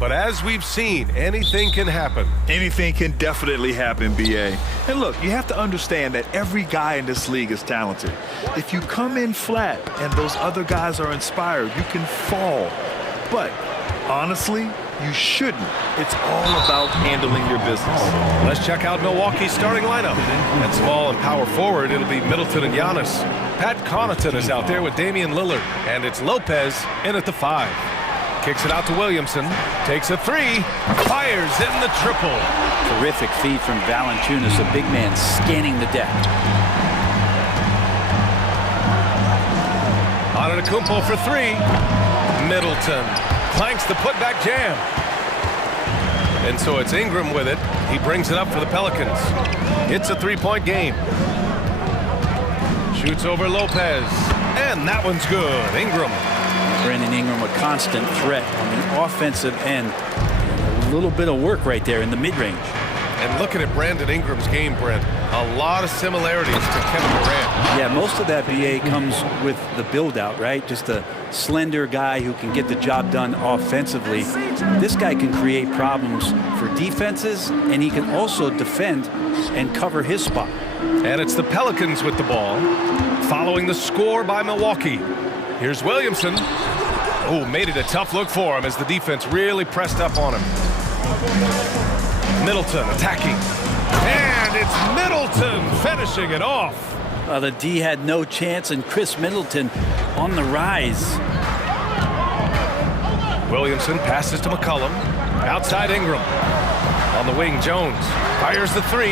But as we've seen, anything can happen. Anything can definitely happen, BA. And look, you have to understand that every guy in this league is talented. If you come in flat and those other guys are inspired, you can fall. But honestly, you shouldn't. It's all about handling your business. Let's check out Milwaukee's starting lineup. At small and power forward, it'll be Middleton and Giannis. Pat Connaughton is out there with Damian Lillard. And it's Lopez in at the 5. Kicks it out to Williamson, takes a 3, fires in the triple. Terrific feed from Valanciunas, a big man scanning the deck. Antetokounmpo for 3. Middleton clanks the putback jam. And so it's Ingram with it. He brings it up for the Pelicans. It's a 3-point game. Shoots over Lopez, and that one's good. Ingram. Brandon Ingram, a constant threat on the offensive end. A little bit of work right there in the mid-range. And looking at Brandon Ingram's game, Brent, a lot of similarities to Kevin Durant. Yeah, most of that, BA, comes with the build-out, right? Just a slender guy who can get the job done offensively. This guy can create problems for defenses, and he can also defend and cover his spot. And it's the Pelicans with the ball, following the score by Milwaukee. Here's Williamson. Oh, made it a tough look for him as the defense really pressed up on him. Middleton attacking. And it's Middleton finishing it off. The D had no chance, and Chris Middleton on the rise. Williamson passes to McCollum. Outside Ingram. On the wing, Jones fires the 3.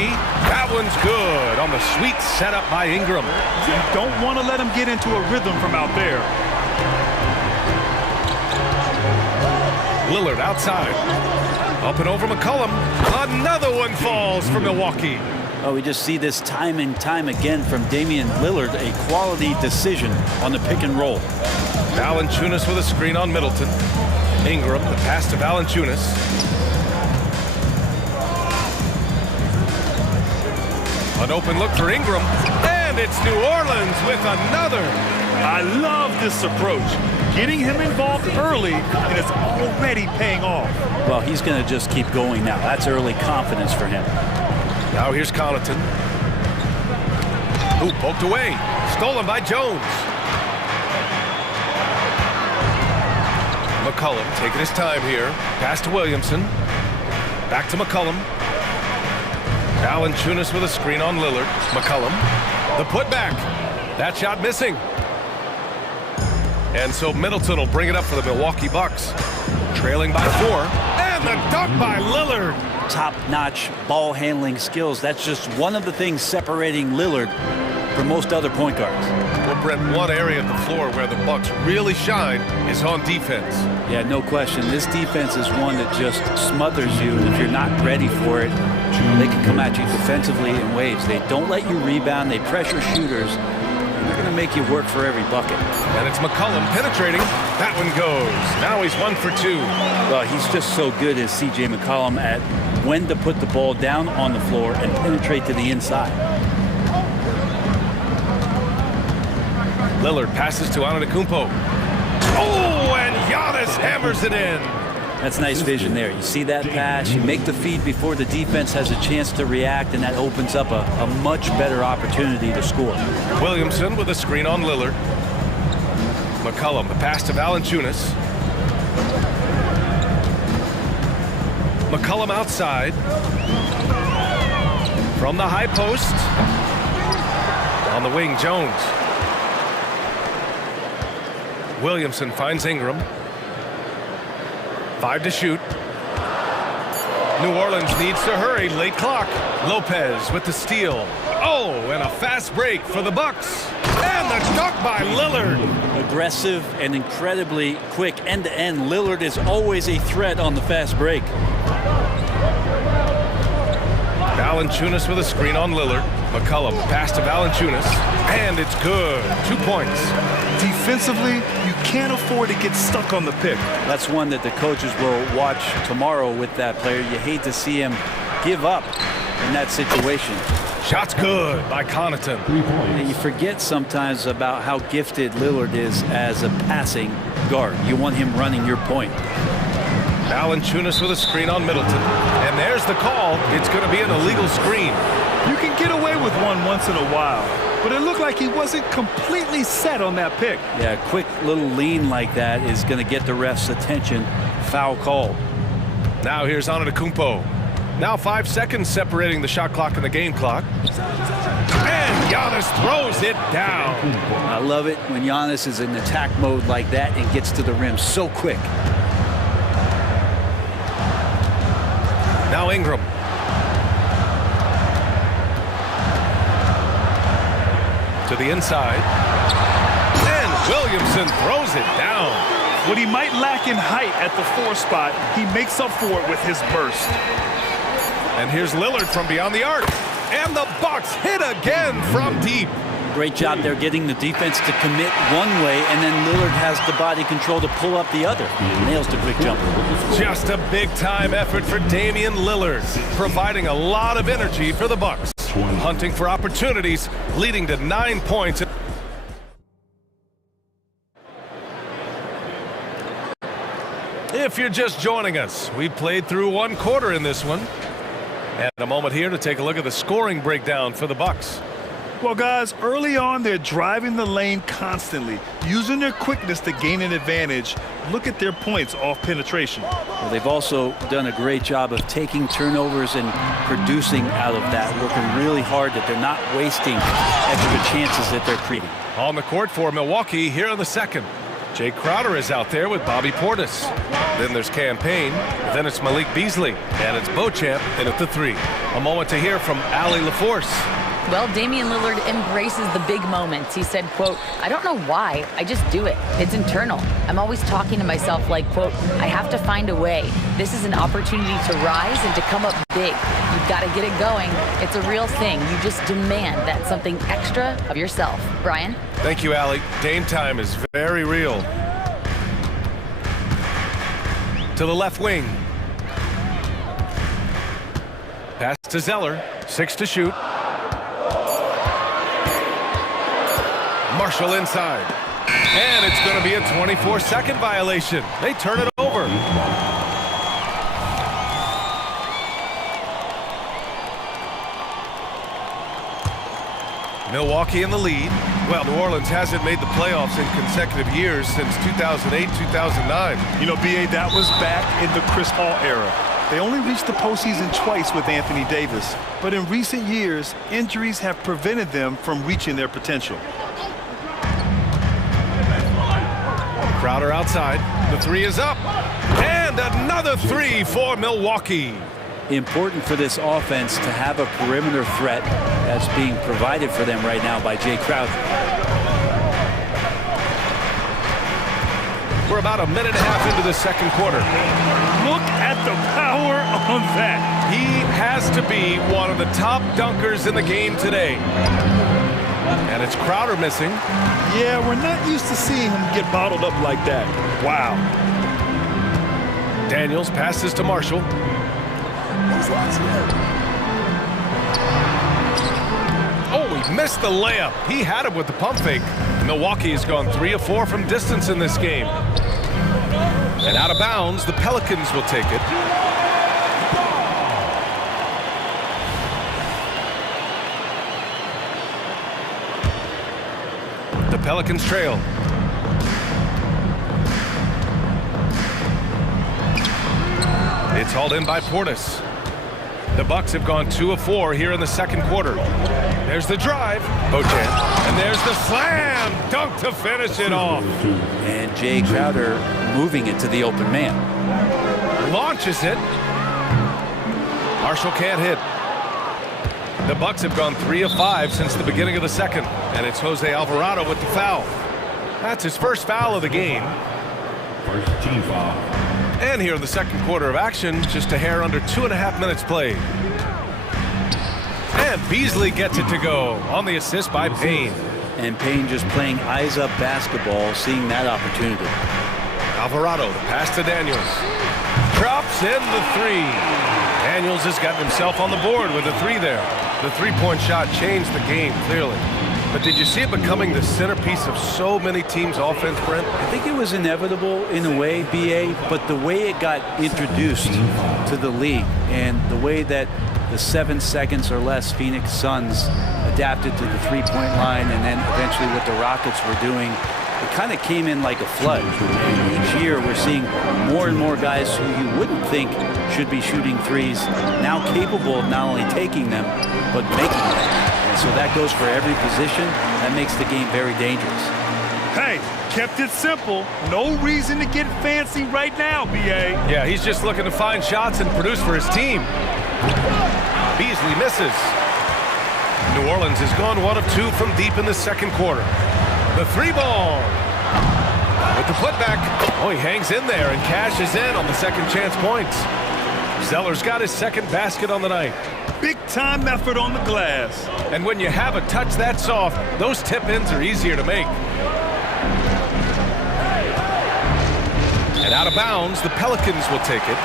That one's good on the sweet setup by Ingram. You don't want to let him get into a rhythm from out there. Lillard outside. Up and over McCollum. Another one falls for Milwaukee. Oh, we just see this time and time again from Damian Lillard, a quality decision on the pick and roll. Valanciunas with a screen on Middleton. Ingram, the pass to Valanciunas. An open look for Ingram, and it's New Orleans with another. I love this approach. Getting him involved early, and it's already paying off. Well, he's going to just keep going now. That's early confidence for him. Now here's Connaughton. Ooh, poked away. Stolen by Jones. McCollum taking his time here. Pass to Williamson. Back to McCollum. Valanciunas with a screen on Lillard. McCollum. The putback. That shot missing. And so Middleton will bring it up for the Milwaukee Bucks. Trailing by 4. And the dunk by Lillard. Top-notch ball handling skills. That's just one of the things separating Lillard from most other point guards. Well, Brent, one area of the floor where the Bucks really shine is on defense. Yeah, no question. This defense is one that just smothers you, and if you're not ready for it, they can come at you defensively in waves. They don't let you rebound. They pressure shooters. They're going to make you work for every bucket. And it's McCollum penetrating. That one goes. Now he's 1 for 2. Well, he's just so good as C.J. McCollum at when to put the ball down on the floor and penetrate to the inside. Lillard passes to Antetokounmpo. Oh, and Giannis hammers it in. That's nice vision there. You see that pass, you make the feed before the defense has a chance to react, and that opens up a much better opportunity to score. Williamson with a screen on Lillard. McCollum, the pass to Valanciunas. McCollum outside. From the high post. On the wing, Jones. Williamson finds Ingram. 5 to shoot. New Orleans needs to hurry. Late clock. Lopez with the steal. Oh, and a fast break for the Bucks. And the dunk by Lillard. Aggressive and incredibly quick end-to-end. Lillard is always a threat on the fast break. Valanciunas with a screen on Lillard. McCollum pass to Valanciunas. And it's good. 2 points. Defensively, you can't afford to get stuck on the pick. That's one that the coaches will watch tomorrow with that player. You hate to see him give up in that situation. Shot's good by Connaughton. And you forget sometimes about how gifted Lillard is as a passing guard. You want him running your point. Valanciunas with a screen on Middleton. And there's the call. It's going to be an illegal screen. You can get away with one once in a while, but it looked like he wasn't completely set on that pick. Yeah, a quick little lean like that is going to get the ref's attention. Foul call. Now here's Antetokounmpo. Now 5 seconds separating the shot clock and the game clock. And Giannis throws it down. I love it when Giannis is in attack mode like that and gets to the rim so quick. Now Ingram. To the inside. And Williamson throws it down. What he might lack in height at the 4 spot, he makes up for it with his burst. And here's Lillard from beyond the arc. And the Bucks hit again from deep. Great job there getting the defense to commit one way, and then Lillard has the body control to pull up the other. Nails the quick jumper. Just a big-time effort for Damian Lillard, providing a lot of energy for the Bucks. Hunting for opportunities, leading to 9 points. If you're just joining us, we played through 1 quarter in this one. And a moment here to take a look at the scoring breakdown for the Bucks. Well, guys, early on, they're driving the lane constantly, using their quickness to gain an advantage. Look at their points off penetration. Well, they've also done a great job of taking turnovers and producing out of that, working really hard that they're not wasting extra chances that they're creating. On the court for Milwaukee here in the second. Jay Crowder is out there with Bobby Portis. Then there's Campaign. Then it's Malik Beasley. And it's Beauchamp in at the 3. A moment to hear from Allie LaForce. Well, Damian Lillard embraces the big moments. He said, quote, "I don't know why, I just do it. It's internal. I'm always talking to myself like, quote, I have to find a way. This is an opportunity to rise and to come up big. You've got to get it going. It's a real thing. You just demand that something extra of yourself." Brian? Thank you, Allie. Dame time is very real. To the left wing. Pass to Zeller. 6 to shoot. Marshall inside. And it's going to be a 24-second violation. They turn it over. Milwaukee in the lead. Well, New Orleans hasn't made the playoffs in consecutive years since 2008-2009. You know, B.A., that was back in the Chris Paul era. They only reached the postseason twice with Anthony Davis. But in recent years, injuries have prevented them from reaching their potential. Crowder outside. The 3 is up. And another 3 for Milwaukee. Important for this offense to have a perimeter threat that's being provided for them right now by Jay Crowder. We're about a minute and a half into the second quarter. Look at the power on that. He has to be one of the top dunkers in the game today. And it's Crowder missing. Yeah, we're not used to seeing him get bottled up like that. Wow. Daniels passes to Marshall. Oh, he missed the layup. He had it with the pump fake. Milwaukee has gone 3 of 4 from distance in this game. And out of bounds, the Pelicans will take it. The Pelicans trail. It's hauled in by Portis. The Bucks have gone 2 of 4 here in the second quarter. There's the drive. Beauchamp. And there's the slam. Dunk to finish it off. And Jay Crowder moving it to the open man. Launches it. Marshall can't hit. The Bucks have gone 3 of 5 since the beginning of the second. And it's Jose Alvarado with the foul. That's his first foul of the game. First team foul. And here in the second quarter of action, just a hair under 2.5 minutes played. And Beasley gets it to go on the assist by Payne. And Payne just playing eyes-up basketball, seeing that opportunity. Alvarado, the pass to Daniels. Drops in the 3. Daniels has gotten himself on the board with a 3 there. The three-point shot changed the game, clearly. But did you see it becoming the centerpiece of so many teams' offense, Brent? I think it was inevitable in a way, BA, but the way it got introduced to the league and the way that the 7 seconds or less Phoenix Suns adapted to the three-point line and then eventually what the Rockets were doing, it kind of came in like a flood. And each year we're seeing more and more guys who you wouldn't think should be shooting threes now capable of not only taking them, but making them. And so that goes for every position. That makes the game very dangerous. Hey, kept it simple. No reason to get fancy right now, BA. Yeah, he's just looking to find shots and produce for his team. Beasley misses. New Orleans has gone 1 of 2 from deep in the second quarter. The 3-ball. With the putback. Oh, he hangs in there and cashes in on the second chance points. Zeller's got his second basket on the night. Big time effort on the glass. And when you have a touch that soft, those tip-ins are easier to make. And out of bounds, the Pelicans will take it.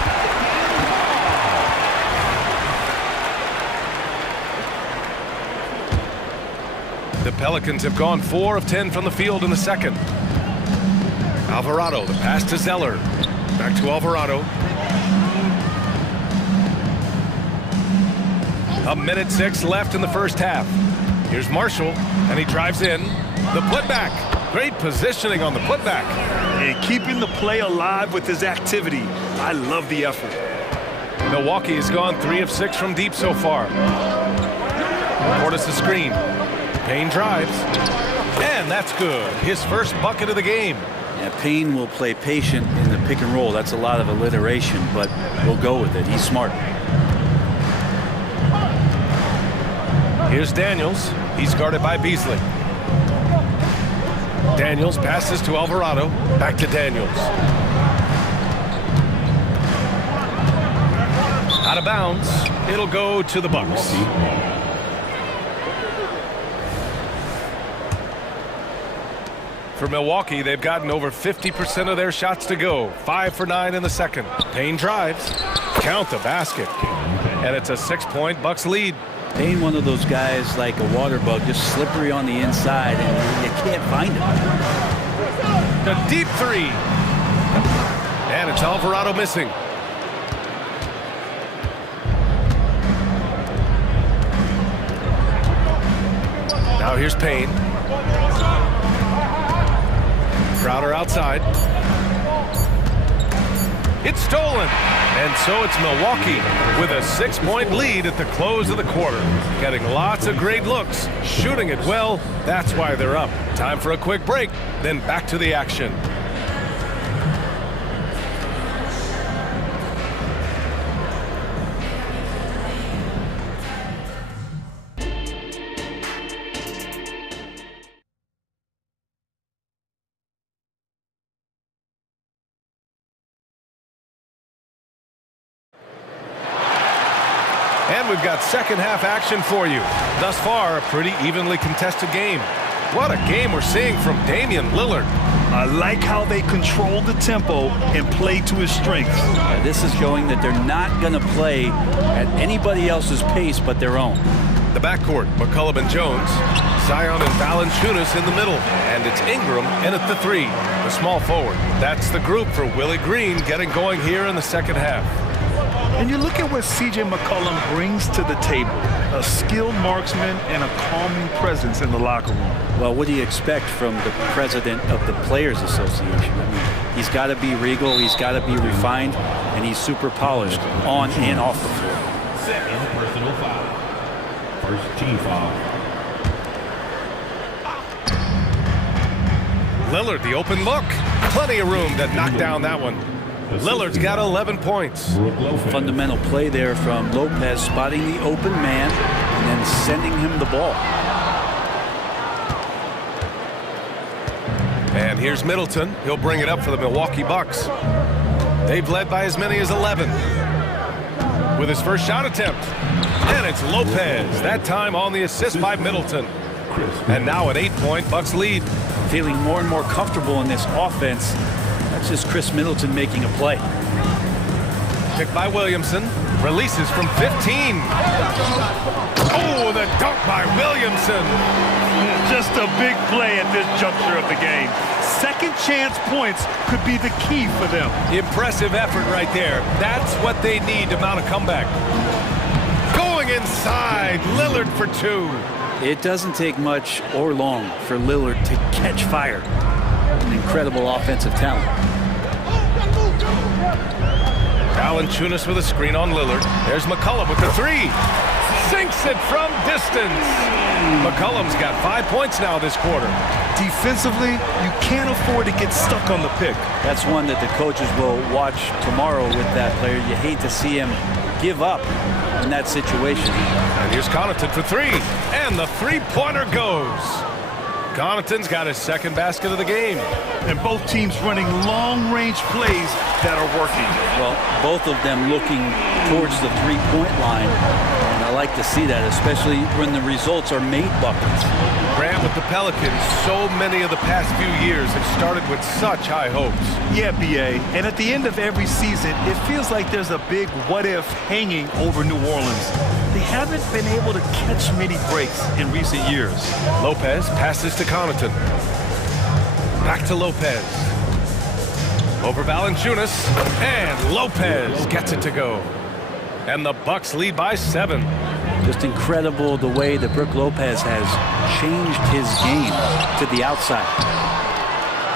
The Pelicans have gone 4 of 10 from the field in the second. Alvarado, the pass to Zeller. Back to Alvarado. 1:06 left in the first half. Here's Marshall, and he drives in. The putback. Great positioning on the putback. And keeping the play alive with his activity. I love the effort. Milwaukee has gone 3 of 6 from deep so far. Portis the screen. Payne drives. And that's good. His first bucket of the game. Yeah, Payne will play patient in the pick and roll. That's a lot of alliteration, but we'll go with it. He's smart. Here's Daniels. He's guarded by Beasley. Daniels passes to Alvarado. Back to Daniels. Out of bounds. It'll go to the Bucks. For Milwaukee, they've gotten over 50% of their shots to go. 5 for 9 in the second. Payne drives. Count the basket. And it's a 6-point Bucks lead. Payne, one of those guys like a water bug, just slippery on the inside, and you can't find him. A deep 3. And it's Alvarado missing. Now here's Payne. Crowder outside. It's stolen. And so it's Milwaukee with a 6-point lead at the close of the quarter. Getting lots of great looks, shooting it well. That's why they're up. Time for a quick break, then back to the action. And we've got second half action for you. Thus far, a pretty evenly contested game. What a game we're seeing from Damian Lillard. I like how they control the tempo and play to his strengths. This is showing that they're not going to play at anybody else's pace but their own. The backcourt, McCollum and Jones. Zion and Valanciunas in the middle. And it's Ingram in at the 3, the small forward. That's the group for Willie Green getting going here in the second half. And you look at what C.J. McCollum brings to the table. A skilled marksman and a calming presence in the locker room. Well, what do you expect from the president of the Players Association? I mean, he's got to be regal, he's got to be refined, and he's super polished on and off the floor. Second personal foul. First team foul. Lillard, the open look. Plenty of room to knock down that one. Lillard's got 11 points. Fundamental play there from Lopez, spotting the open man and then sending him the ball. And here's Middleton. He'll bring it up for the Milwaukee Bucks. They've led by as many as 11. With his first shot attempt. And it's Lopez. That time on the assist by Middleton. And now an 8-point Bucks lead. Feeling more and more comfortable in this offense. That's just Chris Middleton making a play. Picked by Williamson. Releases from 15. Oh, the dunk by Williamson. Just a big play at this juncture of the game. Second chance points could be the key for them. Impressive effort right there. That's what they need to mount a comeback. Going inside, Lillard for two. It doesn't take much or long for Lillard to catch fire. An incredible offensive talent. Valanciunas with a screen on Lillard. There's McCollum with the three. Sinks it from distance. McCollum's got 5 points now this quarter. Defensively, you can't afford to get stuck on the pick. That's one that the coaches will watch tomorrow with that player. You hate to see him give up in that situation. And here's Connaughton for three. And the three-pointer goes. Connaughton's got his second basket of the game. And both teams running long-range plays that are working. Well, both of them looking towards the three-point line. And I like to see that, especially when the results are made buckets. Grant with the Pelicans, so many of the past few years have started with such high hopes. Yeah, BA. And at the end of every season, it feels like there's a big what-if hanging over New Orleans. They haven't been able to catch many breaks in recent years. Lopez passes to Connaughton. Back to Lopez. Over Valanciunas. And Lopez gets it to go. And the Bucks lead by 7. Just incredible the way that Brook Lopez has changed his game to the outside.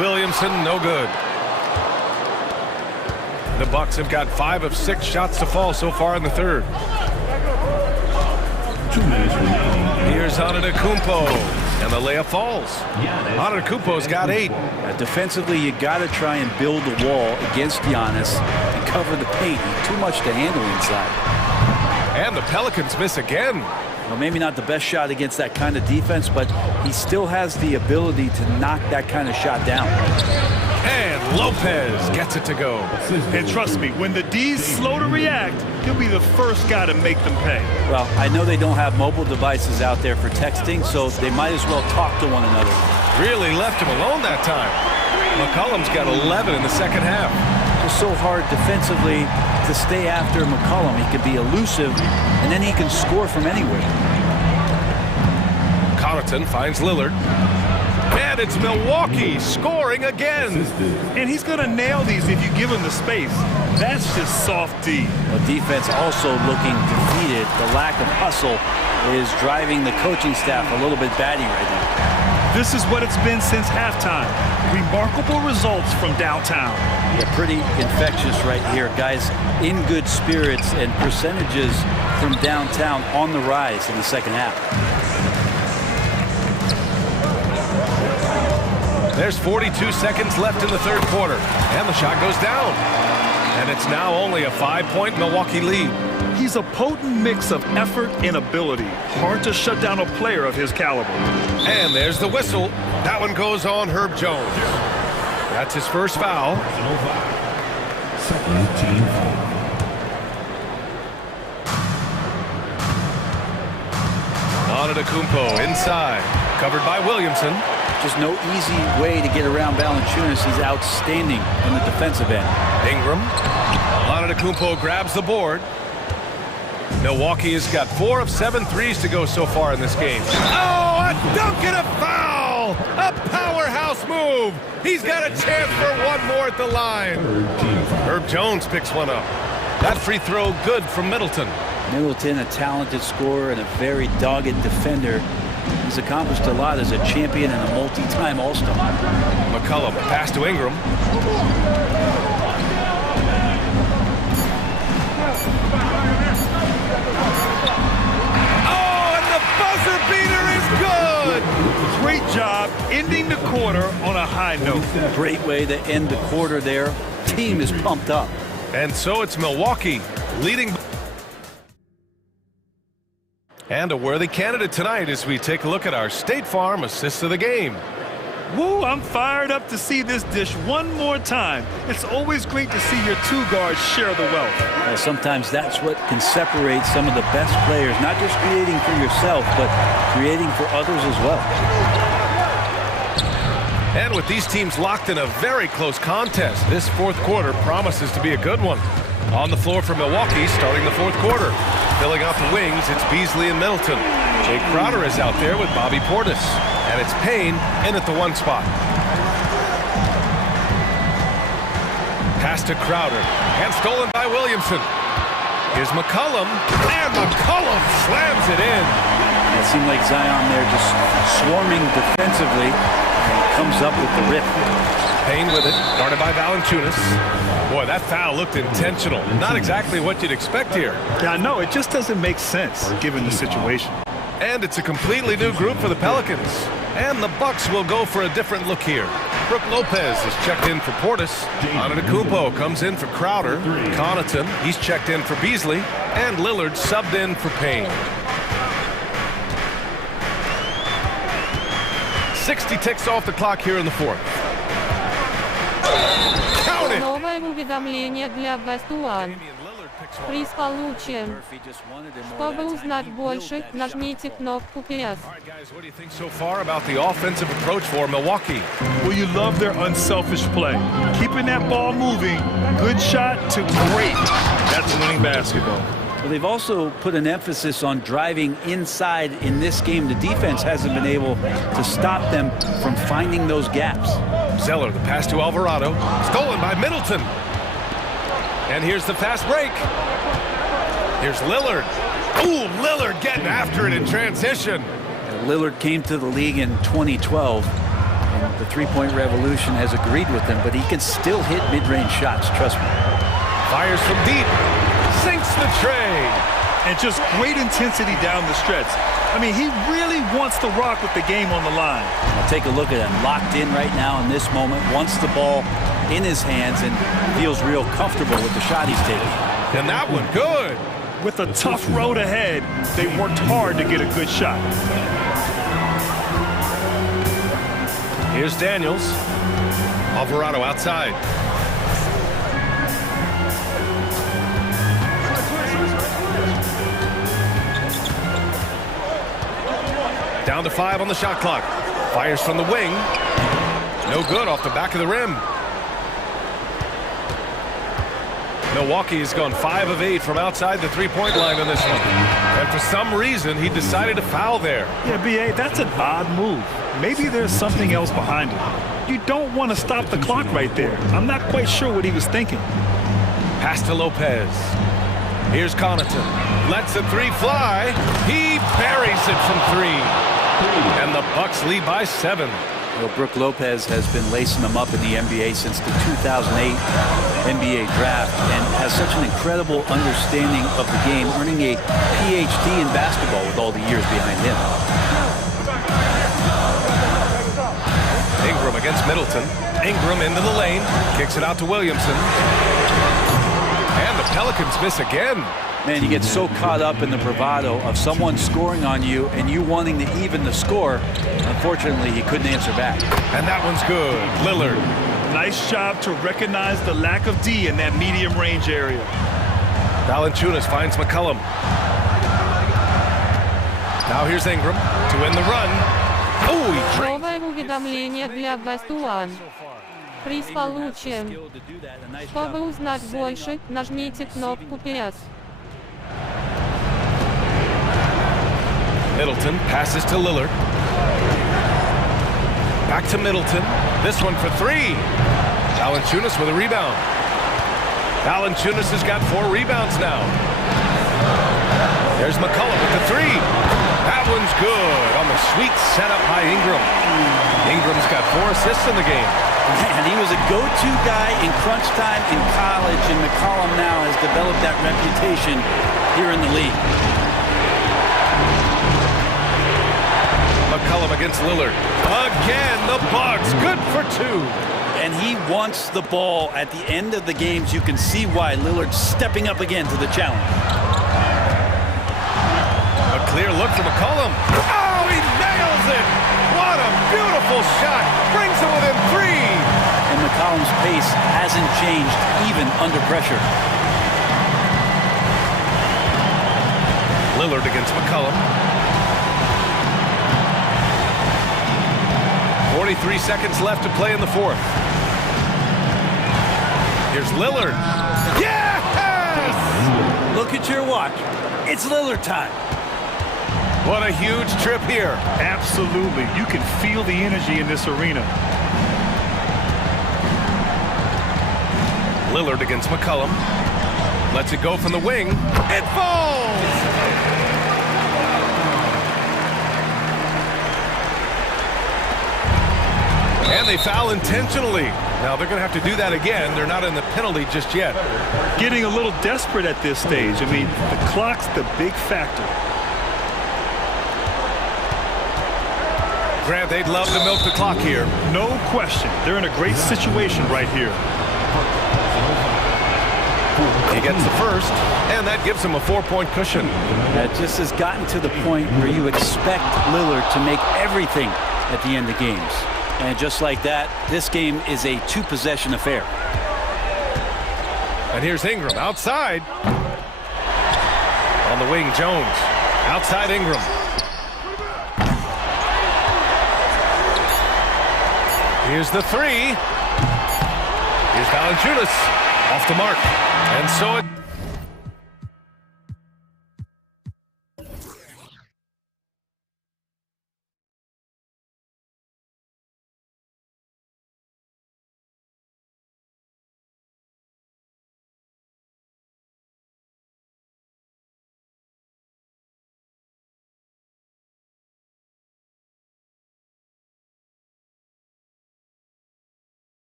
Williamson, no good. The Bucks have got 5 of 6 shots to fall so far in the third. 2 minutes remaining. Here's Antetokounmpo, and the layup falls. Antetokounmpo's got 8. Defensively, you got to try and build a wall against Giannis and cover the paint. Too much to handle inside. And the Pelicans miss again. Well, maybe not the best shot against that kind of defense, but he still has the ability to knock that kind of shot down. And Lopez gets it to go. And trust me, when the D's slow to react, he'll be the first guy to make them pay. Well, I know they don't have mobile devices out there for texting, so they might as well talk to one another. Really left him alone that time. McCollum's got 11 in the second half. It's so hard defensively to stay after McCollum. He can be elusive, and then he can score from anywhere. Connaughton finds Lillard. And it's Milwaukee scoring again. And he's going to nail these if you give him the space. That's just soft D. Well, defense also looking defeated. The lack of hustle is driving the coaching staff a little bit batty right now. This is what it's been since halftime. Remarkable results from downtown. Yeah, pretty infectious right here. Guys in good spirits and percentages from downtown on the rise in the second half. There's 42 seconds left in the third quarter. And the shot goes down. And it's now only a 5-point Milwaukee lead. He's a potent mix of effort and ability. Hard to shut down a player of his caliber. And there's the whistle. That one goes on Herb Jones. That's his first foul. Personal foul. Second team foul. Antetokounmpo inside. Covered by Williamson. Just no easy way to get around Valanciunas. He's outstanding on the defensive end. Ingram. Antetokounmpo grabs the board. Milwaukee has got 4 of 7 threes to go so far in this game. Oh, a dunk and a foul! A powerhouse move! He's got a chance for one more at the line. Herb Jones picks one up. That free throw good from Middleton. Middleton, a talented scorer and a very dogged defender. He's accomplished a lot as a champion and a multi-time All-Star. McCollum, pass to Ingram. Oh, and the buzzer beater is good! Great job ending the quarter on a high note. Great way to end the quarter there. Team is pumped up. And so it's Milwaukee leading. And a worthy candidate tonight as we take a look at our State Farm assist of the game. Woo, I'm fired up to see this dish one more time. It's always great to see your two guards share the wealth. Sometimes that's what can separate some of the best players, not just creating for yourself, but creating for others as well. And with these teams locked in a very close contest, this fourth quarter promises to be a good one. On the floor for Milwaukee, starting the fourth quarter. Filling out the wings, it's Beasley and Middleton. Jake Crowder is out there with Bobby Portis. And it's Payne in at the one spot. Pass to Crowder, and stolen by Williamson. Here's McCollum, and McCollum slams it in. It seemed like Zion there just swarming defensively, and he comes up with the rip. Payne with it, guarded by Valanciunas. Boy, that foul looked intentional. Not exactly what you'd expect here. Yeah, I know, it just doesn't make sense given the situation. And it's a completely new group for the Pelicans. And the Bucks will go for a different look here. Brook Lopez is checked in for Portis. Antetokounmpo comes in for Crowder. Connaughton, he's checked in for Beasley. And Lillard subbed in for Payne. 60 ticks off the clock here in the fourth. Count it! Новое уведомление для Best One. Приз получен. Чтобы узнать больше, нажмите кнопку PS. All right, guys, what do you think so far about the offensive approach for Milwaukee? Well, you love their unselfish play. Keeping that ball moving, good shot to great. That's winning basketball. Well, they've also put an emphasis on driving inside in this game. The defense hasn't been able to stop them from finding those gaps. Zeller, the pass to Alvarado. Stolen by Middleton. And here's the fast break. Here's Lillard. Ooh, Lillard getting after it in transition. Lillard came to the league in 2012. And the three-point revolution has agreed with him, but he can still hit mid-range shots, trust me. Fires from deep. Sinks the tray. And just great intensity down the stretch. I mean, he really wants to rock with the game on the line. I'll take a look at him. Locked in right now in this moment. Wants the ball in his hands and feels real comfortable with the shot he's taking. And that one good. With a tough road ahead, they worked hard to get a good shot. Here's Daniels. Alvarado outside. Down to 5 on the shot clock. Fires from the wing. No good off the back of the rim. Milwaukee has gone 5 of 8 from outside the three-point line in this one. And for some reason, he decided to foul there. Yeah, B.A., that's an odd move. Maybe there's something else behind it. You don't want to stop the clock right there. I'm not quite sure what he was thinking. Pass to Lopez. Here's Connaughton. Lets the three fly. He buries it from 3. And the Bucks lead by 7. Well, Brook Lopez has been lacing them up in the NBA since the 2008 NBA draft and has such an incredible understanding of the game, earning a PhD in basketball with all the years behind him. Ingram against Middleton. Ingram into the lane. Kicks it out to Williamson. And the Pelicans miss again. Man, you get so caught up in the bravado of someone scoring on you and you wanting to even the score. Unfortunately, he couldn't answer back. And that one's good. Lillard. Nice job to recognize the lack of D in that medium range area. Valanciunas finds McCollum. Now here's Ingram to win the run. Oh, he drained. Новое уведомление для Best One. Приз получен. Чтобы узнать больше, нажмите кнопку PS. Middleton passes to Lillard. Back to Middleton. This one for 3. Valanciunas with a rebound. Valanciunas has got 4 rebounds now. There's McCollum with the 3. That one's good on the sweet setup by Ingram. Ingram's got 4 assists in the game. And he was a go-to guy in crunch time in college, and McCollum now has developed that reputation here in the league. McCollum against Lillard. Again, the Bucks, good for 2. And he wants the ball at the end of the games. You can see why Lillard's stepping up again to the challenge. A clear look for McCollum. Oh, he nails it! What a beautiful shot! Brings it within 3. And McCollum's pace hasn't changed even under pressure. Lillard against McCollum. 43 seconds left to play in the fourth. Here's Lillard. Yeah! look at your watch. It's Lillard time. What a huge trip here. Absolutely. You can feel the energy in this arena. Lillard against McCollum. Lets it go from the wing. It falls! And they foul intentionally. Now they're going to have to do that again. They're not in the penalty just yet. Getting a little desperate at this stage. I mean, the clock's the big factor. Grant, they'd love to milk the clock here. No question. They're in a great situation right here. He gets the first, and that gives him a 4-point cushion. That just has gotten to the point where you expect Lillard to make everything at the end of games. And just like that, this game is a two-possession affair. And here's Ingram outside. On the wing, Jones. Outside Ingram. Here's the three. Here's Valanciunas. Off the mark. And so it...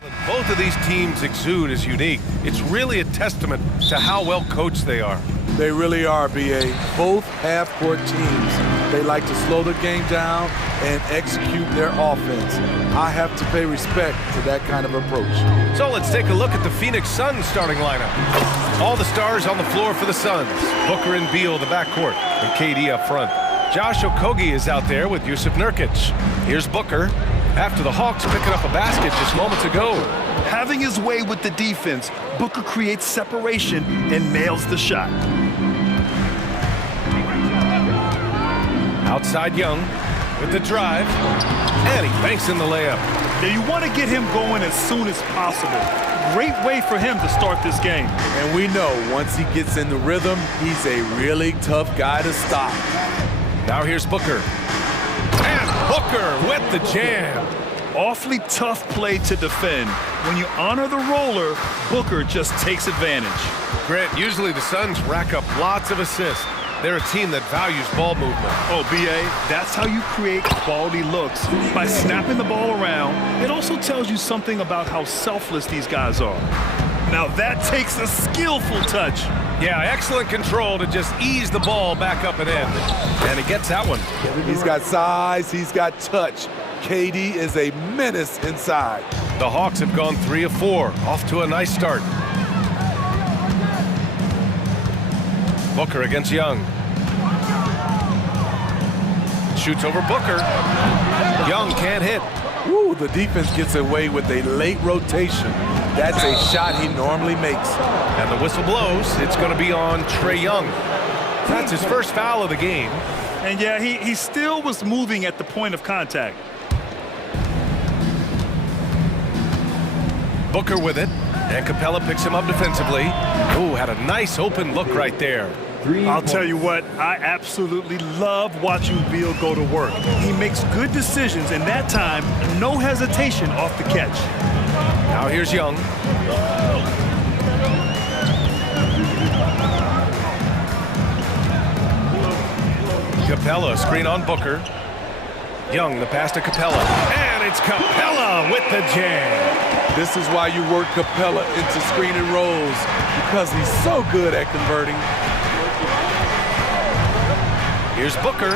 Both of these teams' exude is unique. It's really a testament to how well coached they are. They really are, BA. Both half-court teams. They like to slow the game down and execute their offense. I have to pay respect to that kind of approach. So let's take a look at the Phoenix Suns starting lineup. All the stars on the floor for the Suns. Booker and Beal, the backcourt, and KD up front. Josh Okogie is out there with Yusuf Nurkic. Here's Booker. After the Hawks picking up a basket just moments ago. Having his way with the defense, Booker creates separation and nails the shot. Outside Young with the drive, and he banks in the layup. Now you want to get him going as soon as possible. Great way for him to start this game. And we know once he gets in the rhythm, he's a really tough guy to stop. Now here's Booker. And Booker with the jam. Awfully tough play to defend. When you honor the roller, Booker just takes advantage. Grant, usually the Suns rack up lots of assists. They're a team that values ball movement. Oh, BA, that's how you create quality looks. By snapping the ball around, it also tells you something about how selfless these guys are. Now that takes a skillful touch. Yeah, excellent control to just ease the ball back up and in. And he gets that one. He's got size, he's got touch. KD is a menace inside. The Hawks have gone 3 of 4, off to a nice start. Booker against Young. Shoots over Booker. Young can't hit. Ooh, the defense gets away with a late rotation. That's a shot he normally makes. And the whistle blows. It's going to be on Trae Young. That's his first foul of the game. And yeah, he still was moving at the point of contact. Booker with it. And Capella picks him up defensively. Ooh, had a nice open look right there. I'll tell you what, I absolutely love watching Beal go to work. He makes good decisions, and that time, no hesitation off the catch. Now here's Young. Capella, screen on Booker. Young, the pass to Capella. And it's Capella with the jam. This is why you work Capella into screen and rolls, because he's so good at converting. Here's Booker,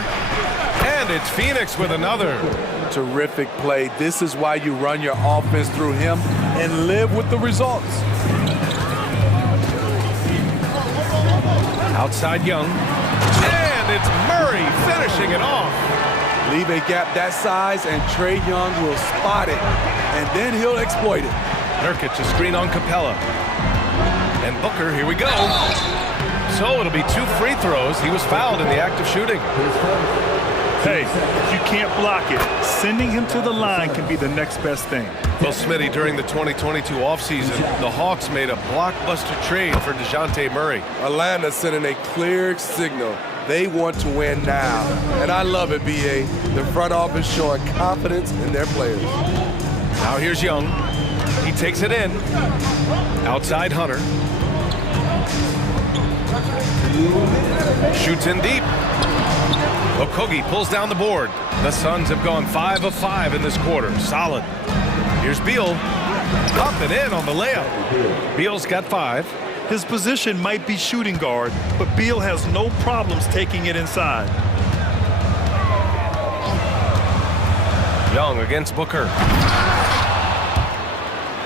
and it's Phoenix with another. Terrific play. This is why you run your offense through him and live with the results. Outside Young, and it's Murray finishing it off. Leave a gap that size, and Trae Young will spot it, and then he'll exploit it. Nurkic, a screen on Capella. And Booker, here we go. So it'll be 2 free throws. He was fouled in the act of shooting. Hey, if you can't block it, sending him to the line can be the next best thing. Well, Smitty, during the 2022 offseason, the Hawks made a blockbuster trade for DeJounte Murray. Atlanta sending a clear signal. They want to win now. And I love it, BA. The front office showing confidence in their players. Now here's Young. He takes it in. Outside Hunter. Shoots in deep. Okogie pulls down the board. The Suns have gone 5 of 5 in this quarter. Solid. Here's Beal. Up and in on the layup. Beal's got 5. His position might be shooting guard, but Beal has no problems taking it inside. Young against Booker.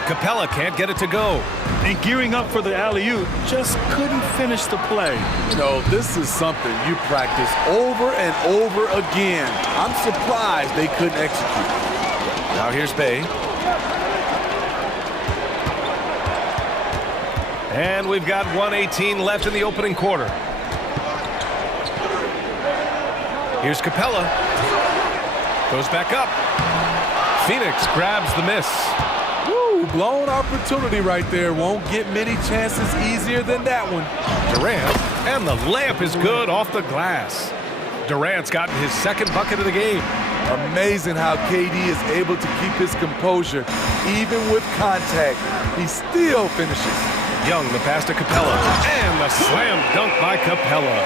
Capella can't get it to go. And gearing up for the alley-oop, just couldn't finish the play. You know, this is something you practice over and over again. I'm surprised they couldn't execute. Now here's Bay. And we've got 1:18 left in the opening quarter. Here's Capella. Goes back up. Phoenix grabs the miss. Woo, blown opportunity right there. Won't get many chances easier than that one. Durant, and the layup is good off the glass. Durant's gotten his second bucket of the game. Amazing how KD is able to keep his composure. Even with contact, he still finishes. Young, the pass to Capella, and the slam dunk by Capella.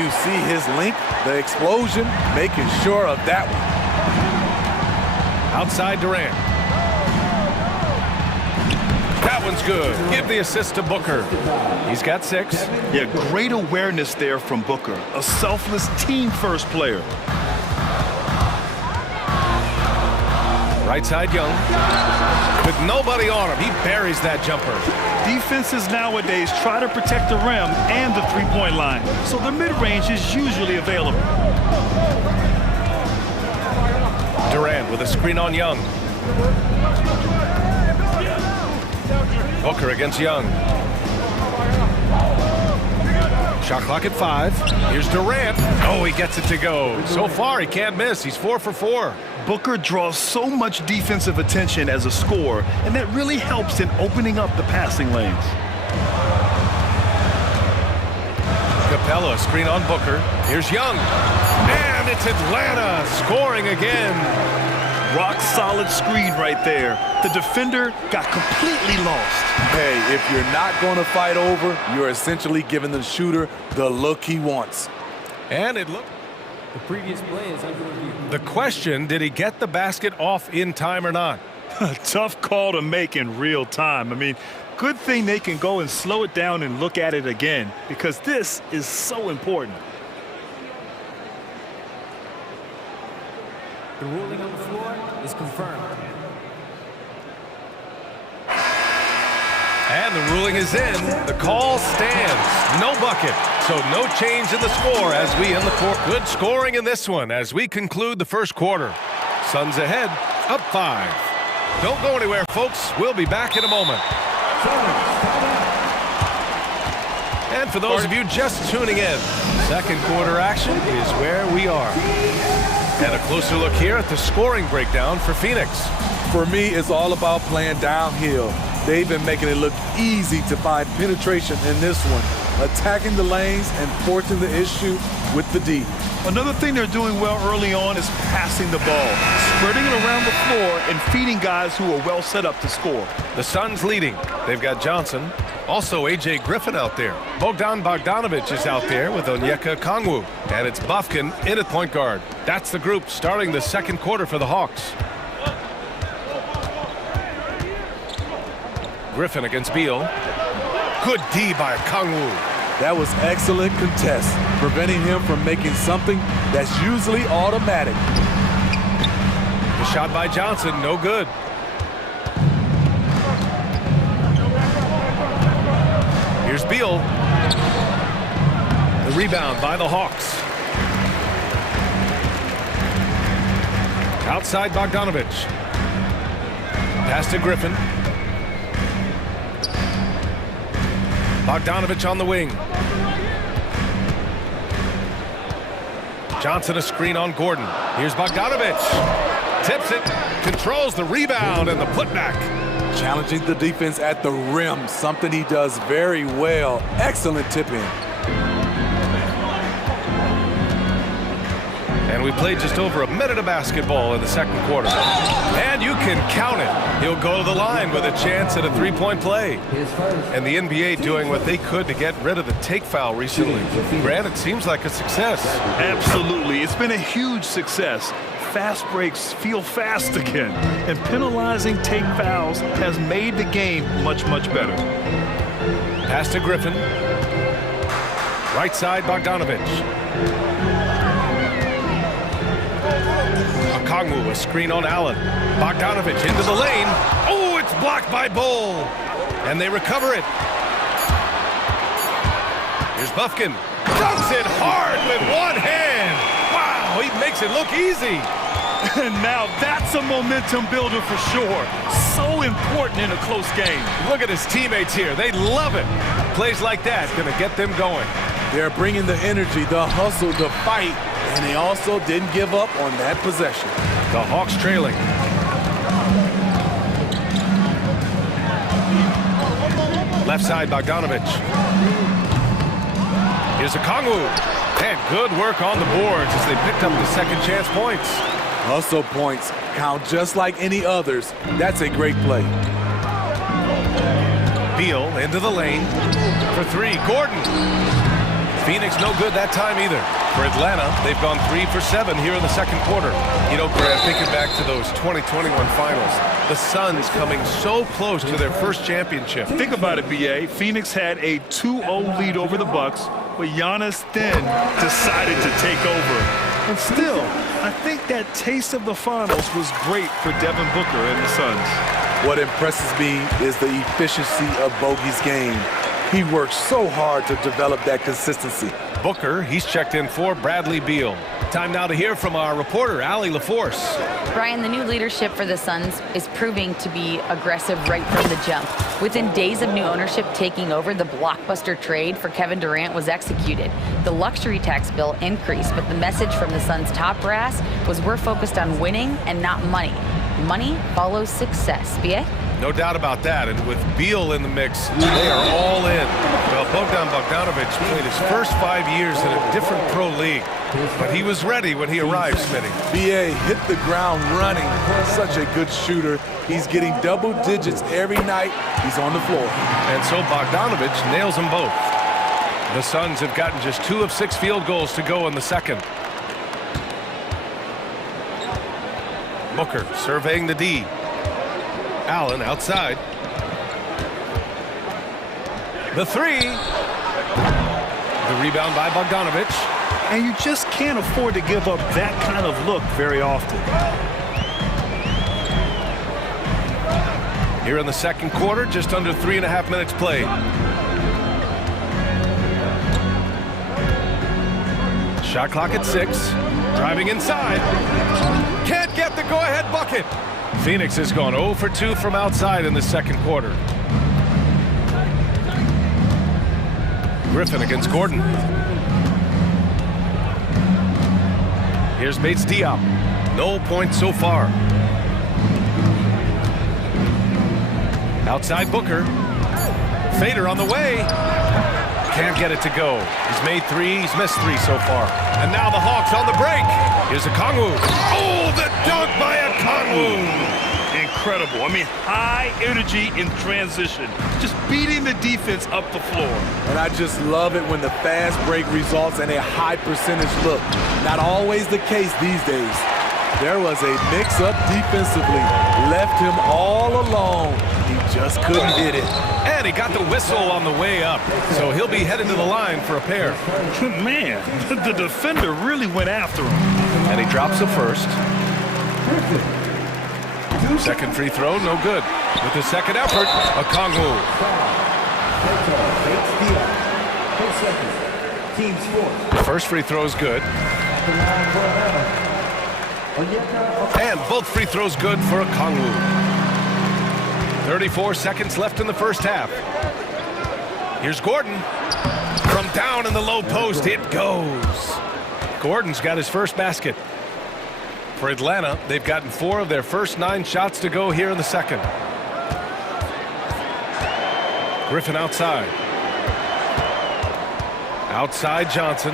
You see his length, the explosion, making sure of that one. Outside Durant. one's good. Give the assist to Booker. He's got 6. Yeah, great awareness there from Booker. A selfless team-first player. Right side, Young. With nobody on him, he buries that jumper. Defenses nowadays try to protect the rim and the three-point line, so the mid-range is usually available. Durant with a screen on Young. Booker against Young. Shot clock at 5. Here's Durant. Oh, he gets it to go. So far, he can't miss. He's 4 for 4. Booker draws so much defensive attention as a scorer, and that really helps in opening up the passing lanes. Capella, screen on Booker. Here's Young. And it's Atlanta scoring again. Rock solid screen right there. The defender got completely lost. Hey, if you're not going to fight over, you're essentially giving the shooter the look he wants. And it looked. The previous play is under review. The question, did he get the basket off in time or not? Tough call to make in real time. I mean, good thing they can go and slow it down and look at it again, because this is so important. The ruling on the floor is confirmed. And the ruling is in. The call stands. No bucket. So no change in the score as we end the court. Good scoring in this one as we conclude the first quarter. Suns ahead, up 5. Don't go anywhere, folks. We'll be back in a moment. And for those of you just tuning in, second quarter action is where we are. And a closer look here at the scoring breakdown for Phoenix. For me, it's all about playing downhill. They've been making it look easy to find penetration in this one, attacking the lanes and forcing the issue with the D. Another thing they're doing well early on is passing the ball, spreading it around the floor and feeding guys who are well set up to score. The Suns leading. They've got Johnson. Also A.J. Griffin out there. Bogdan Bogdanovic is out there with Onyeka Okongwu. And it's Bufkin in at point guard. That's the group starting the second quarter for the Hawks. Griffin against Beal. Good D by Okongwu. That was excellent contest, preventing him from making something that's usually automatic. The shot by Johnson, no good. Here's Beal. The rebound by the Hawks. Outside Bogdanovic. Pass to Griffin. Bogdanovic on the wing. Johnson a screen on Gordon. Here's Bogdanovic. Tips it. Controls the rebound and the putback. Challenging the defense at the rim, something he does very well. Excellent tip-in. And we played just over a minute of basketball in the second quarter. And you can count it. He'll go to the line with a chance at a three-point play. And the NBA doing what they could to get rid of the take foul recently. Grant, it seems like a success. Absolutely. It's been a huge success. Fast breaks feel fast again. And penalizing take fouls has made the game much, much better. Pass to Griffin. Right side, Bogdanovic. Okongwu, a screen on Allen. Bogdanovic into the lane. Oh, it's blocked by Bull. And they recover it. Here's Bufkin. Dunks it hard with one hand. Wow, he makes it look easy. And now that's a momentum builder for sure. So important in a close game. Look at his teammates here. They love it. Plays like that going to get them going. They're bringing the energy, the hustle, the fight, and they also didn't give up on that possession. The Hawks trailing. Left side, Bogdanovic. Here's Okongwu. And good work on the boards as they picked up the second chance points. Hustle points count just like any others. That's a great play. Beal into the lane for three. Gordon Phoenix no good that time either. For Atlanta, they've gone 3 for 7 here in the second quarter. You know, Grant, thinking back to those 2021 finals, the Suns coming so close to their first championship. Think about it, BA. Phoenix had a 2-0 lead over the Bucks, but Giannis then decided to take over. And still, I think that taste of the finals was great for Devin Booker and the Suns. What impresses me is the efficiency of Bogey's game. He works so hard to develop that consistency. Booker, he's checked in for Bradley Beal. Time now to hear from our reporter, Allie LaForce. Brian, the new leadership for the Suns is proving to be aggressive right from the jump. Within days of new ownership taking over, the blockbuster trade for Kevin Durant was executed. The luxury tax bill increased, but the message from the Suns' top brass was we're focused on winning and not money. Money follows success. BA? No doubt about that, and with Beal in the mix, they are all in. Well, Bogdan Bogdanovic played his first 5 years in a different pro league, but he was ready when he arrived, Smitty. BA hit the ground running. Such a good shooter. He's getting double digits every night he's on the floor. And so Bogdanovic nails them both. The Suns have gotten just 2 of 6 field goals to go in the second. Booker surveying the D. Allen outside. The 3. The rebound by Bogdanovic. And you just can't afford to give up that kind of look very often. Here in the second quarter, just under 3.5 minutes played. Shot clock at 6. Driving inside. Can't get the go-ahead bucket. Phoenix has gone 0 for 2 from outside in the second quarter. Griffin against Gordon. Here's Bates Diop. No points so far. Outside Booker. Fader on the way. Can't get it to go. He's made 3, he's missed 3 so far. And now the Hawks on the break. Here's Okongwu. Oh, the dunk by Okongwu. Incredible. I mean, high energy in transition. Just beating the defense up the floor. And I just love it when the fast break results in a high percentage look. Not always the case these days. There was a mix-up defensively. Left him all alone. He just couldn't hit it. And he got the whistle on the way up. So he'll be headed to the line for a pair. Man, the defender really went after him. And he drops the first. Second free throw, no good. With the second effort, Okongwu. The first free throw is good. And both free throws good for Okongwu. 34 seconds left in the first half. Here's Gordon. From down in the low post, it goes. Gordon's got his first basket. For Atlanta, they've gotten 4 of their first 9 shots to go here in the second. Griffin outside. Outside Johnson.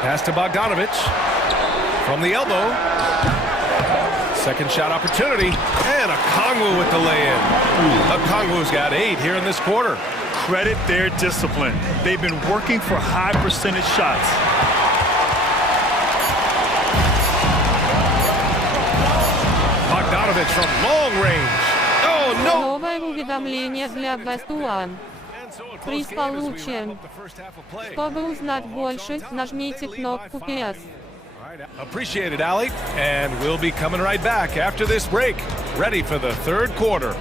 Pass to Bogdanovic. From the elbow. Second shot opportunity. And Okongwu with the lay-in. Okongwu's got 8 here in this quarter. Credit their discipline. They've been working for high percentage shots. Bogdanovic from long range. Oh, no! Новое уведомление для Best One. Приз получен. Чтобы узнать больше, нажмите кнопку PS. Appreciate it, Allie. And we'll be coming right back after this break. Ready for the third quarter.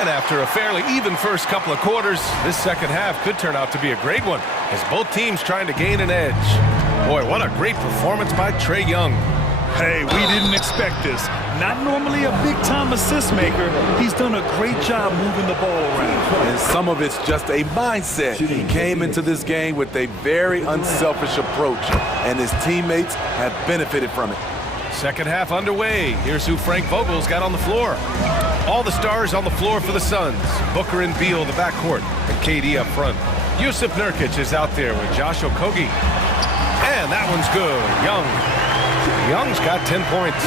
And after a fairly even first couple of quarters, this second half could turn out to be a great one as both teams trying to gain an edge. Boy, what a great performance by Trae Young. Hey, we didn't expect this. Not normally a big-time assist maker. He's done a great job moving the ball around. And some of it's just a mindset. He came into this game with a very unselfish approach, and his teammates have benefited from it. Second half underway. Here's who Frank Vogel's got on the floor. All the stars on the floor for the Suns. Booker and Beal, the backcourt, and KD up front. Yusuf Nurkic is out there with Josh Okogie. And that one's good. Young's got 10 points.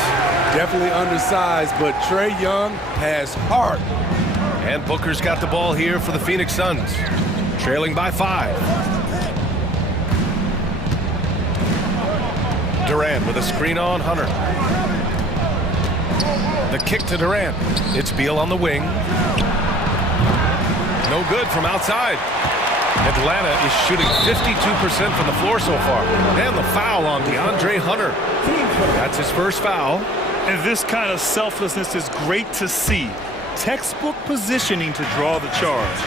Definitely undersized, but Trae Young has heart. And Booker's got the ball here for the Phoenix Suns, trailing by 5. Durant with a screen on Hunter. The kick to Durant. It's Beal on the wing. No good from outside. Atlanta is shooting 52% from the floor so far. And the foul on DeAndre Hunter. That's his first foul. And this kind of selflessness is great to see. Textbook positioning to draw the charge.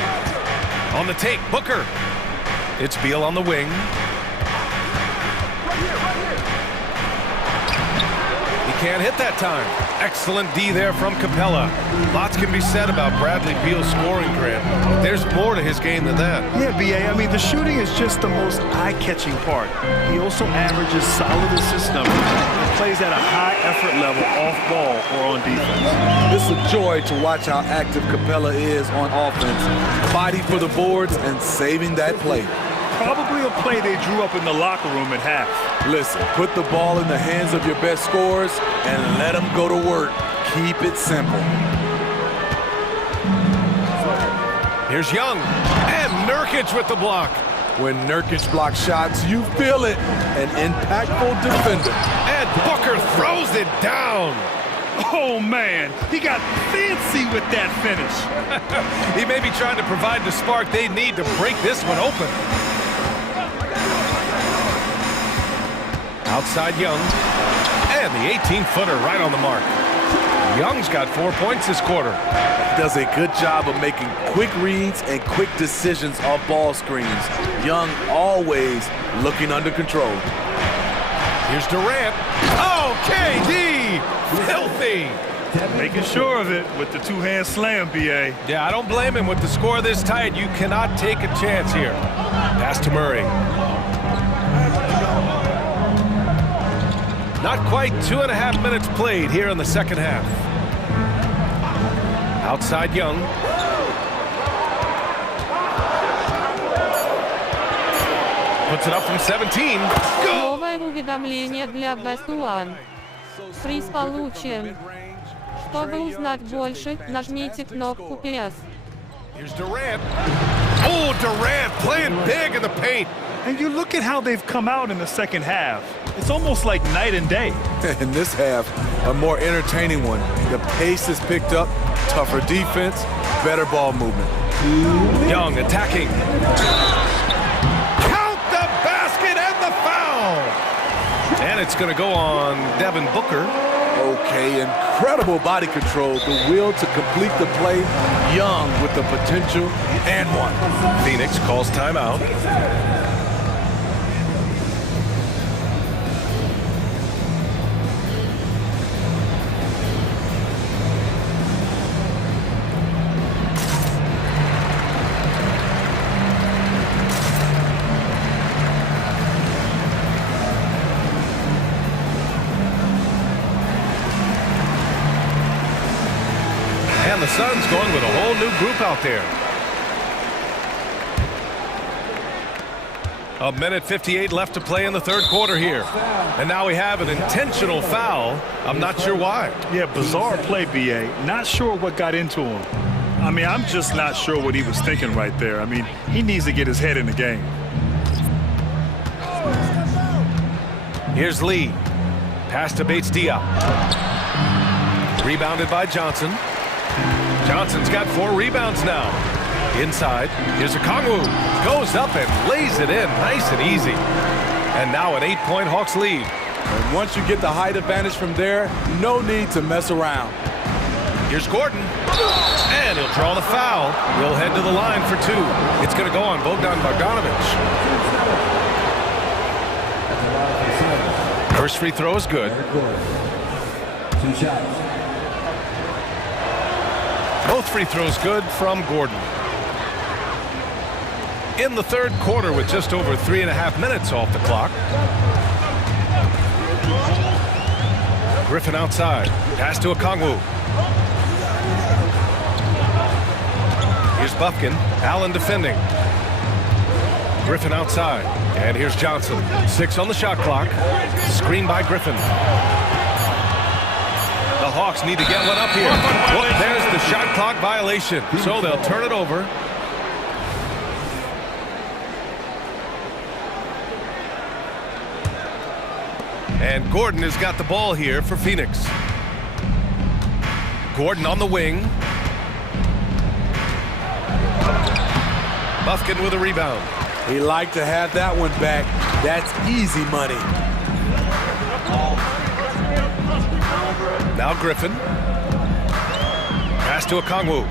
On the take, Booker. It's Beal on the wing. He can't hit that time. Excellent D there from Capella. Lots can be said about Bradley Beal's scoring, Grant. But there's more to his game than that. Yeah, BA, I mean, the shooting is just the most eye-catching part. He also averages solid assist numbers and plays at a high effort level off ball or on defense. It's a joy to watch how active Capella is on offense. Fighting for the boards and saving that play. Probably a play they drew up in the locker room at half. Listen, put the ball in the hands of your best scorers and let them go to work. Keep it simple. Here's Young. And Nurkic with the block. When Nurkic blocks shots, you feel it. An impactful defender. And Booker throws it down. Oh, man, he got fancy with that finish. He may be trying to provide the spark they need to break this one open. Outside Young. And the 18-footer right on the mark. Young's got 4 points this quarter. He does a good job of making quick reads and quick decisions off ball screens. Young always looking under control. Here's Durant. Oh, KD! Filthy! Making sure of it with the two-hand slam, BA. Yeah, I don't blame him. With the score this tight, you cannot take a chance here. Pass to Murray. Not quite 2.5 minutes played here in the second half. Outside Young. Puts it up from 17. Go! Новое уведомление для Best One. Приз получен. Чтобы узнать больше, нажмите кнопку PS. Here's Durant. Oh, Durant playing big in the paint. And you look at how they've come out in the second half. It's almost like night and day. In this half, a more entertaining one. The pace is picked up, tougher defense, better ball movement. Young attacking. Count the basket and the foul. And it's going to go on Devin Booker. Okay, incredible body control, the will to complete the play. Young with the potential and one. Phoenix calls timeout. And the Suns going with a whole new group out there. 1:58 left to play in the third quarter here. And now we have an intentional foul. I'm not sure why. Yeah, bizarre play, BA. Not sure what got into him. I mean, I'm just not sure what he was thinking right there. I mean, he needs to get his head in the game. Here's Lee. Pass to Bates Diop. Rebounded by Johnson. Johnson's got 4 rebounds now. Inside, here's Okongwu. Goes up and lays it in nice and easy. And now an 8-point Hawks lead. And once you get the height advantage from there, no need to mess around. Here's Gordon. And he'll draw the foul. He'll head to the line for 2. It's going to go on Bogdan Bogdanovic. First free throw is good. 2 shots. Both free throws good from Gordon. In the third quarter with just over 3.5 minutes off the clock. Griffin outside. Pass to Okongwu. Buffkin. Allen defending. Griffin outside. And here's Johnson. 6 on the shot clock. Screen by Griffin. The Hawks need to get one up here. Well, there's the shot clock violation. So they'll turn it over. And Gordon has got the ball here for Phoenix. Gordon on the wing. Buffkin with a rebound. He liked to have that one back. That's easy money. Now Griffin. Pass to Okongwu.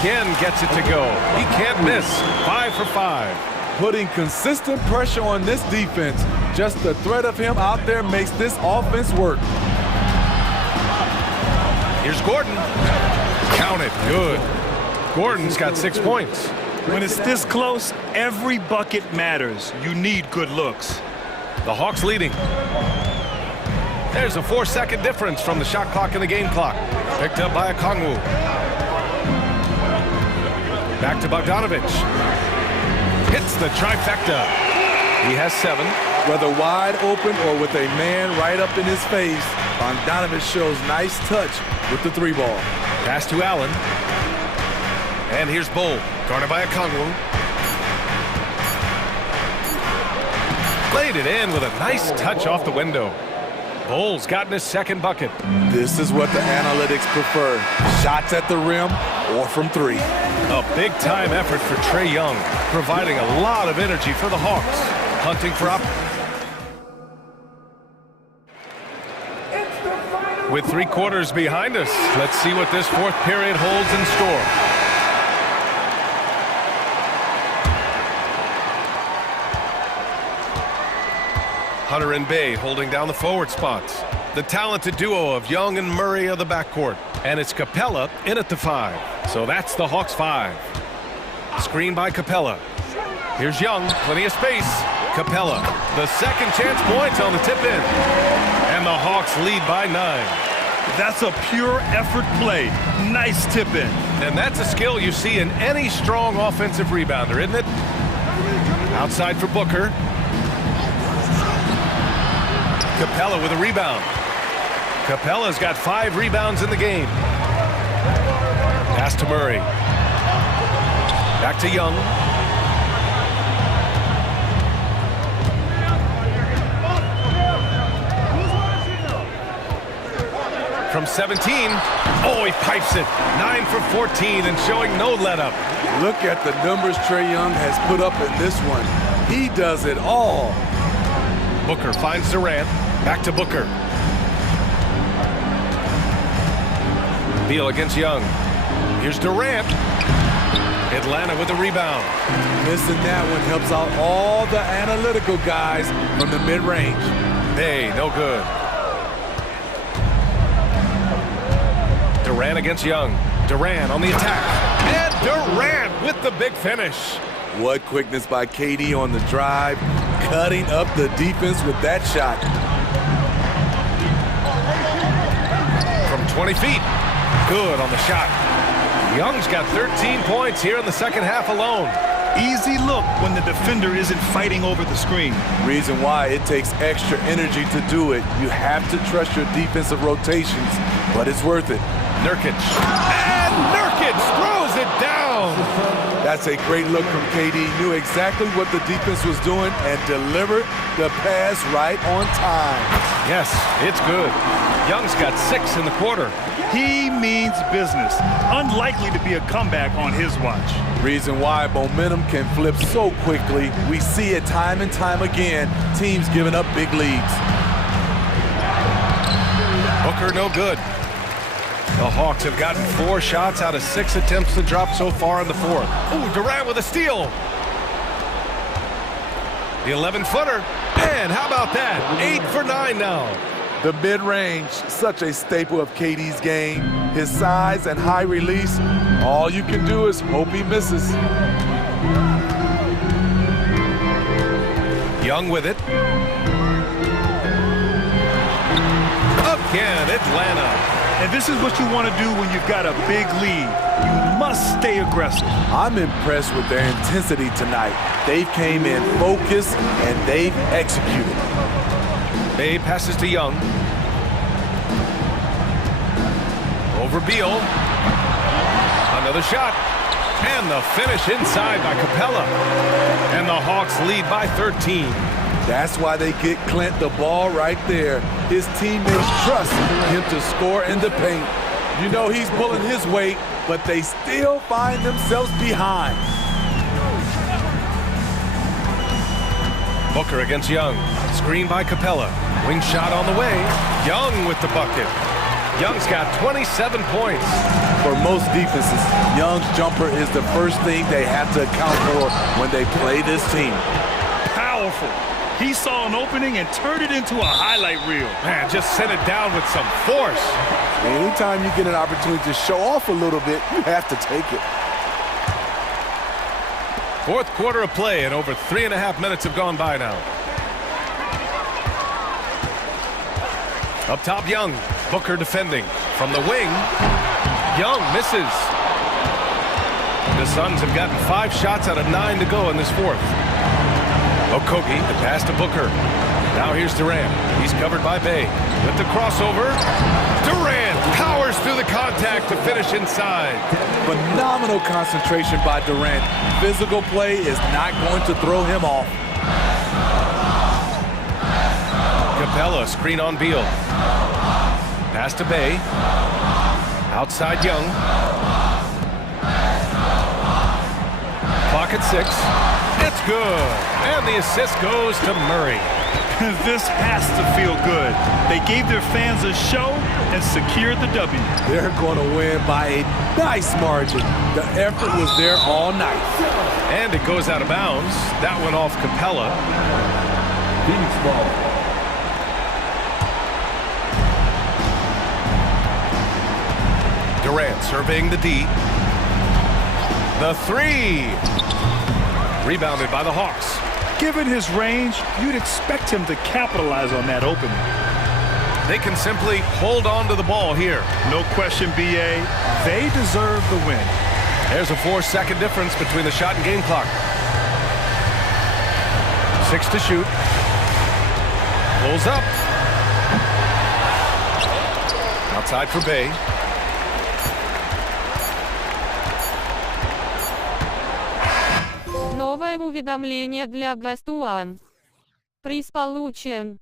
Again gets it to go. He can't miss. 5 for 5. Putting consistent pressure on this defense. Just the threat of him out there makes this offense work. Here's Gordon. Count it. Good. Gordon's got 6 points. When it's this close, every bucket matters. You need good looks. The Hawks leading. There's a 4-second difference from the shot clock and the game clock. Picked up by Okongwu. Back to Bogdanovich. Hits the trifecta. He has 7. Whether wide open or with a man right up in his face, Bogdanovich shows nice touch with the 3-ball. Pass to Allen. And here's Bull, guarded by Okongwu. Played it in with a nice touch off the window. Bull's gotten his 2nd bucket. This is what the analytics prefer. Shots at the rim or from 3. A big-time effort for Trae Young, providing a lot of energy for the Hawks. Hunting for With 3 quarters behind us, let's see what this 4th period holds in store. Hunter and Bay holding down the forward spots. The talented duo of Young and Murray of the backcourt. And it's Capella in at the 5. So that's the Hawks 5. Screen by Capella. Here's Young, plenty of space. Capella, the second chance points on the tip in. And the Hawks lead by 9. That's a pure effort play. Nice tip in. And that's a skill you see in any strong offensive rebounder, isn't it? Outside for Booker. Capella with a rebound. Capella's got 5 rebounds in the game. Pass to Murray. Back to Young. From 17. Oh, he pipes it. 9 for 14 and showing no let-up. Look at the numbers Trae Young has put up in this one. He does it all. Booker finds Durant. Back to Booker. Beal against Young. Here's Durant. Atlanta with a rebound. Missing that one helps out all the analytical guys from the mid-range. Hey, no good. Durant against Young. Durant on the attack. And Durant with the big finish. What quickness by KD on the drive. Cutting up the defense with that shot. From 20 feet. Good on the shot. Young's got 13 points here in the second half alone. Easy look when the defender isn't fighting over the screen. Reason why it takes extra energy to do it. You have to trust your defensive rotations, but it's worth it. Nurkic. And Nurkic throws it down. That's a great look from KD. Knew exactly what the defense was doing and delivered the pass right on time. Yes, it's good. Young's got 6 in the quarter. He means business. Unlikely to be a comeback on his watch. Reason why momentum can flip so quickly. We see it time and time again. Teams giving up big leads. Booker no good. The Hawks have gotten 4 shots out of 6 attempts to drop so far in the 4th. Ooh, Durant with a steal. The 11-footer. And how about that? 8 for 9 now. The mid-range, such a staple of KD's game. His size and high release, all you can do is hope he misses. Young with it. Again, Atlanta. And this is what you want to do when you've got a big lead. You must stay aggressive. I'm impressed with their intensity tonight. They came in focused and they've executed. Bay passes to Young. Over Beal. Another shot. And the finish inside by Capella. And the Hawks lead by 13. That's why they get Clint the ball right there. His teammates trust him to score in the paint. You know he's pulling his weight, but they still find themselves behind. Booker against Young. Screen by Capella. Wing shot on the way. Young with the bucket. Young's got 27 points. For most defenses, Young's jumper is the first thing they have to account for when they play this team. Powerful. He saw an opening and turned it into a highlight reel. Man, just sent it down with some force. Anytime you get an opportunity to show off a little bit, you have to take it. Fourth quarter of play, and over 3.5 minutes have gone by now. Up top, Young. Booker defending. From the wing, Young misses. The Suns have gotten 5 shots out of 9 to go in this fourth. Okogie, the pass to Booker. Now here's Durant. He's covered by Bay. With the crossover, Durant powers through the contact to finish inside. Phenomenal concentration by Durant. Physical play is not going to throw him off. Capella, screen on Beal. Pass to Bay. Outside Young. Clock at 6. It's good. And the assist goes to Murray. This has to feel good. They gave their fans a show and secured the W. They're going to win by a nice margin. The effort was there all night. And it goes out of bounds. That went off Capella. Phoenix ball. Durant surveying the D. The 3. Rebounded by the Hawks. Given his range, you'd expect him to capitalize on that opening. They can simply hold on to the ball here. No question, BA. They deserve the win. There's a 4-second difference between the shot and game clock. 6 to shoot. Pulls up. Outside for Bay. Новое уведомление для Best One. Приз получен.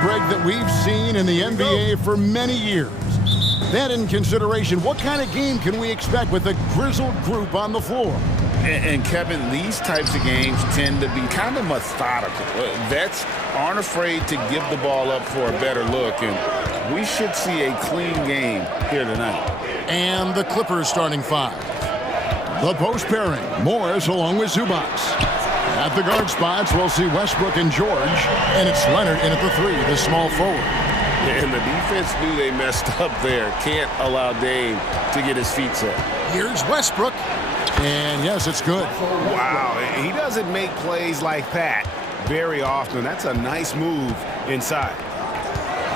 break that we've seen in the NBA for many years. That in consideration, what kind of game can we expect with a grizzled group on the floor? And Kevin, these types of games tend to be kind of methodical. Vets aren't afraid to give the ball up for a better look, and we should see a clean game here tonight. And the Clippers starting five. The post pairing, Morris along with Zubac. At the guard spots, we'll see Westbrook and George, and it's Leonard in at the three, the small forward. And the defense knew they messed up there. Can't allow Dame to get his feet set. Here's Westbrook. And yes, it's good. Wow, he doesn't make plays like that very often. That's a nice move inside.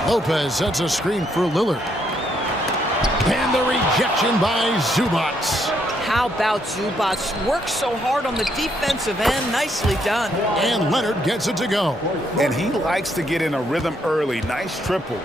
Lopez sets a screen for Lillard. And the rejection by Zubac. How about Zubac? Works so hard on the defensive end. Nicely done. And Leonard gets it to go. And he likes to get in a rhythm early. Nice triple.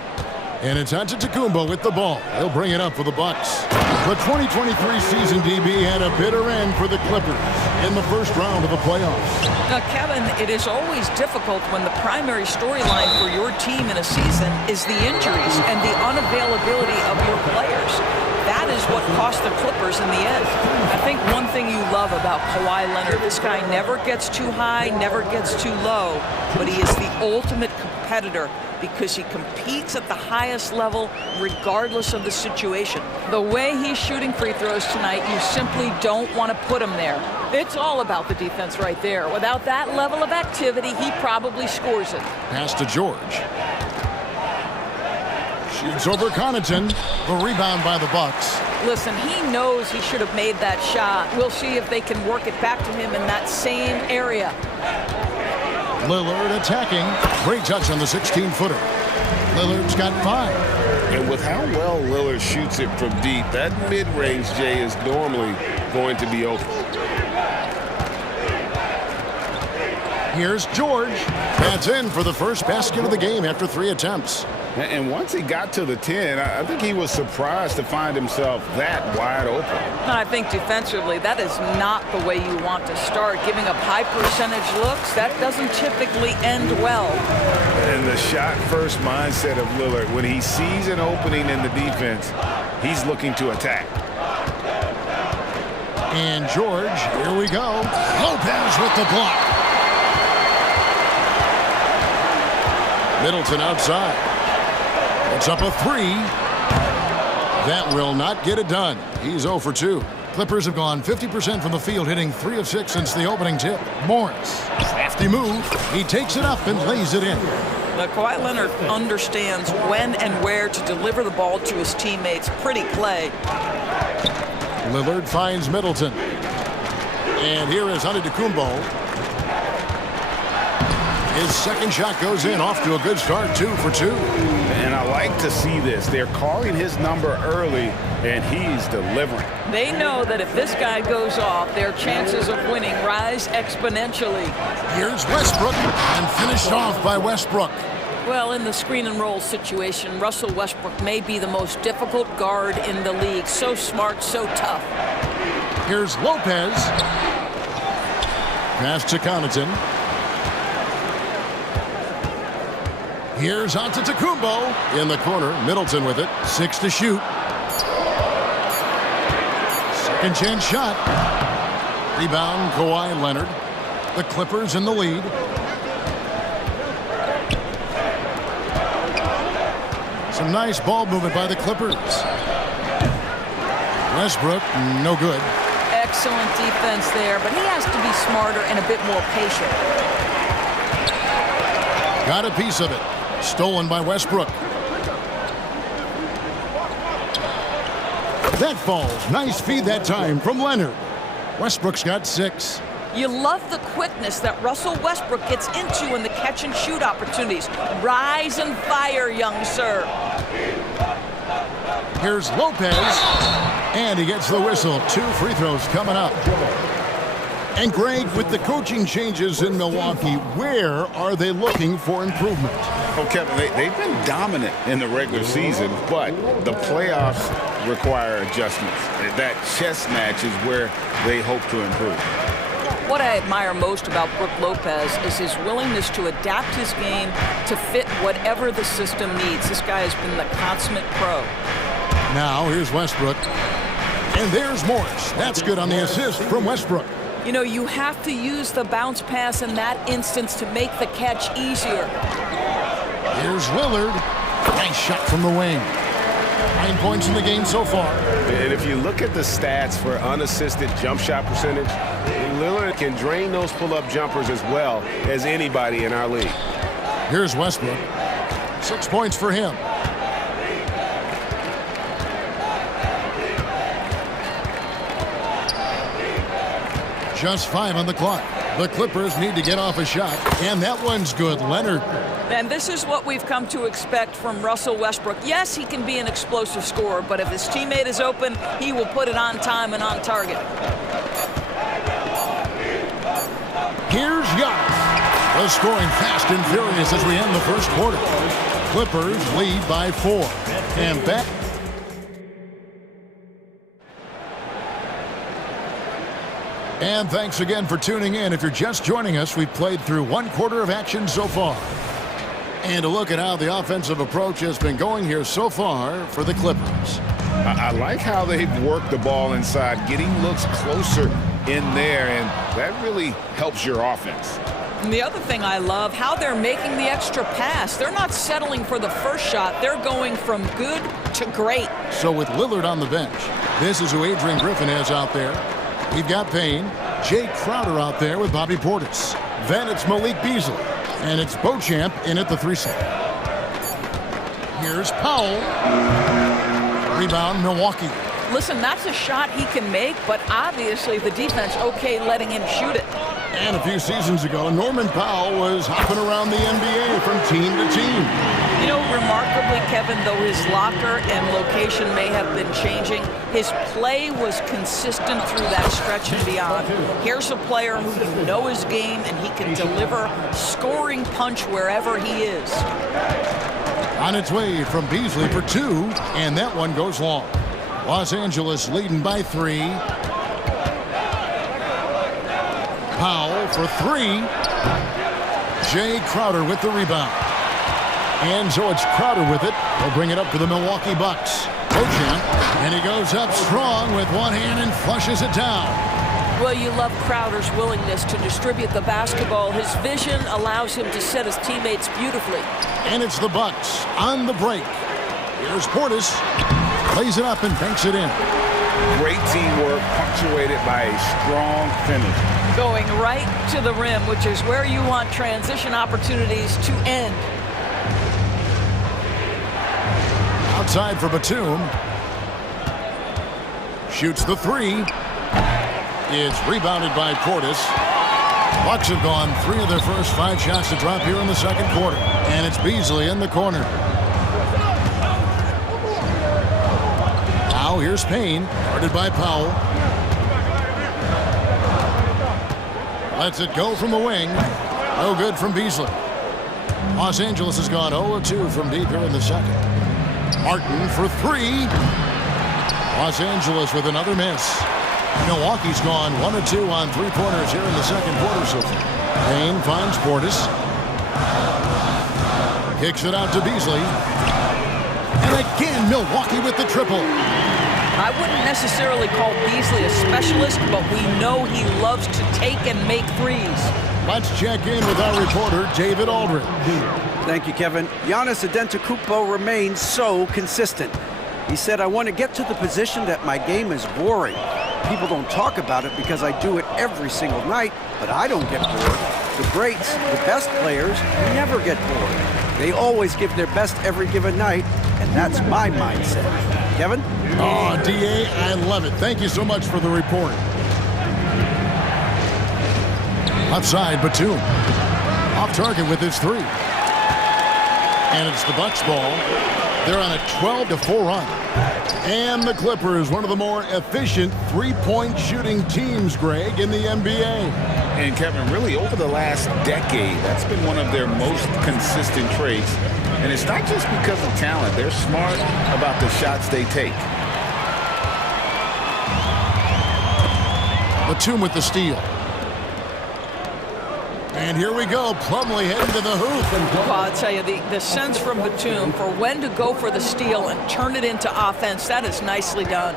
And it's Antetokounmpo with the ball. He'll bring it up for the Bucks. The 2023 season, DB, had a bitter end for the Clippers in the first round of the playoffs. Now, Kevin, it is always difficult when the primary storyline for your team in a season is the injuries and the unavailability of your players. That is what cost the Clippers in the end. I think one thing you love about Kawhi Leonard, this guy never gets too high, never gets too low, but he is the ultimate competitor because he competes at the highest level regardless of the situation. The way he's shooting free throws tonight, you simply don't want to put him there. It's all about the defense right there. Without that level of activity, he probably scores it. Pass to George. Shoots over Connaughton. The rebound by the Bucks. Listen, he knows he should have made that shot. We'll see if they can work it back to him in that same area. Lillard attacking. Great touch on the 16-footer. Lillard's got 5. And with how well Lillard shoots it from deep, that mid-range, Jay, is normally going to be open. Here's George. That's in for the first basket of the game after 3 attempts. And once he got to the 10, I think he was surprised to find himself that wide open. And I think defensively, that is not the way you want to start. Giving up high percentage looks, that doesn't typically end well. And the shot-first mindset of Lillard, when he sees an opening in the defense, he's looking to attack. And George, here we go. Lopez with the block. Middleton outside. It's up a 3. That will not get it done. He's 0 for 2. Clippers have gone 50% from the field, hitting 3 of 6 since the opening tip. Morris, crafty move. He takes it up and lays it in. Now, Kawhi Leonard understands when and where to deliver the ball to his teammates. Pretty play. Lillard finds Middleton. And here is Antetokounmpo. His second shot goes in, off to a good start, 2 for 2. And I like to see this. They're calling his number early, and he's delivering. They know that if this guy goes off, their chances of winning rise exponentially. Here's Westbrook, and finished off by Westbrook. Well, in the screen and roll situation, Russell Westbrook may be the most difficult guard in the league. So smart, so tough. Here's Lopez. Pass to Connaughton. Here's Antetokounmpo in the corner. Middleton with it. 6 to shoot. Second chance shot. Rebound, Kawhi Leonard. The Clippers in the lead. Some nice ball movement by the Clippers. Westbrook, no good. Excellent defense there, but he has to be smarter and a bit more patient. Got a piece of it. Stolen by Westbrook. That falls. Nice feed that time from Leonard. Westbrook's got 6. You love the quickness that Russell Westbrook gets into in the catch-and-shoot opportunities. Rise and fire, young sir. Here's Lopez. And he gets the whistle. 2 free throws coming up. And Greg, with the coaching changes in Milwaukee, where are they looking for improvement? Oh, Kevin, they've been dominant in the regular season, but the playoffs require adjustments. That chess match is where they hope to improve. What I admire most about Brook Lopez is his willingness to adapt his game to fit whatever the system needs. This guy has been the consummate pro. Now here's Westbrook. And there's Morris. That's good on the assist from Westbrook. You know, you have to use the bounce pass in that instance to make the catch easier. Here's Lillard. Nice shot from the wing. 9 points in the game so far. And if you look at the stats for unassisted jump shot percentage, Lillard can drain those pull-up jumpers as well as anybody in our league. Here's Westbrook. 6 points for him. Just 5 on the clock. The Clippers need to get off a shot, and that one's good. Leonard. And this is what we've come to expect from Russell Westbrook. Yes, he can be an explosive scorer, but if his teammate is open, he will put it on time and on target. Here's Giannis. The scoring fast and furious as we end the first quarter. Clippers lead by 4. And back. And thanks again for tuning in. If you're just joining us, we've played through 1 quarter of action so far. And a look at how the offensive approach has been going here so far for the Clippers. I like how they've worked the ball inside, getting looks closer in there, and that really helps your offense. And the other thing I love, how they're making the extra pass. They're not settling for the first shot. They're going from good to great. So with Lillard on the bench, this is who Adrian Griffin has out there. We've got Payne, Jay Crowder out there with Bobby Portis. Then it's Malik Beasley. And it's Beauchamp in at the 3-set. Here's Powell. Rebound, Milwaukee. Listen, that's a shot he can make, but obviously the defense okay letting him shoot it. And a few seasons ago, Norman Powell was hopping around the NBA from team to team. You know, remarkably, Kevin, though his locker and location may have been changing, his play was consistent through that stretch and beyond. Here's a player who you know his game, and he can deliver scoring punch wherever he is. On its way from Beasley for 2, and that one goes long. Los Angeles leading by 3. Powell for 3. Jay Crowder with the rebound. And so it's Crowder with it. They'll bring it up to the Milwaukee Bucks. Beauchamp, and he goes up strong with one hand and flushes it down. Well, you love Crowder's willingness to distribute the basketball. His vision allows him to set his teammates beautifully. And it's the Bucks on the break. Here's Portis. Plays it up and banks it in. Great teamwork punctuated by a strong finish. Going right to the rim, which is where you want transition opportunities to end. Outside for Batum. Shoots the 3. It's rebounded by Portis. Bucks have gone 3 of their first 5 shots to drop here in the second quarter. And it's Beasley in the corner. Now here's Payne, guarded by Powell. Lets it go from the wing. No good from Beasley. Los Angeles has gone 0-2 from deep here in the second. Martin for 3. Los Angeles with another miss. Milwaukee's gone 1-2 on 3-pointers here in the second quarter so far. Payne finds Portis. Kicks it out to Beasley. And again, Milwaukee with the triple. I wouldn't necessarily call Beasley a specialist, but we know he loves to take and make threes. Let's check in with our reporter, David Aldridge. Thank you, Kevin. Giannis Antetokounmpo remains so consistent. He said, I want to get to the position that my game is boring. People don't talk about it because I do it every single night, but I don't get bored. The greats, the best players, never get bored. They always give their best every given night, and that's my mindset. Kevin? Oh, D.A., I love it. Thank you so much for the report. Outside, Batum. Off target with his 3. And it's the Bucks ball. They're on a 12-4 run. And the Clippers, one of the more efficient three-point shooting teams, Greg, in the NBA. And Kevin, really over the last decade, that's been one of their most consistent traits. And it's not just because of talent. They're smart about the shots they take. Batum with the steal. And here we go, Plumlee heading to the hoop. Well, I'll tell you, the sense from Batum for when to go for the steal and turn it into offense, that is nicely done.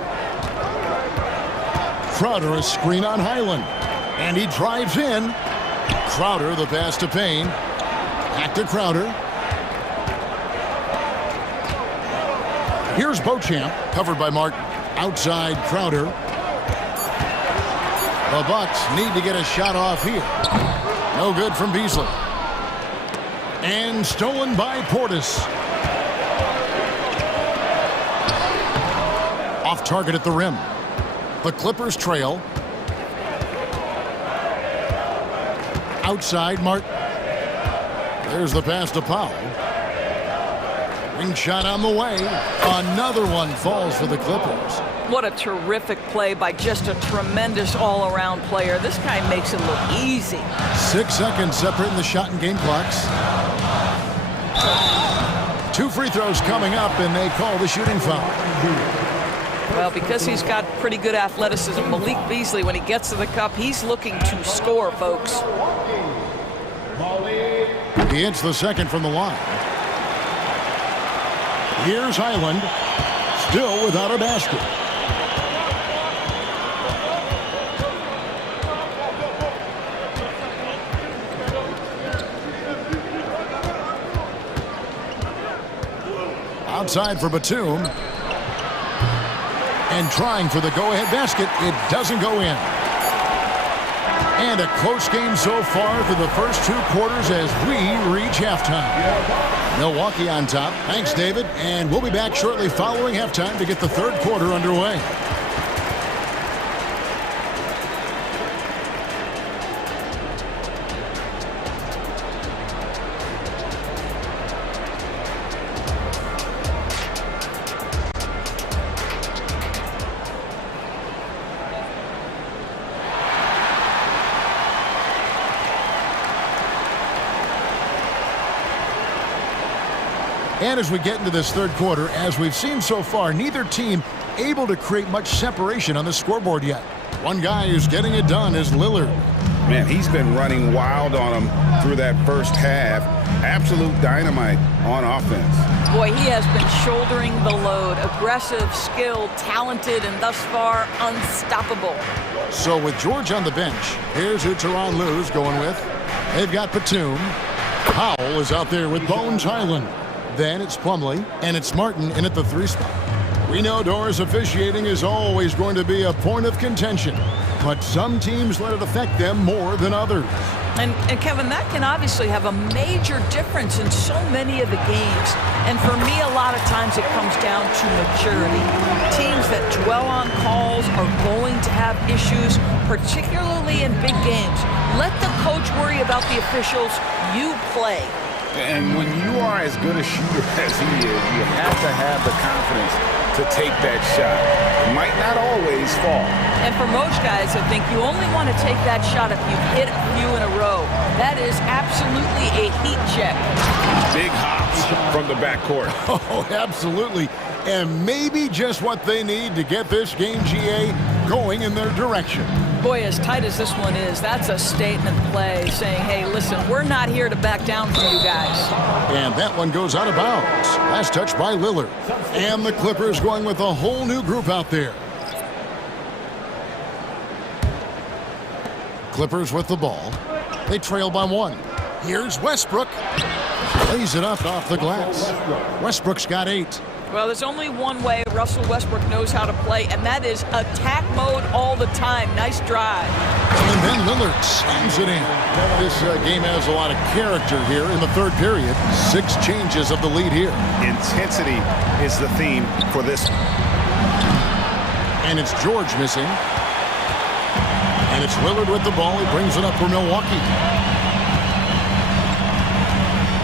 Crowder, a screen on Highland. And he drives in. Crowder, the pass to Payne. Back to Crowder. Here's Beauchamp, covered by Martin. Outside Crowder. The Bucks need to get a shot off here. No good from Beasley. And stolen by Portis. Off target at the rim. The Clippers trail. Outside Martin. There's the pass to Powell. Ring shot on the way. Another one falls for the Clippers. What a terrific play by just a tremendous all-around player. This guy makes it look easy. 6 seconds separating the shot and game clocks. 2 free throws coming up, and they call the shooting foul. Well, because he's got pretty good athleticism, Malik Beasley, when he gets to the cup, he's looking to score, folks. He hits the second from the line. Here's Highland, still without a basket. Outside for Batum. And trying for the go-ahead basket. It doesn't go in. And a close game so far through the first 2 quarters as we reach halftime. Milwaukee on top. Thanks, David. And we'll be back shortly following halftime to get the 3rd quarter underway. And as we get into this 3rd quarter, as we've seen so far, neither team able to create much separation on the scoreboard yet. One guy who's getting it done is Lillard. Man, he's been running wild on him through that first half. Absolute dynamite on offense. Boy, he has been shouldering the load. Aggressive, skilled, talented, and thus far unstoppable. So with George on the bench, here's who Tyronn Lue's going with. They've got Batum. Powell is out there with Bones Highland. Then it's Plumlee, and it's Martin in at the 3 spot. We know Doris officiating is always going to be a point of contention, but some teams let it affect them more than others. And Kevin, that can obviously have a major difference in so many of the games. And for me, a lot of times it comes down to maturity. Teams that dwell on calls are going to have issues, particularly in big games. Let the coach worry about the officials. You play. And when you are as good a shooter as he is, you have to have the confidence to take that shot. It might not always fall. And for most guys, I think you only want to take that shot if you've hit a few in a row. That is absolutely a heat check. Big hops from the backcourt. Oh, absolutely. And maybe just what they need to get this game, GA, going in their direction. Boy, as tight as this one is, that's a statement play saying, hey, listen, we're not here to back down from you guys. And that one goes out of bounds. Last touch by Lillard. And the Clippers going with a whole new group out there. Clippers with the ball. They trail by 1. Here's Westbrook. Lays it up off the glass. Westbrook's got 8. Well, there's only one way Russell Westbrook knows how to play, and that is attack mode all the time. Nice drive. And then Lillard slams it in. This game has a lot of character here in the 3rd period. 6 changes of the lead here. Intensity is the theme for this. And it's George missing. And it's Lillard with the ball. He brings it up for Milwaukee.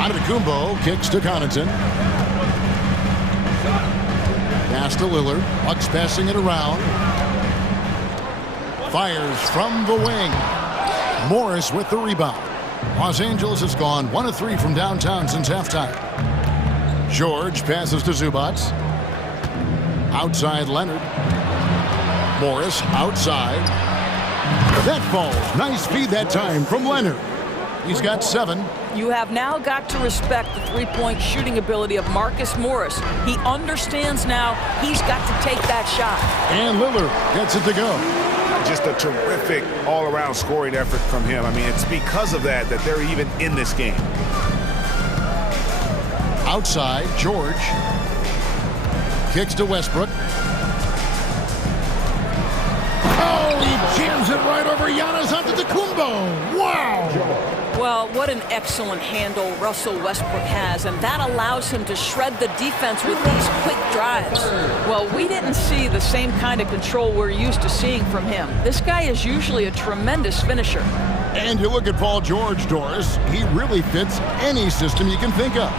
Antetokounmpo kicks to Connaughton. Pass to Lillard. Bucks passing it around. Fires from the wing. Morris with the rebound. Los Angeles has gone 1 of 3 from downtown since halftime. George passes to Zubac. Outside Leonard. Morris outside. That falls. Nice feed that time from Leonard. He's got 7. You have now got to respect the three-point shooting ability of Marcus Morris. He understands now he's got to take that shot. And Lillard gets it to go. Just a terrific all-around scoring effort from him. I mean, it's because of that they're even in this game. Outside, George. Kicks to Westbrook. Oh, he jams it right over Giannis Antetokounmpo. Wow! Well, what an excellent handle Russell Westbrook has, and that allows him to shred the defense with these quick drives. Well, we didn't see the same kind of control we're used to seeing from him. This guy is usually a tremendous finisher. And you look at Paul George, Doris, he really fits any system you can think of.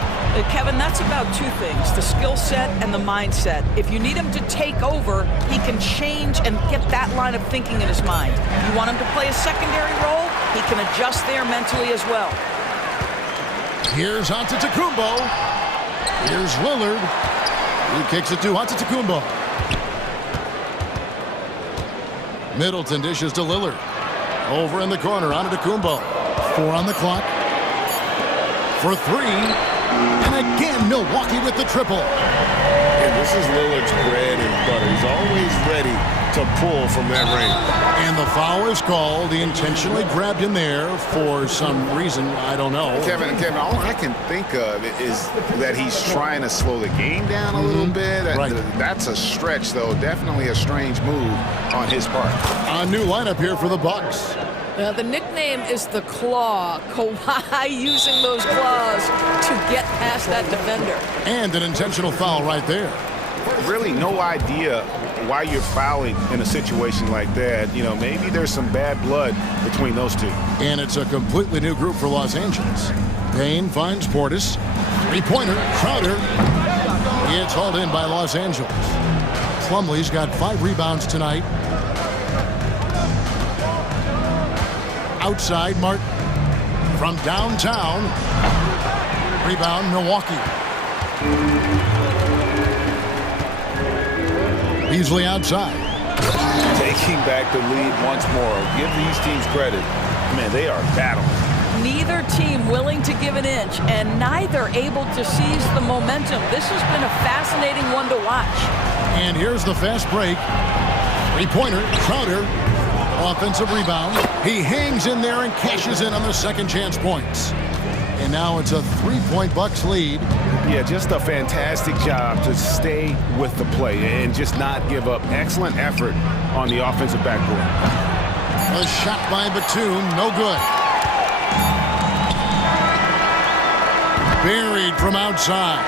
Kevin, that's about two things, the skill set and the mindset. If you need him to take over, he can change and get that line of thinking in his mind. You want him to play a secondary role, he can adjust there mentally as well. Here's Antetokounmpo. Here's Lillard. He kicks it to Antetokounmpo. Middleton dishes to Lillard. Over in the corner, Antetokounmpo. 4 on the clock. For 3. And again, Milwaukee with the triple. And this is Lillard's bread and butter. He's always ready to pull from that range. And the foul is called. He intentionally grabbed him there for some reason. I don't know. Kevin, all I can think of is that he's trying to slow the game down a little bit. Right. That's a stretch, though. Definitely a strange move on his part. A new lineup here for the Bucks. The nickname is the Claw. Kawhi using those claws to get past that defender. And an intentional foul right there. Really no idea why you're fouling in a situation like that. You know, maybe there's some bad blood between those two. And it's a completely new group for Los Angeles. Payne finds Portis. Three-pointer, Crowder. It's hauled in by Los Angeles. Plumlee's got 5 rebounds tonight. Outside, Martin. From downtown. Rebound, Milwaukee. Beasley outside. Taking back the lead once more. Give these teams credit. Man, they are battling. Neither team willing to give an inch, and neither able to seize the momentum. This has been a fascinating one to watch. And here's the fast break. Three-pointer, Crowder. Offensive rebound. He hangs in there and cashes in on the second chance points. And now it's a 3-point Bucks lead. Yeah, just a fantastic job to stay with the play and just not give up. Excellent effort on the offensive backboard. A shot by Batum, no good. Buried from outside.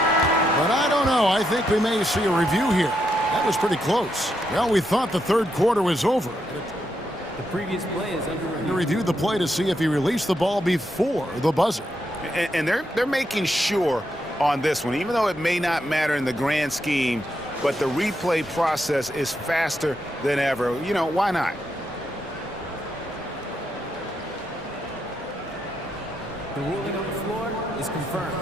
But I don't know. I think we may see a review here. That was pretty close. Well, we thought the third quarter was over. The previous play is under review. To review the play to see if he released the ball before the buzzer. And they're making sure on this one, even though it may not matter in the grand scheme, but the replay process is faster than ever. You know, why not? The ruling on the floor is confirmed.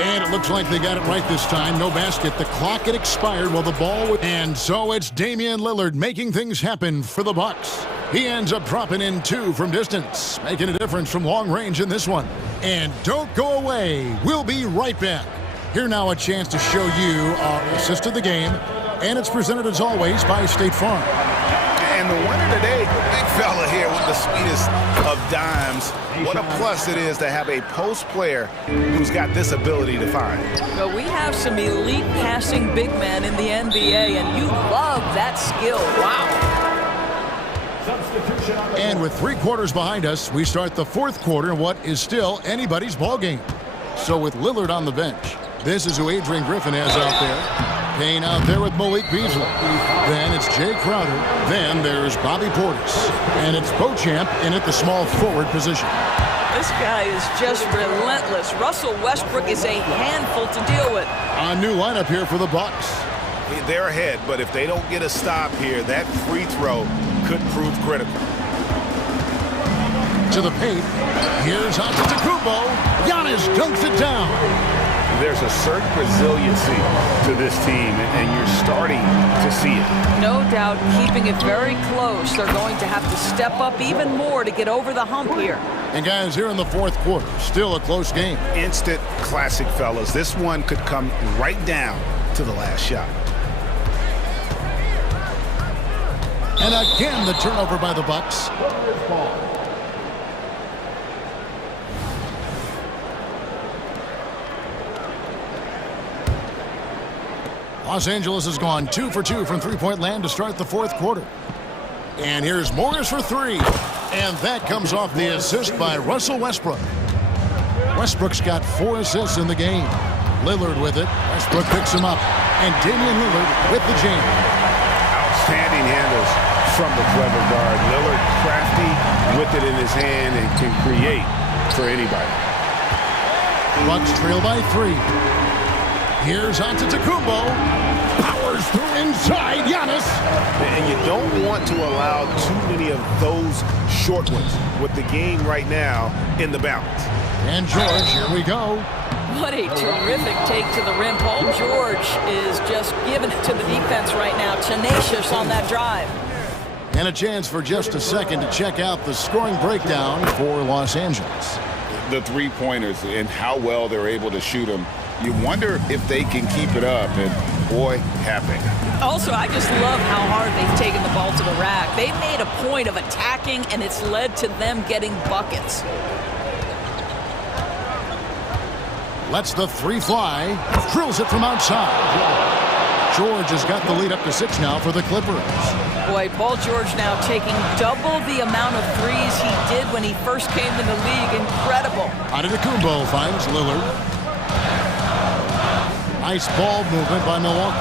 And it looks like they got it right this time. No basket. The clock had expired while the ball was... And so it's Damian Lillard making things happen for the Bucks. He ends up dropping in 2 from distance, making a difference from long range in this one. And don't go away. We'll be right back. Here now a chance to show you our assist of the game. And it's presented as always by State Farm. And the winner today, big fella here with the sweetest of dimes. What a plus it is to have a post player who's got this ability to find. Well, we have some elite passing big men in the NBA, and you love that skill. Wow. And with 3 quarters behind us, we start the 4th quarter in what is still anybody's ball game. So with Lillard on the bench, this is who Adrian Griffin has out there. Payne out there with Malik Beasley. Then it's Jay Crowder. Then there's Bobby Portis. And it's Beauchamp in at the small forward position. This guy is just relentless. Russell Westbrook is a handful to deal with. A new lineup here for the Bucks. They're ahead, but if they don't get a stop here, that free throw could prove critical. To the paint. Here's Antetokounmpo. Giannis dunks it down. there's a certain resiliency to this team, and you're starting to see it. No doubt, keeping it very close. They're going to have to step up even more to get over the hump here. And guys, here in the fourth quarter, still a close game. Instant classic, fellas. This one could come right down to the last shot. And again, the turnover by the Bucks. Los Angeles has gone 2 for 2 from three-point land to start the fourth quarter. And here's Morris for three. And that comes off the assist by Russell Westbrook. Westbrook's got 4 assists in the game. Lillard with it. Westbrook picks him up. And Damian Lillard with the jam. Outstanding handles from the clever guard. Lillard crafty with it in his hand and can create for anybody. Bucks trail by 3. Here's Antetokounmpo. Powers through inside Giannis. And you don't want to allow too many of those short ones with the game right now in the balance. And George, here we go. What a terrific take to the rim. Paul George is just giving it to the defense right now. Tenacious on that drive. And a chance for just a second to check out the scoring breakdown for Los Angeles. The three-pointers and how well they're able to shoot them. You wonder if they can keep it up, and boy, have they. Also, I just love how hard they've taken the ball to the rack. They've made a point of attacking, and it's led to them getting buckets. Lets the three fly. Drills it from outside. George has got the lead up to 6 now for the Clippers. Boy, Paul George now taking double the amount of threes he did when he first came in the league. Incredible. Antetokounmpo finds Lillard. Nice ball movement by Milwaukee.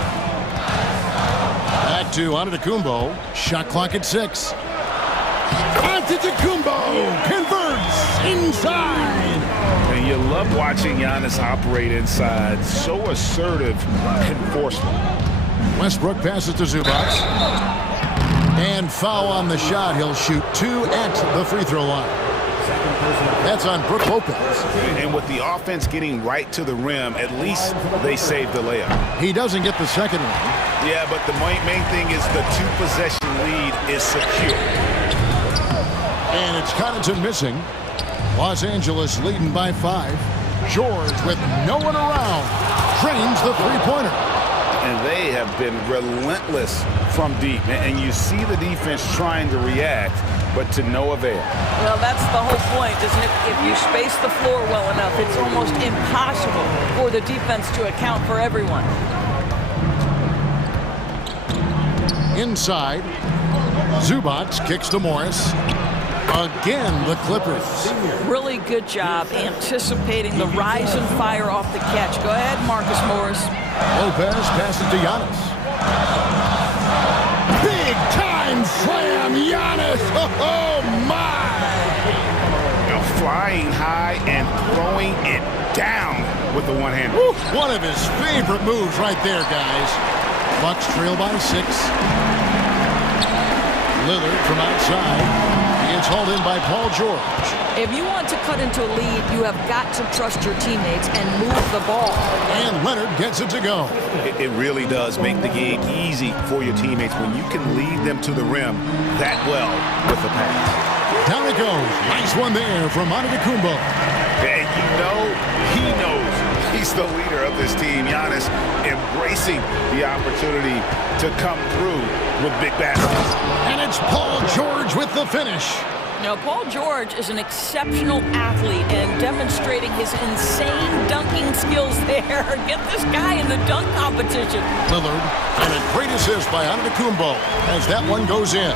Back to Antetokounmpo. Shot clock at 6. Antetokounmpo converts inside. And you love watching Giannis operate inside. So assertive enforcement. Westbrook passes to Zubac. And foul on the shot. He'll shoot 2 at the free throw line. That's on Brook Lopez. And with the offense getting right to the rim, at least they saved the layup. He doesn't get the second one. Yeah, but the main thing is the 2-possession lead is secure. And it's Connaughton missing. Los Angeles leading by 5. George with no one around. Trains the three-pointer. And they have been relentless from deep. And you see the defense trying to react, but to no avail. Well, that's the whole point, isn't it? If you space the floor well enough, it's almost impossible for the defense to account for everyone. Inside, Zubac kicks to Morris. Again, the Clippers. Really good job anticipating the rise and fire off the catch. Go ahead, Marcus Morris. Lopez passes to Giannis. Big time slam, Giannis. Oh, my. Now flying high and throwing it down with the one-hand. One of his favorite moves right there, guys. Bucks trail by 6. Lillard from outside. It's hauled in by Paul George. If you want to cut into a lead, you have got to trust your teammates and move the ball. And Leonard gets it to go. It really does make the game easy for your teammates when you can lead them to the rim that well with the pass. Down it goes. Nice one there from Antetokounmpo. And you know he knows he's the leader of this team. Giannis embracing the opportunity to come through with big baskets. And it's Paul George with the finish. Now, Paul George is an exceptional athlete and demonstrating his insane dunking skills there. Get this guy in the dunk competition. Lillard, and a great assist by Antetokounmpo as that one goes in.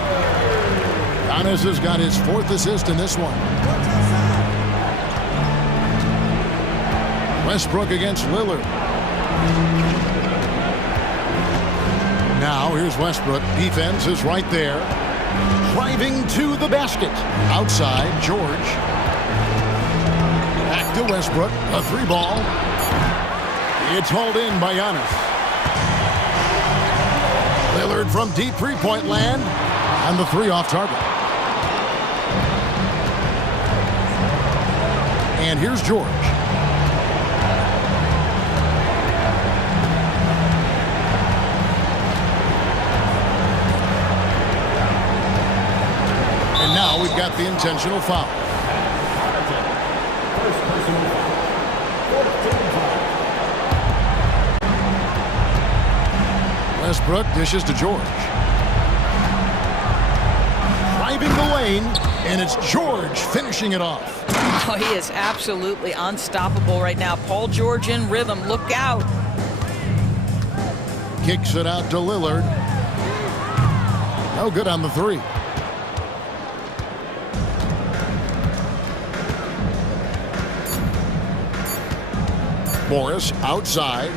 Giannis has got his 4th assist in this one. Westbrook against Lillard. Now, here's Westbrook. Defense is right there. Driving to the basket. Outside, George. Back to Westbrook. A 3-ball. It's hauled in by Giannis. Lillard from deep 3-point land. And the 3 off target. And here's George. got the intentional foul. First personal foul. 14 foul. Westbrook dishes to George. Driving the lane, and it's George finishing it off. Oh, he is absolutely unstoppable right now. Paul George in rhythm. Look out. Kicks it out to Lillard. No good on the three. Morris outside.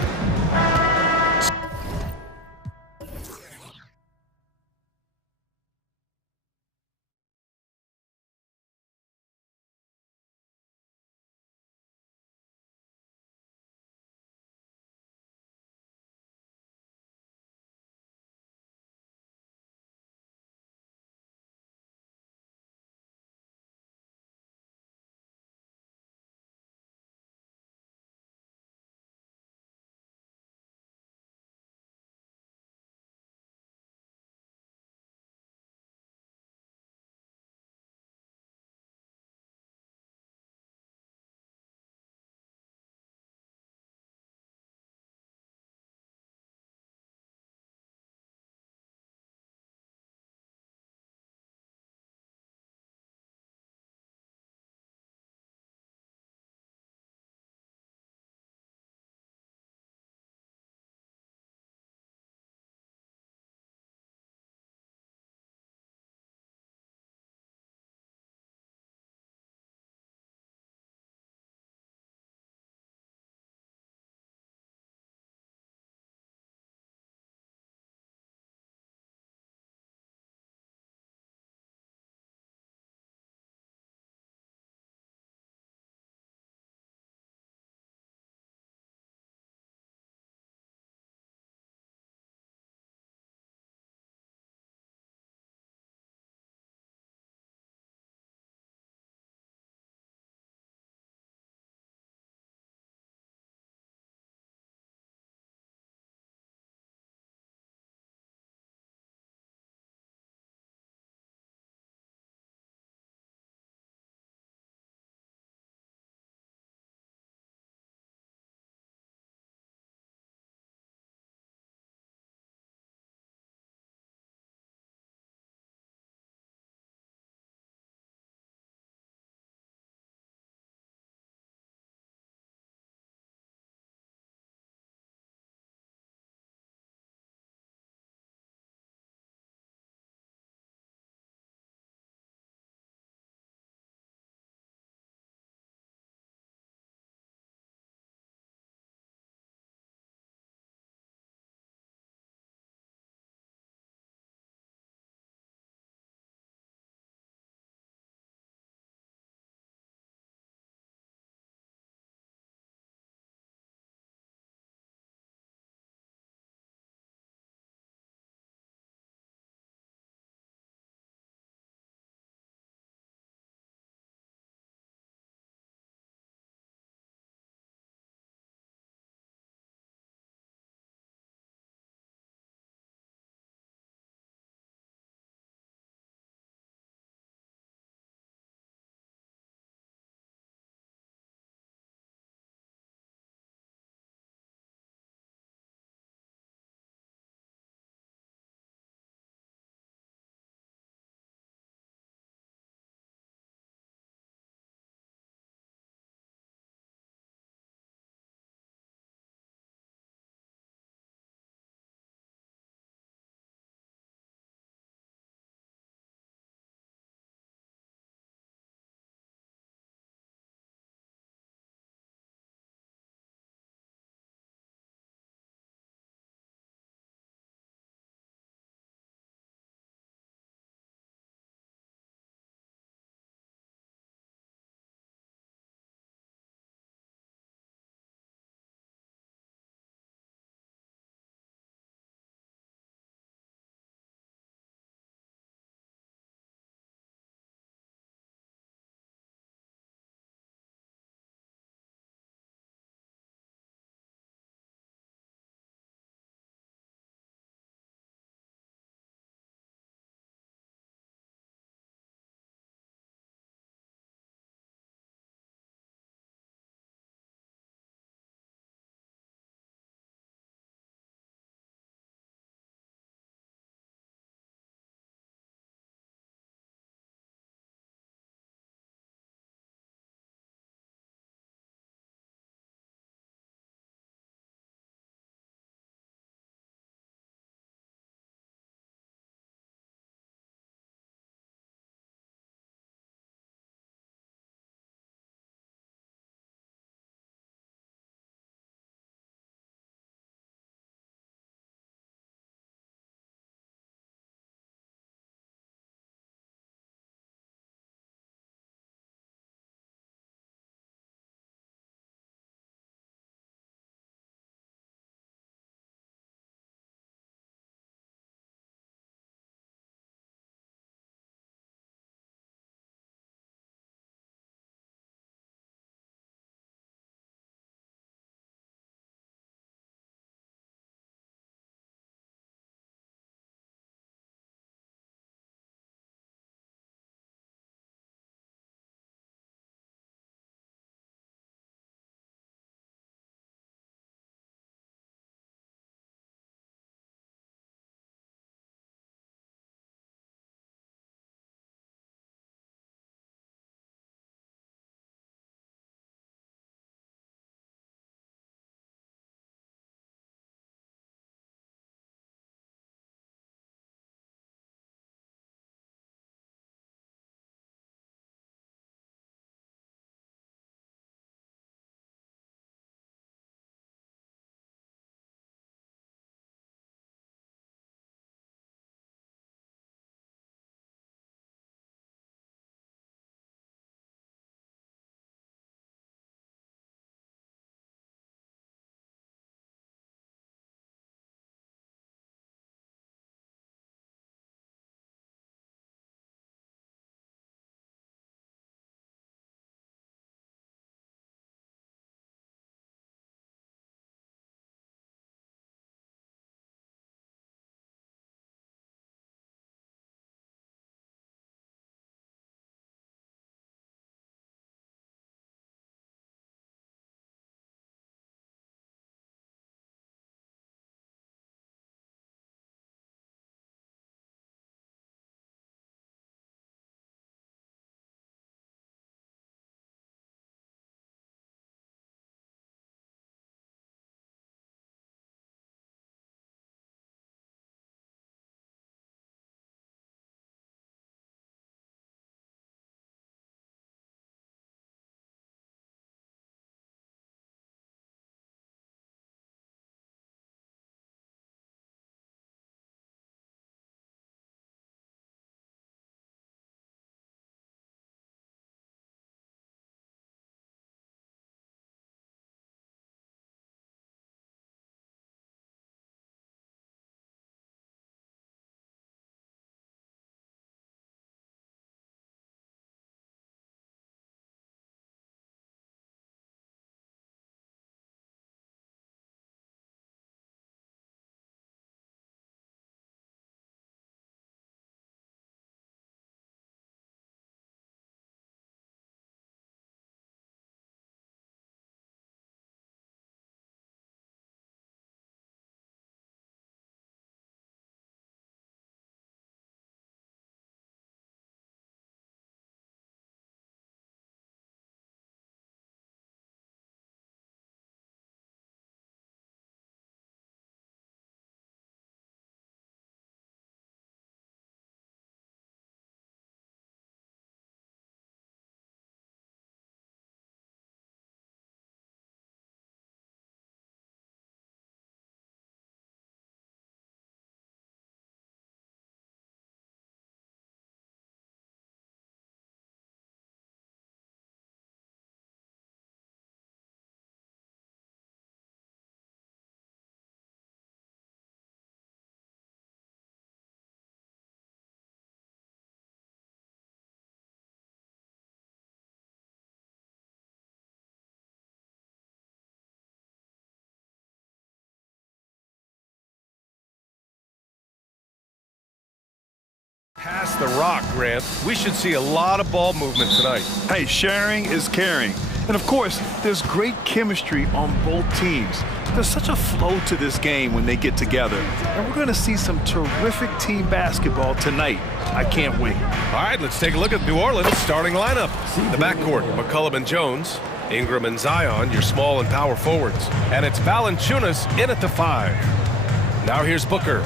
Pass the rock, Grant. We should see a lot of ball movement tonight. Hey, sharing is caring. And of course, there's great chemistry on both teams. There's such a flow to this game when they get together. And we're going to see some terrific team basketball tonight. I can't wait. All right, let's take a look at New Orleans' starting lineup. The backcourt, McCollum and Jones. Ingram and Zion, your small and power forwards. And it's Valanciunas in at the 5. Now here's Booker.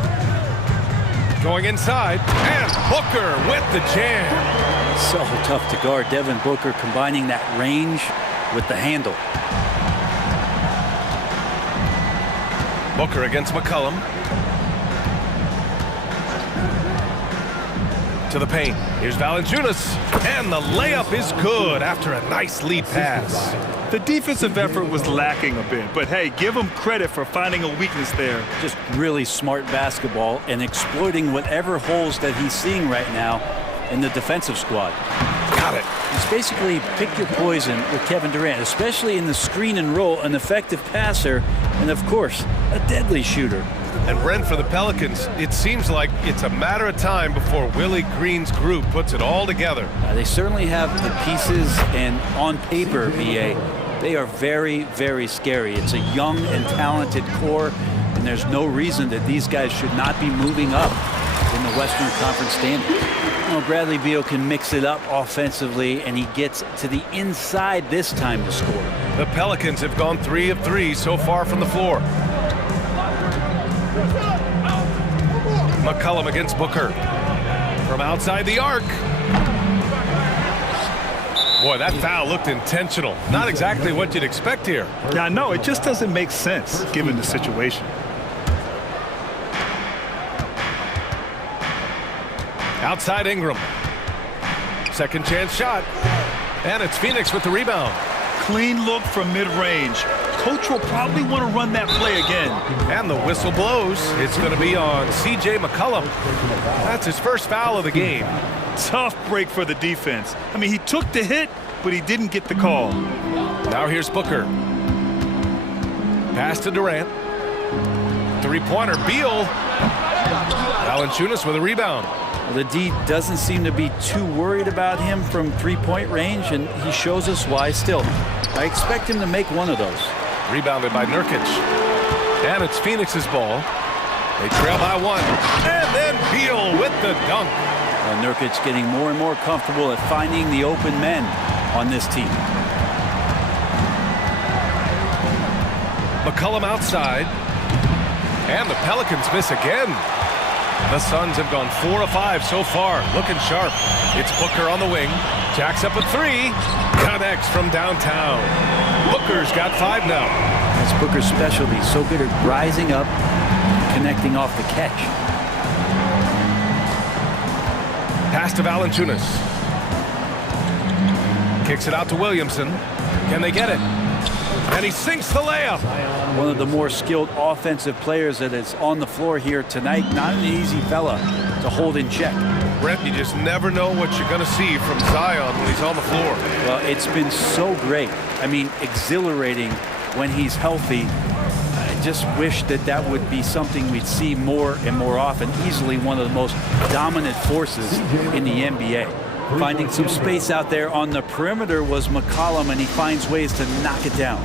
Going inside, and Booker with the jam. So tough to guard. Devin Booker combining that range with the handle. Booker against McCollum. To the paint. Here's Valanciunas, and the layup is good after a nice lead pass. The defensive effort was lacking a bit, but hey, give him credit for finding a weakness there. Just really smart basketball and exploiting whatever holes that he's seeing right now in the defensive squad. Got it. It's basically pick your poison with Kevin Durant, especially in the screen and roll, an effective passer, and of course, a deadly shooter. And Brent, for the Pelicans, it seems like it's a matter of time before Willie Green's group puts it all together. They certainly have the pieces, and on paper, BA, they are very, very scary. It's a young and talented core, and there's no reason that these guys should not be moving up in the Western Conference standings. Well, Bradley Beal can mix it up offensively, and he gets to the inside this time to score. The Pelicans have gone 3 of 3 so far from the floor. McCollum against Booker. From outside the arc. Boy, that foul looked intentional. Not exactly what you'd expect here. Yeah, I know. It just doesn't make sense given the situation. Outside Ingram. Second chance shot. And it's Phoenix with the rebound. Clean look from mid-range. Coach will probably want to run that play again. And the whistle blows. It's going to be on C.J. McCollum. That's his first foul of the game. Tough break for the defense. I mean, he took the hit, but he didn't get the call. Now here's Booker. Pass to Durant. Three-pointer, Beal. Valanciunas with a rebound. Well, the D doesn't seem to be too worried about him from three-point range, and he shows us why still. I expect him to make one of those. Rebounded by Nurkic. And it's Phoenix's ball. They trail by 1. And then Beal with the dunk. Nurkic getting more and more comfortable at finding the open men on this team. McCollum outside. And the Pelicans miss again. The Suns have gone 4 of 5 so far, looking sharp. It's Booker on the wing. Jacks up a 3. Connects from downtown. Booker's got 5 now. That's Booker's specialty. So good at rising up, connecting off the catch. Pass to Valanciunas. Kicks it out to Williamson. Can they get it? And he sinks the layup. One of the more skilled offensive players that is on the floor here tonight. Not an easy fella to hold in check. Brent, you just never know what you're going to see from Zion when he's on the floor. Well, it's been so great. I mean, exhilarating when he's healthy. I just wish that that would be something we'd see more and more often. Easily one of the most dominant forces in the NBA. Finding some space out there on the perimeter was McCollum, and he finds ways to knock it down.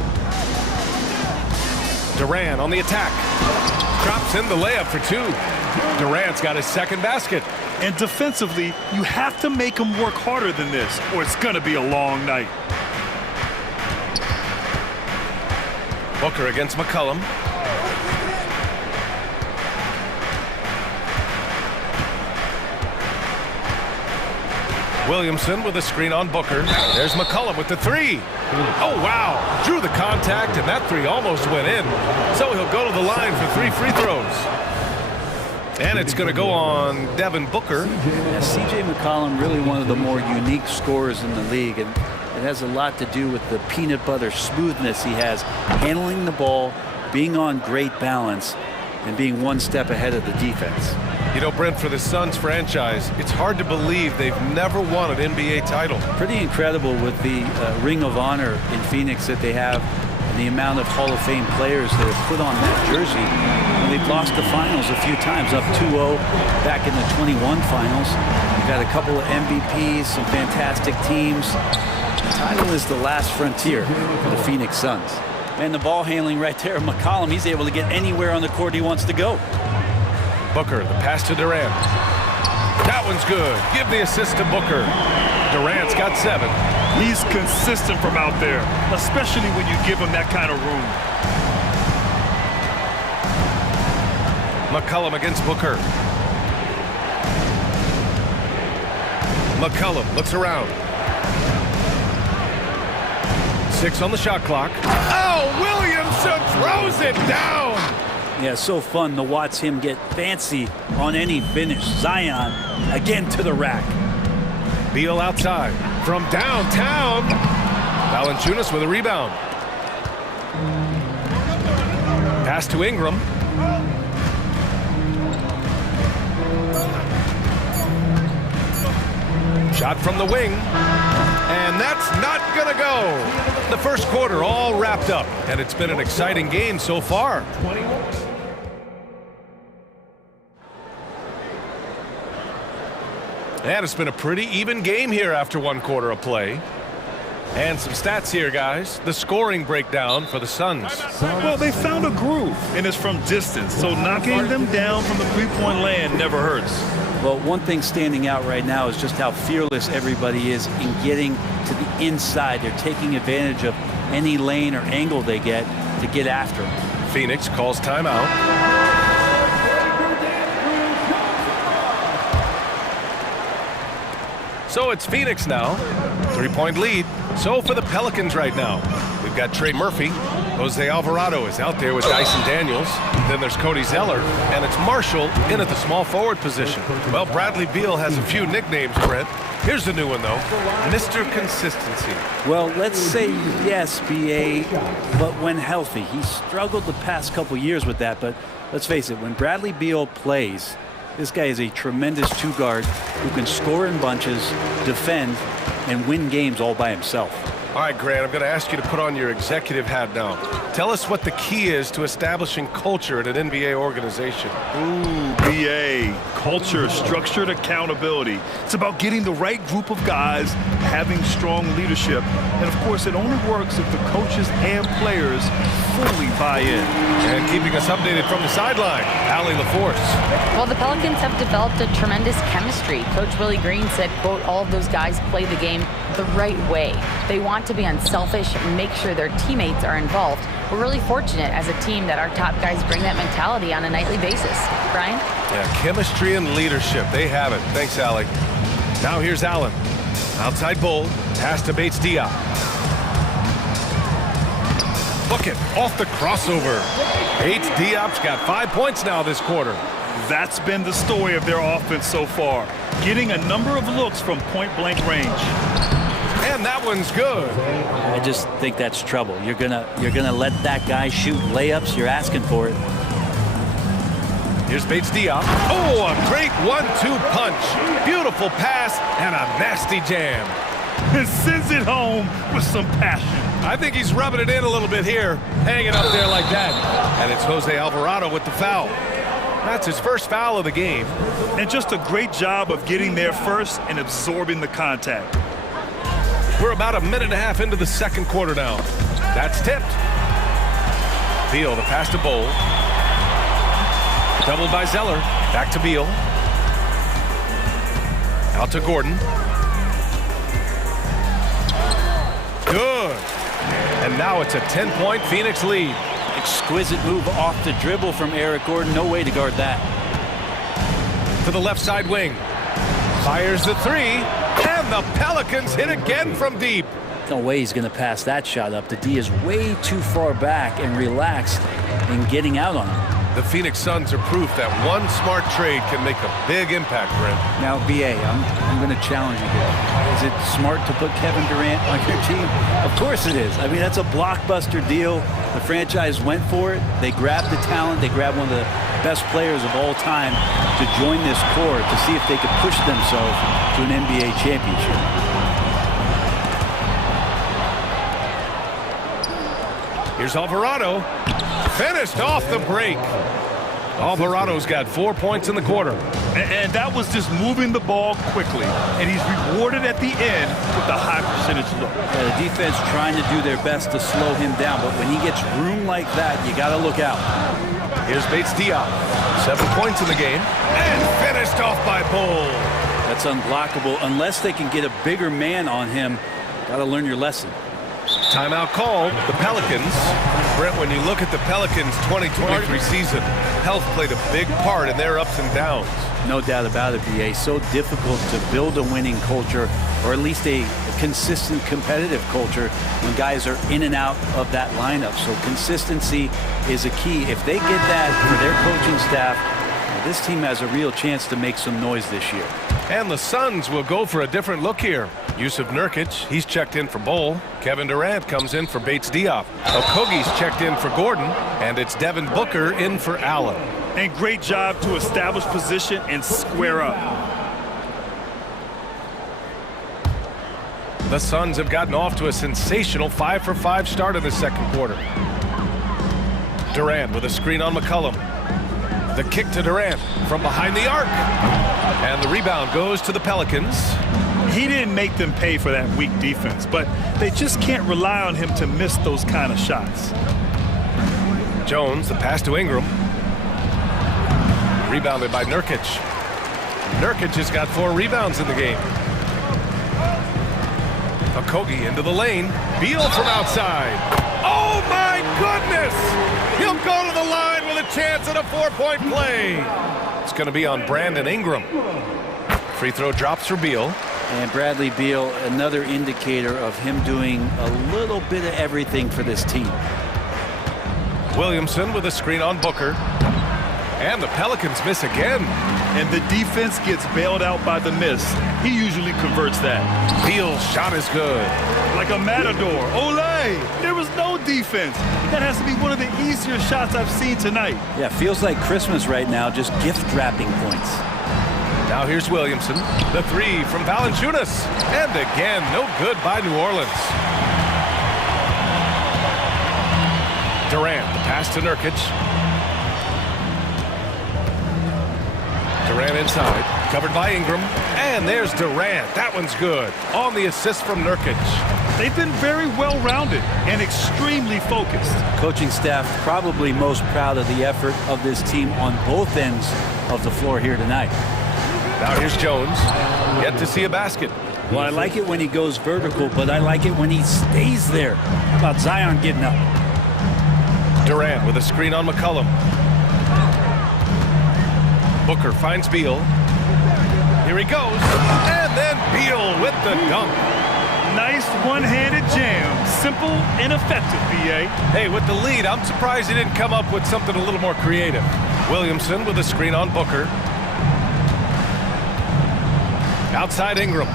Durant on the attack. Drops in the layup for 2. Durant's got his second basket. And defensively, you have to make him work harder than this, or it's going to be a long night. Booker against McCollum. Williamson with a screen on Booker. There's McCollum with the 3. Oh, wow. Drew the contact, and that 3 almost went in. So he'll go to the line for 3 free throws. And it's going to go on Devin Booker. Yeah, C.J. McCollum, really one of the more unique scorers in the league, and it has a lot to do with the peanut butter smoothness he has, handling the ball, being on great balance, and being one step ahead of the defense. You know, Brent, for the Suns franchise, it's hard to believe they've never won an NBA title. Pretty incredible with the Ring of Honor in Phoenix that they have. And the amount of Hall of Fame players that have put on that jersey, and they've lost the finals a few times, up 2-0 back in the 21 finals. You've got a couple of MVPs, some fantastic teams. The title is the last frontier for the Phoenix Suns. And the ball handling right there of McCollum, he's able to get anywhere on the court he wants to go. Booker, the pass to Durant. That one's good. Give the assist to Booker. Durant's got 7. He's consistent from out there, especially when you give him that kind of room. McCollum against Booker. McCollum looks around. 6 on the shot clock. Oh, Williamson throws it down. Yeah, so fun to watch him get fancy on any finish. Zion again to the rack. Beal outside from downtown. Valanciunas with a rebound. Pass to Ingram. Shot from the wing. And that's not gonna go. The first quarter all wrapped up, and it's been an exciting game so far. And it's been a pretty even game here after 1 quarter of play. And some stats here, guys. The scoring breakdown for the Suns. Well, they found a groove, and it's from distance, so knocking them down from the three-point land never hurts. Well, one thing standing out right now is just how fearless everybody is in getting to the inside. They're taking advantage of any lane or angle they get to get after them. Phoenix calls timeout. So it's Phoenix now. 3-point lead. So for the Pelicans right now, we've got Trey Murphy. Jose Alvarado is out there with Dyson Daniels. Then there's Cody Zeller, and it's Marshall in at the small forward position. Well, Bradley Beal has a few nicknames, Brent. Here's the new one, though. Mr. Consistency. Well, let's say yes, B.A., but when healthy. He's struggled the past couple years with that, but let's face it, when Bradley Beal plays, this guy is a tremendous two-guard who can score in bunches, defend, and win games all by himself. All right, Grant, I'm going to ask you to put on your executive hat now. Tell us what the key is to establishing culture at an NBA organization. Ooh, BA. Culture, structured accountability. It's about getting the right group of guys, having strong leadership. And, of course, it only works if the coaches and players fully buy in. And keeping us updated from the sideline, Allie LaForce. Well, the Pelicans have developed a tremendous chemistry. Coach Willie Green said, quote, all of those guys play the game the right way. They want to be unselfish and make sure their teammates are involved. We're really fortunate as a team that our top guys bring that mentality on a nightly basis. Brian? Yeah, chemistry and leadership. They have it. Thanks, Allie. Now here's Allen. Outside Bull. Pass to Bates Diop. Bucket off the crossover. Bates Diop's got 5 points now this quarter. That's been the story of their offense so far. Getting a number of looks from point-blank range. And that one's good. I just think that's trouble. You're gonna let that guy shoot layups. You're asking for it. Here's Bates Diop. Oh, a great 1-2 punch. Beautiful pass and a nasty jam. And sends it home with some passion. I think he's rubbing it in a little bit here, hanging up there like that. And it's Jose Alvarado with the foul. That's his first foul of the game. And just a great job of getting there first and absorbing the contact. We're about a minute and a half into the second quarter now. That's tipped. Beal, the pass to Bull. Doubled by Zeller. Back to Beal. Out to Gordon. Good. And now it's a 10-point Phoenix lead. Exquisite move off the dribble from Eric Gordon. No way to guard that. To the left side wing. Fires the three. And the Pelicans hit again from deep. No way he's going to pass that shot up. The D is way too far back and relaxed in getting out on him. The Phoenix Suns are proof that one smart trade can make a big impact, Brent. Now, B.A., I'm going to challenge you here. Is it smart to put Kevin Durant on your team? Of course it is. I mean, that's a blockbuster deal. The franchise went for it. They grabbed the talent. They grabbed one of the best players of all time to join this core to see if they could push themselves to an NBA championship. Here's Alvarado. Finished off the break. Alvarado's got 4 points in the quarter. And that was just moving the ball quickly. And he's rewarded at the end with a high percentage look. Yeah, the defense trying to do their best to slow him down, but when he gets room like that, you got to look out. Here's Bates Diop. 7 points in the game. And finished off by Bull. That's unblockable unless they can get a bigger man on him. Got to learn your lesson. Timeout called. The Pelicans. Brent, when you look at the Pelicans' 2023 season, health played a big part in their ups and downs. No doubt about it, BA. So difficult to build a winning culture, or at least a consistent competitive culture when guys are in and out of that lineup. So consistency is a key. If they get that for their coaching staff, this team has a real chance to make some noise this year. And the Suns will go for a different look here. Yusuf Nurkic, he's checked in for Bull. Kevin Durant comes in for Bates Diop. Okogie's checked in for Gordon. And it's Devin Booker in for Allen. And great job to establish position and square up. The Suns have gotten off to a sensational 5-for-5 start in the second quarter. Durant with a screen on McCollum. The kick to Durant from behind the arc. And the rebound goes to the Pelicans. He didn't make them pay for that weak defense, but they just can't rely on him to miss those kind of shots. Jones, the pass to Ingram. Rebounded by Nurkic. Nurkic has got 4 rebounds in the game. Okogie into the lane. Beal from outside. Oh my goodness! He'll go to the line with a chance at a 4-point play. It's going to be on Brandon Ingram. Free throw drops for Beal. And Bradley Beal, another indicator of him doing a little bit of everything for this team. Williamson with a screen on Booker. And the Pelicans miss again. And the defense gets bailed out by the miss. He usually converts that. Beal's shot is good. Like a matador. Olay! There was no defense. That has to be one of the easier shots I've seen tonight. Yeah, feels like Christmas right now, just gift wrapping points. Now here's Williamson. The 3 from Valanciunas. And again, no good by New Orleans. Durant, the pass to Nurkic. Durant inside, covered by Ingram. And there's Durant. That one's good. On the assist from Nurkic. They've been very well-rounded and extremely focused. Coaching staff probably most proud of the effort of this team on both ends of the floor here tonight. Now here's Jones. Yet to see a basket. Well, I like it when he goes vertical, but I like it when he stays there. How about Zion getting up? Durant with a screen on McCollum. Booker finds Beal. Here he goes. And then Beal with the dunk. Nice one-handed jam. Simple and effective, B.A. Hey, with the lead, I'm surprised he didn't come up with something a little more creative. Williamson with a screen on Booker. Outside Ingram.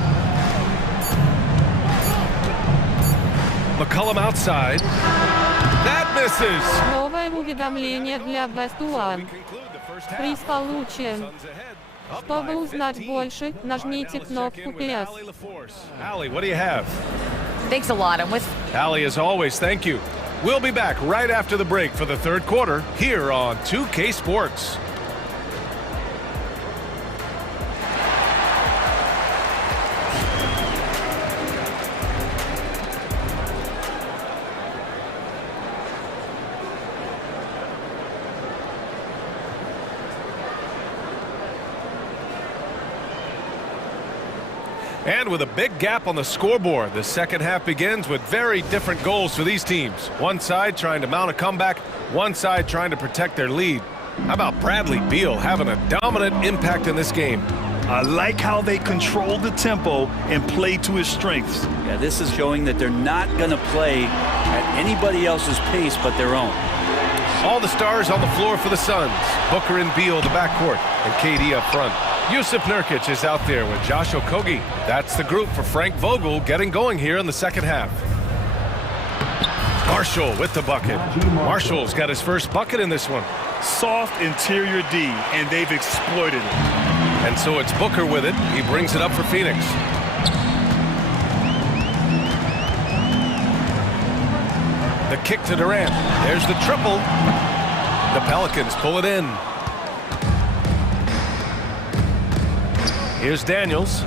McCollum outside. That misses. Новое уведомление для Best One. Приз получен. Чтобы узнать больше, нажмите кнопку PS. Allie, what do you have? Thanks a lot. I'm with... Allie, as always, thank you. We'll be back right after the break for the third quarter here on 2K Sports. And with a big gap on the scoreboard, the second half begins with very different goals for these teams. One side trying to mount a comeback, one side trying to protect their lead. How about Bradley Beal having a dominant impact in this game? I like how they control the tempo and play to his strengths. Yeah, this is showing that they're not going to play at anybody else's pace but their own. All the stars on the floor for the Suns. Booker and Beal the backcourt, and KD up front. Yusuf Nurkic is out there with Josh Okogie. That's the group for Frank Vogel getting going here in the second half. Marshall with the bucket. Marshall's got his first bucket in this one. Soft interior D, and they've exploited it. And so it's Booker with it. He brings it up for Phoenix. The kick to Durant. There's the triple. The Pelicans pull it in. Here's Daniels.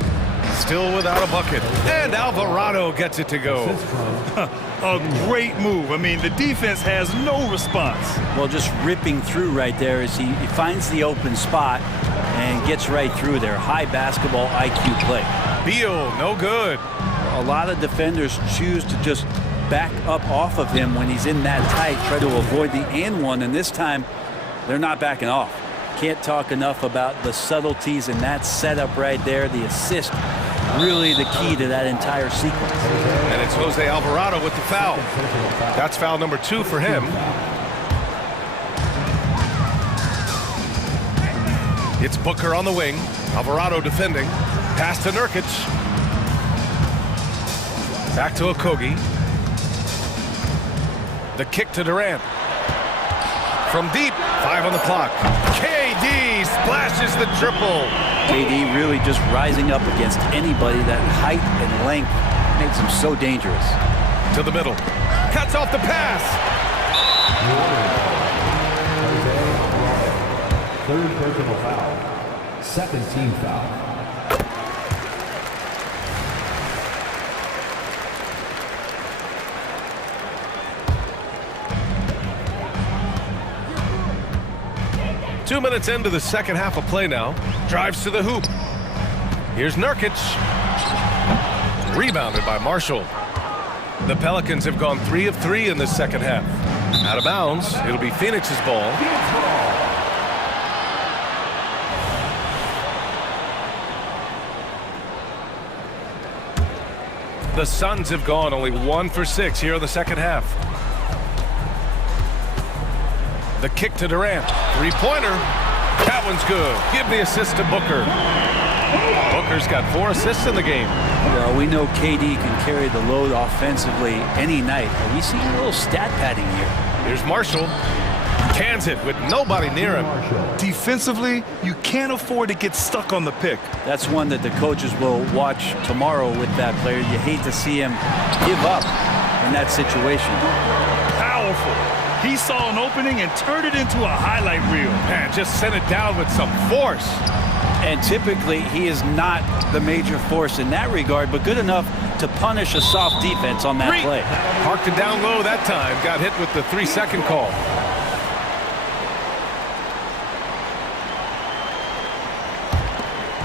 Still without a bucket. And Alvarado gets it to go. A great move. I mean, the defense has no response. Well, just ripping through right there as he finds the open spot and gets right through there. High basketball IQ play. Beal, no good. A lot of defenders choose to just back up off of him when he's in that tight, try to avoid the and one, and this time they're not backing off. Can't talk enough about the subtleties in that setup right there. The assist, really the key to that entire sequence. And it's Jose Alvarado with the foul. That's foul number 2 for him. It's Booker on the wing. Alvarado defending. Pass to Nurkic. Back to Okogie. The kick to Durant. From deep, 5 on the clock. KD splashes the triple. KD really just rising up against anybody. That height and length makes him so dangerous. To the middle. Cuts off the pass. Third personal foul. Second team foul. Two minutes into the second half of play now. Drives to the hoop. Here's Nurkic. Rebounded by Marshall. The Pelicans have gone 3 of 3 in this second half. Out of bounds. It'll be Phoenix's ball. The Suns have gone only 1 for 6 here in the second half. The kick to Durant. Three-pointer. That one's good. Give the assist to Booker. Booker's got 4 assists in the game. Well, we know KD can carry the load offensively any night. Are we seeing a little stat padding here? Here's Marshall. Cans it with nobody near him. Defensively, you can't afford to get stuck on the pick. That's one that the coaches will watch tomorrow with that player. You hate to see him give up in that situation. Powerful. He saw an opening and turned it into a highlight reel. Man, just sent it down with some force. And typically, he is not the major force in that regard, but good enough to punish a soft defense on that play. Parked it down low that time. Got hit with the 3-second call.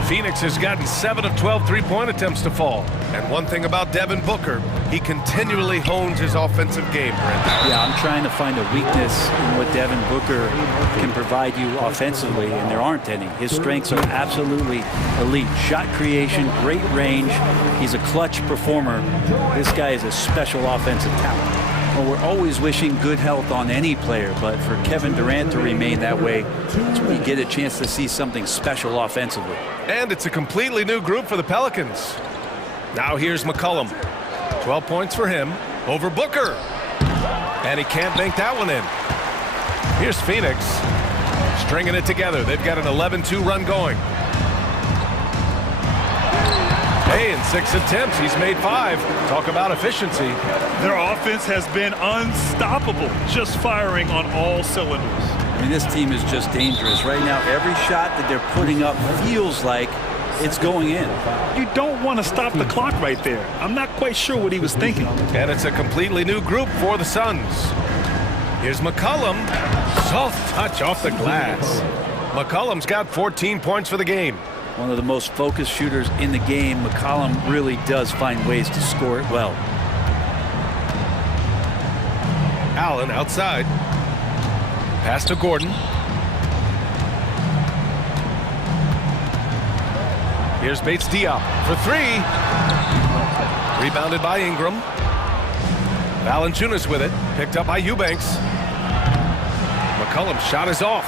Phoenix has gotten 7 of 12 three-point attempts to fall. And one thing about Devin Booker, he continually hones his offensive game, Brent. Yeah, I'm trying to find a weakness in what Devin Booker can provide you offensively, and there aren't any. His strengths are absolutely elite. Shot creation, great range. He's a clutch performer. This guy is a special offensive talent. Well, we're always wishing good health on any player, but for Kevin Durant to remain that way, that's when you get a chance to see something special offensively. And it's a completely new group for the Pelicans. Now here's McCollum. 12 points for him over Booker. And he can't bank that one in. Here's Phoenix. Stringing it together. They've got an 11-2 run going. Hey, in 6 attempts, he's made 5. Talk about efficiency. Their offense has been unstoppable, just firing on all cylinders. I mean, this team is just dangerous. Right now, every shot that they're putting up feels like it's going in. You don't want to stop the clock right there. I'm not quite sure what he was thinking. And it's a completely new group for the Suns. Here's McCollum. Soft touch off the glass. McCollum's got 14 points for the game. One of the most focused shooters in the game. McCollum really does find ways to score it well. Allen outside. Pass to Gordon. Here's Bates Diop for 3. Rebounded by Ingram. Valanciunas with it. Picked up by Eubanks. McCollum's shot is off.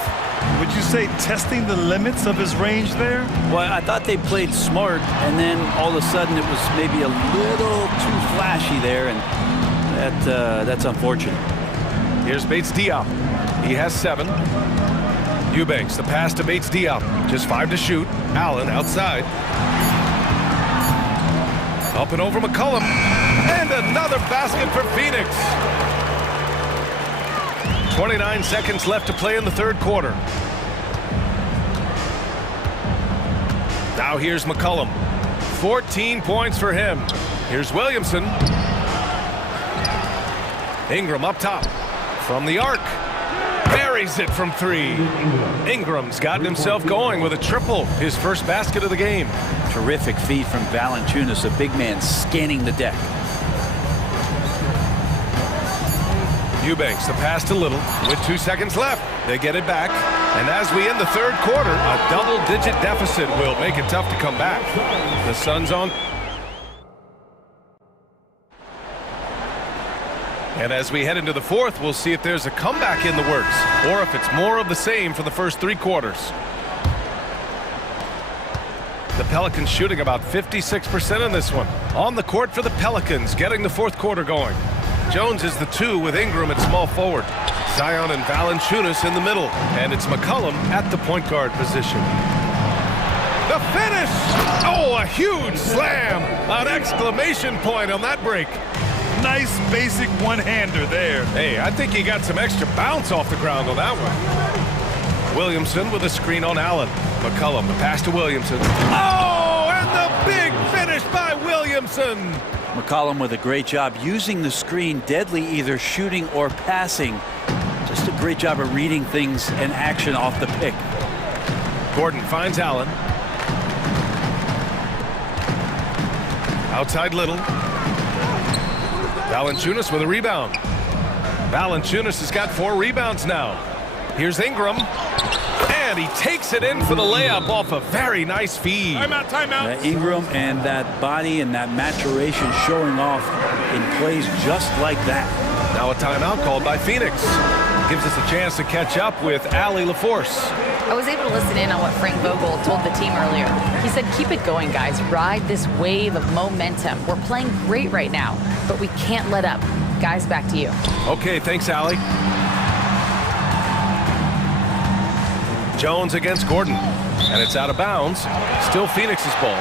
Would you say testing the limits of his range there? Well, I thought they played smart, and then all of a sudden it was maybe a little too flashy there, and that's unfortunate. Here's Bates Diop. He has 7. Eubanks, the pass to Bates Diop. Just 5 to shoot. Allen outside. Up and over McCollum. And another basket for Phoenix. 29 seconds left to play in the third quarter. Now here's McCollum. 14 points for him. Here's Williamson. Ingram up top. From the arc. Buries it from three. Ingram's gotten himself going with a triple. His first basket of the game. Terrific feed from Valanciunas, a big man scanning the deck. Eubanks, the pass to Little with 2 seconds left. They get it back. And as we end the third quarter, a double-digit deficit will make it tough to come back. The Suns on. And as we head into the fourth, we'll see if there's a comeback in the works or if it's more of the same for the first three quarters. The Pelicans shooting about 56% in this one. On the court for the Pelicans, getting the fourth quarter going. Jones is the two with Ingram at small forward. Zion and Valanciunas in the middle. And it's McCollum at the point guard position. The finish! Oh, a huge slam! An exclamation point on that break. Nice basic one-hander there. Hey, I think he got some extra bounce off the ground on that one. Williamson with a screen on Allen. McCollum, the pass to Williamson. Oh, and the big finish by Williamson! McCollum with a great job using the screen, deadly either shooting or passing. Just a great job of reading things and action off the pick. Gordon finds Allen. Outside Little. Valanciunas with a rebound. Valanciunas has got 4 rebounds now. Here's Ingram. And he takes it in for the layup off a very nice feed. Timeout. Ingram and that body and that maturation showing off in plays just like that. Now a timeout called by Phoenix. Gives us a chance to catch up with Allie LaForce. I was able to listen in on what Frank Vogel told the team earlier. He said, keep it going, guys. Ride this wave of momentum. We're playing great right now, but we can't let up. Guys, back to you. Okay, thanks, Allie. Jones against Gordon. And it's out of bounds. Still Phoenix's ball.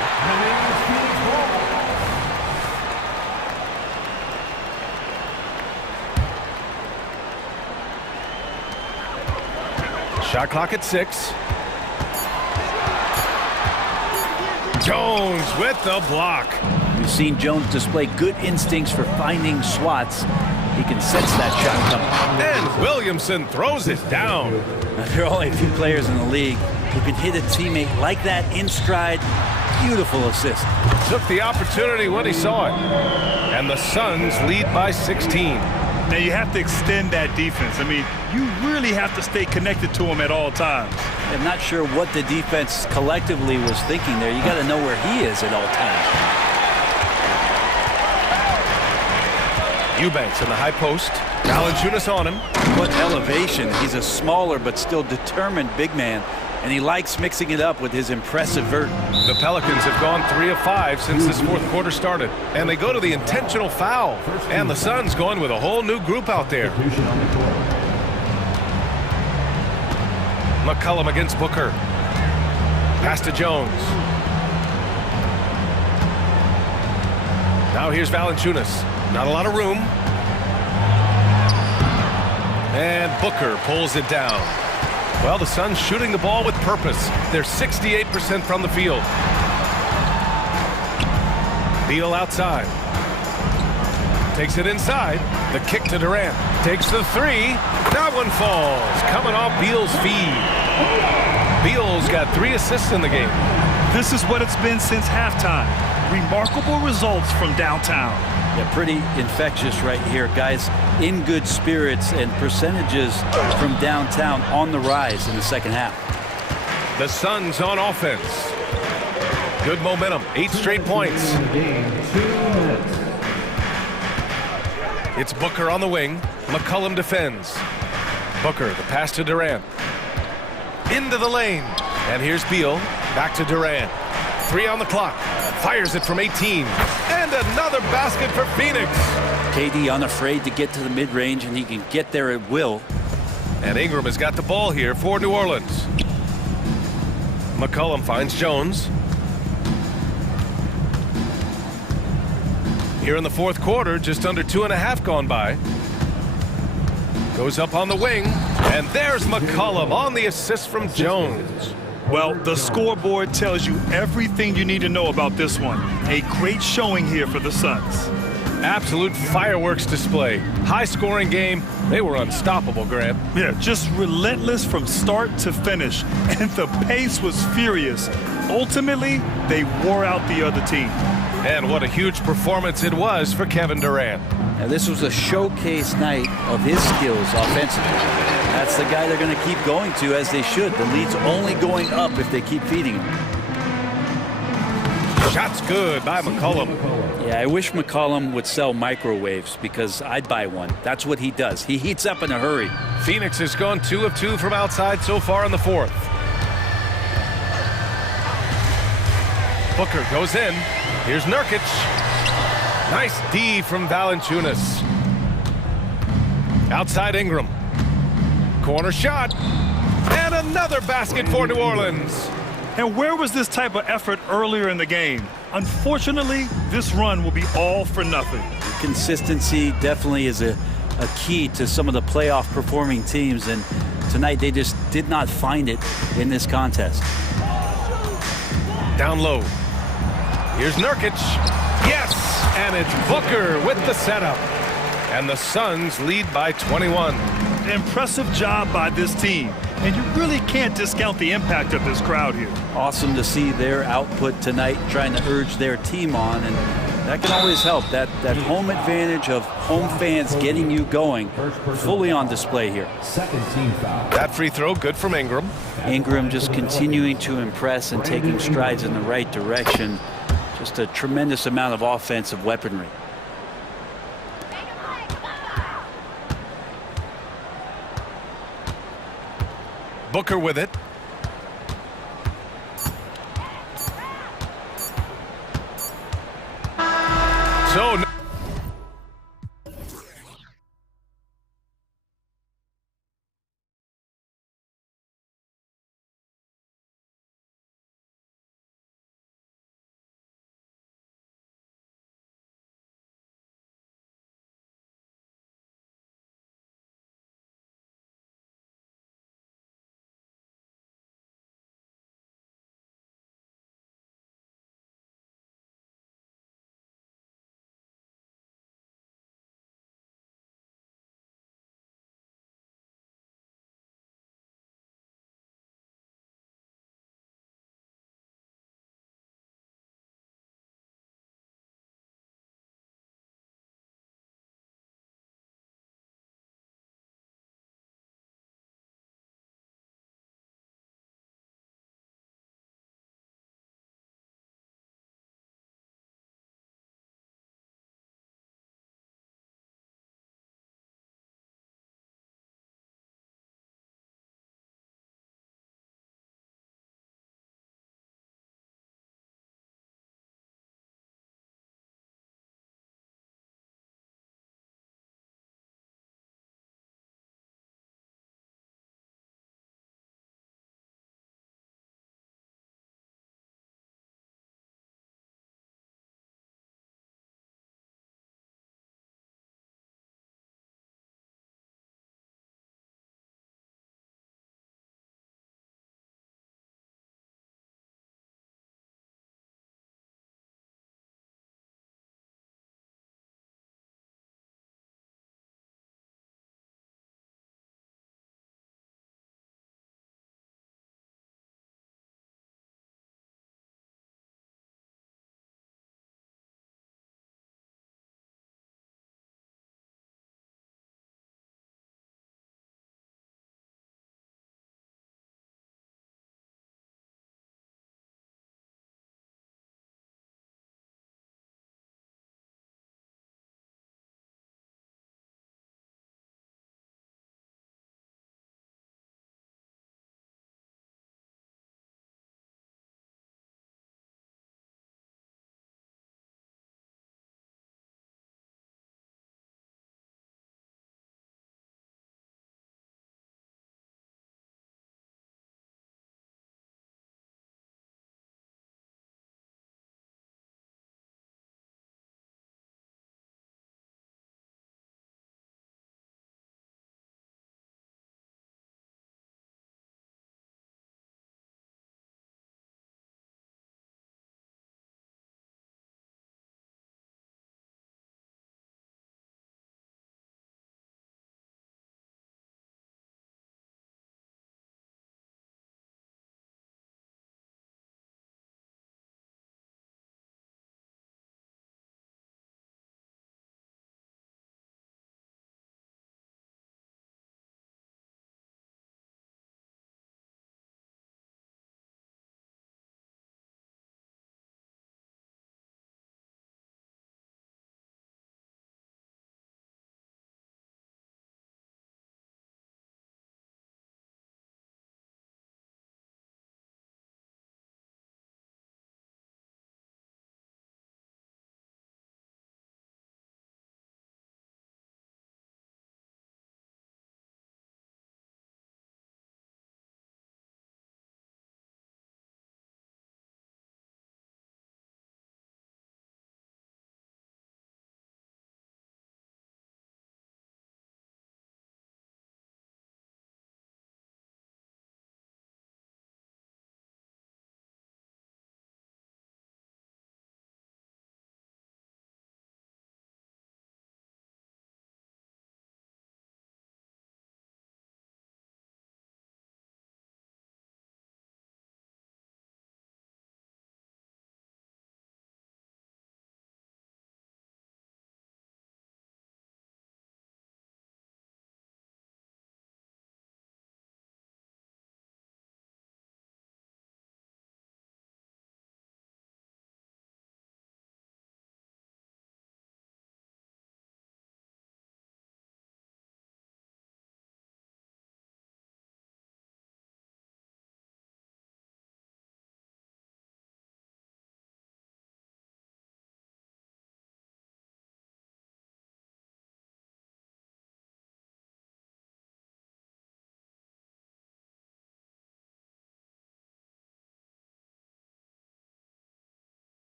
Shot clock at 6. Jones with the block. We've seen Jones display good instincts for finding swats. He can sense that shot coming. And Williamson throws it down. Now, there are only a few players in the league who can hit a teammate like that in stride. Beautiful assist. Took the opportunity when he saw it. And the Suns lead by 16. Now you have to extend that defense. I mean, you really have to stay connected to him at all times. I'm not sure what the defense collectively was thinking there. You got to know where he is at all times. Eubanks in the high post. Valanciunas on him. What elevation. He's a smaller but still determined big man. And he likes mixing it up with his impressive vert. The Pelicans have gone 3 of 5 since this fourth quarter started. And they go to the intentional foul. And the Suns going with a whole new group out there. McCollum against Booker. Pass to Jones. Now here's Valanciunas. Not a lot of room. And Booker pulls it down. Well, the Suns shooting the ball with purpose. They're 68% from the field. Beal outside. Takes it inside. The kick to Durant. Takes the 3. That one falls. Coming off Beal's feed. Beal's got 3 assists in the game. This is what it's been since halftime. Remarkable results from downtown. Yeah, pretty infectious right here, guys. In good spirits and percentages from downtown on the rise in the second half. The Suns on offense. Good momentum. 8 straight points. It's Booker on the wing. McCollum defends. Booker, the pass to Durant. Into the lane. And here's Beal. Back to Durant. 3 on the clock. Fires it from 18. And another basket for Phoenix. KD unafraid to get to the mid-range, and he can get there at will. And Ingram has got the ball here for New Orleans. McCollum finds Jones. Here in the fourth quarter, just under 2.5 gone by. Goes up on the wing, and there's McCollum on the assist from Jones. Well, the scoreboard tells you everything you need to know about this one. A great showing here for the Suns. Absolute fireworks display. High-scoring game. They were unstoppable, Grant. Yeah, just relentless from start to finish. And the pace was furious. Ultimately, they wore out the other team. And what a huge performance it was for Kevin Durant. Now, this was a showcase night of his skills offensively. That's the guy they're going to keep going to, as they should. The lead's only going up if they keep feeding him. Shot's good by McCollum. Yeah, I wish McCollum would sell microwaves, because I'd buy one. That's what he does. He heats up in a hurry. Phoenix has gone 2 of 2 from outside so far in the fourth. Booker goes in. Here's Nurkic. Nice D from Valanciunas. Outside Ingram. Corner shot. And another basket for New Orleans. And where was this type of effort earlier in the game? Unfortunately, this run will be all for nothing. Consistency definitely is a key to some of the playoff performing teams, and tonight they just did not find it in this contest. Down low. Here's Nurkic. Yes! And it's Booker with the setup. And the Suns lead by 21. Impressive job by this team. And you really can't discount the impact of this crowd here. Awesome to see their output tonight, trying to urge their team on, and that can always help. That home advantage of home fans getting you going, fully on display here. Second team foul. That free throw, good from Ingram. Ingram just continuing to impress and taking strides in the right direction. Just a tremendous amount of offensive weaponry. Booker with it. So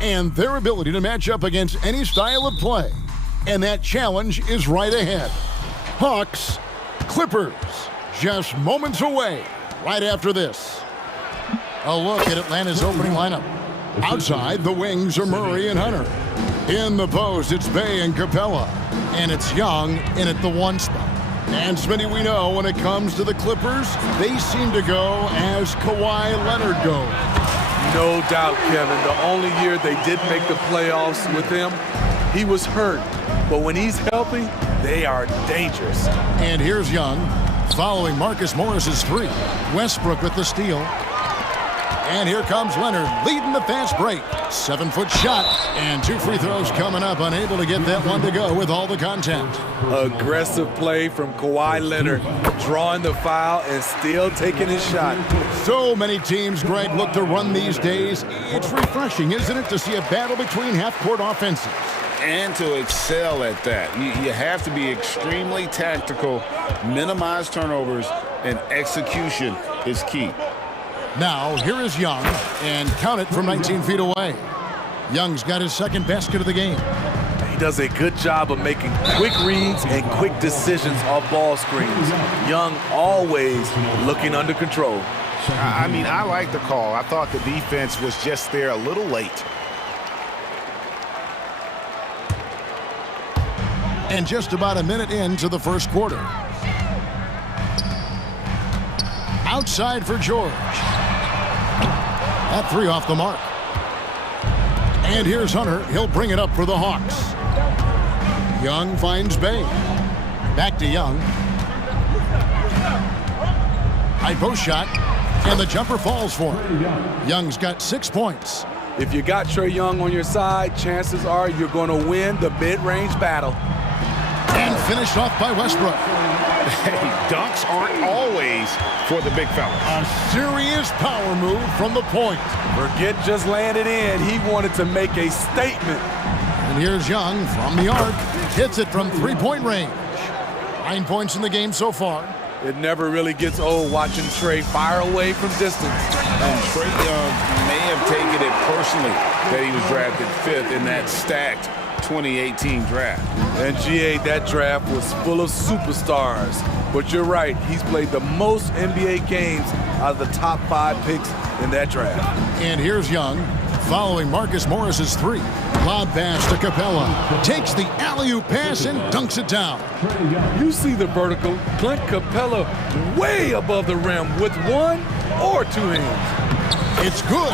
and their ability to match up against any style of play. And that challenge is right ahead. Hawks, Clippers, just moments away right after this. A look at Atlanta's opening lineup. Outside, the wings are Murray and Hunter. In the post, it's Bay and Capella. And it's Young in at the 1 spot. And Smitty, we know when it comes to the Clippers, they seem to go as Kawhi Leonard goes. No doubt, Kevin. The only year they didn't make the playoffs with him, he was hurt. But when he's healthy, they are dangerous. And here's Young, following Marcus Morris's 3. Westbrook with the steal. And here comes Leonard, leading the fast break. 7-foot shot, and 2 free throws coming up, unable to get that one to go with all the contact. Aggressive play from Kawhi Leonard, drawing the foul and still taking his shot. So many teams, Greg, look to run these days. It's refreshing, isn't it, to see a battle between half-court offenses? And to excel at that. You have to be extremely tactical, minimize turnovers, and execution is key. Now, here is Young, and count it from 19 feet away. Young's got his second basket of the game. He does a good job of making quick reads and quick decisions off ball screens. Young always looking under control. I mean, I like the call. I thought the defense was just there a little late. And just about a minute into the first quarter. Outside for George. That 3 off the mark. And here's Hunter. He'll bring it up for the Hawks. Young finds Bay. Back to Young. High post shot. And the jumper falls for him. Young's got 6 points. If you got Trae Young on your side, chances are you're going to win the mid-range battle. And finished off by Westbrook. Hey, dunks aren't always for the big fella. A serious power move from the point. Forget just laying it in. He wanted to make a statement. And here's Young from the arc. Hits it from 3-point range. 9 points in the game so far. It never really gets old watching Trae fire away from distance. And Trae Young may have taken it personally that he was drafted 5th in that stacked 2018 draft. And GA, that draft was full of superstars. But you're right, he's played the most NBA games out of the top 5 picks in that draft. And here's Young, following Marcus Morris's 3. Lob pass to Capella. Takes the alley-oop pass and dunks it down. You see the vertical. Clint Capella way above the rim with 1 or 2 hands. It's good.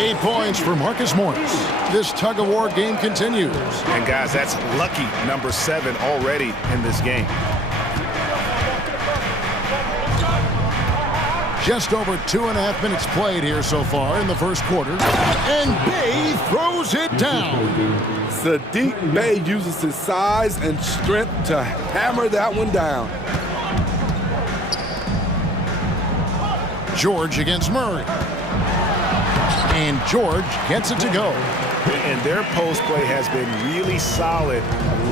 8 points for Marcus Morris. This tug-of-war game continues. And guys, that's lucky number 7 already in this game. Just over 2.5 minutes played here so far in the first quarter. And Bay throws it down. Sadiq Bey uses his size and strength to hammer that one down. George against Murray. And George gets it to go. And their post play has been really solid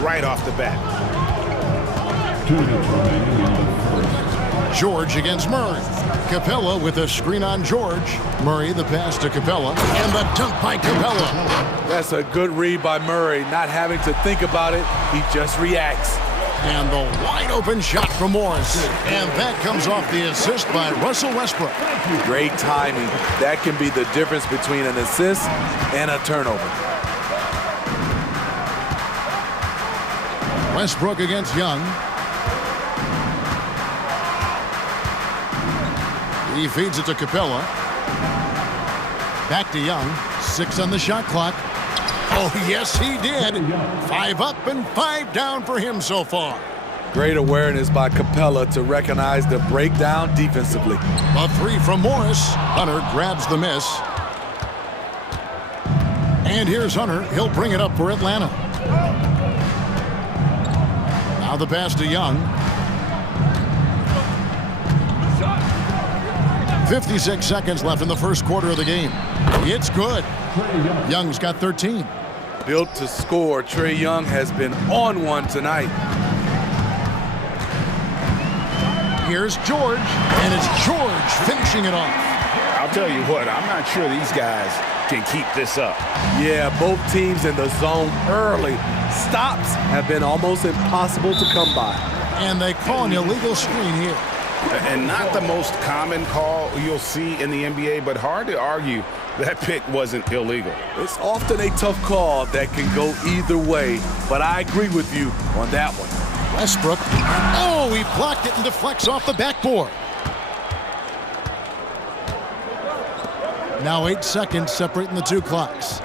right off the bat. George against Murray. Capella with a screen on George. Murray the pass to Capella. And the dunk by Capella. That's a good read by Murray. Not having to think about it, he just reacts. And the wide open shot from Morris. And that comes off the assist by Russell Westbrook. Great timing. That can be the difference between an assist and a turnover. Westbrook against Young. He feeds it to Capella. Back to Young. 6 on the shot clock. Oh, yes, he did. 5 up and 5 down for him so far. Great awareness by Capella to recognize the breakdown defensively. A 3 from Morris. Hunter grabs the miss. And here's Hunter. He'll bring it up for Atlanta. Now the pass to Young. 56 seconds left in the first quarter of the game. It's good. Young's got 13. Built to score, Trae Young has been on one tonight. Here's George, and it's George finishing it off. I'll tell you what, I'm not sure these guys can keep this up. Yeah, both teams in the zone early. Stops have been almost impossible to come by. And they call an illegal screen here. And not the most common call you'll see in the NBA, but hard to argue that pick wasn't illegal. It's often a tough call that can go either way, but I agree with you on that one. Westbrook. Oh, he blocked it and deflects off the backboard. Now 8 seconds separating the two clocks.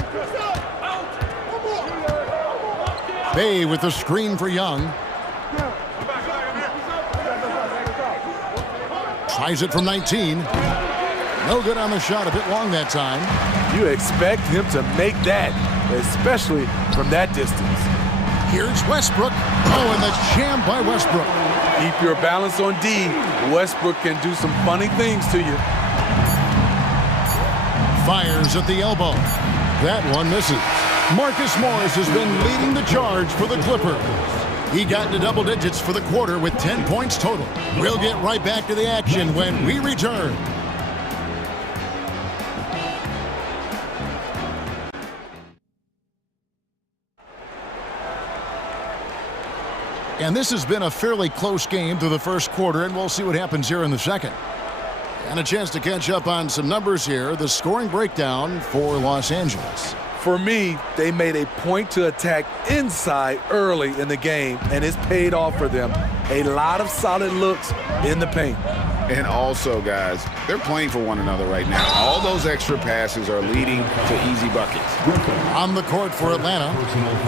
Bay with the screen for Young. Tries it from 19. No good on the shot, a bit long that time. You expect him to make that, especially from that distance. Here's Westbrook. Oh, and the jam by Westbrook. Keep your balance on D. Westbrook can do some funny things to you. Fires at the elbow. That one misses. Marcus Morris has been leading the charge for the Clippers. He got into double digits for the quarter with 10 points total. We'll get right back to the action when we return. And this has been a fairly close game through the first quarter, and we'll see what happens here in the second. And a chance to catch up on some numbers here. The scoring breakdown for Los Angeles. For me, they made a point to attack inside early in the game, and it's paid off for them. A lot of solid looks in the paint. And also, guys, they're playing for one another right now. All those extra passes are leading to easy buckets. On the court for Atlanta,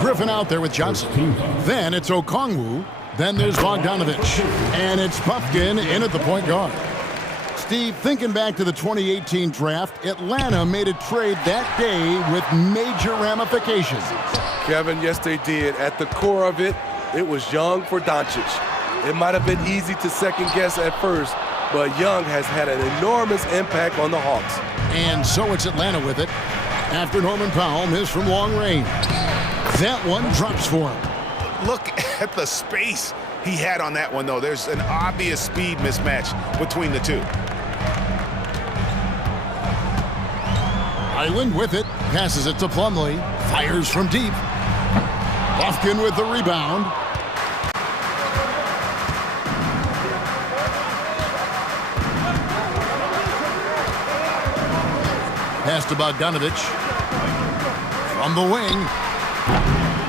Griffin out there with Johnson. Then it's Okongwu. Then there's Bogdanovich. And it's Puffkin in at the point guard. Steve, thinking back to the 2018 draft, Atlanta made a trade that day with major ramifications. Kevin, yes, they did. At the core of it, it was Young for Doncic. It might have been easy to second guess at first, but Young has had an enormous impact on the Hawks. And so it's Atlanta with it. After Norman Powell missed from long range. That one drops for him. Look at the space he had on that one, though. There's an obvious speed mismatch between the two. Island with it, passes it to Plumlee, fires from deep. Puffkin with the rebound. Pass to Bogdanovich. From the wing.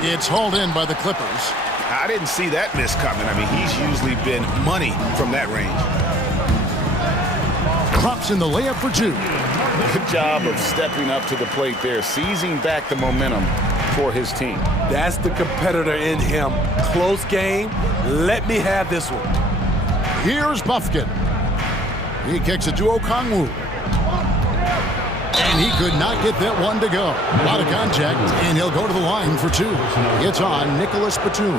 It's hauled in by the Clippers. I didn't see that miss coming. I mean, he's usually been money from that range. Drops in the layup for two. Good job of stepping up to the plate there, seizing back the momentum for his team. That's the competitor in him. Close game. Let me have this one. Here's Puffkin. He kicks it to Okongwu. And he could not get that one to go. A lot of contact, and he'll go to the line for two. It's on Nicholas Batum.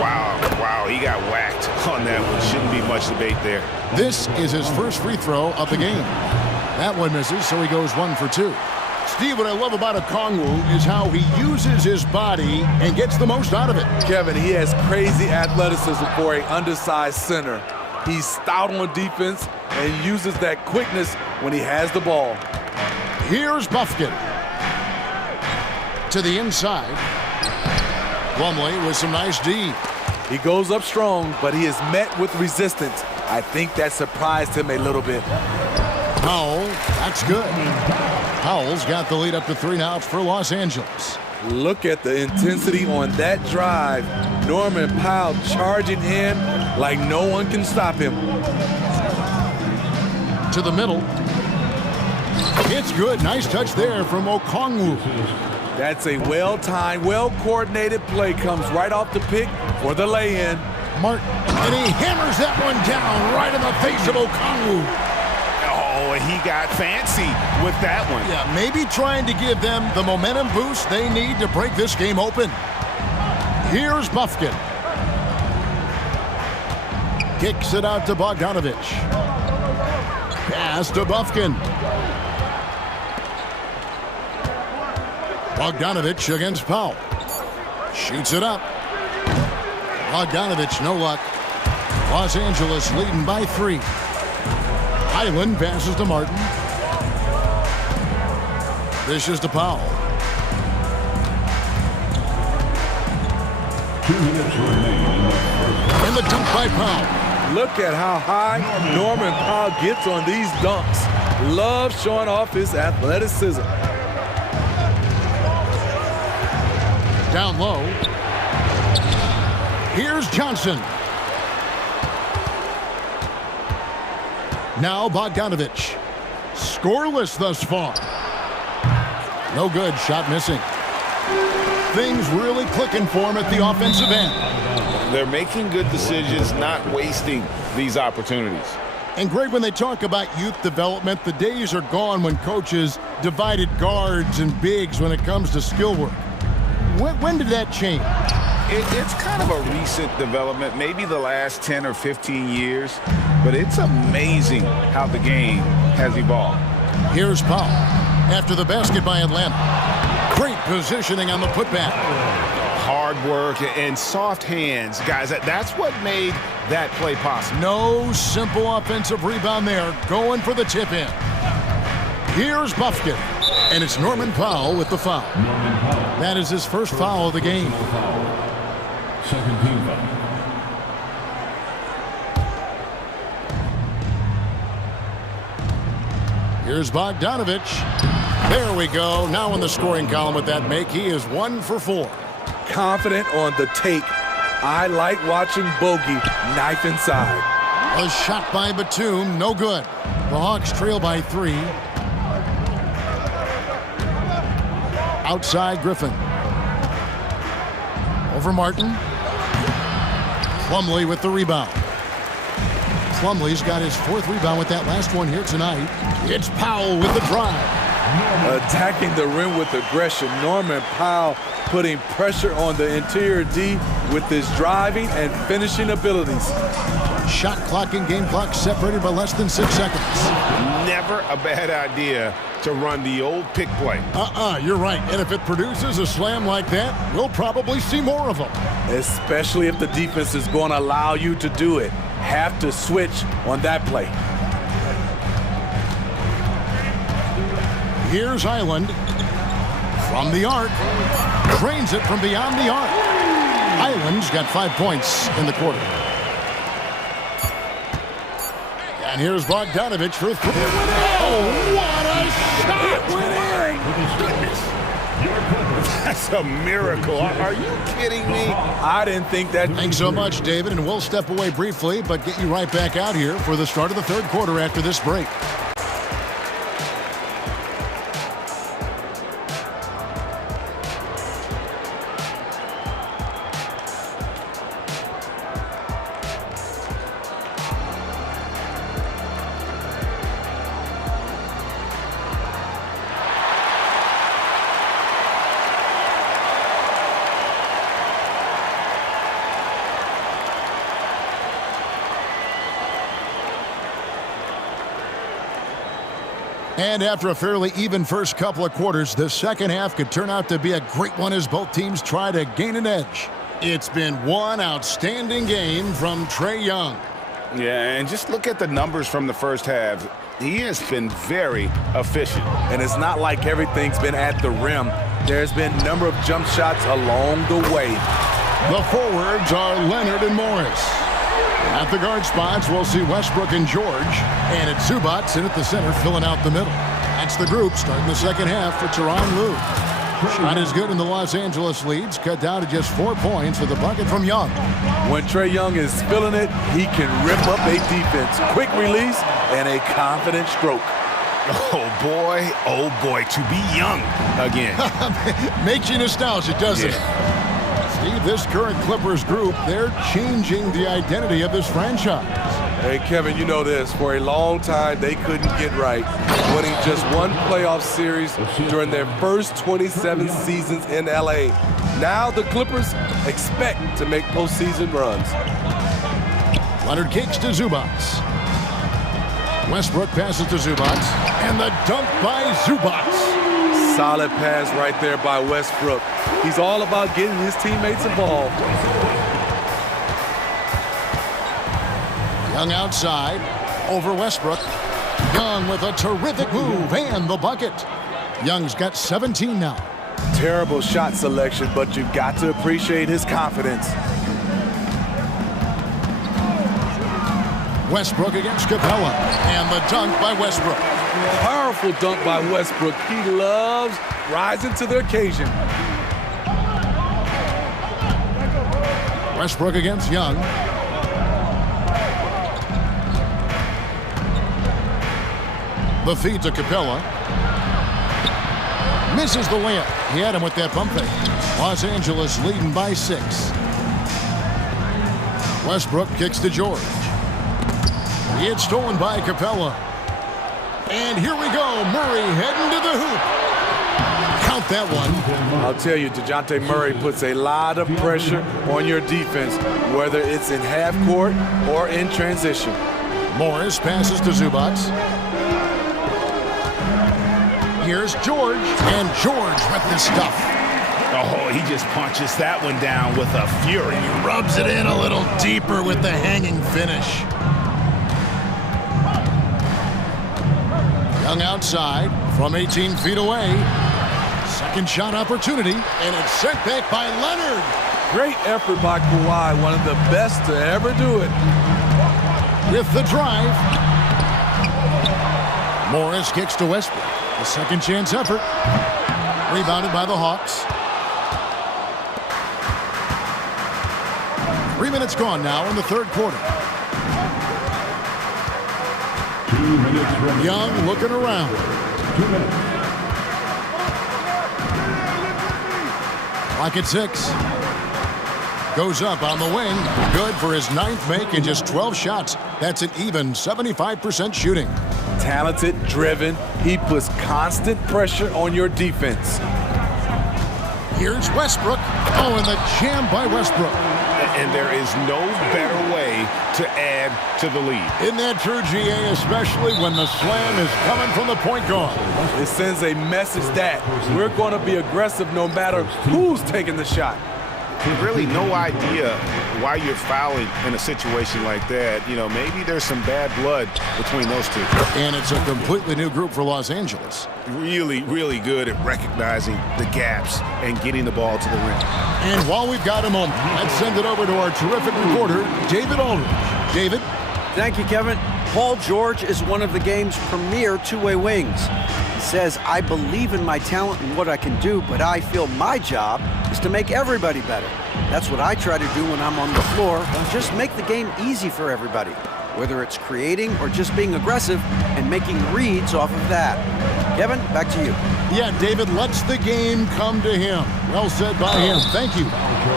Wow, he got whacked on that one. Shouldn't be much debate there. This is his first free throw of the game. That one misses, so he goes 1 for 2. Steve, what I love about Okongwu is how he uses his body and gets the most out of it. Kevin, he has crazy athleticism for an undersized center. He's stout on defense and uses that quickness when he has the ball. Here's Puffkin. To the inside. Plumlee with some nice D. He goes up strong, but he is met with resistance. I think that surprised him a little bit. Powell, that's good. Powell's got the lead up to 3 now for Los Angeles. Look at the intensity on that drive. Norman Powell charging in like no one can stop him. To the middle. It's good. Nice touch there from Okongwu. That's a well-timed, well-coordinated play. Comes right off the pick for the lay-in. Martin, and he hammers that one down right in the face of Okongwu. Oh, and he got fancy with that one. Yeah, maybe trying to give them the momentum boost they need to break this game open. Here's Puffkin. Kicks it out to Bogdanovich. Pass to Puffkin. Bogdanovich against Powell. Shoots it up. Bogdanovich, no luck. Los Angeles leading by 3. Island passes to Martin. Dishes to Powell. 2 minutes remain in the first. And the dunk by Powell. Look at how high Norman Powell gets on these dunks. Love showing off his athleticism. Down low. Here's Johnson. Now Bogdanovich. Scoreless thus far. No good. Shot missing. Things really clicking for him at the offensive end. They're making good decisions, not wasting these opportunities. And Greg, when they talk about youth development, the days are gone when coaches divided guards and bigs when it comes to skill work. When did that change? It's kind of a recent development, maybe the last 10 or 15 years, but it's amazing how the game has evolved. Here's Powell after the basket by Atlanta. Great positioning on the putback. Hard work and soft hands, guys. That's what made that play possible. No simple offensive rebound there. Going for the tip in. Here's Buffkin. And it's Norman Powell with the foul. That is his first foul of the game. Second team foul. Here's Bogdanovich. There we go. Now in the scoring column with that make, he is 1 for 4. Confident on the take. I like watching Bogey knife inside. A shot by Batum, no good. The Hawks trail by 3. Outside Griffin. Over Martin. Plumlee with the rebound. Plumlee's got his 4th rebound with that last one here tonight. It's Powell with the drive. Attacking the rim with aggression. Norman Powell putting pressure on the interior D with his driving and finishing abilities. Shot clock and game clock separated by less than 6 seconds. Never a bad idea to run the old pick play. You're right. And if it produces a slam like that, we'll probably see more of them. Especially if the defense is going to allow you to do it. Have to switch on that play. Here's Island from the arc. Drains it from beyond the arc. Island's got 5 points in the quarter. And here's Bogdanovich for 3. Oh, what a shot! Goodness. That's a miracle. Are you kidding me? I didn't think that. Thanks so much, David. And we'll step away briefly, but get you right back out here for the start of the 3rd quarter after this break. And after a fairly even first couple of quarters, the second half could turn out to be a great one as both teams try to gain an edge. It's been one outstanding game from Trae Young. Yeah, and just look at the numbers from the first half. He has been very efficient. And it's not like everything's been at the rim. There's been a number of jump shots along the way. The forwards are Leonard and Morris. At the guard spots, we'll see Westbrook and George. And it's Zubats in at the center, filling out the middle. That's the group starting the second half for Tyronn Lue. Shot is good in the Los Angeles leads, cut down to just 4 points with a bucket from Young. When Trae Young is feeling it, he can rip up a defense. Quick release and a confident stroke. Oh boy, to be Young again. Makes you nostalgic, doesn't it? Steve, this current Clippers group, they're changing the identity of this franchise. Hey, Kevin, you know this. For a long time, they couldn't get right, winning just one playoff series during their first 27 seasons in L.A. Now the Clippers expect to make postseason runs. Leonard kicks to Zubats. Westbrook passes to Zubats. And the dunk by Zubats. Solid pass right there by Westbrook. He's all about getting his teammates involved. Young outside, over Westbrook. Young with a terrific move and the bucket. Young's got 17 now. Terrible shot selection, but you've got to appreciate his confidence. Westbrook against Capella, and the dunk by Westbrook. Powerful dunk by Westbrook. He loves rising to the occasion. Westbrook against Young. The feed to Capella. Misses the layup. He had him with that pump fake. Los Angeles leading by 6. Westbrook kicks to George. It's stolen by Capella. And here we go. Murray heading to the hoop. Count that one. I'll tell you, DeJounte Murray puts a lot of pressure on your defense, whether it's in half court or in transition. Morris passes to Zubac. Here's George, and George with the stuff. Oh, he just punches that one down with a fury. He rubs it in a little deeper with the hanging finish. Young outside from 18 feet away. Second shot opportunity, and it's sent back by Leonard. Great effort by Kawhi, one of the best to ever do it. With the drive. Morris kicks to Westbrook. A second chance effort. Rebounded by the Hawks. 3 minutes gone now in the third quarter. 2 minutes remaining. Young looking around. 2 minutes. Clock at 6. Goes up on the wing. Good for his 9th make in just 12 shots. That's an even 75% shooting. Talented, driven. He puts constant pressure on your defense. Here's Westbrook. Oh, and the jam by Westbrook. And there is no better way to add to the lead. Isn't that true, GA, especially when the slam is coming from the point guard? It sends a message that we're going to be aggressive no matter who's taking the shot. Really no idea why you're fouling in a situation like that. You know, maybe there's some bad blood between those two. And it's a completely new group for Los Angeles. Really, really good at recognizing the gaps and getting the ball to the rim. And while we've got a moment, let's send it over to our terrific reporter, David Aldridge. David? Thank you, Kevin. Paul George is one of the game's premier two-way wings. He says, I believe in my talent and what I can do, but I feel my job is to make everybody better. That's what I try to do when I'm on the floor. Just make the game easy for everybody, whether it's creating or just being aggressive and making reads off of that. Kevin, back to you. Yeah, David lets the game come to him. Well said by him. Thank you.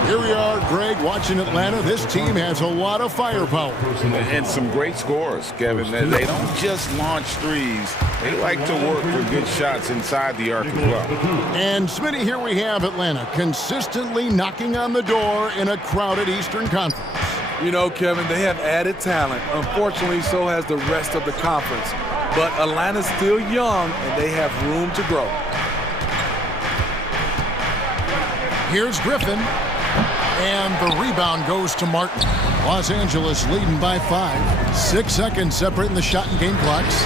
Here we are, Greg, watching Atlanta. This team has a lot of firepower. And some great scores, Kevin. They don't just launch threes. They like to work for good shots inside the arc as well. And Smitty, here we have Atlanta consistently knocking on the door in a crowded Eastern Conference. You know, Kevin, they have added talent. Unfortunately, so has the rest of the conference. But Atlanta's still young, and they have room to grow. Here's Griffin. And the rebound goes to Martin. Los Angeles leading by 5. 6 seconds separating the shot and game clocks.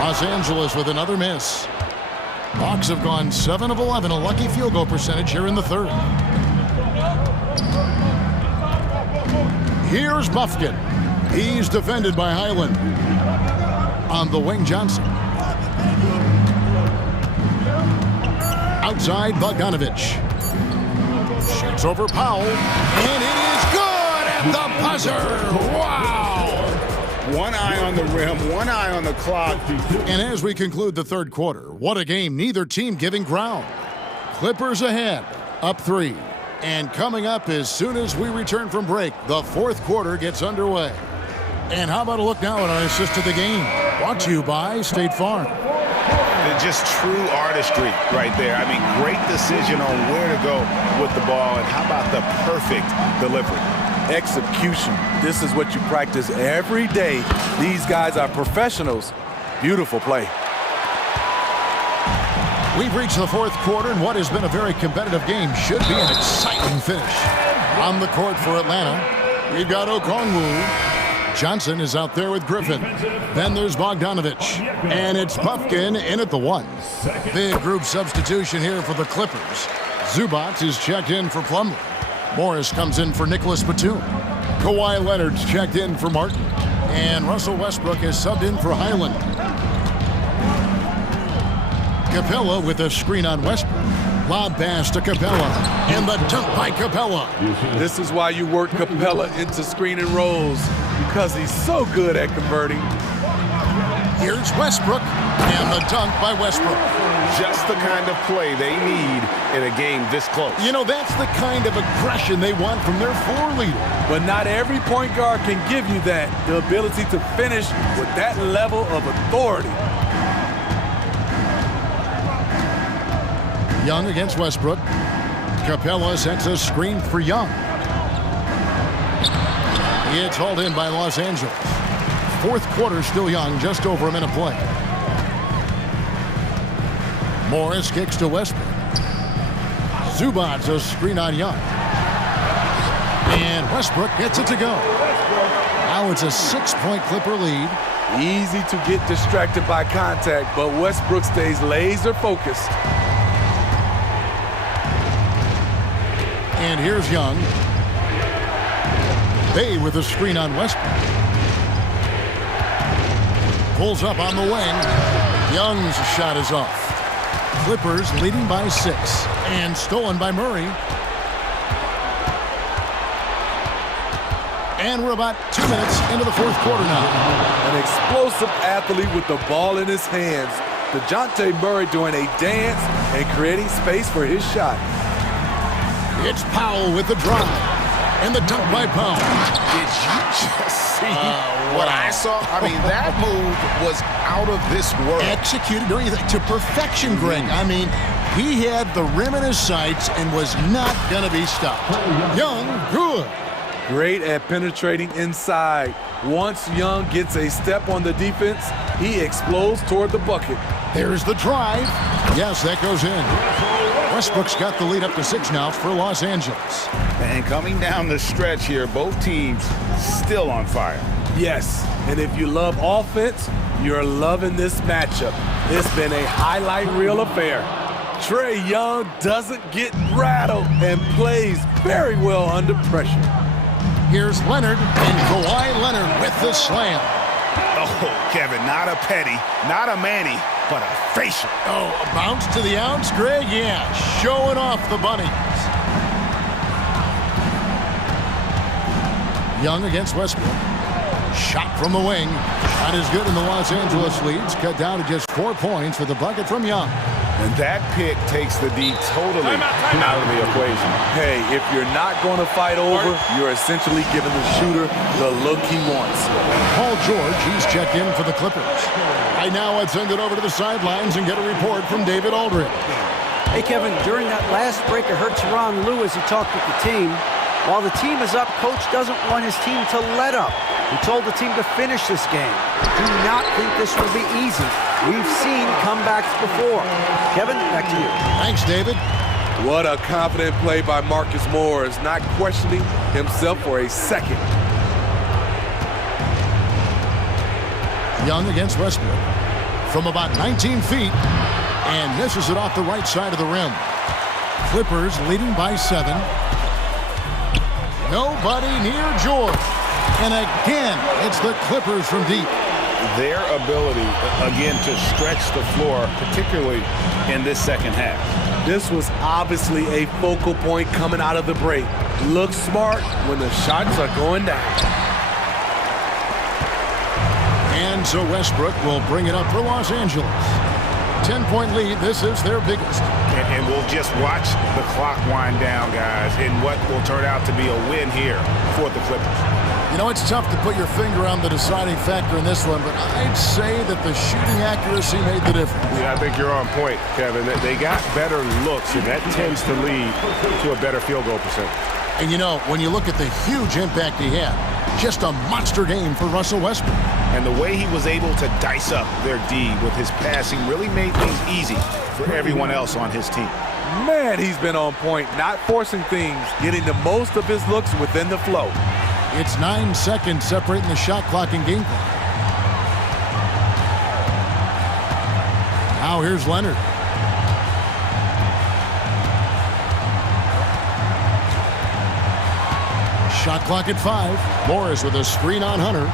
Los Angeles with another miss. Hawks have gone 7 of 11, a lucky field goal percentage here in the third. Here's Buffkin. He's defended by Highland. On the wing, Johnson. Outside, Bogdanovich. Shoots over Powell, and it is good at the buzzer. Wow! One eye on the rim, one eye on the clock. And as we conclude the third quarter, what a game, neither team giving ground. Clippers ahead, up 3. And coming up as soon as we return from break, the fourth quarter gets underway. And how about a look now at our assist of the game? Brought to you by State Farm. Just true artistry right there. I mean, great decision on where to go with the ball, and how about the perfect delivery? Execution. This is what you practice every day. These guys are professionals. Beautiful play. We've reached the fourth quarter, and what has been a very competitive game should be an exciting finish. On the court for Atlanta, we've got Okongwu, Johnson is out there with Griffin. Then there's Bogdanovich. And it's Puffkin in at the 1. Big group substitution here for the Clippers. Zubac is checked in for Plumlee. Morris comes in for Nicholas Batum. Kawhi Leonard's checked in for Martin. And Russell Westbrook is subbed in for Highland. Capella with a screen on Westbrook. Lob pass to Capella. And the dunk by Capella. This is why you work Capella into screening roles, because he's so good at converting. Here's Westbrook. And the dunk by Westbrook. Just the kind of play they need in a game this close. You know, that's the kind of aggression they want from their floor leader. But not every point guard can give you that, the ability to finish with that level of authority. Young against Westbrook. Capella sets a screen for Young. It's hauled in by Los Angeles. Fourth quarter still Young, just over a minute play. Morris kicks to Westbrook. Zubac a screen on Young. And Westbrook gets it to go. Now it's a 6-point Clipper lead. Easy to get distracted by contact, but Westbrook stays laser focused. And here's Young. Bay with a screen on Westbrook. Pulls up on the wing. Young's shot is off. Clippers leading by 6. And stolen by Murray. And we're about 2 minutes into the fourth quarter now. An explosive athlete with the ball in his hands. DeJounte Murray doing a dance and creating space for his shot. It's Powell with the drive. And the dunk by Powell. Did you just see what I saw? I mean, that move was out of this world. Executed, don't you think, to perfection, Greg. I mean, he had the rim in his sights and was not going to be stopped. Young, good. Great at penetrating inside. Once Young gets a step on the defense, he explodes toward the bucket. There's the drive. Yes, that goes in. Westbrook's got the lead up to 6 now for Los Angeles. And coming down the stretch here, both teams still on fire. Yes, and if you love offense, you're loving this matchup. It's been a highlight reel affair. Trae Young doesn't get rattled and plays very well under pressure. Here's Leonard, and Kawhi Leonard with the slam. Oh, Kevin, not a petty, not a Manny, but a facial. Oh, a bounce to the ounce, Greg? Yeah, showing off the bunnies. Young against Westbrook. Shot from the wing. Not as good in the Los Angeles leads. Cut down to just 4 points with the bucket from Young. And that pick takes the D totally out of the equation. Hey, if you're not going to fight over, you're essentially giving the shooter the look he wants. Paul George, he's checked in for the Clippers. Right now, I'd send it over to the sidelines and get a report from David Aldridge. Hey, Kevin, during that last break, I heard Tyronn Lue as he talked with the team. While the team is up, Coach doesn't want his team to let up. He told the team to finish this game. Do not think this will be easy. We've seen comebacks before. Kevin, back to you. Thanks, David. What a confident play by Marcus Morris, not questioning himself for a second. Young against Westbrook. From about 19 feet. And misses it off the right side of the rim. Clippers leading by 7. Nobody near George. And again, it's the Clippers from deep. Their ability, again, to stretch the floor, particularly in this second half. This was obviously a focal point coming out of the break. Look smart when the shots are going down. And so Westbrook will bring it up for Los Angeles. 10-point lead. This is their biggest. And we'll just watch the clock wind down, guys, in what will turn out to be a win here for the Clippers. You know, it's tough to put your finger on the deciding factor in this one, but I'd say that the shooting accuracy made the difference. Yeah, I think you're on point, Kevin. They got better looks, and that tends to lead to a better field goal percentage. And, you know, when you look at the huge impact he had, just a monster game for Russell Westbrook. And the way he was able to dice up their D with his passing really made things easy for everyone else on his team. Man, he's been on point, not forcing things, getting the most of his looks within the flow. It's 9 seconds separating the shot clock and game clock. Now here's Leonard. Shot clock at 5. Morris with a screen on Hunter.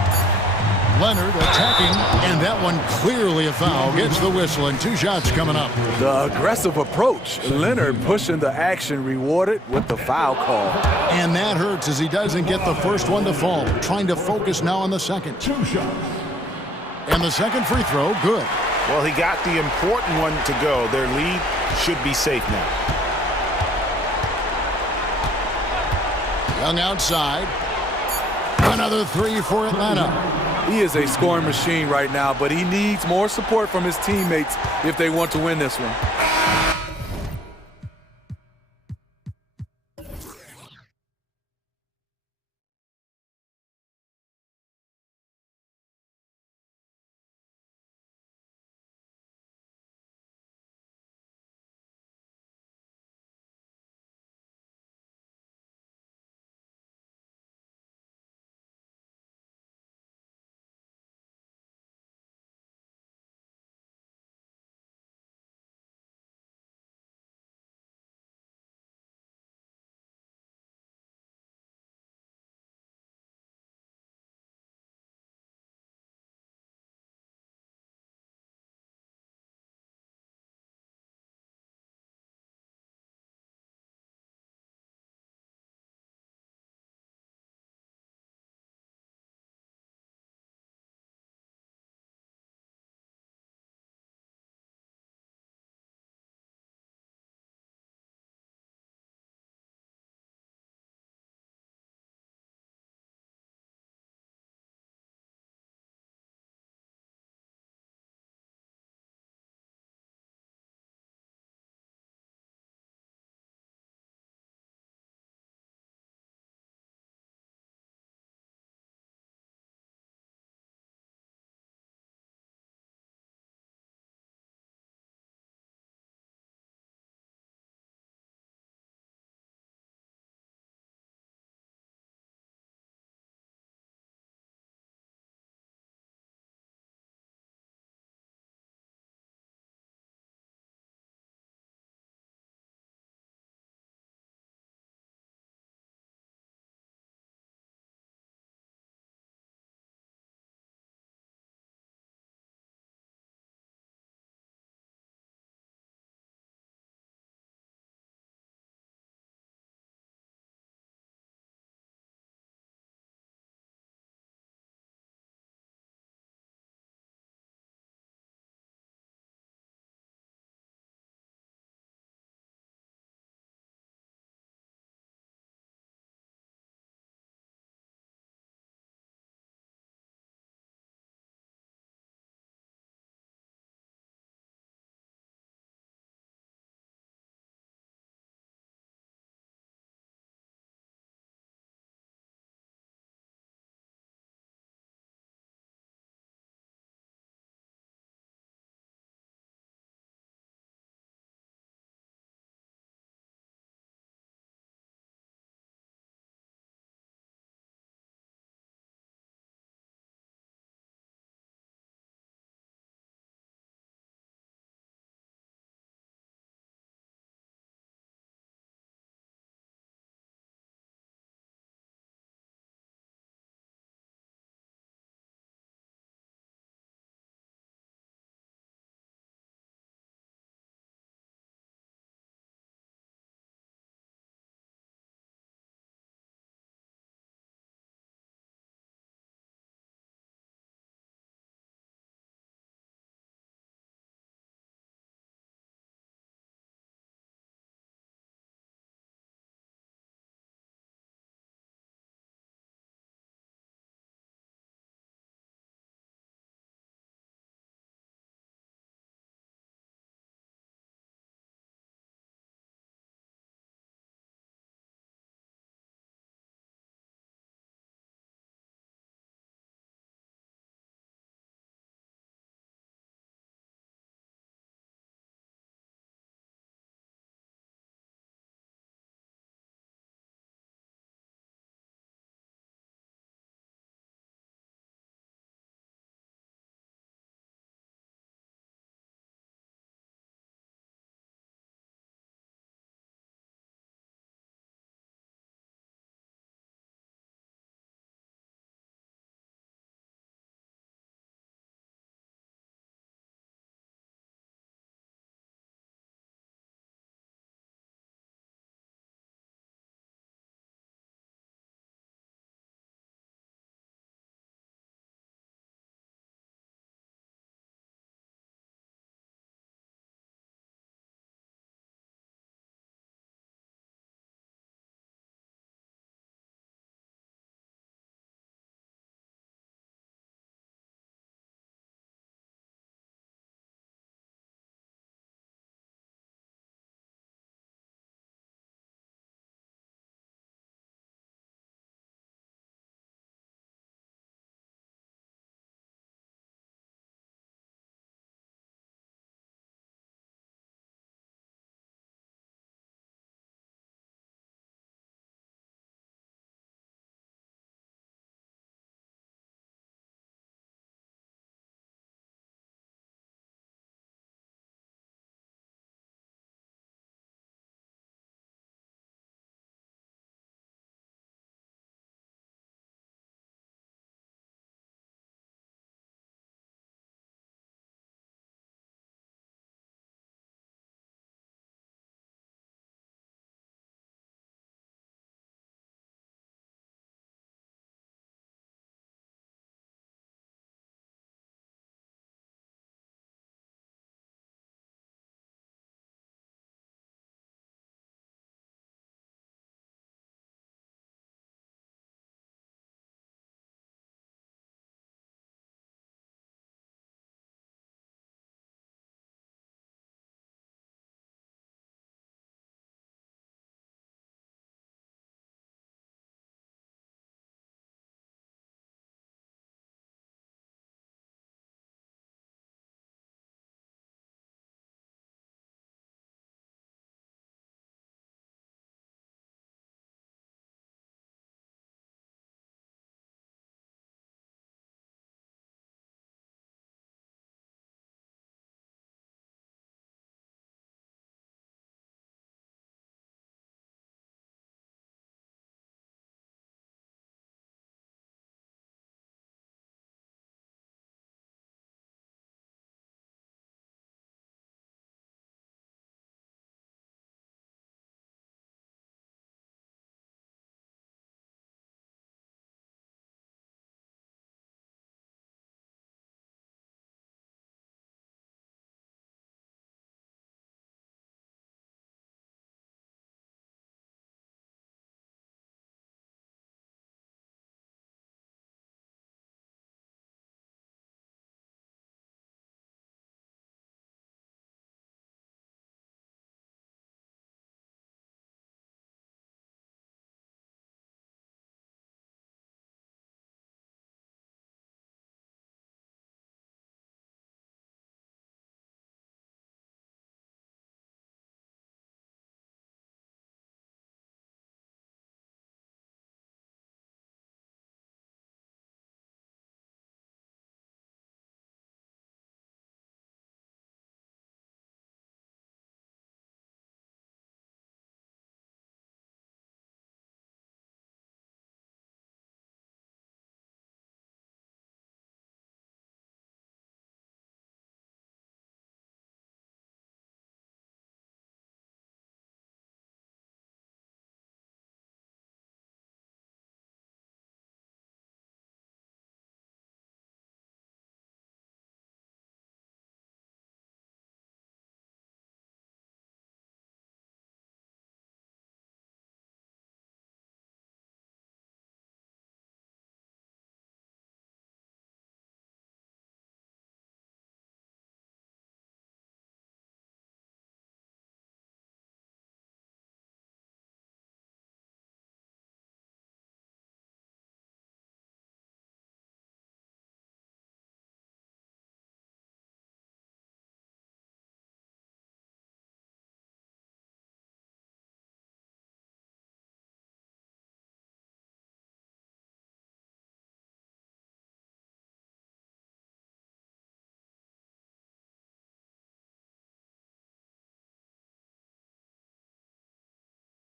Leonard attacking, and that one clearly a foul. Gets the whistle, and 2 shots coming up. The aggressive approach. Leonard pushing the action, rewarded with the foul call. And that hurts as he doesn't get the first one to fall. Trying to focus now on the second. 2 shots. And the second free throw, good. Well, he got the important one to go. Their lead should be safe now. Young outside. Another 3 for Atlanta. He is a scoring machine right now, but he needs more support from his teammates if they want to win this one.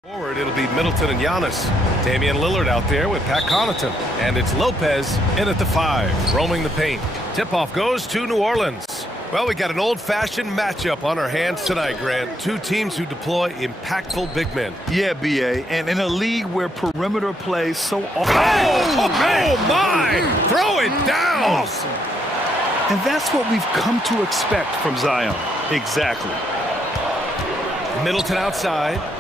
Forward, it'll be Middleton and Giannis. Damian Lillard out there with Pat Connaughton. And it's Lopez in at the 5, roaming the paint. Tip-off goes to New Orleans. Well, we got an old-fashioned matchup on our hands tonight, Grant. Two teams who deploy impactful big men. Yeah, B.A., and in a league where perimeter plays so often. Oh, my! Throw it down! Awesome. And that's what we've come to expect from Zion. Exactly. Middleton outside.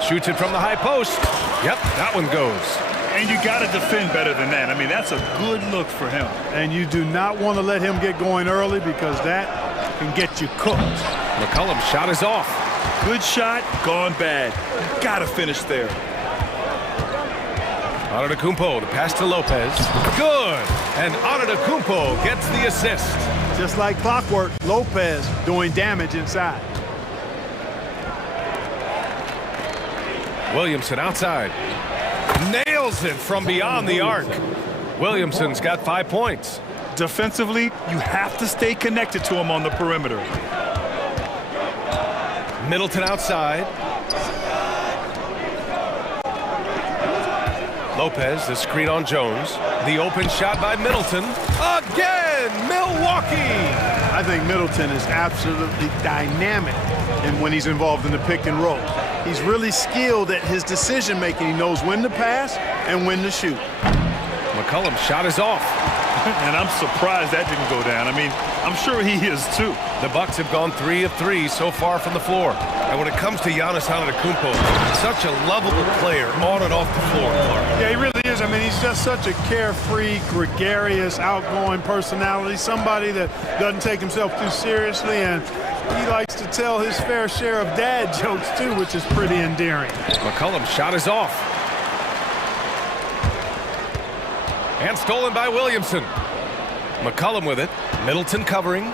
Shoots it from the high post. Yep, that one goes. And you got to defend better than that. I mean, that's a good look for him. And you do not want to let him get going early because that can get you cooked. McCollum's shot is off. Good shot, gone bad. Got to finish there. Antetokounmpo to pass to Lopez. Good. And Antetokounmpo gets the assist. Just like clockwork, Lopez doing damage inside. Williamson outside. Nails it from beyond the arc. Williamson's got 5 points. Defensively, you have to stay connected to him on the perimeter. Middleton outside. Lopez, the screen on Jones. The open shot by Middleton. Again, Milwaukee! I think Middleton is absolutely dynamic when he's involved in the pick and roll. He's really skilled at his decision-making. He knows when to pass and when to shoot. McCollum's shot is off. And I'm surprised that didn't go down. I mean, I'm sure he is too. The Bucks have gone 3 of 3 so far from the floor. And when it comes to Giannis Antetokounmpo, such a lovable player on and off the floor, Clark. Yeah, he really is. I mean, he's just such a carefree, gregarious, outgoing personality. Somebody that doesn't take himself too seriously, and he likes to tell his fair share of dad jokes too, which is pretty endearing. McCollum's shot is off. And stolen by Williamson. McCollum with it. Middleton covering.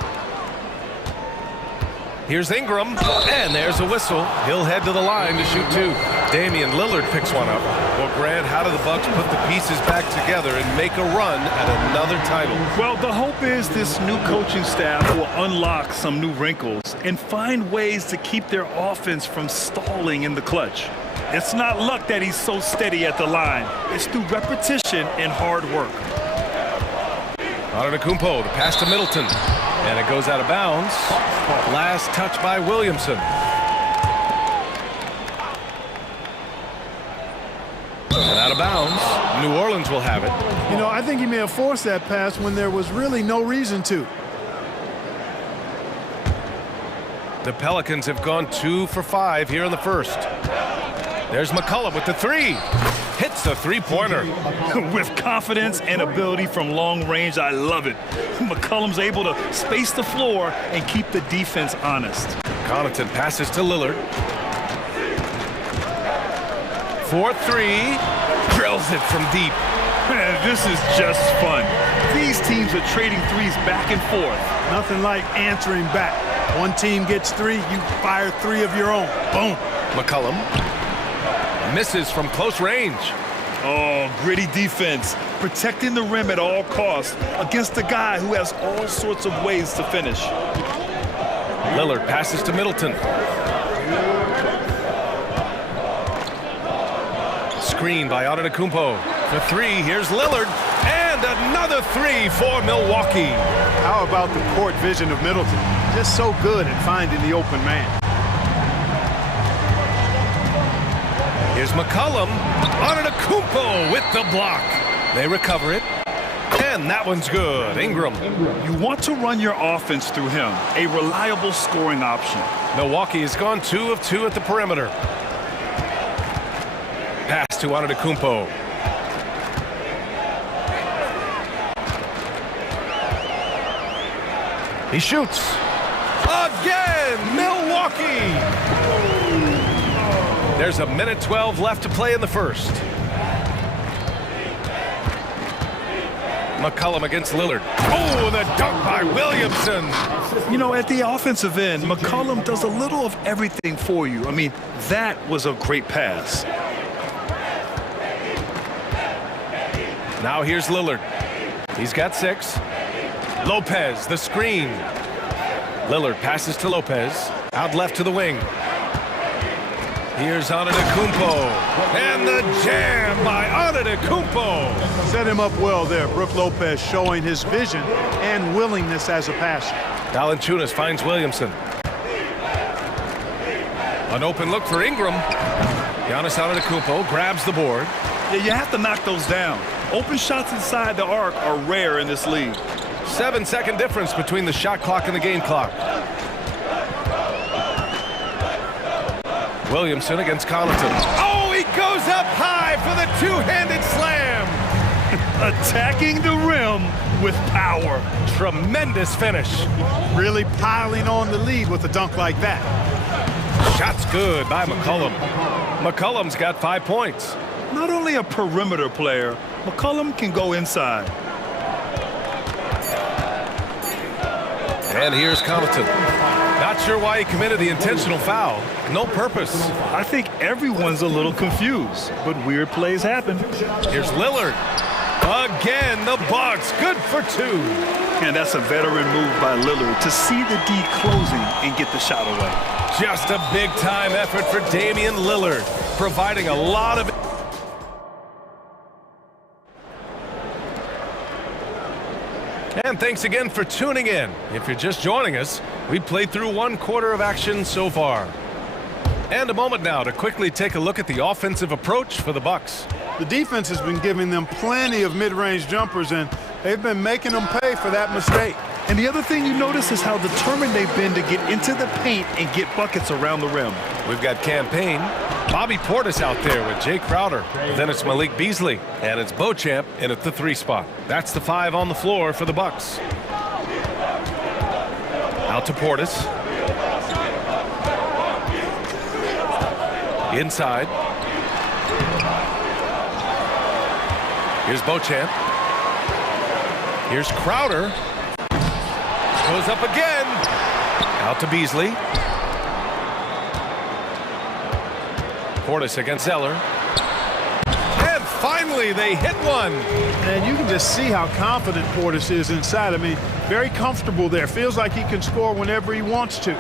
Here's Ingram, and there's a whistle. He'll head to the line to shoot 2. Damian Lillard picks one up. Well, Grant, how do the Bucks put the pieces back together and make a run at another title? Well, the hope is this new coaching staff will unlock some new wrinkles and find ways to keep their offense from stalling in the clutch. It's not luck that he's so steady at the line. It's through repetition and hard work. Antetokounmpo to pass to Middleton. And it goes out of bounds. Last touch by Williamson. And out of bounds. New Orleans will have it. You know, I think he may have forced that pass when there was really no reason to. The Pelicans have gone 2 for 5 here in the first. There's McCollum with the 3. Hits the three-pointer. With confidence and ability from long range, I love it. McCollum's able to space the floor and keep the defense honest. Connaughton passes to Lillard. 4-3. Drills it from deep. Man, this is just fun. These teams are trading threes back and forth. Nothing like answering back. One team gets 3, you fire 3 of your own. Boom. McCollum misses from close range. Oh, gritty defense. Protecting the rim at all costs against a guy who has all sorts of ways to finish. Lillard passes to Middleton. Screen by Antetokounmpo. For 3, here's Lillard. And another 3 for Milwaukee. How about the court vision of Middleton? Just so good at finding the open man. Here's McCollum. Antetokounmpo with the block. They recover it. And that one's good. Ingram. You want to run your offense through him. A reliable scoring option. Milwaukee has gone 2 of 2 at the perimeter. Pass to Antetokounmpo. He shoots. Again, Milwaukee. There's a minute 12 left to play in the first. McCollum against Lillard. Oh, the dunk by Williamson. You know, at the offensive end, McCollum does a little of everything for you. I mean, that was a great pass. Now here's Lillard. He's got 6. Lopez, the screen. Lillard passes to Lopez. Out left to the wing. Here's Antetokounmpo, and the jam by Antetokounmpo. Set him up well there. Brook Lopez showing his vision and willingness as a passer. Valanciunas finds Williamson. An open look for Ingram. Giannis Antetokounmpo grabs the board. Yeah, you have to knock those down. Open shots inside the arc are rare in this league. 7-second difference between the shot clock and the game clock. Williamson against Connaughton. Oh, he goes up high for the two-handed slam. Attacking the rim with power. Tremendous finish. Really piling on the lead with a dunk like that. Shot's good by McCollum. McCollum's got 5 points. Not only a perimeter player, McCollum can go inside. And here's Connaughton. Not sure why he committed the intentional foul. No purpose. I think everyone's a little confused, but weird plays happen. Here's Lillard. Again, the Bucks. Good for 2. And that's a veteran move by Lillard to see the D closing and get the shot away. Just a big-time effort for Damian Lillard, providing a lot of... And thanks again for tuning in. If you're just joining us, we played through 1 quarter of action so far. And a moment now to quickly take a look at the offensive approach for the Bucks. The defense has been giving them plenty of mid-range jumpers, and they've been making them pay for that mistake. And the other thing you notice is how determined they've been to get into the paint and get buckets around the rim. We've got Campaign, Bobby Portis out there with Jay Crowder. Then it's Malik Beasley, and it's Beauchamp in at the 3 spot. That's the 5 on the floor for the Bucks. Out to Portis. Inside. Here's Beauchamp. Here's Crowder. Goes up again. Out to Beasley. Portis against Zeller. And finally, they hit one. And you can just see how confident Portis is inside. I mean, very comfortable there. Feels like he can score whenever he wants to.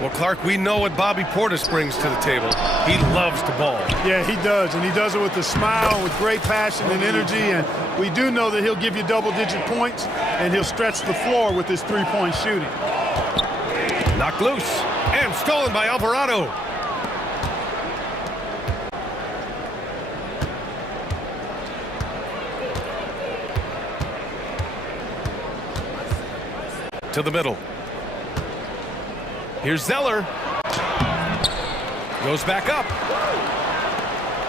Well, Clark, we know what Bobby Portis brings to the table. He loves the ball. Yeah, he does, and he does it with a smile, with great passion and energy, and we do know that he'll give you double-digit points, and he'll stretch the floor with his three-point shooting. Knocked loose, and stolen by Alvarado. To the middle. Here's Zeller. Goes back up.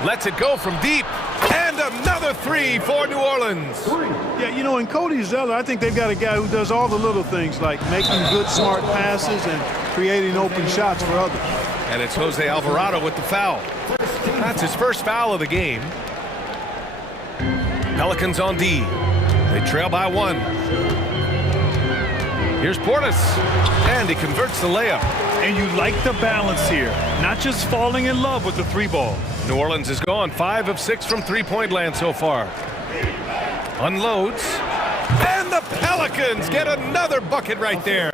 Lets it go from deep. And another 3 for New Orleans. Yeah, you know, in Cody Zeller, I think they've got a guy who does all the little things like making good, smart passes and creating open shots for others. And it's Jose Alvarado with the foul. That's his first foul of the game. Pelicans on D. They trail by 1. Here's Portis, and he converts the layup. And you like the balance here, not just falling in love with the 3-ball. New Orleans has gone 5 of 6 from three-point land so far. Unloads, and the Pelicans get another bucket right there.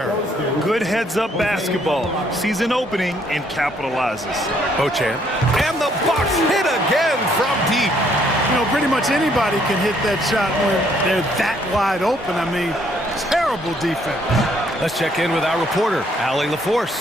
Good heads-up basketball. Sees an opening and capitalizes. Beauchamp, and the Bucks hit again from deep. You know, pretty much anybody can hit that shot when they're that wide open. I mean, terrible defense. Let's check in with our reporter, Allie LaForce.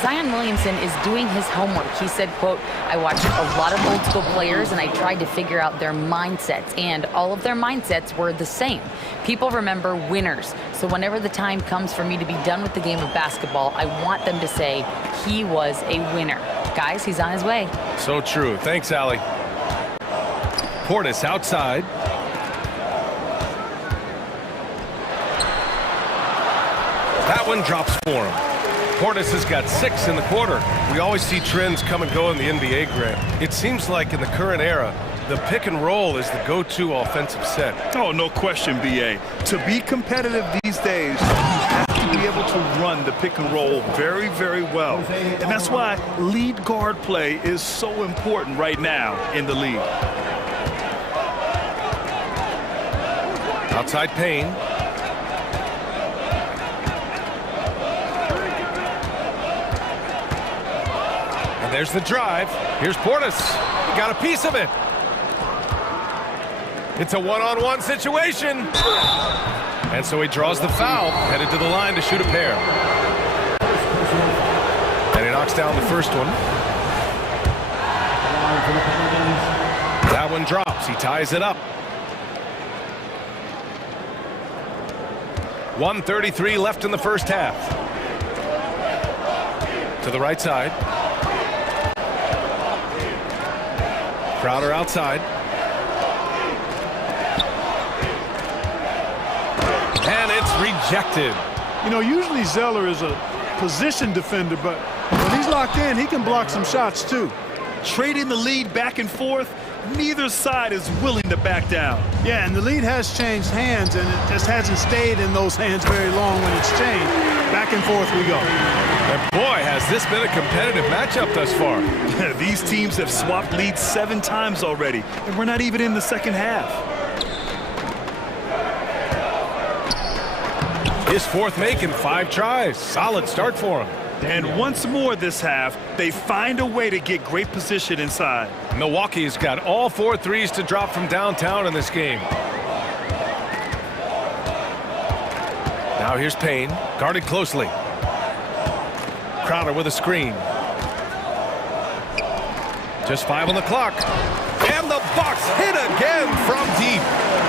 Zion Williamson is doing his homework. He said, quote, I watched a lot of old school players and I tried to figure out their mindsets, and all of their mindsets were the same. People remember winners. So whenever the time comes for me to be done with the game of basketball, I want them to say he was a winner. Guys, he's on his way. So true. Thanks, Allie. Portis outside. That one drops for him. Portis has got 6 in the quarter. We always see trends come and go in the NBA, Grant. It seems like in the current era, the pick and roll is the go-to offensive set. Oh, no question, B.A. To be competitive these days, you have to be able to run the pick and roll very, very well. And that's why lead guard play is so important right now in the league. Outside Payne. And there's the drive. Here's Portis. He got a piece of it. It's a one-on-one situation. And so he draws the foul, headed to the line to shoot a pair. And he knocks down the first one. That one drops. He ties it up. 1:33 left in the first half. To the right side. Crowder outside. And it's rejected. You know, usually Zeller is a position defender, but when he's locked in, he can block some shots too. Trading the lead back and forth, neither side is willing to back down. Yeah, and the lead has changed hands, and it just hasn't stayed in those hands very long when it's changed. Back and forth we go. And boy, has this been a competitive matchup thus far. These teams have swapped leads 7 times already, and we're not even in the second half. His fourth make in 5 tries. Solid start for him. And once more this half, they find a way to get great position inside. Milwaukee's got all 4 threes to drop from downtown in this game. Now here's Payne, guarded closely. Crowder with a screen. Just 5 on the clock. And the Bucks hit again from deep.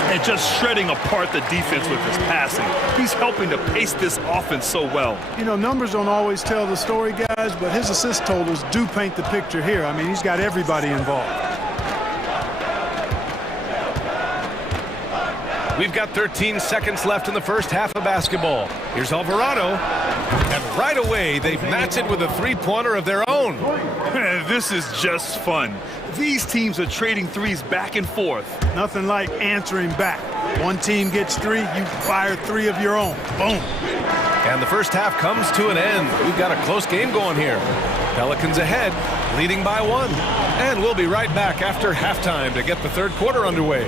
And just shredding apart the defense with his passing. He's helping to pace this offense so well. You know, numbers don't always tell the story, guys, but his assist totals do paint the picture here. I mean, he's got everybody involved. We've got 13 seconds left in the first half of basketball. Here's Alvarado. And right away, they've matched it with a three-pointer of their own. This is just fun. These teams are trading threes back and forth. Nothing like answering back. One team gets 3, you fire 3 of your own. Boom. And the first half comes to an end. We've got a close game going here. Pelicans ahead, leading by 1. And we'll be right back after halftime to get the third quarter underway.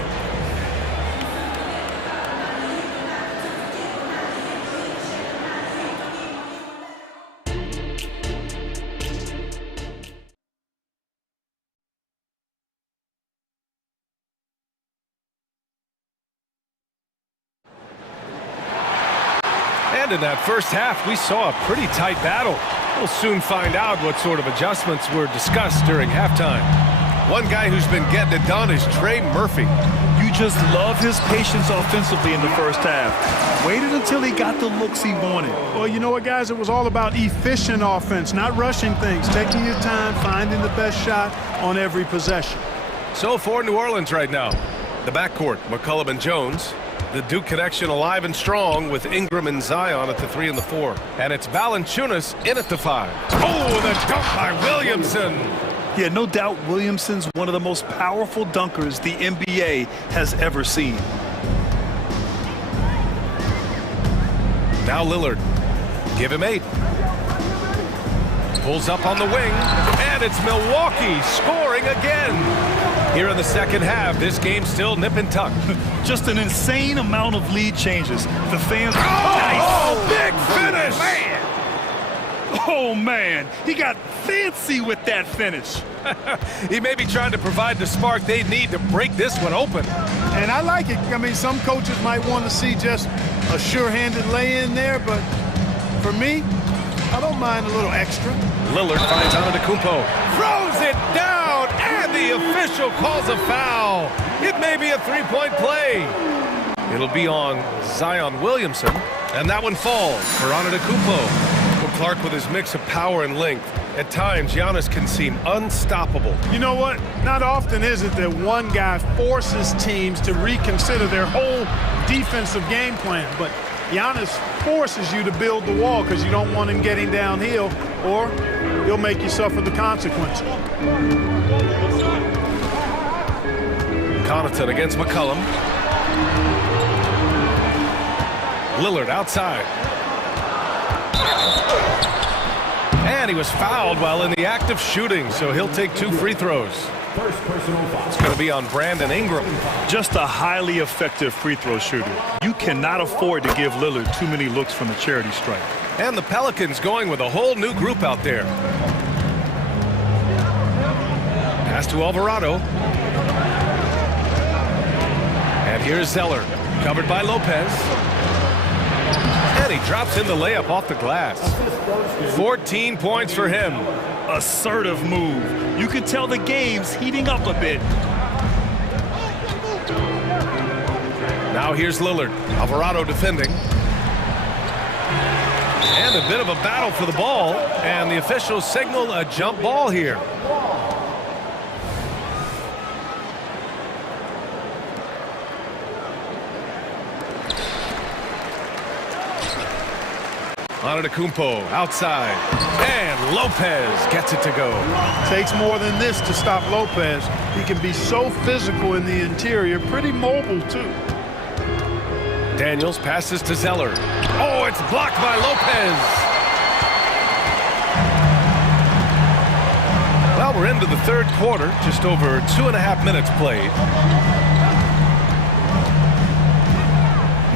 And in that first half, we saw a pretty tight battle. We'll soon find out what sort of adjustments were discussed during halftime. One guy who's been getting it done is Trey Murphy. You just love his patience offensively in the first half. Waited until he got the looks he wanted. Well, you know what, guys? It was all about efficient offense, not rushing things, taking your time, finding the best shot on every possession. So for New Orleans right now, the backcourt, McCollum and Jones. The Duke connection alive and strong with Ingram and Zion at the 3 and the 4. And it's Valanciunas in at the 5. Oh, the dunk by Williamson. Yeah, no doubt Williamson's one of the most powerful dunkers the NBA has ever seen. Now Lillard. Give him 8. Pulls up on the wing. And it's Milwaukee scoring again. Here in the second half, this game's still nip and tuck. Just an insane amount of lead changes. The fans... Oh, big finish! Man. Oh, man. He got fancy with that finish. He may be trying to provide the spark they need to break this one open. And I like it. I mean, some coaches might want to see just a sure-handed lay-in there, but for me, I don't mind a little extra. Lillard finds Antetokounmpo. Throws it down, and the official calls a foul. It may be a three-point play. It'll be on Zion Williamson, and that one falls for Antetokounmpo. Well, Clark with his mix of power and length. At times, Giannis can seem unstoppable. You know what? Not often is it that one guy forces teams to reconsider their whole defensive game plan, but Giannis forces you to build the wall because you don't want him getting downhill, or he'll make you suffer the consequences. Connaughton against McCollum. Lillard outside. And he was fouled while in the act of shooting, so he'll take 2 free throws. It's going to be on Brandon Ingram. Just a highly effective free throw shooter. You cannot afford to give Lillard too many looks from the charity stripe. And the Pelicans going with a whole new group out there. Pass to Alvarado. And here's Zeller, covered by Lopez. And he drops in the layup off the glass. 14 points for him. Assertive move. You can tell the game's heating up a bit. Now here's Lillard. Alvarado defending. And a bit of a battle for the ball. And the officials signal a jump ball here. Antetokounmpo outside, and Lopez gets it to go. Takes more than this to stop Lopez. He can be so physical in the interior, pretty mobile too. Daniels passes to Zeller. Oh, it's blocked by Lopez. Well, we're into the third quarter, just over 2.5 minutes played.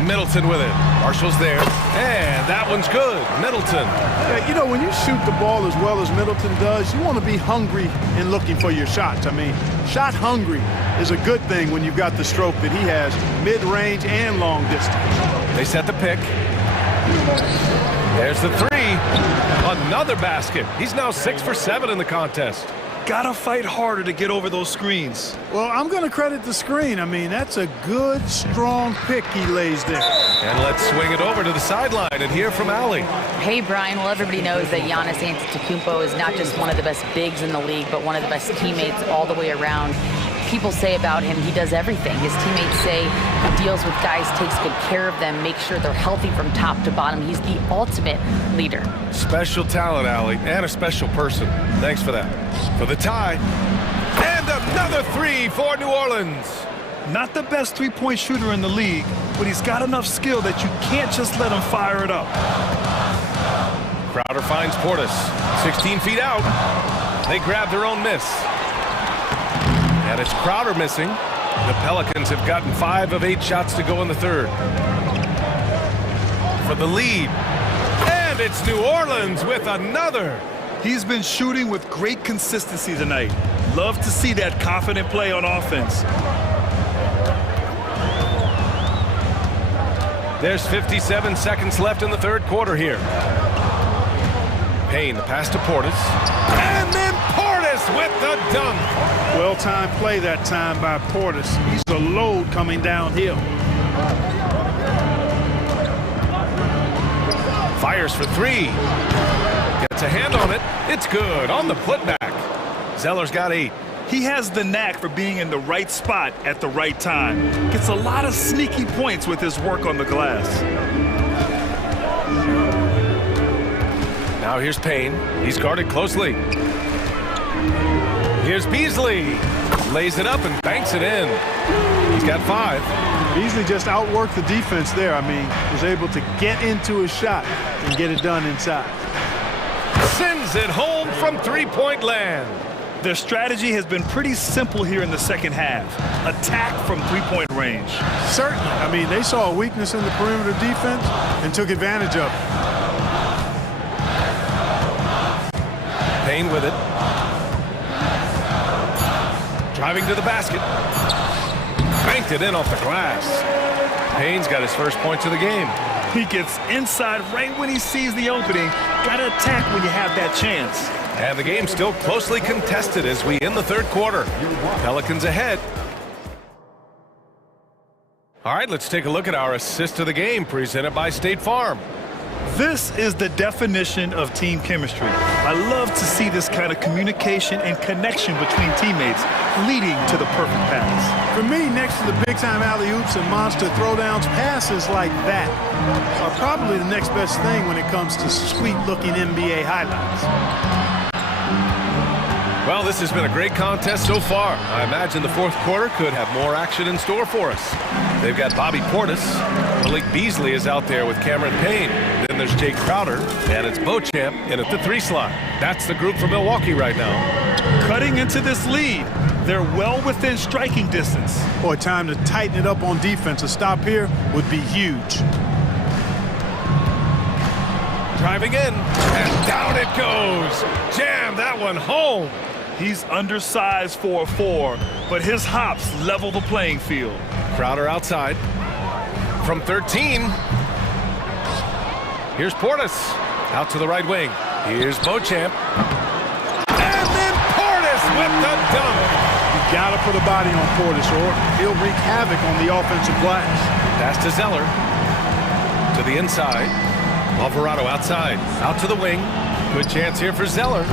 Middleton with it. Marshall's there, and that one's good. Middleton. Yeah, you know, when you shoot the ball as well as Middleton does, you want to be hungry in looking for your shots. I mean, shot hungry is a good thing when you've got the stroke that he has, mid-range and long distance. They set the pick. There's the three. Another basket. He's now 6 for 7 in the contest. Gotta fight harder to get over those screens. Well, I'm going to credit the screen. I mean, that's a good, strong pick he lays there. And let's swing it over to the sideline and hear from Allie. Hey, Brian. Well, everybody knows that Giannis Antetokounmpo is not just one of the best bigs in the league, but one of the best teammates all the way around. People say about him, he does everything. His teammates say he deals with guys, takes good care of them, makes sure they're healthy from top to bottom. He's the ultimate leader. Special talent, Allie, and a special person. Thanks for that. For the tie. And another three for New Orleans. Not the best three-point shooter in the league, but he's got enough skill that you can't just let him fire it up. Crowder finds Portis. 16 feet out. They grab their own miss. And it's Crowder missing. The Pelicans have gotten 5 of 8 shots to go in the third. For the lead. And it's New Orleans with another. He's been shooting with great consistency tonight. Love to see that confident play on offense. There's 57 seconds left in the third quarter here. Payne, the pass to Portis. And then Portis with the dunk. Well-timed play that time by Portis. He's a load coming downhill. Fires for three. Gets a hand on it. It's good on the putback. Zeller's got 8. He has the knack for being in the right spot at the right time. Gets a lot of sneaky points with his work on the glass. Now here's Payne. He's guarded closely. Here's Beasley. Lays it up and banks it in. He's got 5. Beasley just outworked the defense there. I mean, was able to get into his shot and get it done inside. Sends it home from three-point land. Their strategy has been pretty simple here in the second half. Attack from three-point range. Certainly. I mean, they saw a weakness in the perimeter defense and took advantage of it. Payne with it. Driving to the basket. Banked it in off the glass. Payne's got his first points of the game. He gets inside right when he sees the opening. Gotta attack when you have that chance. And the game's still closely contested as we end the third quarter. Pelicans ahead. All right, let's take a look at our assist of the game presented by State Farm. This is the definition of team chemistry. I love to see this kind of communication and connection between teammates leading to the perfect pass. For me, next to the big-time alley-oops and monster throwdowns, passes like that are probably the next best thing when it comes to sweet-looking NBA highlights. Well, this has been a great contest so far. I imagine the fourth quarter could have more action in store for us. They've got Bobby Portis. Malik Beasley is out there with Cameron Payne. Then there's Jake Crowder, and it's Beauchamp in at the 3 slot. That's the group for Milwaukee right now. Cutting into this lead. They're well within striking distance. Boy, time to tighten it up on defense. A stop here would be huge. Driving in, and down it goes. Jam that one home. He's undersized for a 4, but his hops level the playing field. Crowder outside. From 13. Here's Portis. Out to the right wing. Here's Beauchamp. And then Portis with the dunk. You gotta put a body on Portis or he'll wreak havoc on the offensive glass. Pass to Zeller. To the inside. Alvarado outside. Out to the wing. Good chance here for Zeller.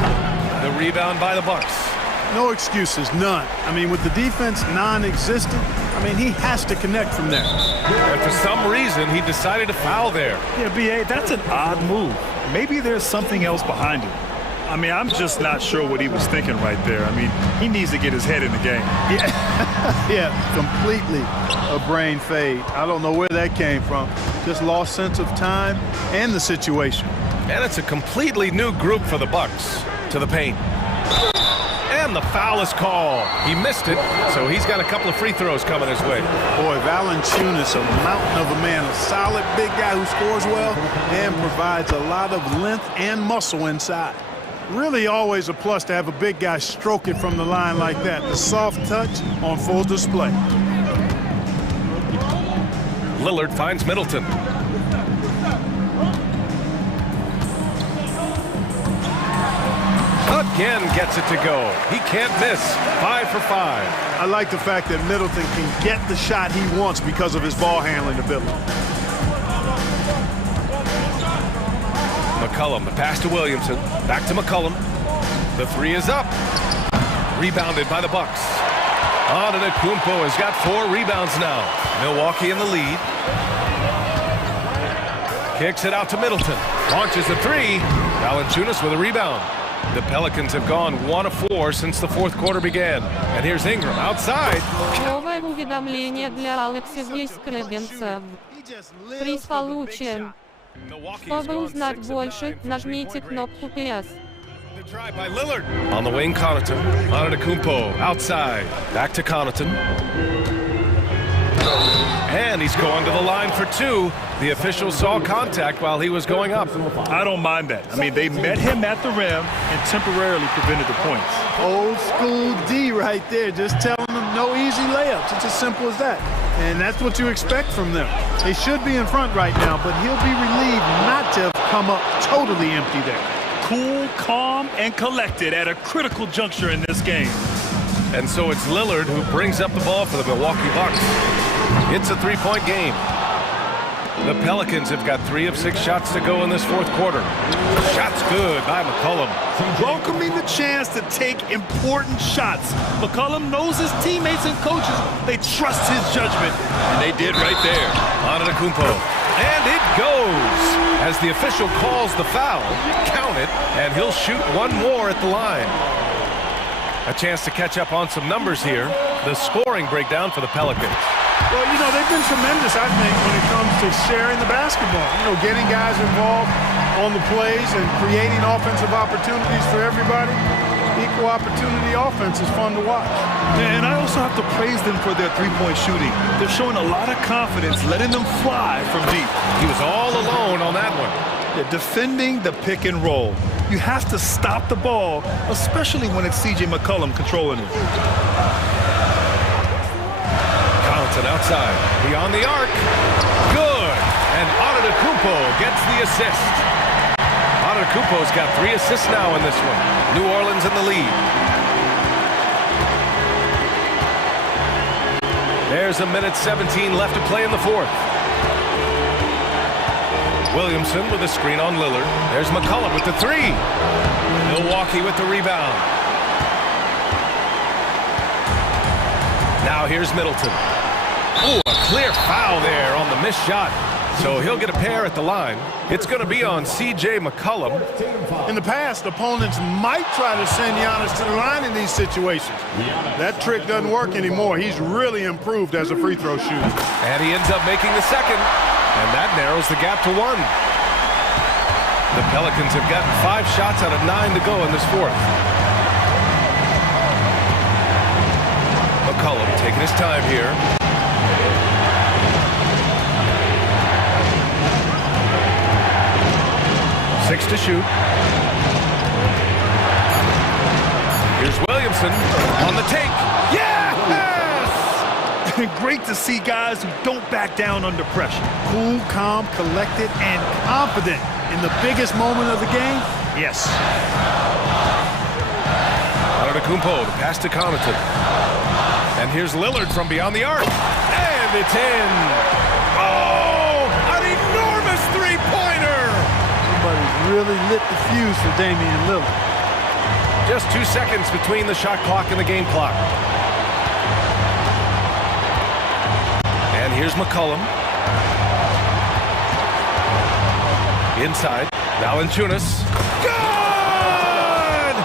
The rebound by the Bucks. No excuses, none. I mean, with the defense non-existent, I mean, he has to connect from there. And for some reason, he decided to foul there. Yeah, B.A., that's an odd move. Maybe there's something else behind it. I mean, I'm just not sure what he was thinking right there. I mean, he needs to get his head in the game. Yeah, completely a brain fade. I don't know where that came from. Just lost sense of time and the situation. And it's a completely new group for the Bucks. To the paint. And the foul is called. He missed it, so he's got a couple of free throws coming his way. Boy, Valanciunas, a mountain of a man, a solid big guy who scores well and provides a lot of length and muscle inside. Really always a plus to have a big guy stroke it from the line like that. The soft touch on full display. Lillard finds Middleton. Again gets it to go. He can't miss. 5 for 5. I like the fact that Middleton can get the shot he wants because of his ball handling ability. McCollum, the pass to Williamson. Back to McCollum. The 3 is up. Rebounded by the Bucks. Antetokounmpo has got 4 rebounds now. Milwaukee in the lead. Kicks it out to Middleton. Launches a 3. Valanciunas with a rebound. The Pelicans have gone 1 of 4 since the fourth quarter began. And here's Ingram outside. Новое уведомление для Алексея Скребенца. Приз получен. Чтобы узнать больше, нажмите кнопку PS. The drive by Lillard. On the wing, Connaughton. Antetokounmpo outside. Back to Connaughton. And he's going to the line for 2. The official saw contact while he was going up. I don't mind that. I mean, they met him at the rim and temporarily prevented the points. Old school D right there, just telling them no easy layups. It's as simple as that. And that's what you expect from them. They should be in front right now, but he'll be relieved not to have come up totally empty there. Cool, calm, and collected at a critical juncture in this game. And so it's Lillard who brings up the ball for the Milwaukee Bucks. It's a 3-point game. The Pelicans have got 3 of 6 shots to go in this fourth quarter. Shots good by McCollum. Welcoming the chance to take important shots. McCollum knows his teammates and coaches. They trust his judgment, and they did right there. Antetokounmpo. And it goes. As the official calls the foul, count it, and he'll shoot 1 more at the line. A chance to catch up on some numbers here. The scoring breakdown for the Pelicans. Well, you know, they've been tremendous, I think, when it comes to sharing the basketball. You know, getting guys involved on the plays and creating offensive opportunities for everybody. Equal opportunity offense is fun to watch. And I also have to praise them for their 3-point shooting. They're showing a lot of confidence, letting them fly from deep. He was all alone on that one. They're defending the pick and roll. You have to stop the ball, especially when it's C.J. McCollum controlling it. Connaughton outside. Beyond the arc. Good. And Antetokounmpo gets the assist. Antetokounmpo's got 3 assists now in this one. New Orleans in the lead. There's 1:17 left to play in the fourth. Williamson with a screen on Lillard. There's McCollum with the 3. Milwaukee with the rebound. Now here's Middleton. Ooh, a clear foul there on the missed shot. So he'll get a pair at the line. It's going to be on C.J. McCollum. In the past, opponents might try to send Giannis to the line in these situations. That trick doesn't work anymore. He's really improved as a free throw shooter. And he ends up making the second. And that narrows the gap to 1. The Pelicans have gotten 5 shots out of 9 to go in this fourth. McCollum taking his time here. Six to shoot. Here's Williams. Johnson on the take. Yes! Great to see guys who don't back down under pressure. Cool, calm, collected, and confident in the biggest moment of the game. Yes. Antetokounmpo, the pass to Connaughton. And here's Lillard from beyond the arc. And it's in. Oh, an enormous three-pointer. Somebody really lit the fuse for Damian Lillard. Just 2 seconds between the shot clock and the game clock. And here's McCollum. Inside, Valanciunas. Good!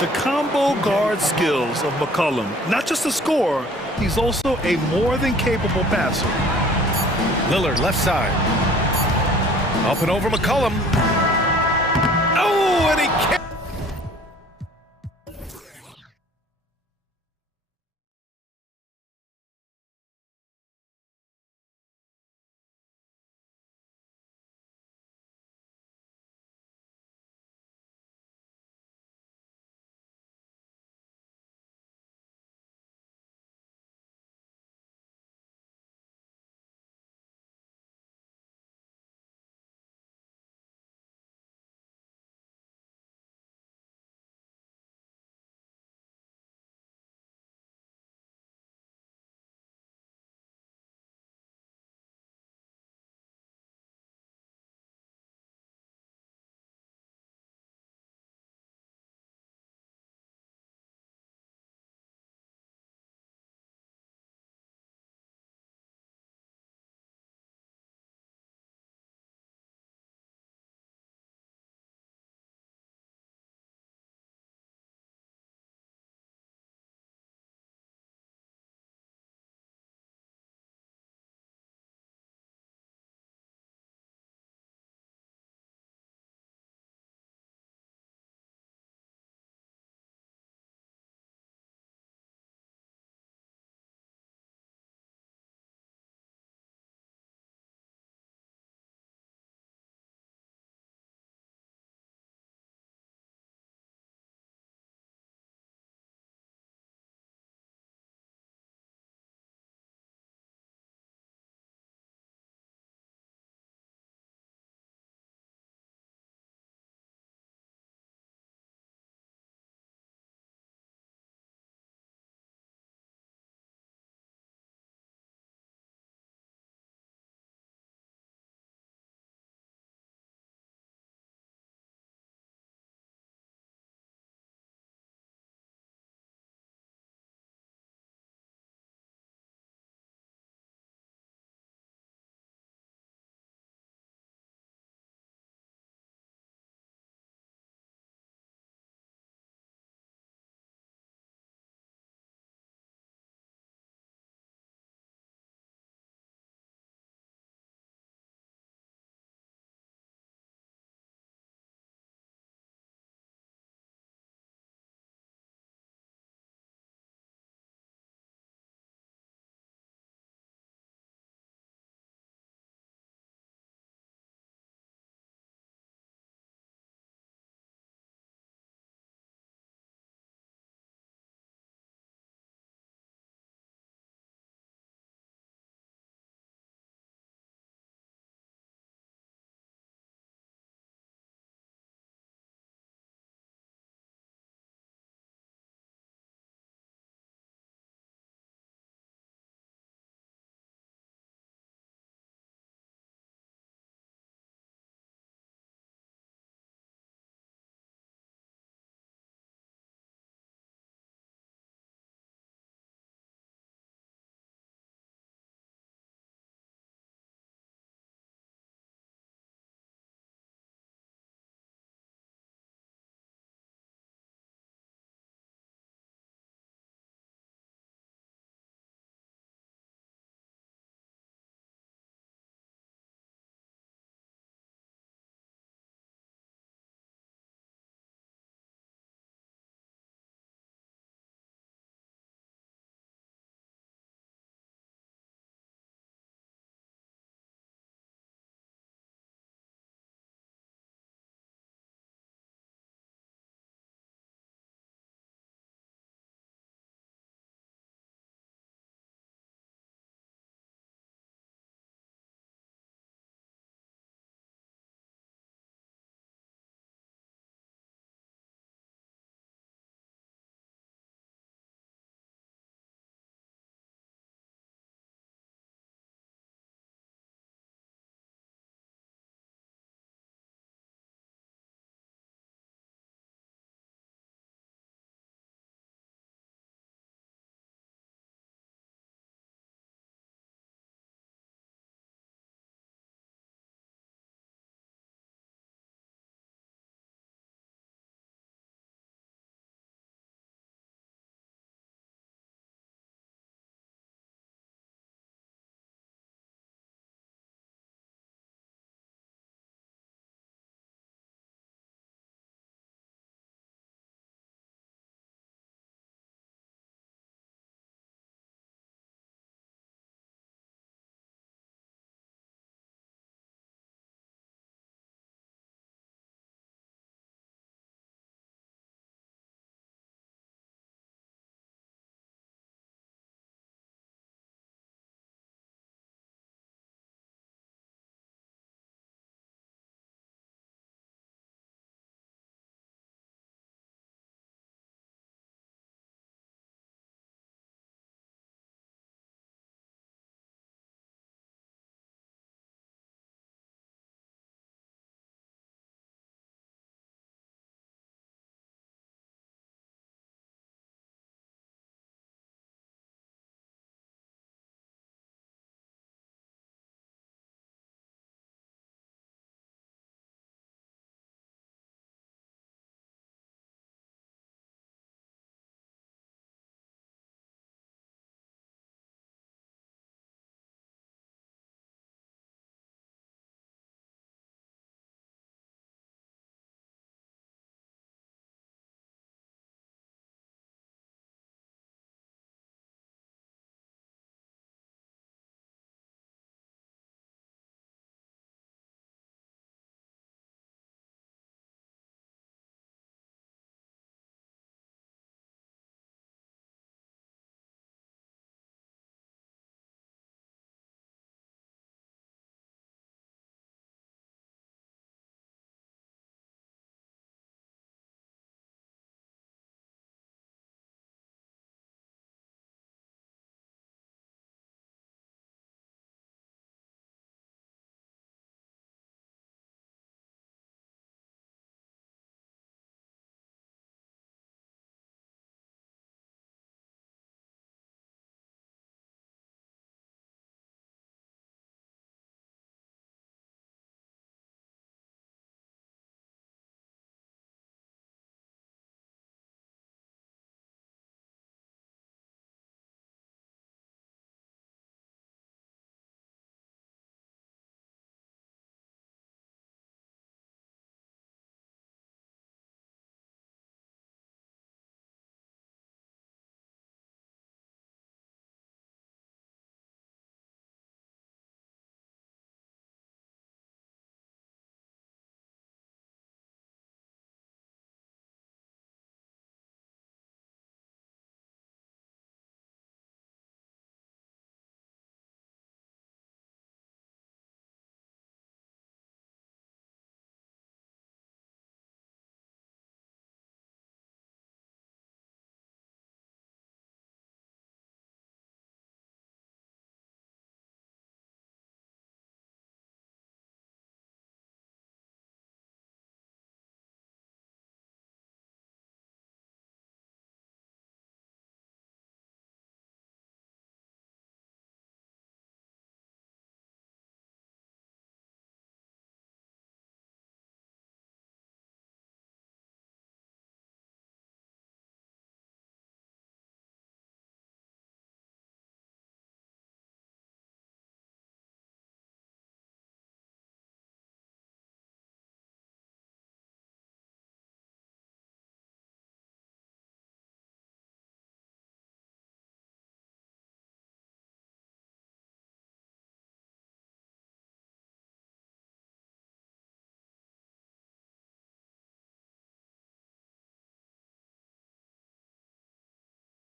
The combo guard skills of McCollum, not just a scorer, he's also a more than capable passer. Lillard, left side. Up and over McCollum. Oh, and he can't.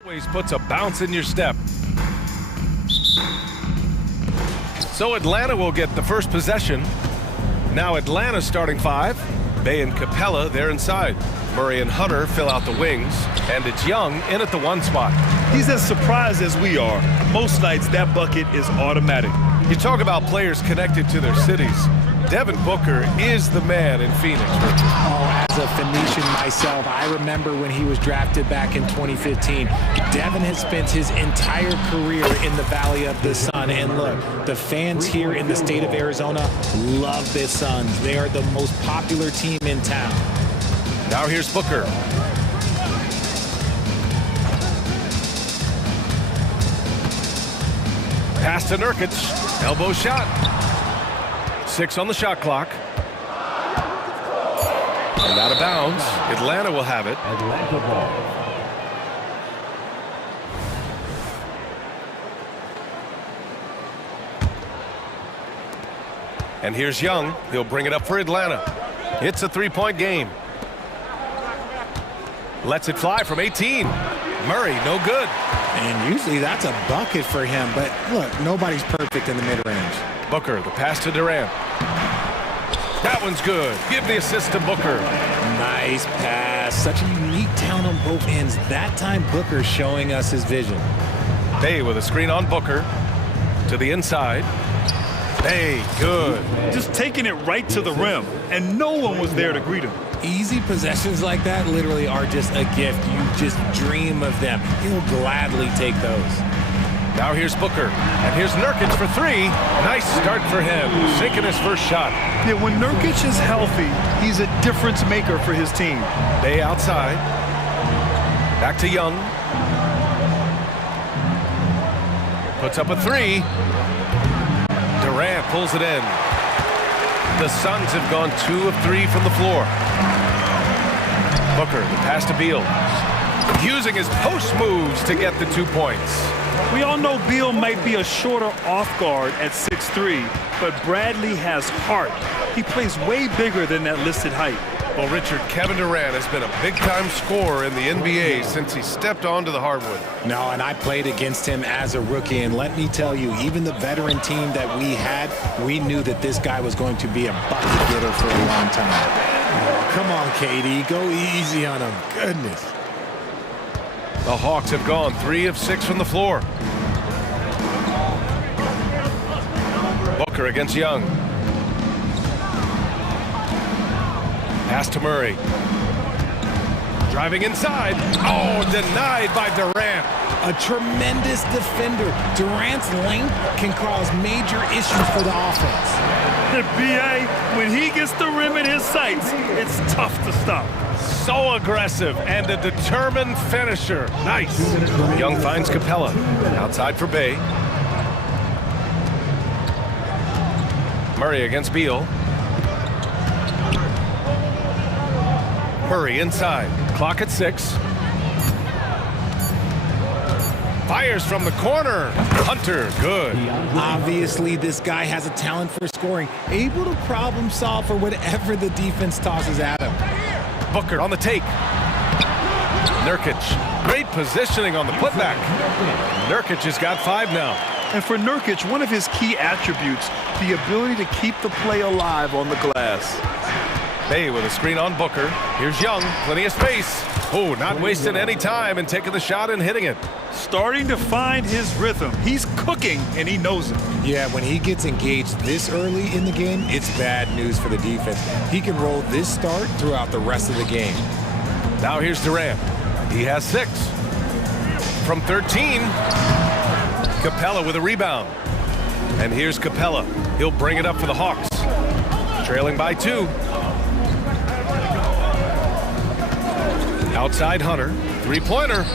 Always puts a bounce in your step. So Atlanta will get the first possession. Now Atlanta starting 5. Bay and Capella, they're inside. Murray and Hunter fill out the wings, and it's Young in at the 1 spot. He's as surprised as we are. Most nights, that bucket is automatic. You talk about players connected to their cities. Devin Booker is the man in Phoenix. Oh, as a Phoenician myself, I remember when he was drafted back in 2015. Devin has spent his entire career in the Valley of the Sun. And look, the fans here in the state of Arizona love the Suns. They are the most popular team in town. Now here's Booker. Pass to Nurkic. Elbow shot. 6 on the shot clock. And out of bounds. Atlanta will have it. Atlanta ball. And here's Young. He'll bring it up for Atlanta. It's a 3-point game. Lets it fly from 18. Murray, no good. And usually that's a bucket for him. But look, nobody's perfect in the mid-range. Booker, the pass to Durant. That one's good. Give the assist to Booker. Nice pass. Such a unique talent on both ends. That time Booker showing us his vision. Bay with a screen on Booker. To the inside. Bay, good. Just taking it right to the rim, and no one was there to greet him. Easy possessions like that literally are just a gift. You just dream of them. He'll gladly take those. Now here's Booker, and here's Nurkic for 3. Nice start for him, sinking his first shot. Yeah, when Nurkic is healthy, he's a difference maker for his team. Bay outside. Back to Young. Puts up a 3. Durant pulls it in. The Suns have gone 2 of 3 from the floor. Booker, the pass to Beal. Using his post moves to get the 2 points. We all know Beal might be a shorter off guard at 6'3", but Bradley has heart. He plays way bigger than that listed height. Well, Richard, Kevin Durant has been a big-time scorer in the NBA since he stepped onto the hardwood. No, and I played against him as a rookie, and let me tell you, even the veteran team that we had, we knew that this guy was going to be a bucket getter for a long time. Oh, come on, KD, go easy on him. Goodness. The Hawks have gone 3 of 6 from the floor. Booker against Young. Pass to Murray. Driving inside. Oh, denied by Durant. A tremendous defender. Durant's length can cause major issues for the offense. The BA, when he gets the rim in his sights, it's tough to stop. So aggressive and a determined finisher. Nice. Young finds Capella. Outside for Bay. Murray against Beal. Murray inside. Clock at 6. Fires from the corner. Hunter, good. Obviously, this guy has a talent for scoring. Able to problem solve for whatever the defense tosses at him. Booker on the take. Nurkic. Great positioning on the putback. Nurkic has got 5 now. And for Nurkic, one of his key attributes, the ability to keep the play alive on the glass. Bay with a screen on Booker. Here's Young, plenty of space. Oh, not wasting any time and taking the shot and hitting it. Starting to find his rhythm. He's cooking, and he knows it. Yeah, when he gets engaged this early in the game, it's bad news for the defense. He can roll this start throughout the rest of the game. Now here's Durant. He has 6. From 13, Capella with a rebound. And here's Capella. He'll bring it up for the Hawks. Trailing by 2. Outside Hunter, 3-pointer,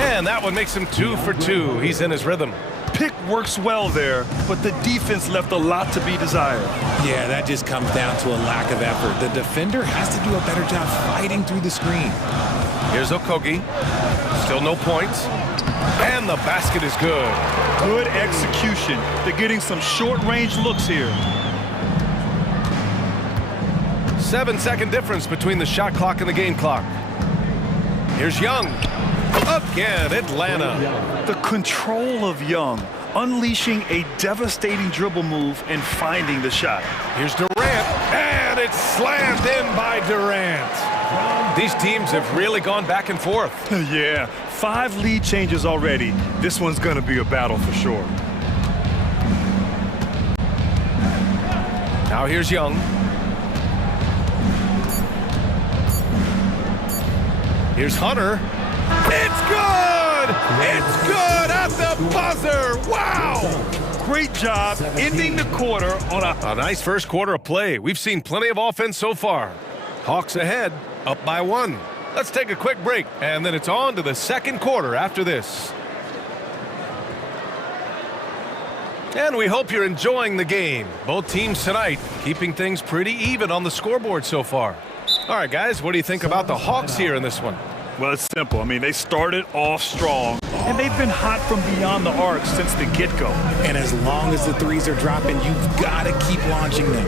and that one makes him 2 for 2. He's in his rhythm. Pick works well there, but the defense left a lot to be desired. Yeah, that just comes down to a lack of effort. The defender has to do a better job fighting through the screen. Here's Okogie, still no points, and the basket is good. Good execution. They're getting some short-range looks here. 7-second difference between the shot clock and the game clock. Here's Young. Again, Atlanta. The control of Young, unleashing a devastating dribble move and finding the shot. Here's Durant, and it's slammed in by Durant. These teams have really gone back and forth. Yeah, 5 lead changes already. This one's gonna be a battle for sure. Now here's Young. Here's Hunter. It's good! It's good at the buzzer! Wow! Great job ending the quarter on a nice first quarter of play. We've seen plenty of offense so far. Hawks ahead, up by 1. Let's take a quick break, and then it's on to the second quarter after this. And we hope you're enjoying the game. Both teams tonight keeping things pretty even on the scoreboard so far. All right, guys, what do you think about the Hawks here in this one? Well, it's simple. I mean, they started off strong, and they've been hot from beyond the arc since the get-go. And as long as the threes are dropping, you've got to keep launching them.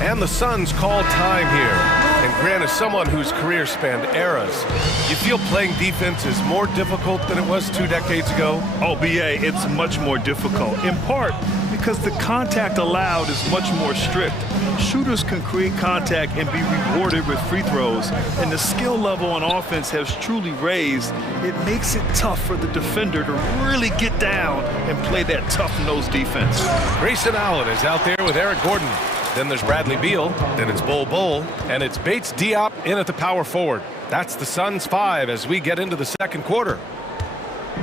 And the Suns call time here. And Grant, as someone whose career spanned eras, you feel playing defense is more difficult than it was 2 decades ago? Oh, BA, it's much more difficult, in part because the contact allowed is much more strict. Shooters can create contact and be rewarded with free throws, and the skill level on offense has truly raised. It makes it tough for the defender to really get down and play that tough-nosed defense. Grayson Allen is out there with Eric Gordon. Then there's Bradley Beal, then it's Bol, and it's Bates Diop in at the power forward. That's the Suns 5 as we get into the second quarter.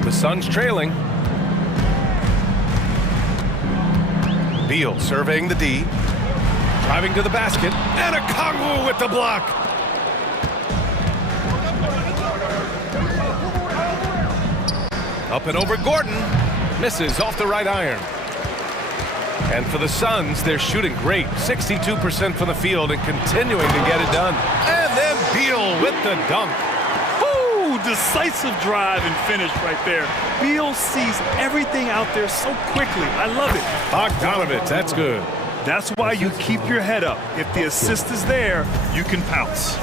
The Suns trailing. Beal surveying the D, driving to the basket, and Okongwu with the block. Up and over Gordon, misses off the right iron. And for the Suns, they're shooting great, 62% from the field and continuing to get it done. And then Beal with the dunk. Woo! Decisive drive and finish right there. Beal sees everything out there so quickly. I love it. Bogdanovich, that's good. That's why you keep your head up. If the assist is there, you can pounce.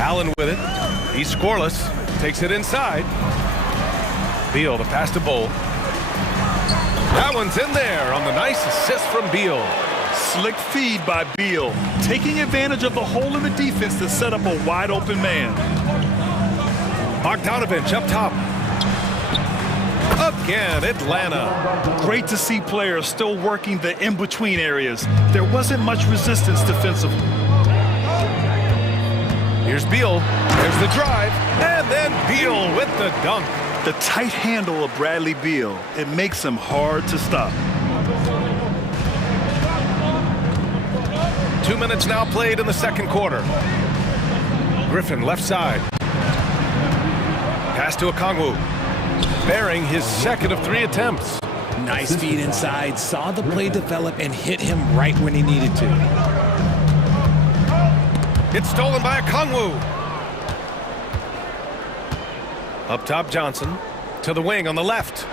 Allen with it. He's scoreless. Takes it inside. Beal, the pass to Bol. That one's in there on the nice assist from Beal. Slick feed by Beal, taking advantage of the hole in the defense to set up a wide open man. Bogdanovich up top. Again, Atlanta. Great to see players still working the in-between areas. There wasn't much resistance defensively. Here's Beal. There's the drive. And then Beal with the dunk. The tight handle of Bradley Beal, it makes him hard to stop. 2 minutes now played in the second quarter. Griffin left side. Pass to Okongwu. Bearing his second of 3 attempts. Nice feed inside, saw the play develop and hit him right when he needed to. It's stolen by Okongwu. Up top, Johnson. To the wing on the left.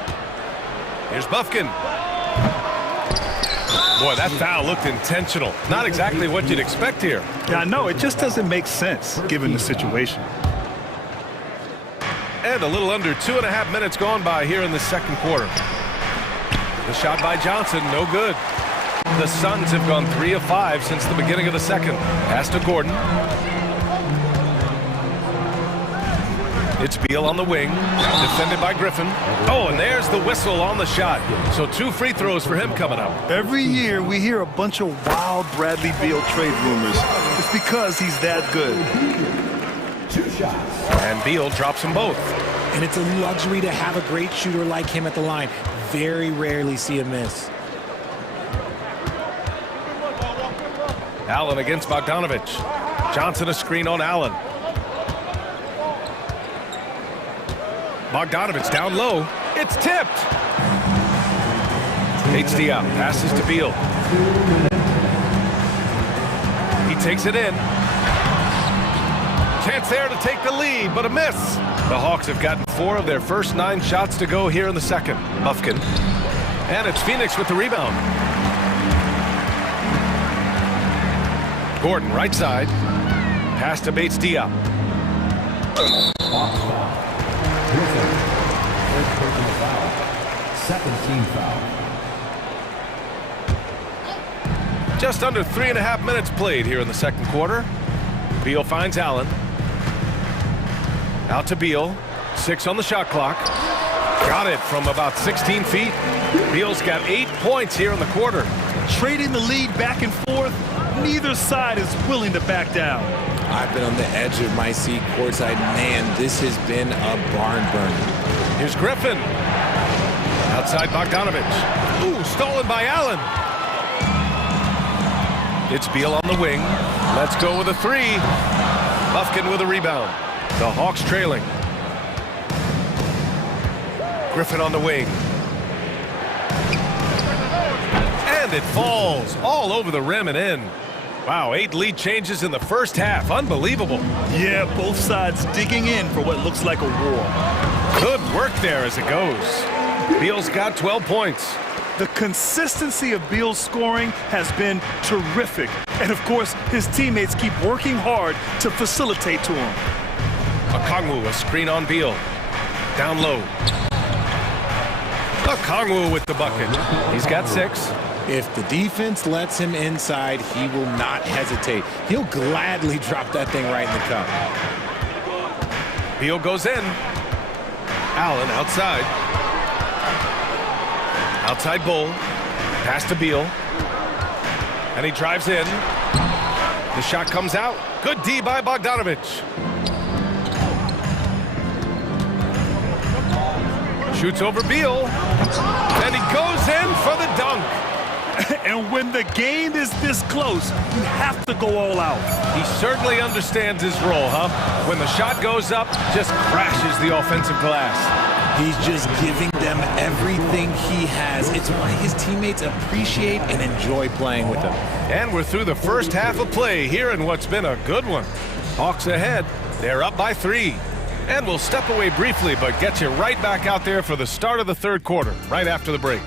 Here's Bufkin. Boy, that foul looked intentional. Not exactly what you'd expect here. Yeah, I know. It just doesn't make sense, given the situation. And a little under 2.5 minutes gone by here in the second quarter. The shot by Johnson, no good. The Suns have gone 3 of 5 since the beginning of the second. Pass to Gordon. It's Beal on the wing, defended by Griffin. Oh, and there's the whistle on the shot. So 2 free throws for him coming up. Every year we hear a bunch of wild Bradley Beal trade rumors. It's because he's that good. 2 shots. And Beal drops them both. And it's a luxury to have a great shooter like him at the line. Very rarely see a miss. Allen against Bogdanovich. Johnson a screen on Allen. Bogdanovich down low. It's tipped. Bates Diop passes to Beal. He takes it in. Chance there to take the lead, but a miss. The Hawks have gotten 4 of their first 9 shots to go here in the second. Bufkin. And it's Phoenix with the rebound. Gordon right side. Pass to Bates Diop. Third personal foul. Second team foul. Just under 3.5 minutes played here in the second quarter. Beal finds Allen. Out to Beal. 6 on the shot clock. Got it from about 16 feet. Beal's got 8 points here in the quarter. Trading the lead back and forth, neither side is willing to back down. I've been on the edge of my seat courtside. Man, this has been a barn burner. Here's Griffin. Outside Bogdanovich. Ooh, stolen by Allen. It's Beal on the wing. Let's go with a 3. Lufkin with a rebound. The Hawks trailing. Griffin on the wing. And it falls all over the rim and in. Wow, 8 lead changes in the first half. Unbelievable. Yeah, both sides digging in for what looks like a war. Good work there as it goes. Beal's got 12 points. The consistency of Beal's scoring has been terrific. And of course, his teammates keep working hard to facilitate to him. Okongwu, a screen on Beal. Down low. Okongwu with the bucket. He's got 6. If the defense lets him inside, he will not hesitate. He'll gladly drop that thing right in the cup. Beal goes in. Allen outside. Outside Bull. Pass to Beal. And he drives in. The shot comes out. Good D by Bogdanovich. Shoots over Beal. And he goes in for the dunk. And when the game is this close, you have to go all out. He certainly understands his role, huh? When the shot goes up, just crashes the offensive glass. He's just giving them everything he has. It's why his teammates appreciate and enjoy playing with him. And we're through the first half of play here in what's been a good one. Hawks ahead. They're up by 3. And we'll step away briefly, but get you right back out there for the start of the third quarter, right after the break.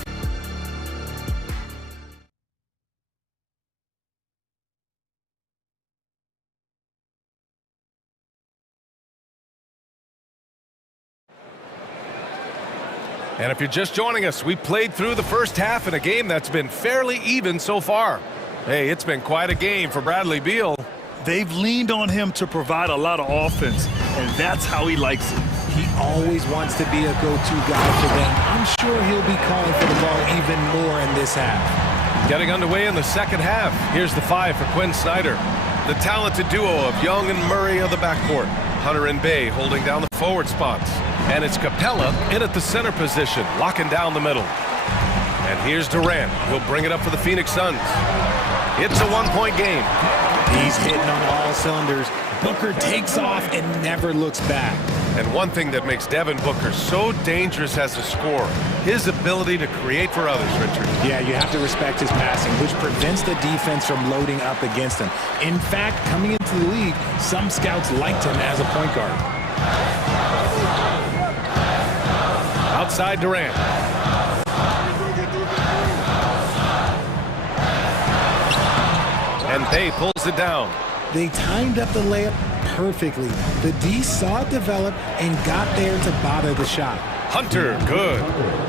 And if you're just joining us, we played through the first half in a game that's been fairly even so far. Hey, it's been quite a game for Bradley Beal. They've leaned on him to provide a lot of offense, and that's how he likes it. He always wants to be a go-to guy for them. I'm sure he'll be calling for the ball even more in this half. Getting underway in the second half. Here's the 5 for Quinn Snyder. The talented duo of Young and Murray of the backcourt. Hunter and Bay holding down the forward spots. And it's Capella in at the center position, locking down the middle. And here's Durant. He'll bring it up for the Phoenix Suns. It's a 1-point game. He's hitting on all cylinders. Booker takes off and never looks back. And one thing that makes Devin Booker so dangerous as a scorer, his ability to create for others, Richard. Yeah, you have to respect his passing, which prevents the defense from loading up against him. In fact, coming into the league, some scouts liked him as a point guard. Outside Durant. And Bay pulls it down. They timed up the layup perfectly. The D saw it develop and got there to bother the shot. Hunter, good.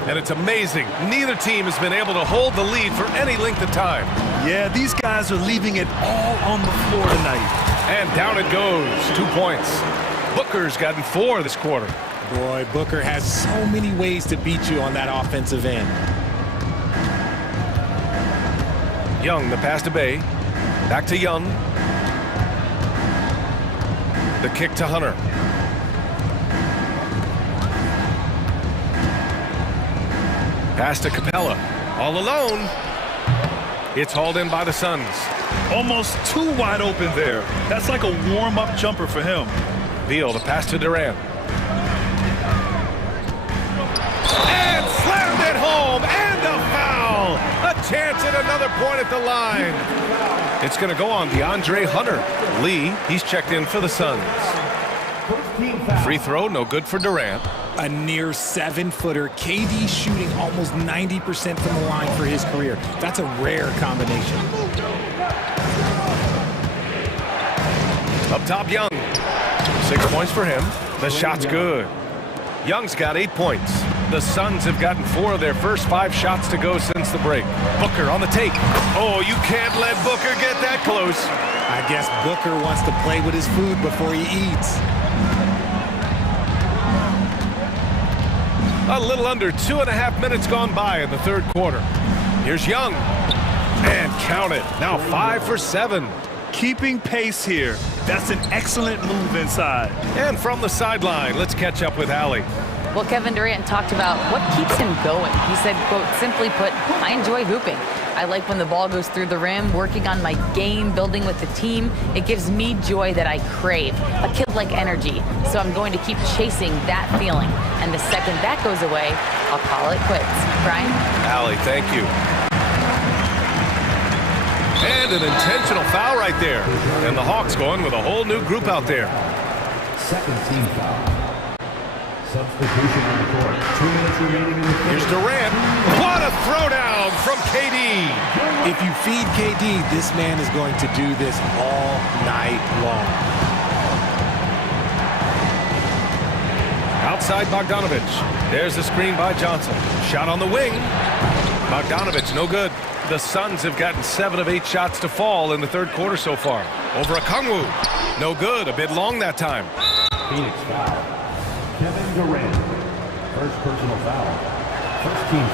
And it's amazing. Neither team has been able to hold the lead for any length of time. Yeah, these guys are leaving it all on the floor tonight. And down it goes. 2 points. Booker's gotten 4 this quarter. Boy, Booker has so many ways to beat you on that offensive end. Young, the pass to Bay. Back to Young. The kick to Hunter. Pass to Capella. All alone. It's hauled in by the Suns. Almost too wide open there. That's like a warm-up jumper for him. Beal, the pass to Durant. And slammed it home. And a foul. A chance at another point at the line. It's going to go on DeAndre Hunter. Lee, he's checked in for the Suns. Free throw, no good for Durant. A near 7-footer. KD shooting almost 90% from the line for his career. That's a rare combination. Up top, Young. 6 points for him. The shot's good. Young's got 8 points. The Suns have gotten 4 of their first 5 shots to go since the break. Booker on the take. Oh, you can't let Booker get that close. I guess Booker wants to play with his food before he eats. A little under 2.5 minutes gone by in the third quarter. Here's Young. And count it. Now 5 for 7. Keeping pace here. That's an excellent move inside. And from the sideline, let's catch up with Allie. Well, Kevin Durant talked about what keeps him going. He said, quote, simply put, I enjoy hooping. I like when the ball goes through the rim, working on my game, building with the team. It gives me joy that I crave, a kid-like energy. So I'm going to keep chasing that feeling. And the second that goes away, I'll call it quits. Brian? Allie, thank you. And an intentional foul right there. And the Hawks going with a whole new group out there. Second team foul. Substitution on the court. 2 minutes remaining in the third. Here's Durant. What a throwdown from KD. If you feed KD, this man is going to do this all night long. Outside Bogdanovich. There's the screen by Johnson. Shot on the wing. Bogdanovich, no good. The Suns have gotten 7 of 8 shots to fall in the third quarter so far. Over Okongwu. No good. A bit long that time. Phoenix foul. Kevin Durant. First personal foul. First team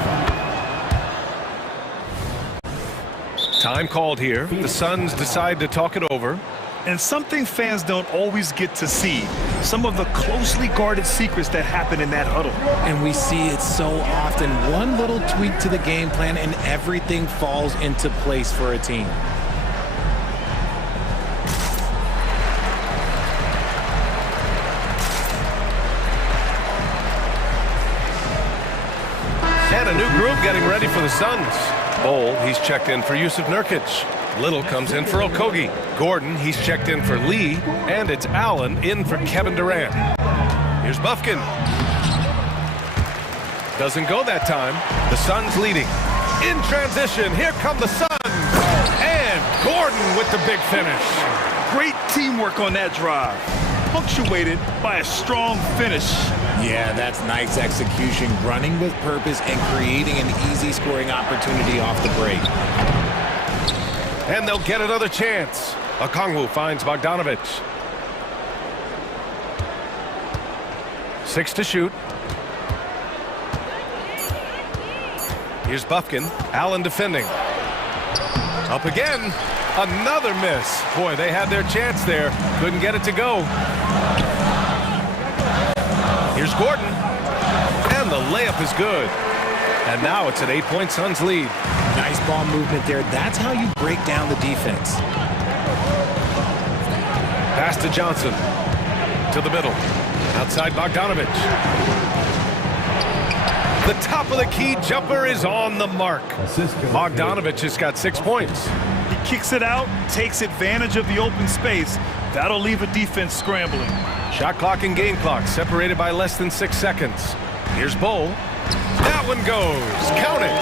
foul. Time called here. The Suns decide to talk it over. And something fans don't always get to see. Some of the closely guarded secrets that happen in that huddle. And we see it so often. One little tweak to the game plan and everything falls into place for a team. And a new group getting ready for the Suns. Bol, he's checked in for Yusuf Nurkic. Little comes in for Okogie. Gordon, he's checked in for Lee. And it's Allen in for Kevin Durant. Here's Bufkin. Doesn't go that time. The Suns leading. In transition, here come the Suns. And Gordon with the big finish. Great teamwork on that drive. Punctuated by a strong finish. Yeah, that's nice execution. Running with purpose and creating an easy scoring opportunity off the break. And they'll get another chance. Okongwu finds Bogdanovich. 6 to shoot. Here's Bufkin. Allen defending. Up again. Another miss. Boy, they had their chance there. Couldn't get it to go. Here's Gordon. And the layup is good. And now it's an 8-point Suns lead. Nice ball movement there. That's how you break down the defense. Pass to Johnson. To the middle. Outside Bogdanovich. The top of the key jumper is on the mark. Bogdanovich has got 6 points. He kicks it out, takes advantage of the open space. That'll leave a defense scrambling. Shot clock and game clock separated by less than 6 seconds. Here's Bol. That one goes. Count it.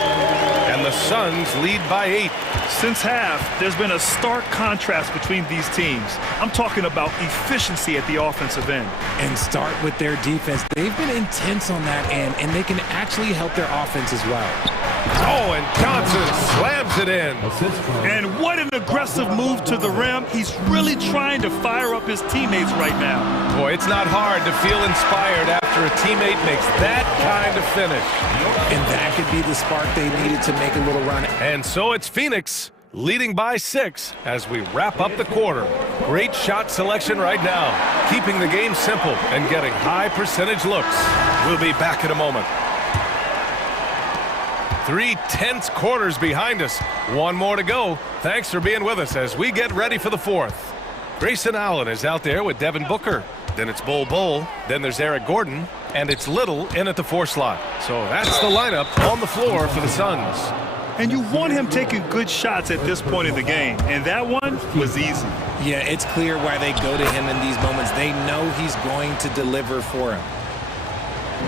And the Suns lead by 8. Since half, there's been a stark contrast between these teams. I'm talking about efficiency at the offensive end. And start with their defense. They've been intense on that end, and they can actually help their offense as well. Oh, and Johnson slams it in. And what an aggressive move to the rim. He's really trying to fire up his teammates right now. Boy, it's not hard to feel inspired after a teammate makes that kind of finish. And that could be the spark they needed to make a little run. And so it's Phoenix leading by 6 as we wrap up the quarter. Great shot selection right now, keeping the game simple and getting high percentage looks. We'll be back in a moment. 3 tense quarters behind us. 1 more to go. Thanks for being with us as we get ready for the 4th. Grayson Allen is out there with Devin Booker. Then it's Bol. Then there's Eric Gordon. And it's Little in at the 4 slot. So that's the lineup on the floor for the Suns. And you want him taking good shots at this point in the game. And that one was easy. Yeah, it's clear why they go to him in these moments. They know he's going to deliver for him.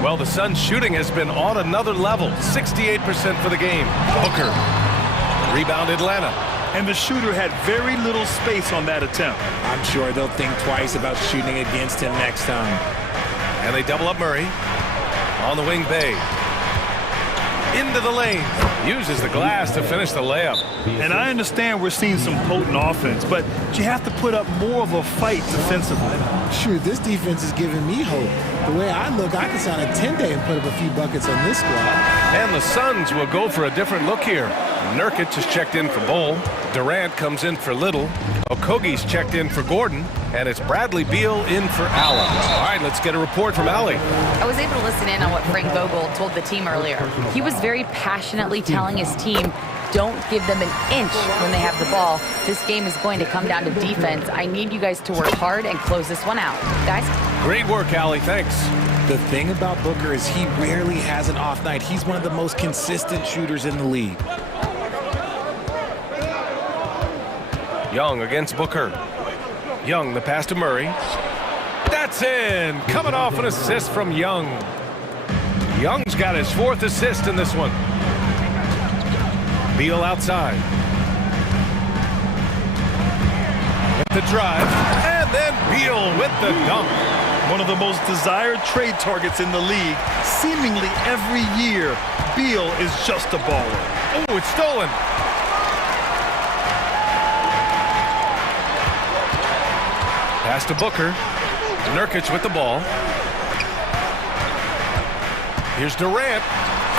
Well, the Suns' shooting has been on another level. 68% for the game. Booker. Rebound Atlanta. and the shooter had very little space on that attempt. I'm sure they'll think twice about shooting against him next time. And they double up Murray. On the wing, Bay. Into the lane. Uses the glass to finish the layup. And I understand we're seeing some potent offense, but you have to put up more of a fight defensively. Shoot, this defense is giving me hope. The way I look, I can sign a 10-day and put up a few buckets on this squad. And the Suns will go for a different look here. Nurkic is checked in for Bull. Durant comes in for Little. Okogie's checked in for Gordon. And it's Bradley Beal in for Allen. All right, let's get a report from Allie. I was able to listen in on what Frank Vogel told the team earlier. He was very passionately telling his team, don't give them an inch when they have the ball. This game is going to come down to defense. I need you guys to work hard and close this one out. Guys? Great work, Allie. Thanks. The thing about Booker is he rarely has an off night. He's one of the most consistent shooters in the league. Young against Booker. Young, the pass to Murray. That's in! Coming off an assist from Young. Young's got his 4th assist in this one. Beal outside. With the drive. And then Beal with the dunk. One of the most desired trade targets in the league. Seemingly every year, Beal is just a baller. Oh, it's stolen. Pass to Booker. Nurkic with the ball. Here's Durant.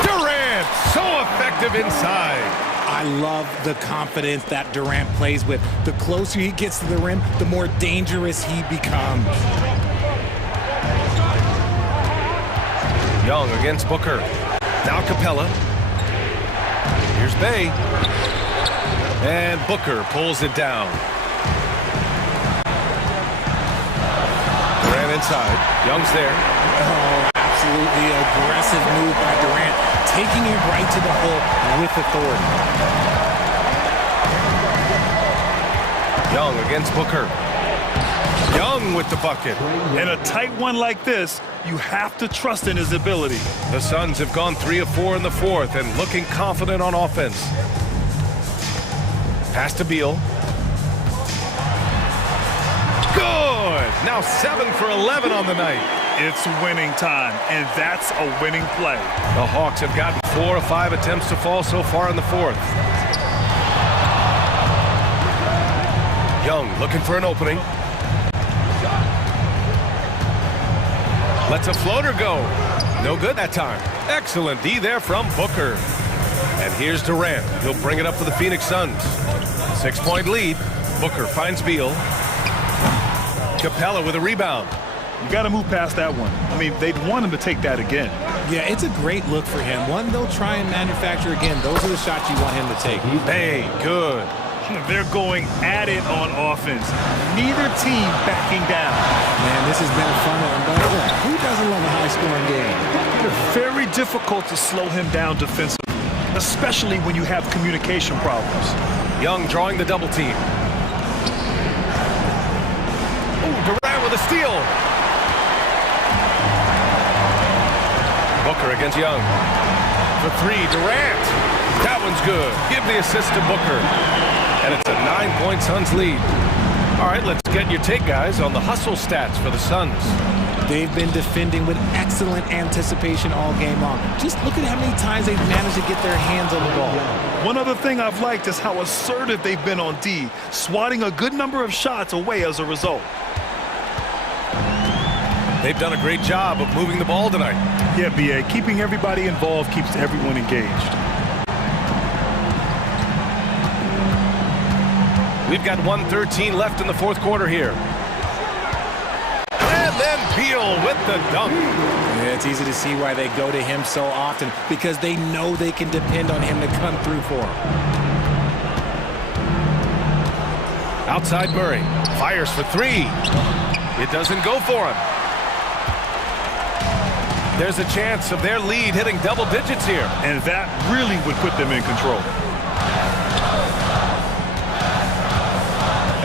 Durant, so effective inside. I love the confidence that Durant plays with. The closer he gets to the rim, the more dangerous he becomes. Young against Booker. Now Capella. Here's Bay. And Booker pulls it down. Inside. Young's there. Oh, absolutely aggressive move by Durant, taking it right to the hole with authority. Young against Booker. Young with the bucket. In a tight one like this, you have to trust in his ability. The Suns have gone 3 of 4 in the 4th and looking confident on offense. Pass to Beal. Now 7 for 11 on the night. It's winning time, and that's a winning play. The Hawks have gotten 4 of 5 attempts to fall so far in the 4th. Young looking for an opening. Lets a floater go. No good that time. Excellent D there from Booker. And here's Durant. He'll bring it up for the Phoenix Suns. 6-point lead. Booker finds Beal. Capella with a rebound. You got to move past that one. I mean, they'd want him to take that again. Yeah, it's a great look for him. One they'll try and manufacture again. Those are the shots you want him to take. Hey, good. They're going at it on offense. Neither team backing down. Man, this has been a fun one. But look, who doesn't love a high-scoring game? It's very difficult to slow him down defensively, especially when you have communication problems. Young drawing the double team. Durant with a steal. Booker against Young. For 3, Durant. That one's good. Give the assist to Booker. And it's a 9-point Suns lead. All right, let's get your take, guys, on the hustle stats for the Suns. They've been defending with excellent anticipation all game long. Just look at how many times they've managed to get their hands on the ball. One other thing I've liked is how assertive they've been on D, swatting a good number of shots away as a result. They've done a great job of moving the ball tonight. Yeah, B.A., keeping everybody involved keeps everyone engaged. We've got 1:13 left in the 4th quarter here. And then Beal with the dunk. Yeah, it's easy to see why they go to him so often, because they know they can depend on him to come through for them. Outside Murray. Fires for 3. It doesn't go for him. There's a chance of their lead hitting double digits here. And that really would put them in control.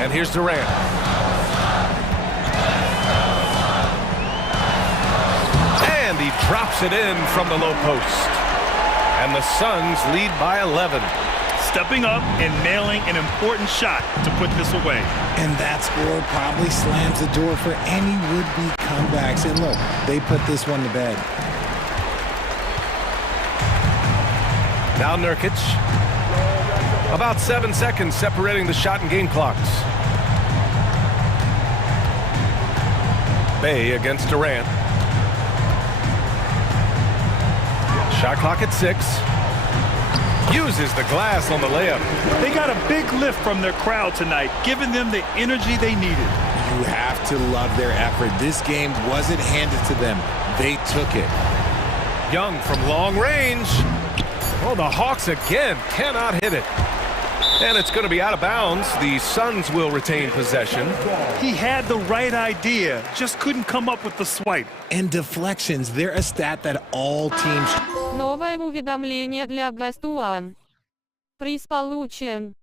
And here's Durant. And he drops it in from the low post. And the Suns lead by 11. stepping up and nailing an important shot to put this away. And that score probably slams the door for any would-be comebacks. And look, they put this one to bed. Now Nurkic. About 7 seconds separating the shot and game clocks. Bay against Durant. Shot clock at 6. Uses the glass on the layup. They got a big lift from their crowd tonight, giving them the energy they needed. You have to love their effort. This game wasn't handed to them. They took it. Young from long range. Oh, the Hawks again cannot hit it. And it's going to be out of bounds. The Suns will retain possession. He had the right idea, just couldn't come up with the swipe. And deflections, they're a stat that all teams... Новое уведомление для Best One. Приз получен.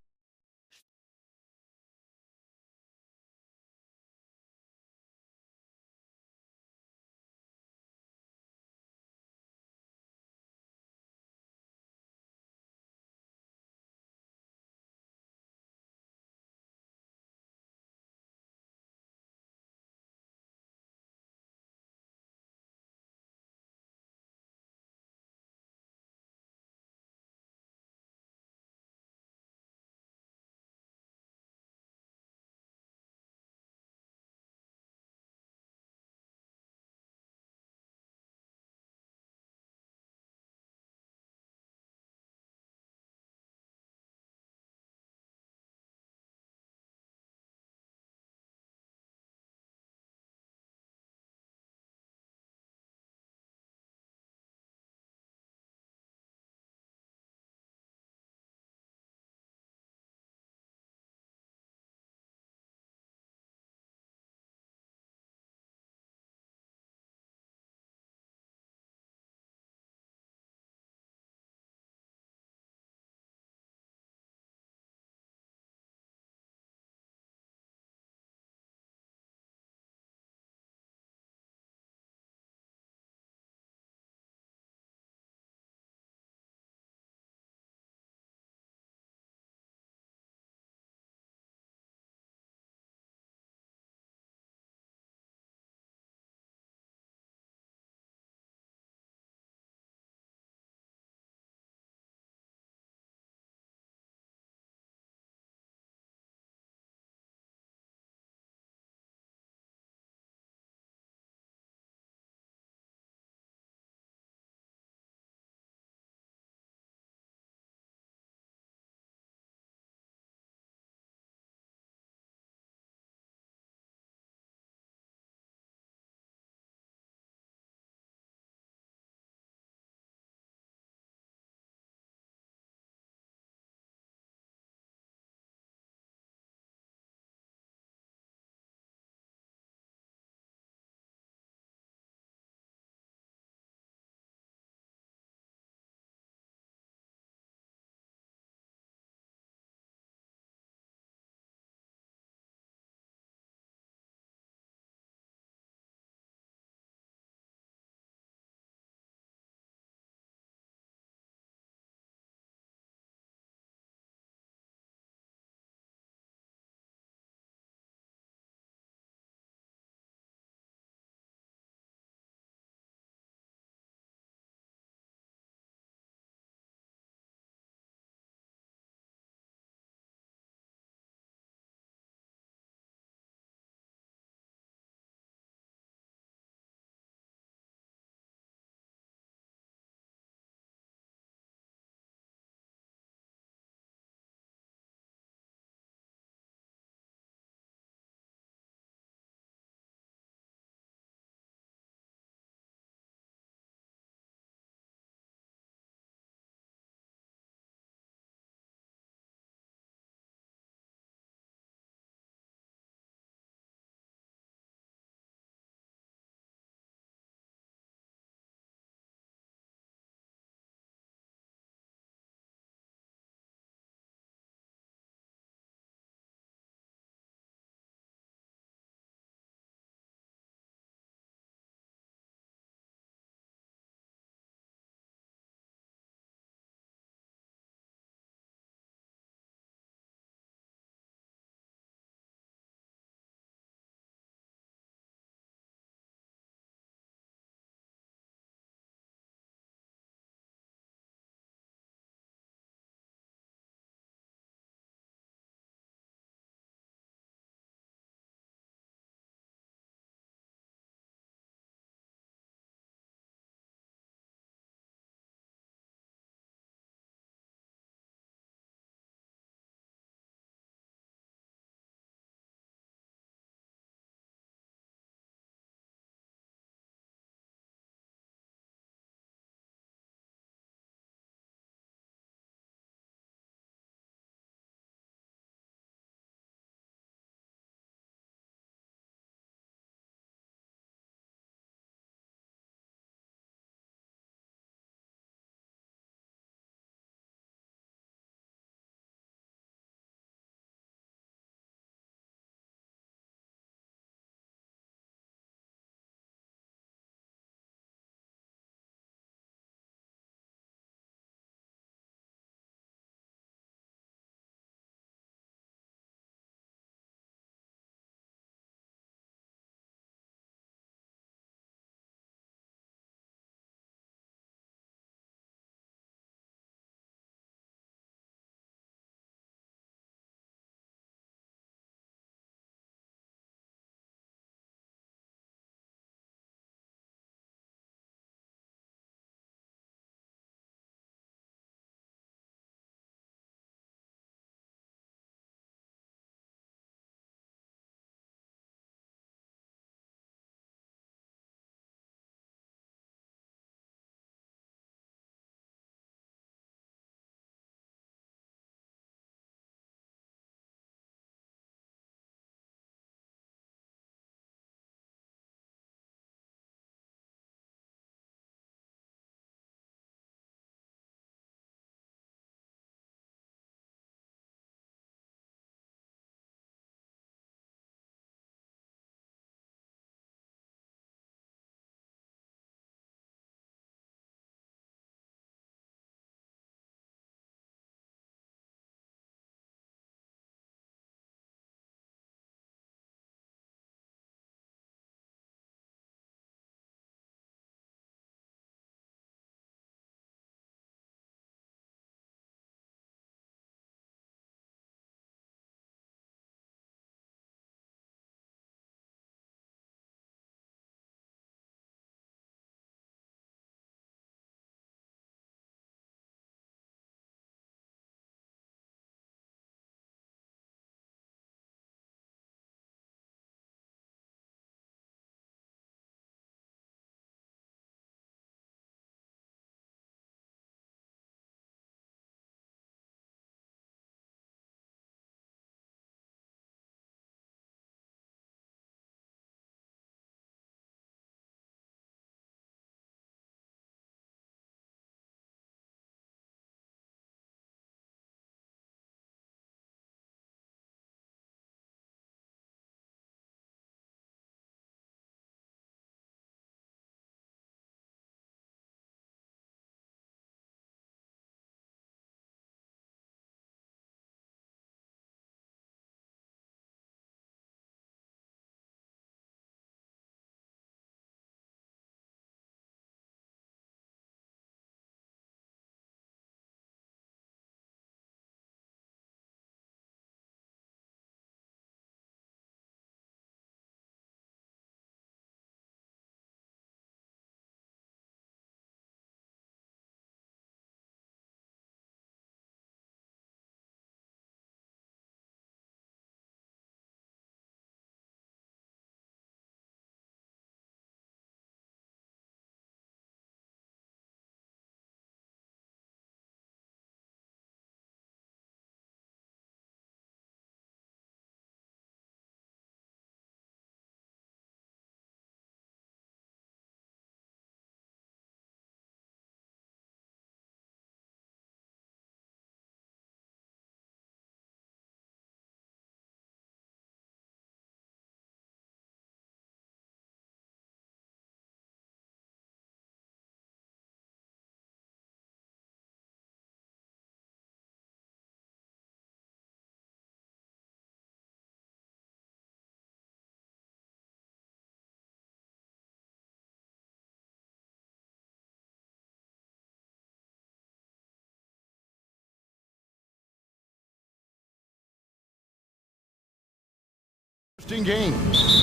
Game.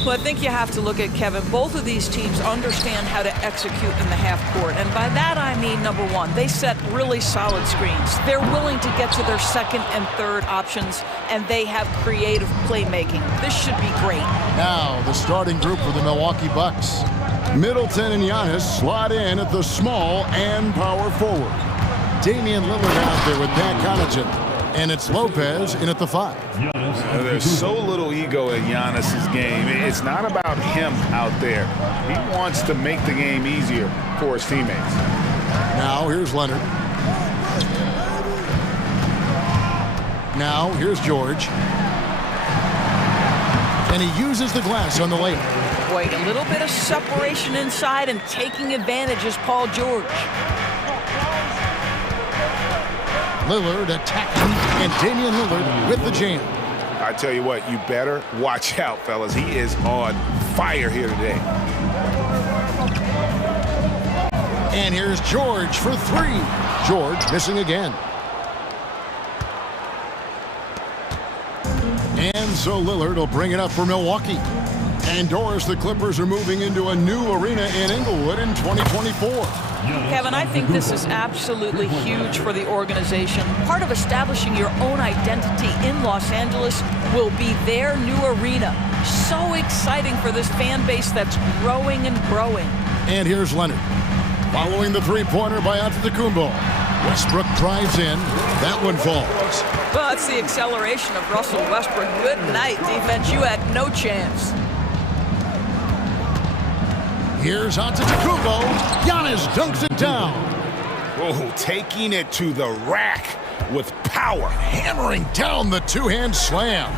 Well, I think you have to look at, Kevin, both of these teams understand how to execute in the half court. And by that, I mean, number one, they set really solid screens. They're willing to get to their second and third options, and they have creative playmaking. This should be great. Now, the starting group for the Milwaukee Bucks. Middleton and Giannis slot in at the small and power forward. Damian Lillard out there with Pat Connaughton. And it's Lopez in at the 5. There's so little ego in Giannis's game. It's not about him out there. He wants to make the game easier for his teammates. Now here's Leonard. Now here's George. And he uses the glass on the layup. Boy, a little bit of separation inside and taking advantage is Paul George. Lillard attacking, and Damian Lillard with the jam. I tell you what, you better watch out, fellas. He is on fire here today. And here's George for 3. George missing again. And so Lillard will bring it up for Milwaukee. And Doris, the Clippers are moving into a new arena in Inglewood in 2024. Kevin, I think this is absolutely huge for the organization. Part of establishing your own identity in Los Angeles will be their new arena. So exciting for this fan base that's growing and growing. And here's Leonard. Following the three-pointer by Antetokounmpo. Westbrook drives in. That one falls. Well, that's the acceleration of Russell Westbrook. Good night, defense. You had no chance. Here's Antetokounmpo. Giannis dunks it down. Oh, taking it to the rack with power. Hammering down the two-hand slam.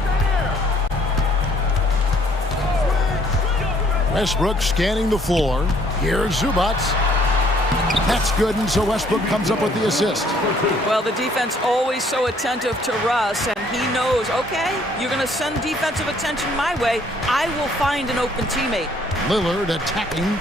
Westbrook scanning the floor. Here's Zubac. That's good, and so Westbrook comes up with the assist. Well, the defense always so attentive to Russ, and he knows, okay, you're going to send defensive attention my way. I will find an open teammate. Lillard attacking.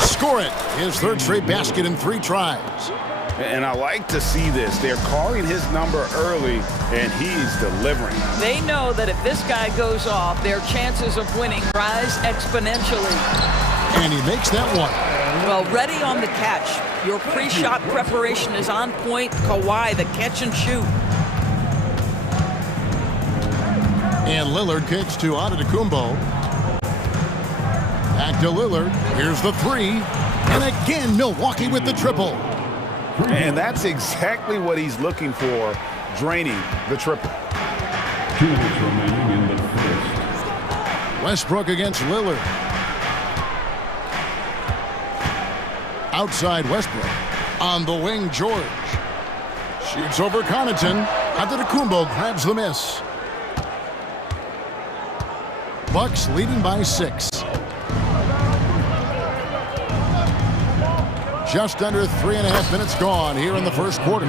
Score it. His third straight basket in 3 tries. And I like to see this. They're calling his number early, and he's delivering. They know that if this guy goes off, their chances of winning rise exponentially. And he makes that one. Well, ready on the catch. Your pre-shot preparation is on point. Kawhi, the catch and shoot. And Lillard kicks to Antetokounmpo. Back to Lillard. Here's the 3. And again, Milwaukee with the triple. And that's exactly what he's looking for, draining the triple. 2 minutes remaining in the first. Westbrook against Lillard. Outside Westbrook. On the wing, George. Shoots over Connaughton. Antetokounmpo grabs the miss. Bucks leading by 6. Just under 3.5 minutes gone here in the first quarter.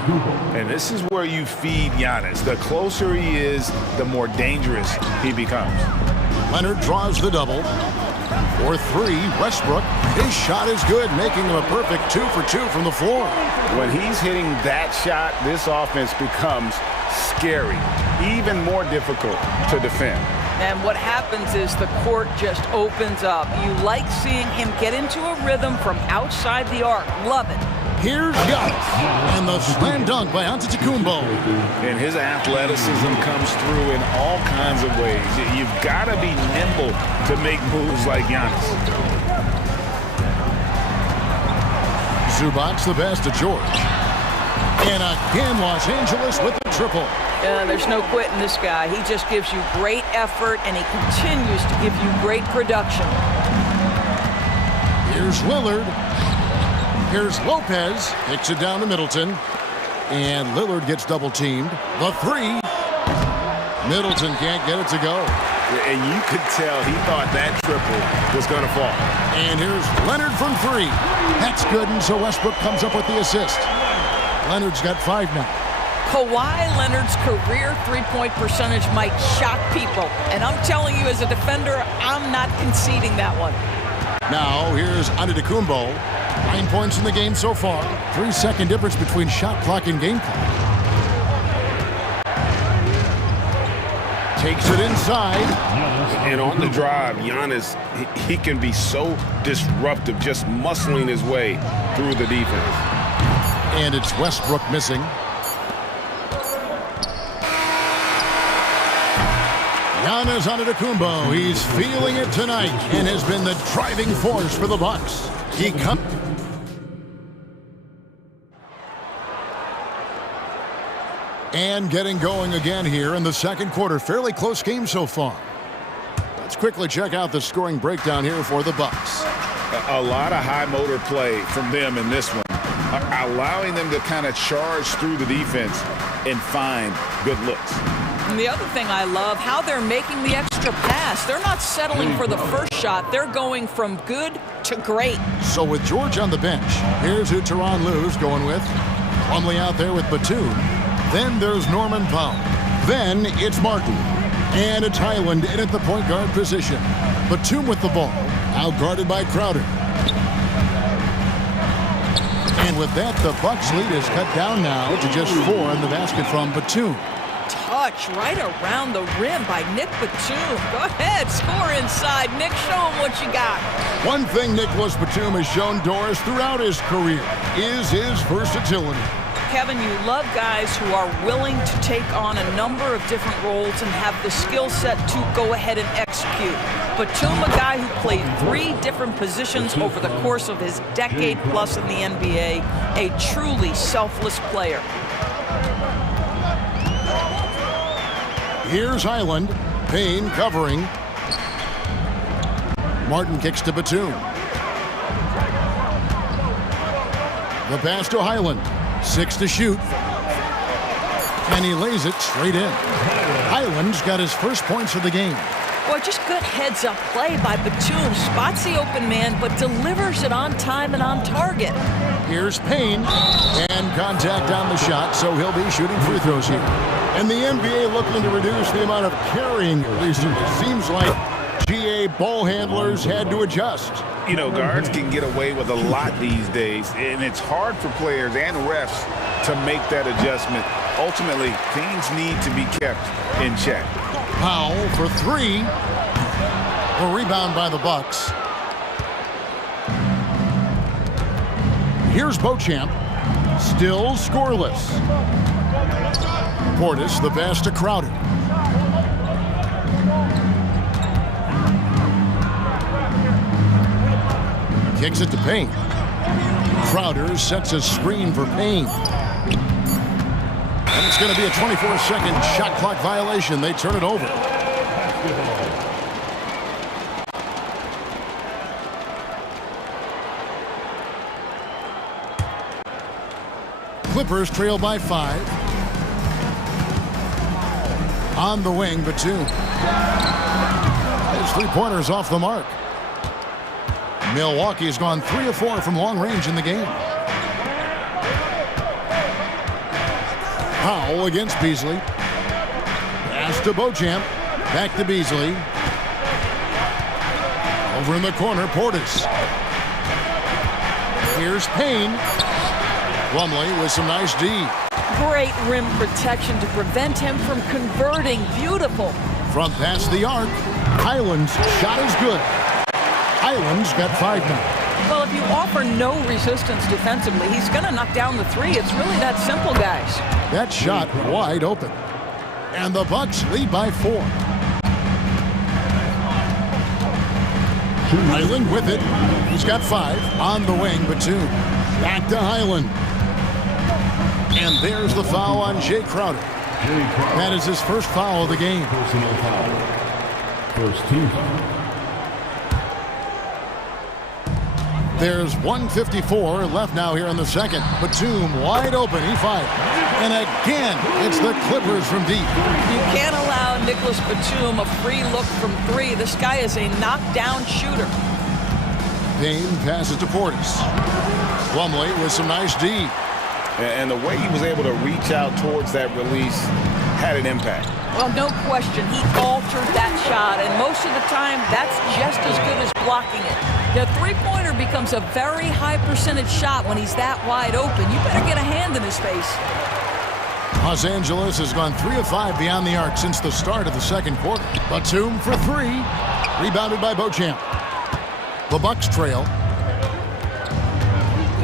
And this is where you feed Giannis. The closer he is, the more dangerous he becomes. Leonard draws the double. For 3, Westbrook. His shot is good, making him a perfect 2 for 2 from the floor. When he's hitting that shot, this offense becomes scary, even more difficult to defend. And what happens is the court just opens up. You like seeing him get into a rhythm from outside the arc. Love it. Here's Giannis. And the slam dunk by Antetokounmpo. And his athleticism comes through in all kinds of ways. You've got to be nimble to make moves like Giannis. Zubac the best to George. And again, Los Angeles with the triple. There's no quitting this guy. He just gives you great effort, and he continues to give you great production. Here's Lillard. Here's Lopez. Kicks it down to Middleton. And Lillard gets double-teamed. The 3. Middleton can't get it to go. And you could tell he thought that triple was going to fall. And here's Leonard from 3. That's good, and so Westbrook comes up with the assist. Leonard's got 5 now. Kawhi Leonard's career three-point percentage might shock people. And I'm telling you, as a defender, I'm not conceding that one. Now, here's Antetokounmpo. 9 points in the game so far. 3-second difference between shot clock and game clock. Takes it inside. And on the drive, Giannis, he can be so disruptive, just muscling his way through the defense. And it's Westbrook missing. Giannis Antetokounmpo, he's feeling it tonight and has been the driving force for the Bucks. He comes. And getting going again here in the second quarter. Fairly close game so far. Let's quickly check out the scoring breakdown here for the Bucks. A lot of high motor play from them in this one, allowing them to kind of charge through the defense and find good looks. And the other thing I love, how they're making the extra pass. They're not settling for the first shot. They're going from good to great. So with George on the bench, here's who Tyronn Lue's going with. Plumlee out there with Batum. Then there's Norman Powell. Then it's Martin. And it's Highland in at the point guard position. Batum with the ball, out guarded by Crowder. And with that, the Bucks lead is cut down now to just 4 in the basket from Batum. Touch right around the rim by Nick Batum. Go ahead, score inside. Nick, show him what you got. One thing Nicholas Batum has shown Doris throughout his career is his versatility. Kevin, you love guys who are willing to take on a number of different roles and have the skill set to go ahead and execute. Batum, a guy who played 3 different positions over the course of his decade plus in the NBA, a truly selfless player. Here's Highland. Payne covering. Martin kicks to Batum. The pass to Highland. 6 to shoot. And he lays it straight in. Highland's got his first points of the game. Well, just good heads-up play by Batum. Spots the open man, but delivers it on time and on target. Here's Payne. And contact on the shot, so he'll be shooting free throws here. And the NBA looking to reduce the amount of carrying. It seems like GA ball handlers had to adjust. You know, guards can get away with a lot these days, and it's hard for players and refs to make that adjustment. Ultimately, things need to be kept in check. Powell for 3. A rebound by the Bucks. Here's Beauchamp. Still scoreless. Portis, the pass to Crowder. Kicks it to Payne. Crowder sets a screen for Payne. And it's going to be a 24-second shot clock violation. They turn it over. Clippers trail by 5. On the wing, Batum. His 3-pointers off the mark. Milwaukee has gone 3 of 4 from long range in the game. Powell against Beasley. Pass to Beauchamp. Back to Beasley. Over in the corner, Portis. Here's Payne. Plumlee with some nice D. Great rim protection to prevent him from converting. Beautiful. From past the arc, Highland's shot is good. Highland's got 5 now. Well, if you offer no resistance defensively, he's going to knock down the 3. It's really that simple, guys. That shot wide open. And the Bucks lead by 4. Highland with it. He's got 5 on the wing, Batum. Back to Highland. And there's the foul on Jay Crowder. That is his first foul of the game. Personal foul. First team foul. There's 1:54 left now here in the second. Batum wide open. He fired. And again, it's the Clippers from deep. You can't allow Nicholas Batum a free look from 3. This guy is a knockdown shooter. Payne passes to Portis. Plumlee with some nice D. And the way he was able to reach out towards that release had an impact. Well, no question. He altered that shot, and most of the time, that's just as good as blocking it. The three-pointer becomes a very high percentage shot when he's that wide open. You better get a hand in his face. Los Angeles has gone 3 of 5 beyond the arc since the start of the second quarter. Batum for 3. Rebounded by Beauchamp. The Bucks trail.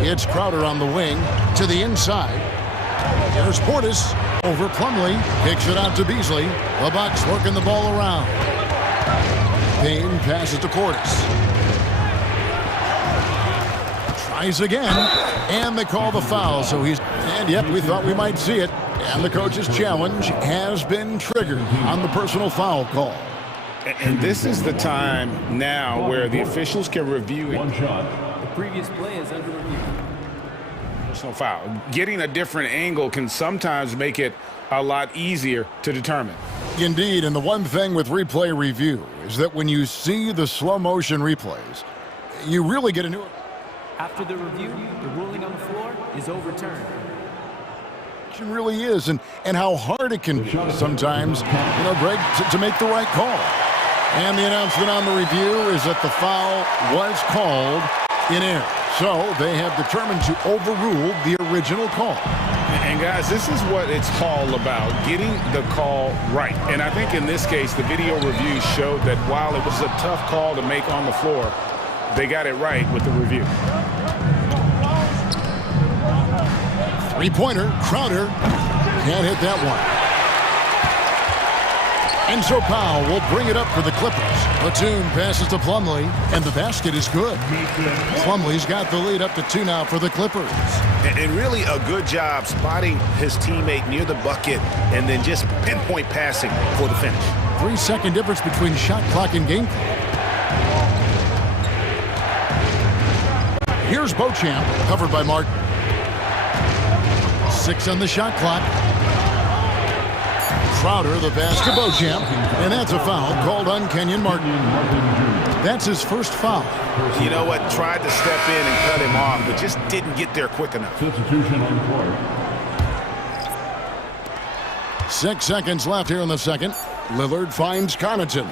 It's Crowder on the wing to the inside. There's Portis over Plumlee. Kicks it out to Beasley. The Bucks working the ball around. Payne passes to Portis. Tries again. And they call the foul. So he's... And yep, we thought we might see it. And the coach's challenge has been triggered on the personal foul call. And this is the time now where the officials can review it. One shot. The previous play is under review. Personal foul. Getting a different angle can sometimes make it a lot easier to determine. Indeed, and the one thing with replay review is that when you see the slow motion replays, you really get a new... After the review, the ruling on the floor is overturned. It really is, and how hard it can be sometimes, you know, Greg, to make the right call. And the announcement on the review is that the foul was called in error. So they have determined to overrule the original call. And guys, this is what it's all about, getting the call right. And I think in this case, the video review showed that while it was a tough call to make on the floor, they got it right with the review. Three-pointer, Crowder can't hit that one. And so Powell will bring it up for the Clippers. Batum passes to Plumlee, and the basket is good. Plumlee's got the lead up to 2 now for the Clippers. And really a good job spotting his teammate near the bucket and then just pinpoint passing for the finish. 3-second difference between shot clock and game clock. Here's Beauchamp, covered by Martin. 6 on the shot clock. Crowder, the pass to Beauchamp, and that's a foul called on Kenyon Martin. That's his first foul. You know what? Tried to step in and cut him off, but just didn't get there quick enough. Substitution on the court. 6 seconds left here in the second. Lillard finds Connaughton.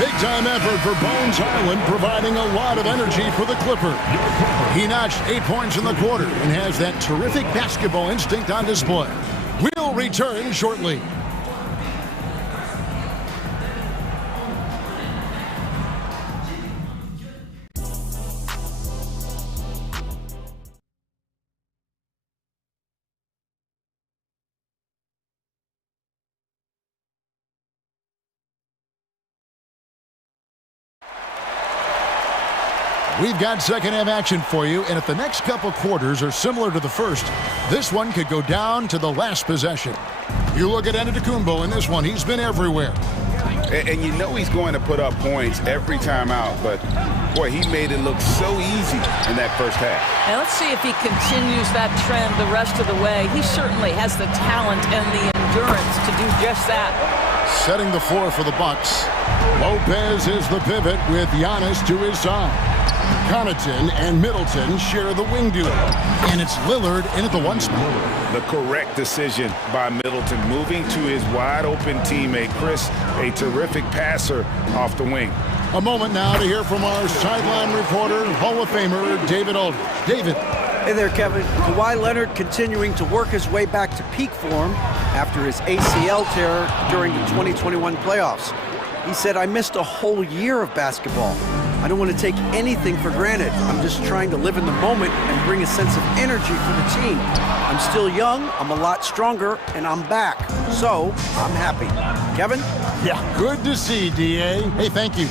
Big-time effort for Bones Highland, providing a lot of energy for the Clippers. He notched 8 points in the quarter and has that terrific basketball instinct on display. We'll return shortly. We've got second-half action for you, and if the next couple quarters are similar to the first, this one could go down to the last possession. You look at Antetokounmpo in this one. He's been everywhere. And you know he's going to put up points every time out, but, boy, he made it look so easy in that first half. Now let's see if he continues that trend the rest of the way. He certainly has the talent and the endurance to do just that. Setting the floor for the Bucks. Lopez is the pivot with Giannis to his side. Connaughton and Middleton share the wing duty, and it's Lillard in at the 1 spot. The correct decision by Middleton, moving to his wide-open teammate, Chris, a terrific passer off the wing. A moment now to hear from our sideline reporter, Hall of Famer David Aldridge. David. Hey there, Kevin. Kawhi Leonard continuing to work his way back to peak form after his ACL tear during the 2021 playoffs. He said, "I missed a whole year of basketball. I don't want to take anything for granted. I'm just trying to live in the moment and bring a sense of energy for the team. I'm still young, I'm a lot stronger, and I'm back. So, I'm happy." Kevin? Yeah, good to see, D.A. Hey, thank you.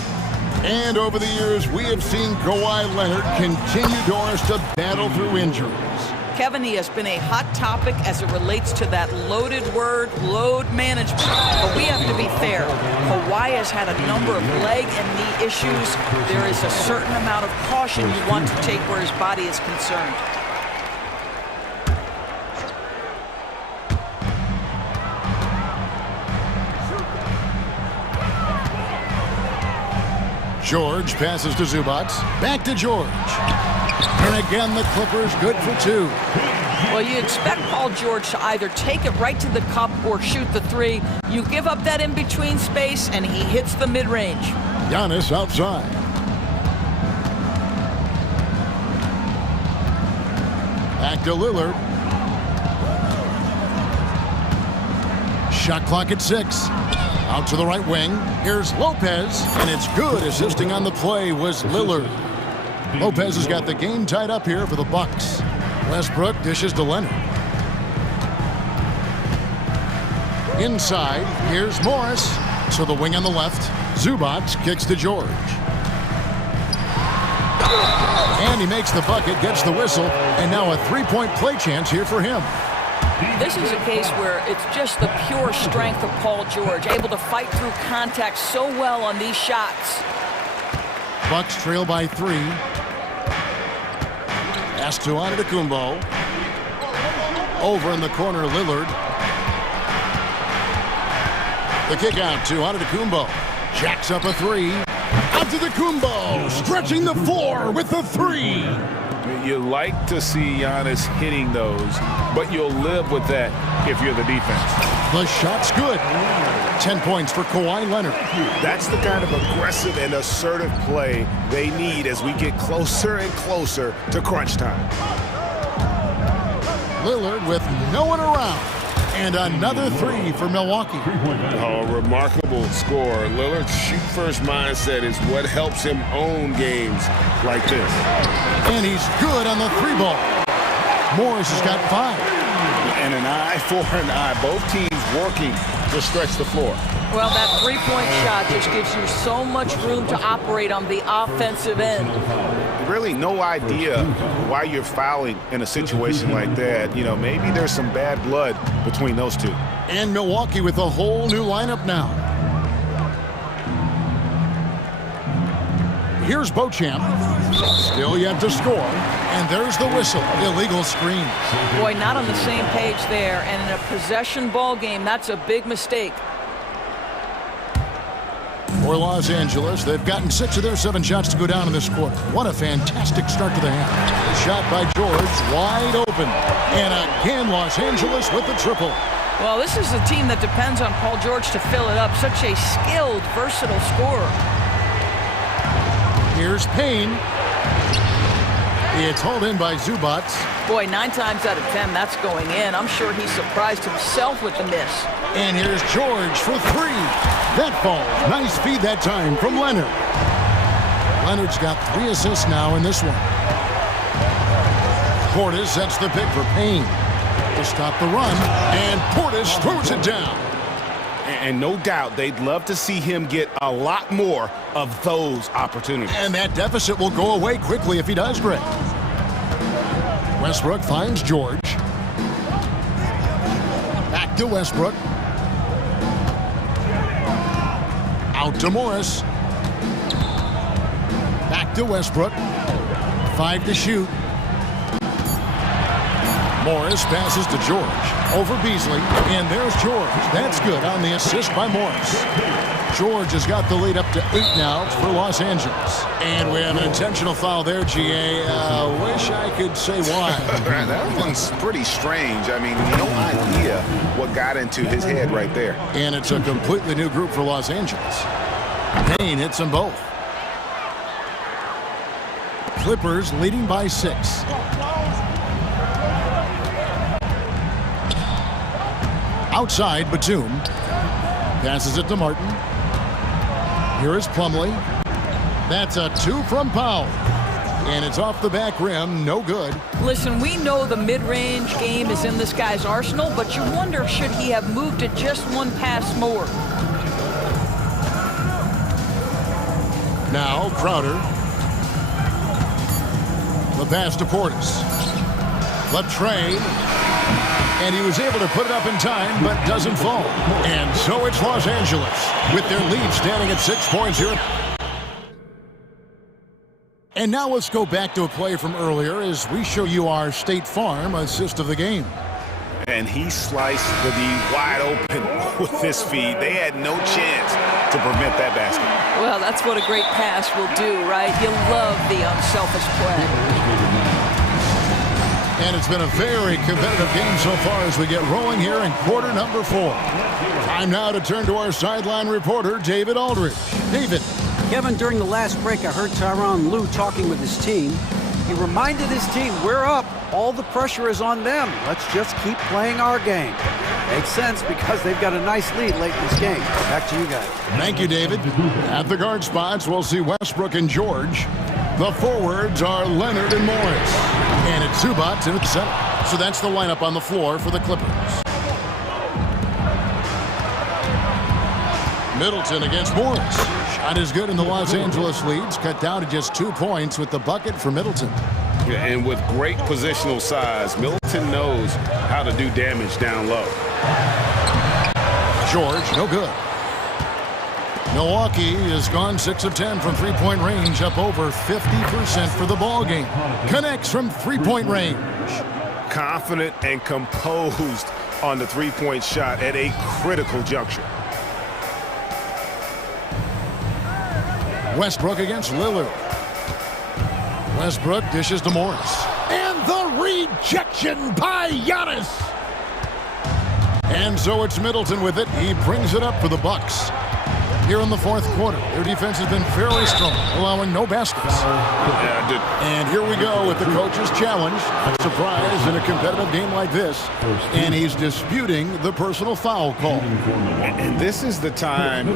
And over the years, we have seen Kawhi Leonard continue, Doris, to battle through injuries. Kevin, he has been a hot topic as it relates to that loaded word, load management. But we have to be fair. Kawhi has had a number of leg and knee issues. There is a certain amount of caution you want to take where his body is concerned. George passes to Zubac. Back to George. And again, the Clippers good for 2. Well, you expect Paul George to either take it right to the cup or shoot the 3. You give up that in-between space, and he hits the mid-range. Giannis outside. Back to Lillard. Shot clock at 6. Out to the right wing. Here's Lopez, and it's good. Assisting on the play was Lillard. Lopez has got the game tied up here for the Bucks. Westbrook dishes to Leonard. Inside, here's Morris. To the wing on the left. Zubac kicks to George. And he makes the bucket, gets the whistle, and now a three-point play chance here for him. This is a case where it's just the pure strength of Paul George, able to fight through contact so well on these shots. Bucks trail by 3. Pass to Antetokounmpo. Over in the corner, Lillard. The kick out to Antetokounmpo. Jacks up a 3. Antetokounmpo stretching the floor with the 3. You like to see Giannis hitting those, but you'll live with that if you're the defense. The shot's good. 10 points for Kawhi Leonard. That's the kind of aggressive and assertive play they need as we get closer and closer to crunch time. Lillard with no one around. And another 3 for Milwaukee. Oh, remarkable score. Lillard's shoot-first mindset is what helps him own games like this. And he's good on the 3-ball. Morris has got 5. And an eye for an eye. Both teams working to stretch the floor. Well, that three-point shot just gives you so much room to operate on the offensive end. Really no idea why you're fouling in a situation like that. You know, maybe there's some bad blood between those two. And Milwaukee with a whole new lineup now. Here's Beauchamp. Still yet to score. And there's the whistle. Illegal screen. Boy, not on the same page there. And in a possession ball game, that's a big mistake. For Los Angeles, they've gotten 6 of their 7 shots to go down in this quarter. What a fantastic start to the half. A shot by George, wide open. And again, Los Angeles with the triple. Well, this is a team that depends on Paul George to fill it up. Such a skilled, versatile scorer. Here's Payne. It's hauled in by Zubac. Boy, 9 times out of 10, that's going in. I'm sure he surprised himself with the miss. And here's George for 3. That falls. Nice feed that time from Leonard. Leonard's got 3 assists now in this one. Portis sets the pick for Payne to stop the run. And Portis throws it down. And no doubt they'd love to see him get a lot more of those opportunities. And that deficit will go away quickly if he does, Greg. Westbrook finds George. Back to Westbrook. Out to Morris. Back to Westbrook. 5 to shoot. Morris passes to George. Over Beasley. And there's George. That's good on the assist by Morris. George has got the lead up to 8 now for Los Angeles. And we have an intentional foul there, GA. Wish I could say why. That one's pretty strange. I mean, no idea what got into his head right there. And it's a completely new group for Los Angeles. Payne hits them both. Clippers leading by 6. Outside, Batum. Passes it to Martin. Here is Plumlee. That's a 2 from Powell. And it's off the back rim, no good. Listen, we know the mid-range game is in this guy's arsenal, but you wonder should he have moved it just 1 pass more. Now, Crowder. The pass to Portis. Trey. And he was able to put it up in time, but doesn't fall. And so it's Los Angeles with their lead standing at 6 points here. And now let's go back to a play from earlier as we show you our State Farm assist of the game. And he sliced the D wide open with his feed. They had no chance to prevent that basket. Well, that's what a great pass will do, right? You love the unselfish play. And it's been a very competitive game so far as we get rolling here in quarter number 4. Time now to turn to our sideline reporter, David Aldridge. David. Kevin, during the last break, I heard Tyronn Lue talking with his team. He reminded his team, we're up. All the pressure is on them. Let's just keep playing our game. Makes sense because they've got a nice lead late in this game. Back to you guys. Thank you, David. At the guard spots, we'll see Westbrook and George. The forwards are Leonard and Morris. And it's Zubac in at the center. So that's the lineup on the floor for the Clippers. Middleton against Morris. Shot is good, and the Los Angeles leads cut down to just 2 points with the bucket for Middleton. Yeah, and with great positional size, Middleton knows how to do damage down low. George, no good. Milwaukee has gone 6 of 10 from three-point range, up over 50% for the ball game. Connects from three-point range. Confident and composed on the three-point shot at a critical juncture. Westbrook against Lillard. Westbrook dishes to Morris. And the rejection by Giannis. And so it's Middleton with it. He brings it up for the Bucks. Here in the fourth quarter, their defense has been very strong, allowing no baskets. And here we go with the coach's challenge. A surprise in a competitive game like this. And he's disputing the personal foul call. And this is the time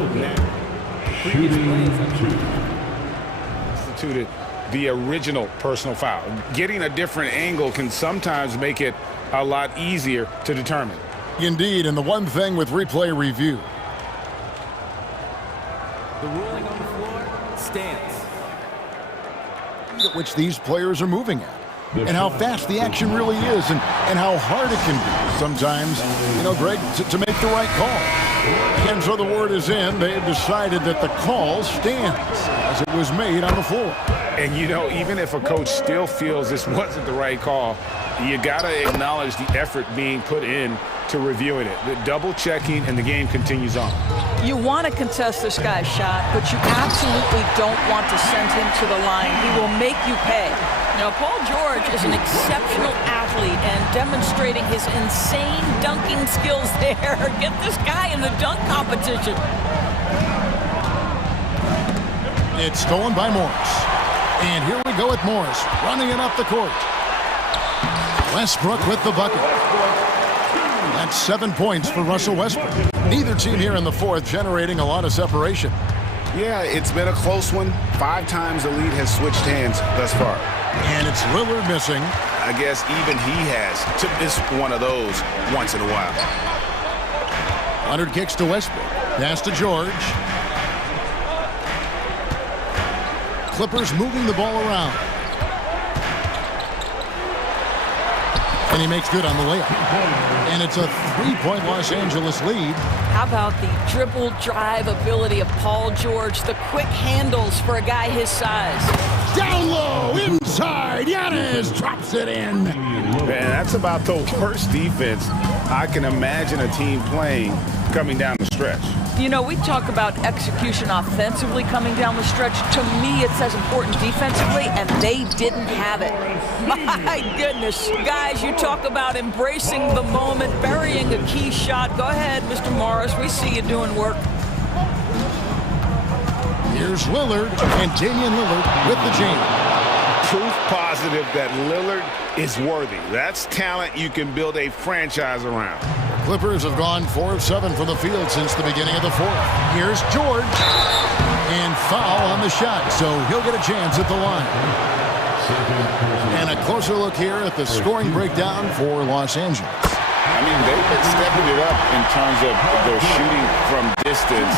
instituted the original personal foul. Getting a different angle can sometimes make it a lot easier to determine. Indeed, and the one thing with replay review. The ruling on the floor stands. At which these players are moving at. And how fast the action really is, and how hard it can be sometimes, Greg, to make the right call. And so the word is in. They've decided that the call stands as it was made on the floor. And, even if a coach still feels this wasn't the right call, you got to acknowledge the effort being put in to reviewing it. The double checking, and the game continues on. You want to contest this guy's shot, but you absolutely don't want to send him to the line. He will make you pay. Now, Paul George is an exceptional athlete and demonstrating his insane dunking skills there. Get this guy in the dunk competition. It's stolen by Morris. And here we go with Morris, running it up the court. Westbrook with the bucket. That's 7 points for Russell Westbrook. Neither team here in the fourth generating a lot of separation. Yeah, it's been a close one. 5 times the lead has switched hands thus far. And it's Lillard missing. I guess even he has to miss one of those once in a while. Leonard kicks to Westbrook. Pass to George. Clippers moving the ball around. And he makes good on the layup. And it's a 3-point Los Angeles lead. How about the dribble drive ability of Paul George? The quick handles for a guy his size. Down low, inside, Giannis drops it in. Man, that's about the worst defense I can imagine a team playing coming down the stretch. We talk about execution offensively coming down the stretch. To me, it's as important defensively, and they didn't have it. My goodness. Guys, you talk about embracing the moment, burying a key shot. Go ahead, Mr. Morris. We see you doing work. Here's Lillard, and Damian Lillard with the jam. Proof positive that Lillard is worthy. That's talent you can build a franchise around. Clippers have gone 4 of 7 from the field since the beginning of the fourth. Here's George. And foul on the shot, so he'll get a chance at the line. And a closer look here at the scoring breakdown for Los Angeles. I mean, they've been stepping it up in terms of their shooting from distance,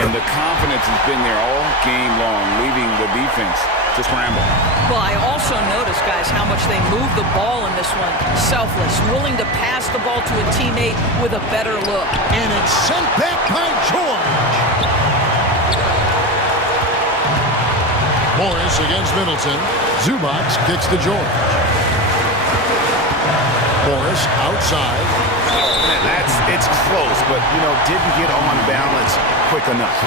and the confidence has been there all game long, leaving the defense to scramble. Well, I also noticed, guys, how much they move the ball in this one. Selfless, willing to pass the ball to a teammate with a better look. And it's sent back by George. Morris against Middleton. Zubac kicks to George. Morris outside. It's close, but, didn't get on balance quick enough.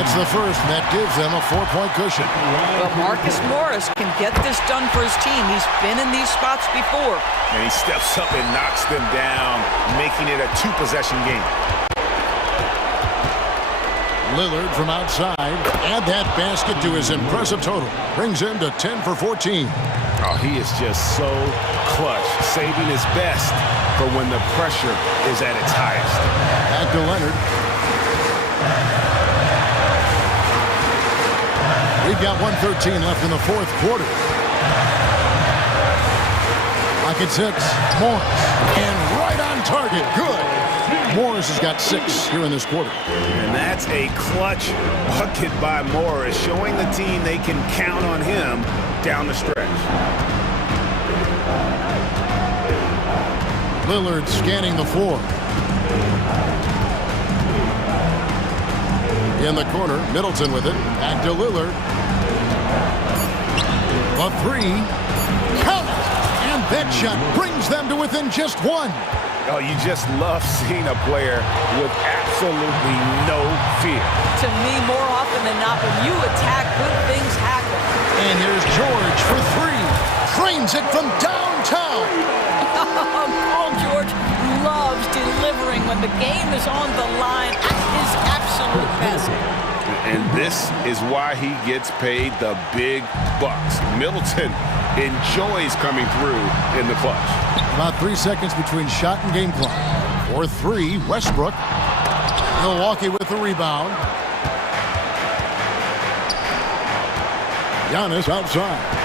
It's the first, and that gives them a 4-point cushion. Well, Marcus Morris can get this done for his team. He's been in these spots before. And he steps up and knocks them down, making it a 2-possession game. Lillard from outside, add that basket to his impressive total. Brings him to 10 for 14. Oh, he is just so clutch, saving his best for when the pressure is at its highest. Back to Leonard. We've got 1:13 left in the fourth quarter. Pocket 6, Morris, and right on target. Good. Morris has got 6 here in this quarter. And that's a clutch bucket by Morris, showing the team they can count on him down the stretch. Lillard scanning the floor. In the corner, Middleton with it. Back to Lillard. A 3. Count it! And that shot brings them to within just 1. Oh, you just love seeing a player with absolutely no fear. To me, more often than not, when you attack, good things happen. And here's George for 3. Trains it from downtown. Paul George loves delivering when the game is on the line at his absolute best. And this is why he gets paid the big bucks. Middleton enjoys coming through in the clutch. About 3 seconds between shot and game clock. 4-3, Westbrook. Milwaukee with the rebound. Giannis outside.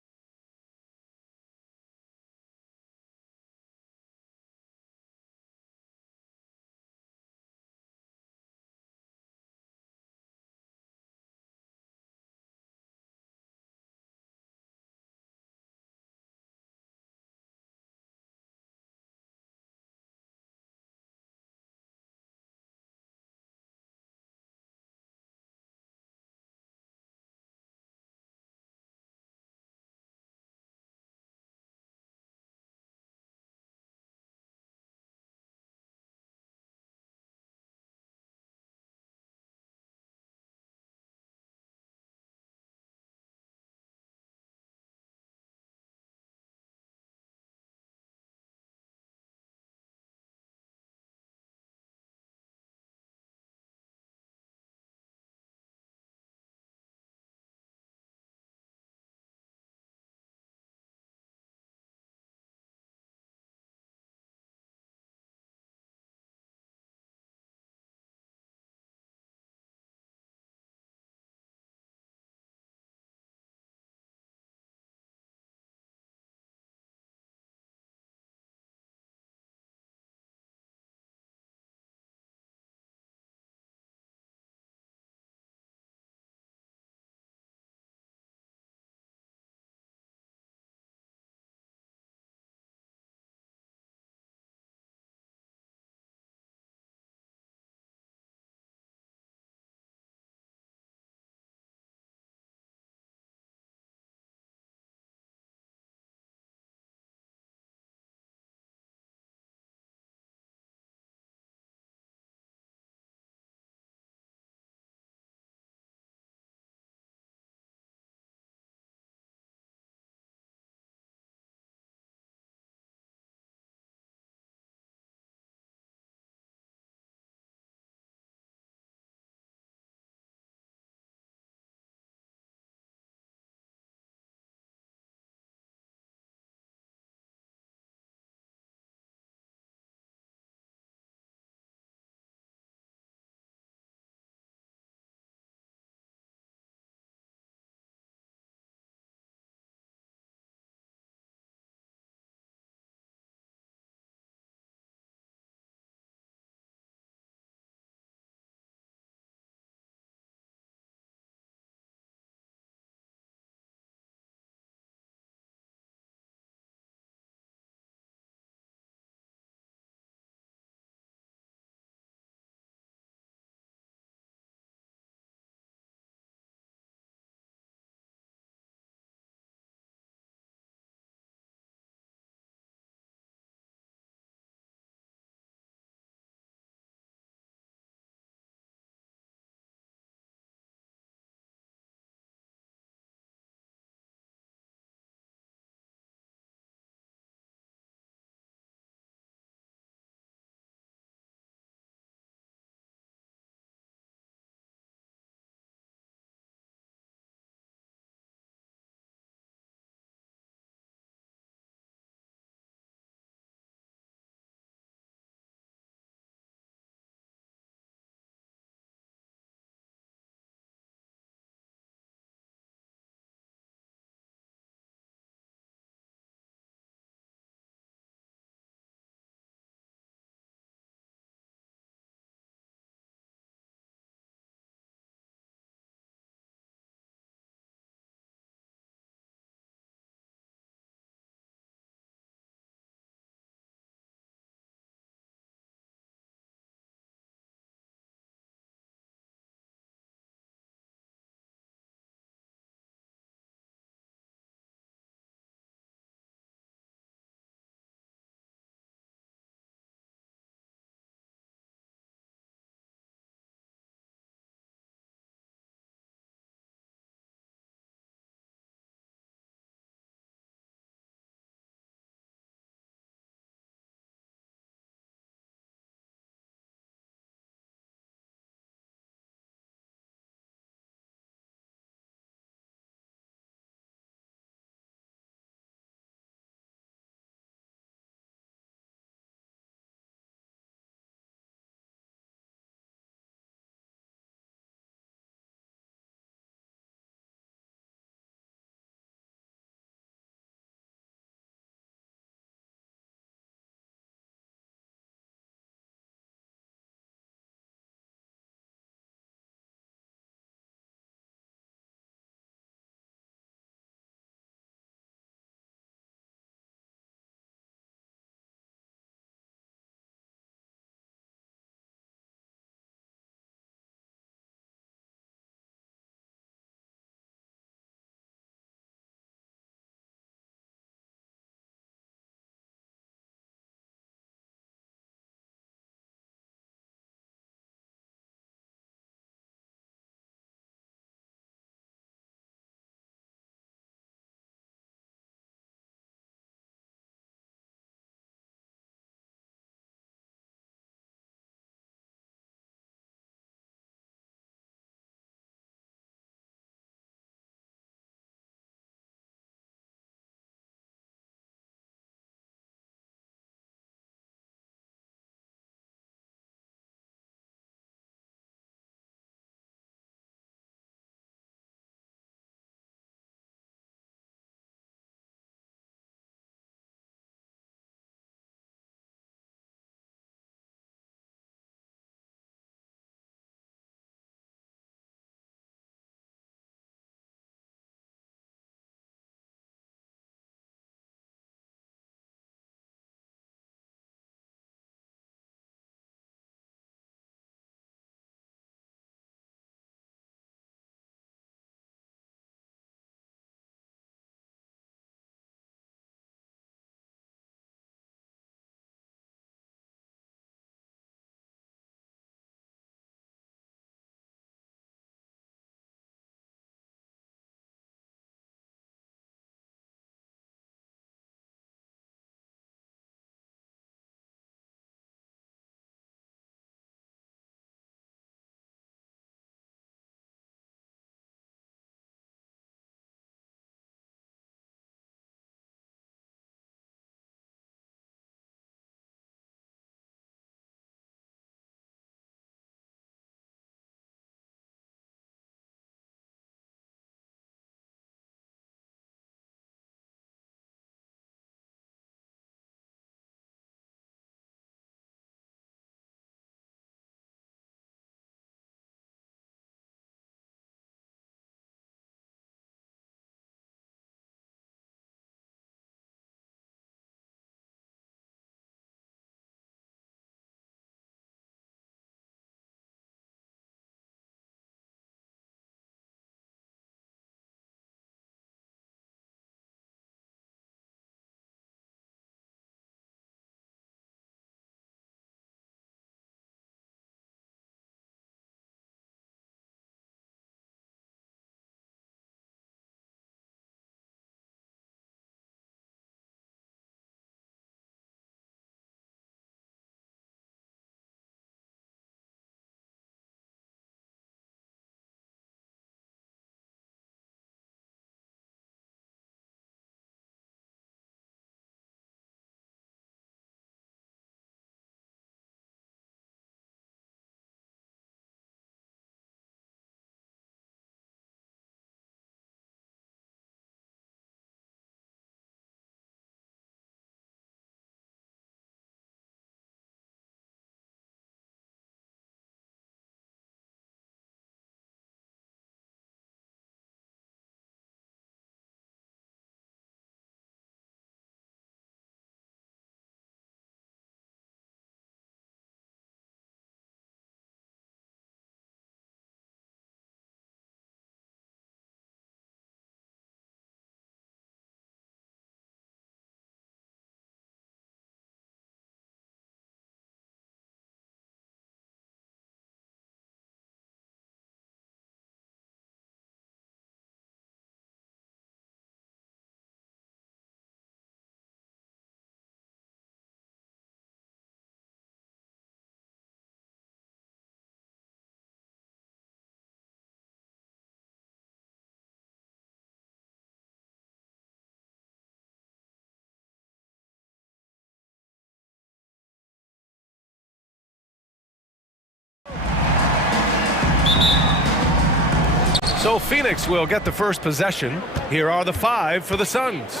So Phoenix will get the first possession. Here are the 5 for the Suns.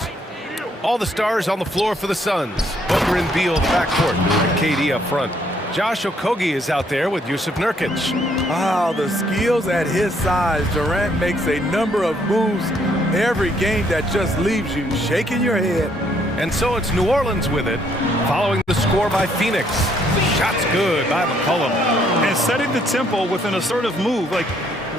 All the stars on the floor for the Suns. Booker and Beal, the backcourt, and KD up front. Josh Okogie is out there with Yusuf Nurkic. Wow, the skills at his size. Durant makes a number of moves every game that just leaves you shaking your head. And so it's New Orleans with it, following the score by Phoenix. Shots good by McCollum. And setting the tempo with an assertive move. Like,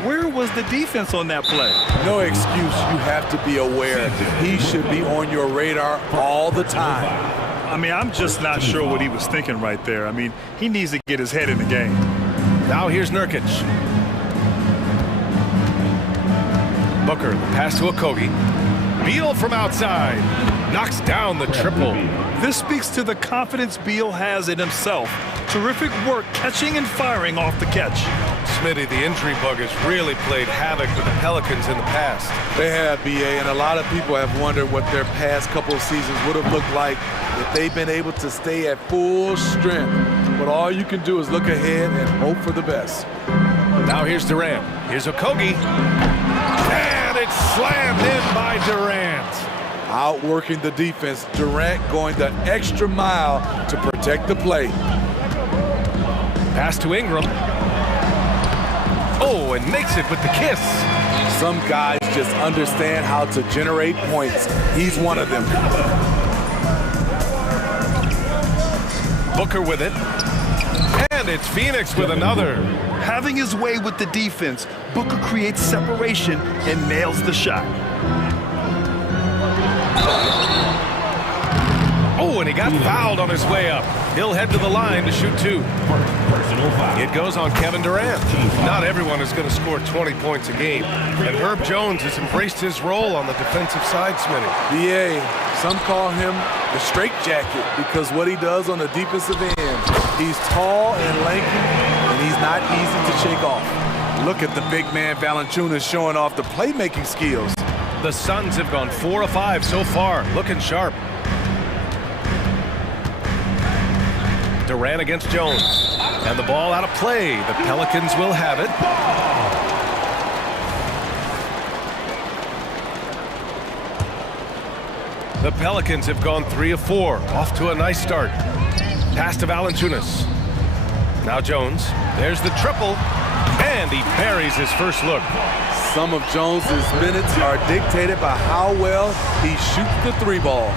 where was the defense on that play? No excuse. You have to be aware. He should be on your radar all the time. I mean, I'm just not sure what he was thinking right there. I mean, he needs to get his head in the game. Now here's Nurkic. Booker, pass to Okogie. Beal from outside. Knocks down the triple. This speaks to the confidence Beal has in himself. Terrific work catching and firing off the catch. Smitty, the injury bug has really played havoc with the Pelicans in the past. They have, BA, and a lot of people have wondered what their past couple of seasons would have looked like if they've been able to stay at full strength. But all you can do is look ahead and hope for the best. Now here's Durant. Here's Okogie. And it's slammed in by Durant. Outworking the defense, Durant going the extra mile to protect the play. Pass to Ingram. Oh, and makes it with the kiss. Some guys just understand how to generate points. He's one of them. Booker with it. And it's Phoenix with another. Having his way with the defense, Booker creates separation and nails the shot. Oh, and he got fouled on his way up. He'll head to the line to shoot 2. It goes on Kevin Durant. Not everyone is going to score 20 points a game. And Herb Jones has embraced his role on the defensive side, Smitty. BA, some call him the straitjacket because what he does on the defensive end. He's tall and lanky, and he's not easy to shake off. Look at the big man Valanciunas showing off the playmaking skills. The Suns have gone 4 of 5 so far, looking sharp. Durant against Jones. And the ball out of play. The Pelicans will have it. The Pelicans have gone 3 of 4. Off to a nice start. Pass to Valanciunas. Now Jones. There's the triple. And he buries his first look. Some of Jones's minutes are dictated by how well he shoots the 3-ball.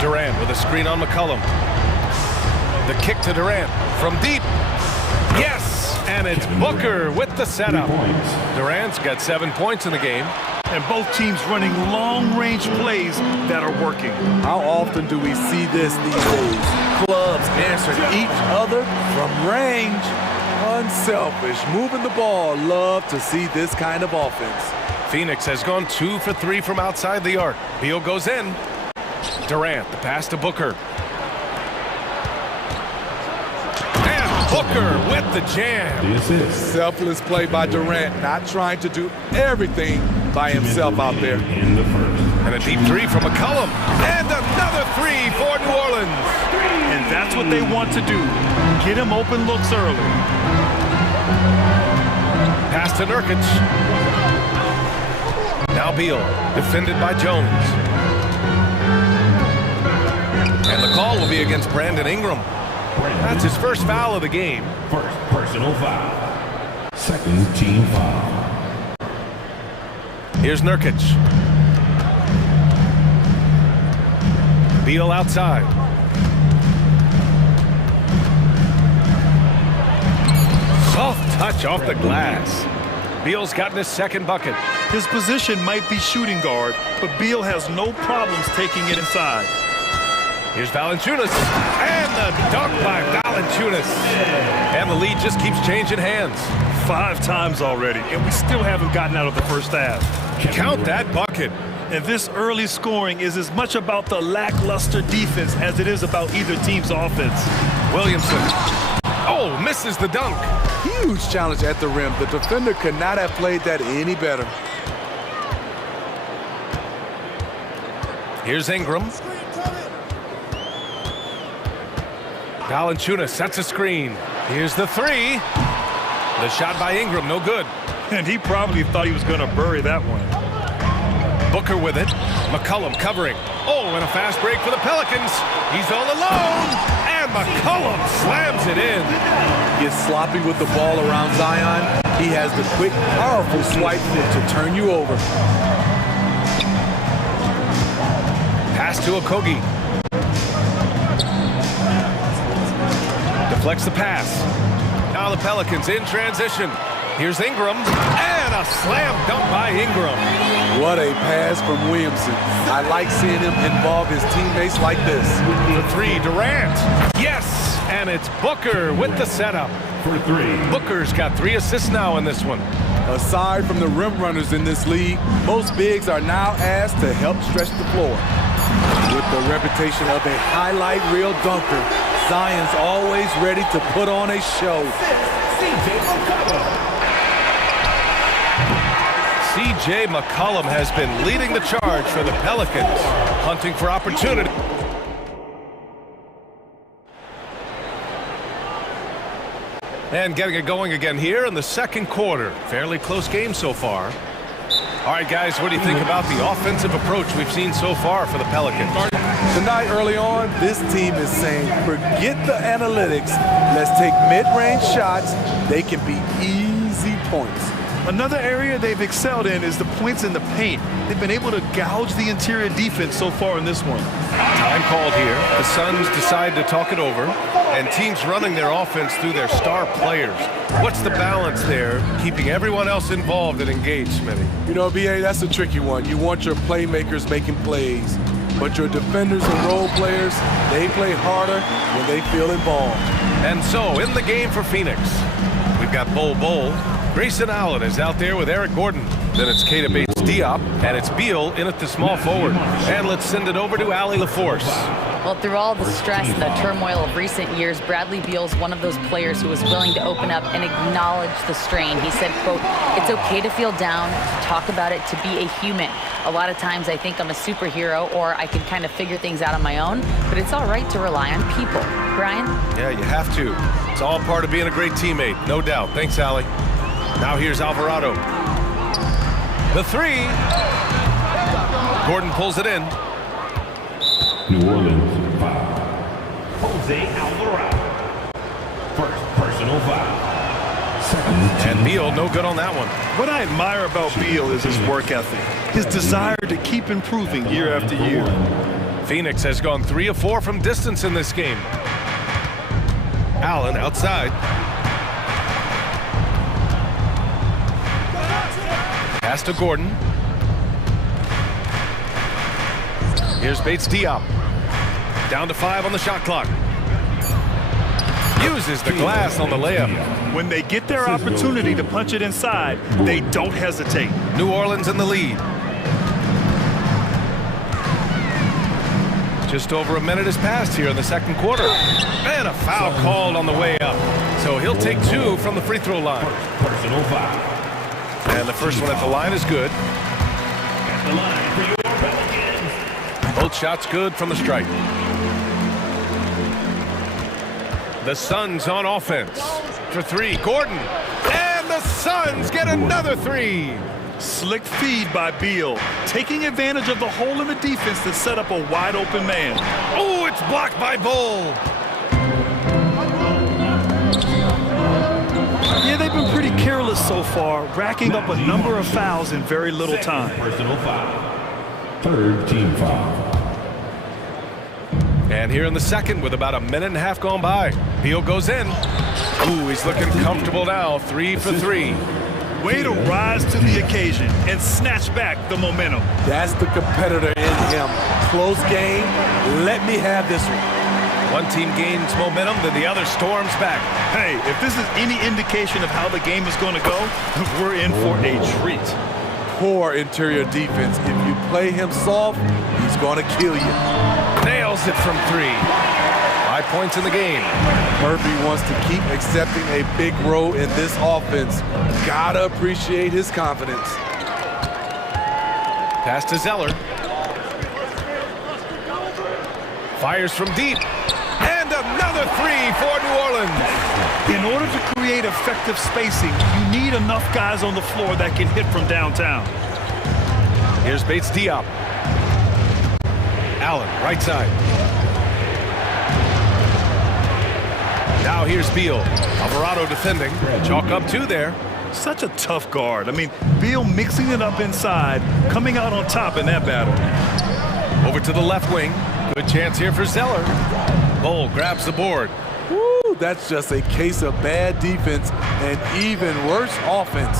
Durant with a screen on McCollum. The kick to Durant from deep. Yes, and it's Booker with the setup. Durant's got 7 points in the game. And both teams running long-range plays that are working. How often do we see this these days? Clubs answering each other from range. Unselfish, moving the ball. Love to see this kind of offense. Phoenix has gone 2 for 3 from outside the arc. Beal goes in. Durant, the pass to Booker. Booker with the jam. Selfless play by Durant, not trying to do everything by himself out there. And a deep 3 from McCollum. And another 3 for New Orleans. And that's what they want to do. Get him open looks early. Pass to Nurkic. Now Beal, defended by Jones. And the call will be against Brandon Ingram. That's his first foul of the game. First personal foul. Second team foul. Here's Nurkic. Beal outside. Soft touch off the glass. Beal's gotten his second bucket. His position might be shooting guard, but Beal has no problems taking it inside. Here's Valanciunas, and the dunk by Valanciunas. And the lead just keeps changing hands. 5 times already, and we still haven't gotten out of the first half. Count that bucket. And this early scoring is as much about the lackluster defense as it is about either team's offense. Williamson. Oh, misses the dunk. Huge challenge at the rim. The defender could not have played that any better. Here's Ingram. Valanciunas sets a screen. Here's the 3. The shot by Ingram, no good. And he probably thought he was going to bury that one. Booker with it. McCollum covering. Oh, and a fast break for the Pelicans. He's all alone. And McCollum slams it in. Gets sloppy with the ball around Zion. He has the quick, powerful swipe to turn you over. Pass to Okogie. Deflects the pass. Now the Pelicans in transition. Here's Ingram, and a slam dunk by Ingram. What a pass from Williamson. I like seeing him involve his teammates like this. For three, Durant. Yes, and it's Booker with the setup. For three. Booker's got 3 assists now in this one. Aside from the rim runners in this league, most bigs are now asked to help stretch the floor. With the reputation of a highlight reel dunker, Zion's always ready to put on a show. C.J. McCollum has been leading the charge for the Pelicans, hunting for opportunity. And getting it going again here in the second quarter. Fairly close game so far. All right, guys, what do you think about the offensive approach we've seen so far for the Pelicans? Tonight, early on, this team is saying, forget the analytics. Let's take mid-range shots. They can be easy points. Another area they've excelled in is the points in the paint. They've been able to gouge the interior defense so far in this one. Time called here. The Suns decide to talk it over, and teams running their offense through their star players. What's the balance there, keeping everyone else involved and engaged, Smitty? You know, B.A., that's a tricky one. You want your playmakers making plays, but your defenders and role players, they play harder when they feel involved. And so, in the game for Phoenix, we've got Bol. Grayson Allen is out there with Eric Gordon. Then it's Keita Bates-Diop, and it's Beal in at the small forward. And let's send it over to Allie LaForce. Well, through all the stress and the turmoil of recent years, Bradley Beal's one of those players who was willing to open up and acknowledge the strain. He said, quote, "It's okay to feel down, to talk about it, to be a human. A lot of times I think I'm a superhero or I can kind of figure things out on my own, but it's all right to rely on people." Brian? Yeah, you have to. It's all part of being a great teammate, no doubt. Thanks, Allie. Now here's Alvarado. The three. Gordon pulls it in. New Orleans foul. Jose Alvarado. First personal foul. Second. And Beal no good on that one. What I admire about Beal is his work ethic, his desire to keep improving year after year. Phoenix has gone 3 of 4 from distance in this game. Allen outside. Pass to Gordon. Here's Bates-Diop. Down to 5 on the shot clock. Uses the glass on the layup. When they get their opportunity to punch it inside, they don't hesitate. New Orleans in the lead. Just over a minute has passed here in the second quarter. And a foul called on the way up. So he'll take 2 from the free throw line. Personal foul. And the first one at the line is good. At the line for your Pelicans. Both shots good from the stripe. The Suns on offense. For 3, Gordon. And the Suns get another 3. Slick feed by Beal, taking advantage of the hole in the defense to set up a wide open man. Oh, it's blocked by Bol. Yeah, they've been pretty careless so far, racking up a number of fouls in very little time. Personal foul. Third team foul. And here in the second with about a minute and a half gone by. Beal goes in. Ooh, he's looking comfortable now. 3 for 3. Way to rise to the occasion and snatch back the momentum. That's the competitor in him. Close game. Let me have this one. One team gains momentum, then the other storms back. Hey, if this is any indication of how the game is going to go, we're in for a treat. Poor interior defense. If you play him soft, he's going to kill you. Nails it from 3. 5 points in the game. Murphy wants to keep accepting a big role in this offense. Gotta appreciate his confidence. Pass to Zeller. Fires from deep. And another a three for New Orleans. In order to create effective spacing, you need enough guys on the floor that can hit from downtown. Here's Bates Diop. Allen, right side. Now here's Beal. Alvarado defending. Chalk up two there. Such a tough guard. I mean, Beal mixing it up inside, coming out on top in that battle. Over to the left wing. Good chance here for Zeller. Bull grabs the board. Woo, that's just a case of bad defense and even worse offense.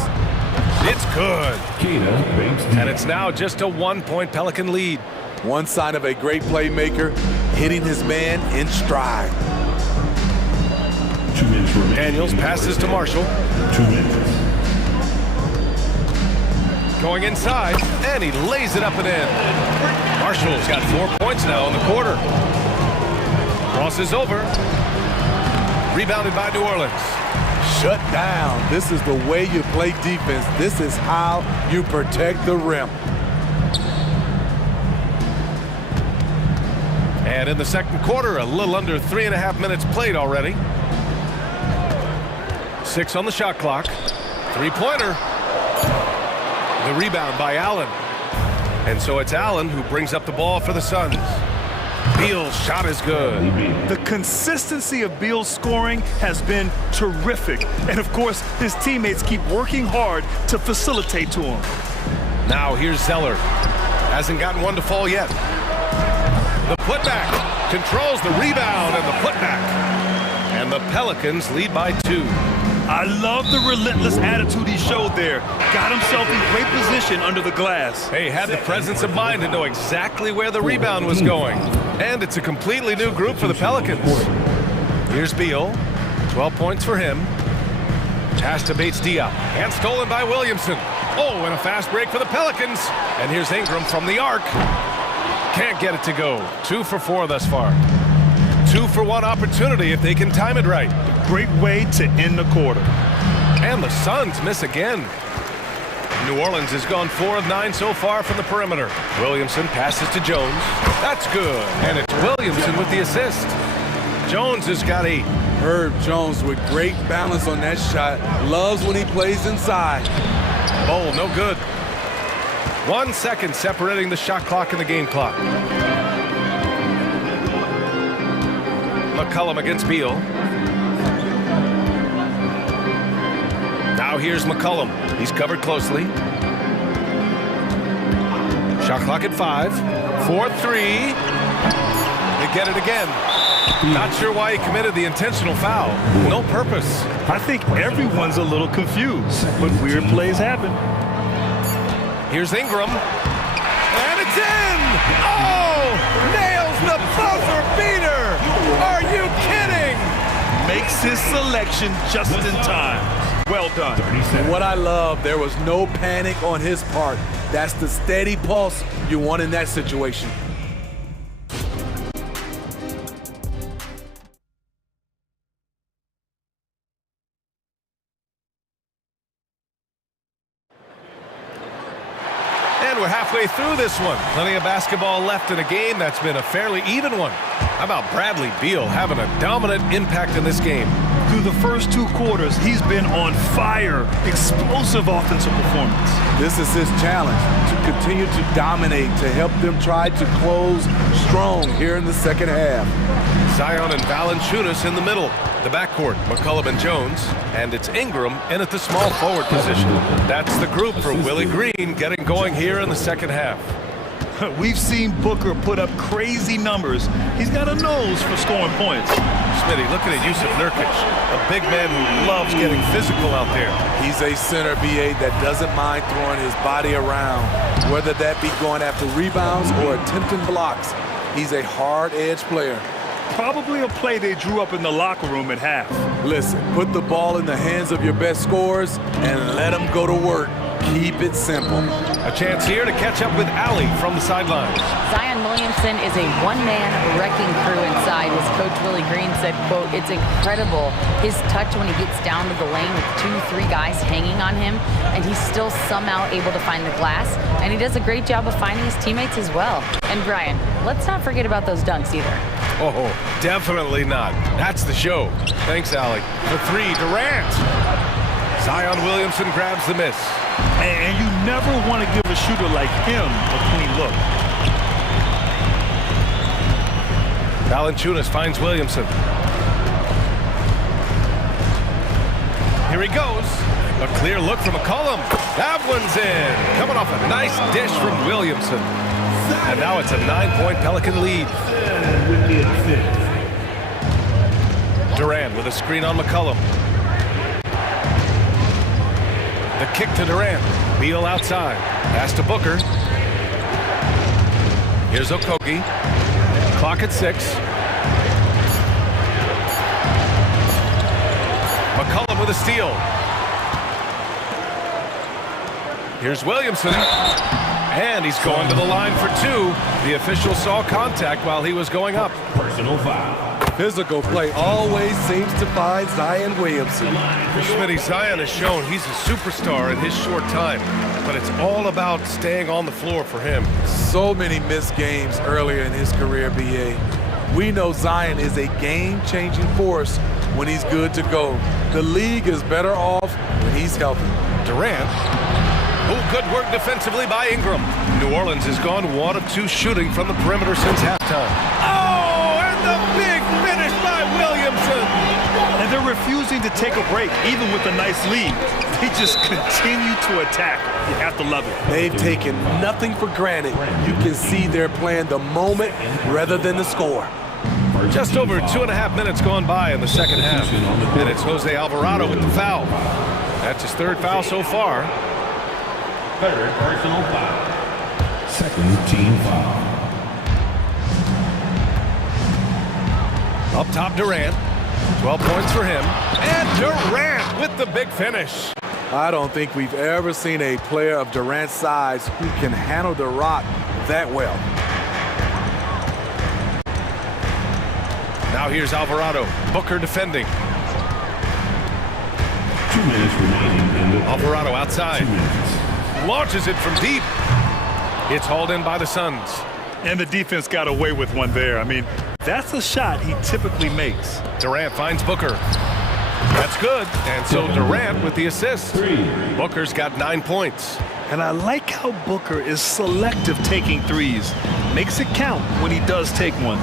It's good. And it's now just a 1-point Pelican lead. One sign of a great playmaker, hitting his man in stride. 2 minutes remaining. Daniels passes to Marshall. 2 minutes. Going inside, and he lays it up and in. Marshall's got 4 points now in the quarter. Crosses over. Rebounded by New Orleans. Shut down. This is the way you play defense. This is how you protect the rim. And in the second quarter, a little under 3.5 minutes played already. 6 on the shot clock. Three-pointer. The rebound by Allen. And so it's Allen who brings up the ball for the Suns. Beal's shot is good. The consistency of Beal's scoring has been terrific. And of course, his teammates keep working hard to facilitate to him. Now here's Zeller. Hasn't gotten one to fall yet. The putback controls the rebound and the putback. And the Pelicans lead by 2. I love the relentless attitude he showed there. Got himself in great position under the glass. Hey, had the presence of mind to know exactly where the rebound was going. And it's a completely new group for the Pelicans. Here's Beal. 12 points for him. Pass to Bates Diop. And stolen by Williamson. Oh, and a fast break for the Pelicans. And here's Ingram from the arc. Can't get it to go. 2 for 4 thus far. 2 for 1 opportunity if they can time it right. Great way to end the quarter. And the Suns miss again. New Orleans has gone 4 of 9 so far from the perimeter. Williamson passes to Jones. That's good. And it's Williamson with the assist. Jones has got 8. Herb Jones with great balance on that shot. Loves when he plays inside. Bowl, no good. 1 second separating the shot clock and the game clock. McCollum against Beal. Now here's McCollum. He's covered closely. Shot clock at 5. 4-3. They get it again. Not sure why he committed the intentional foul. No purpose. I think everyone's a little confused, but weird plays happen. Here's Ingram. And it's in! Oh! Nails the buzzer beater! Are you kidding? Makes his selection just in time. Well done. What I love, there was no panic on his part. That's the steady pulse you want in that situation. And we're halfway through this one. Plenty of basketball left in a game that's been a fairly even one. How about Bradley Beal having a dominant impact in this game? Through the first 2 quarters, he's been on fire. Explosive offensive performance. This is his challenge, to continue to dominate, to help them try to close strong here in the second half. Zion and Valanciunas in the middle. The backcourt, McCollum and Jones. And it's Ingram in at the small forward position. That's the group for Willie Green getting going here in the second half. We've seen Booker put up crazy numbers. He's got a nose for scoring points. Smitty, looking at Yusuf Nurkic, a big man who loves getting physical out there. He's a center, BA, that doesn't mind throwing his body around, whether that be going after rebounds or attempting blocks. He's a hard-edged player. Probably a play they drew up in the locker room at half. Listen, put the ball in the hands of your best scorers and let them go to work. Keep it simple. A chance here to catch up with Allie from the sideline. Zion Williamson is a one-man wrecking crew inside. His coach, Willie Green, said, quote, "It's incredible. His touch when he gets down to the lane with 2-3 guys hanging on him, and he's still somehow able to find the glass. And he does a great job of finding his teammates as well." And Brian, let's not forget about those dunks either. Oh, definitely not. That's the show. Thanks, Allie. For three, Durant. Zion Williamson grabs the miss. And you never want to give a shooter like him a clean look. Valanciunas finds Williamson. Here he goes. A clear look from McCollum. That one's in. Coming off a nice dish from Williamson. And now it's a 9-point Pelican lead. Durant with a screen on McCollum. The kick to Durant. Beal outside. Pass to Booker. Here's Okogie. Clock at 6. McCollum with a steal. Here's Williamson. And he's going to the line for 2. The official saw contact while he was going up. Personal foul. Physical play always seems to find Zion Williamson. Smitty, Zion has shown he's a superstar in his short time, but it's all about staying on the floor for him. So many missed games earlier in his career, BA. We know Zion is a game-changing force when he's good to go. The league is better off when he's healthy. Durant. Oh, good work defensively by Ingram. New Orleans has gone 1 of 2 shooting from the perimeter since halftime. Oh, and the big finish by Williamson. And they're refusing to take a break, even with a nice lead. They just continue to attack. You have to love it. They've taken nothing for granted. You can see they're playing the moment rather than the score. Just over 2.5 minutes gone by in the second half. And it's Jose Alvarado with the foul. That's his 3rd foul so far. 3rd personal foul. 2nd team foul. Up top, Durant. 12 points for him. And Durant with the big finish. I don't think we've ever seen a player of Durant's size who can handle the rock that well. Now here's Alvarado. Booker defending. 2 minutes remaining in the Alvarado outside. 2 minutes. Launches it from deep. It's hauled in by the Suns. And the defense got away with one there. I mean, that's a shot he typically makes. Durant finds Booker. That's good. And so Durant with the assist. 3. Booker's got 9 points. And I like how Booker is selective taking threes. Makes it count when he does take one.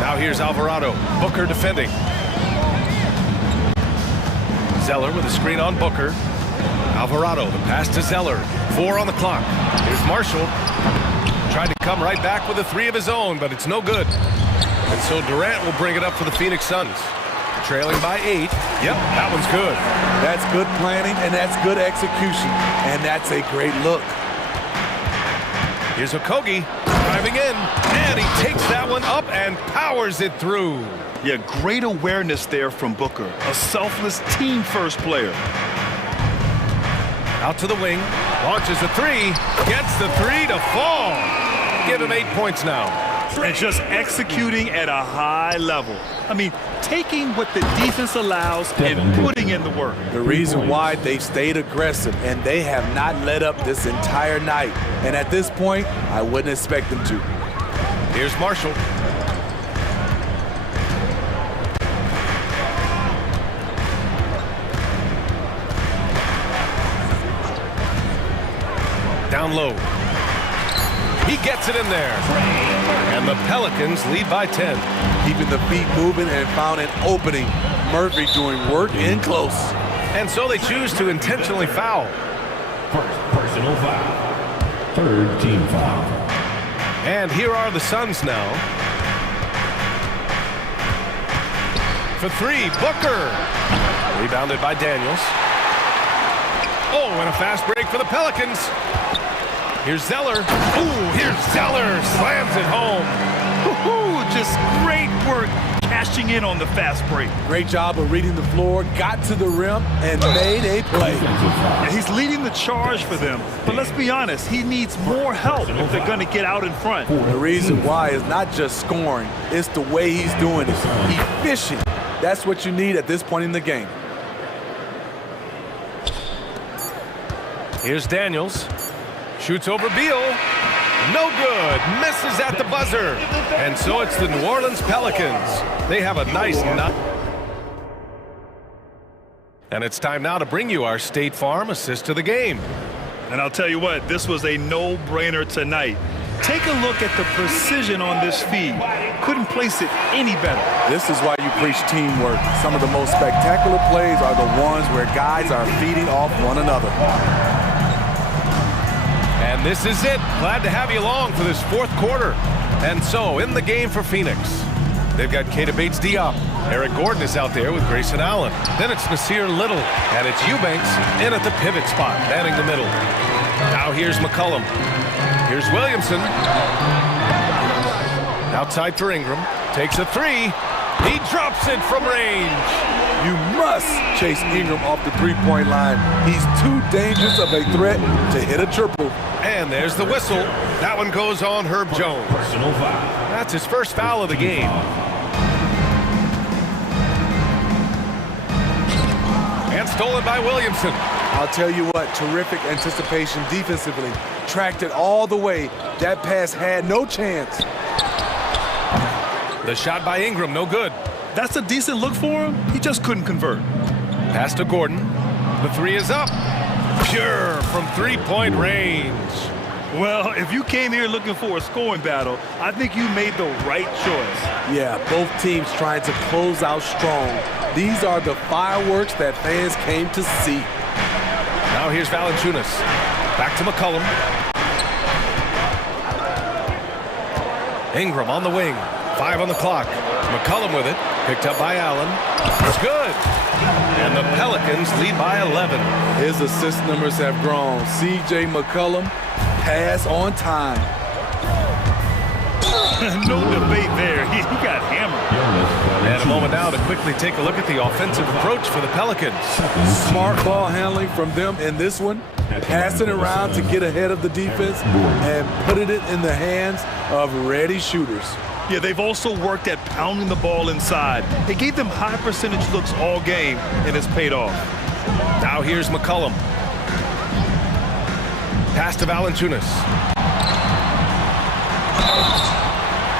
Now here's Alvarado. Booker defending. Zeller with a screen on Booker. Alvarado, the pass to Zeller. 4 on the clock. Here's Marshall. Tried to come right back with a 3 of his own, but it's no good. And so Durant will bring it up for the Phoenix Suns. Trailing by 8. Yep, that one's good. That's good planning, and that's good execution. And that's a great look. Here's Okogie driving in, and he takes that one up and powers it through. Yeah, great awareness there from Booker. A selfless team-first player. Out to the wing, launches the 3, gets the 3 to fall. Give him 8 points now. And just executing at a high level. I mean, taking what the defense allows and putting in the work. The reason why they've stayed aggressive, and they have not let up this entire night. And at this point, I wouldn't expect them to. Here's Marshall. Down low. He gets it in there. And the Pelicans lead by 10. Keeping the feet moving and found an opening. Murphy doing work in close. And so they choose to intentionally foul. 1st personal foul. 3rd team foul. And here are the Suns now. For 3, Booker. Rebounded by Daniels. Oh, and a fast break for the Pelicans. Here's Zeller. Ooh, here's Zeller. Slams it home. Woo-hoo, just great work cashing in on the fast break. Great job of reading the floor, got to the rim, and made a play. Yeah, he's leading the charge for them, but let's be honest, he needs more help if they're going to get out in front. The reason why is not just scoring, it's the way he's doing it. Efficient. That's what you need at this point in the game. Here's Daniels. Shoots over Beal. No good. Misses at the buzzer. And so it's the New Orleans Pelicans. They have a nice nut. And it's time now to bring you our State Farm assist to the game. And I'll tell you what, this was a no-brainer tonight. Take a look at the precision on this feed. Couldn't place it any better. This is why you preach teamwork. Some of the most spectacular plays are the ones where guys are feeding off one another. And this is it. Glad to have you along for this fourth quarter. And so, in the game for Phoenix, they've got Keita Bates-Diop. Eric Gordon is out there with Grayson Allen. Then it's Nasir Little. And it's Eubanks in at the pivot spot, manning the middle. Now here's McCollum. Here's Williamson. Outside for Ingram. Takes a three. He drops it from range. You must chase Ingram off the three-point line. He's too dangerous of a threat to hit a triple. And there's the whistle. That one goes on Herb Jones. That's his first foul of the game. And stolen by Williamson. I'll tell you what, terrific anticipation defensively. Tracked it all the way. That pass had no chance. The shot by Ingram, no good. That's a decent look for him. He just couldn't convert. Pass to Gordon. The three is up. Pure from three-point range. Well, if you came here looking for a scoring battle, I think you made the right choice. Yeah, both teams trying to close out strong. These are the fireworks that fans came to see. Now here's Valanciunas. Back to McCollum. Ingram on the wing. 5 on the clock. McCollum with it. Picked up by Allen. It's good. And the Pelicans lead by 11. His assist numbers have grown. C.J. McCollum, pass on time. No debate there. He got hammered. And a moment now to quickly take a look at the offensive approach for the Pelicans. Smart ball handling from them in this one. Passing around to get ahead of the defense and putting it in the hands of ready shooters. Yeah, they've also worked at pounding the ball inside. It gave them high percentage looks all game, and it's paid off. Now here's McCollum. Pass to Valanciunas.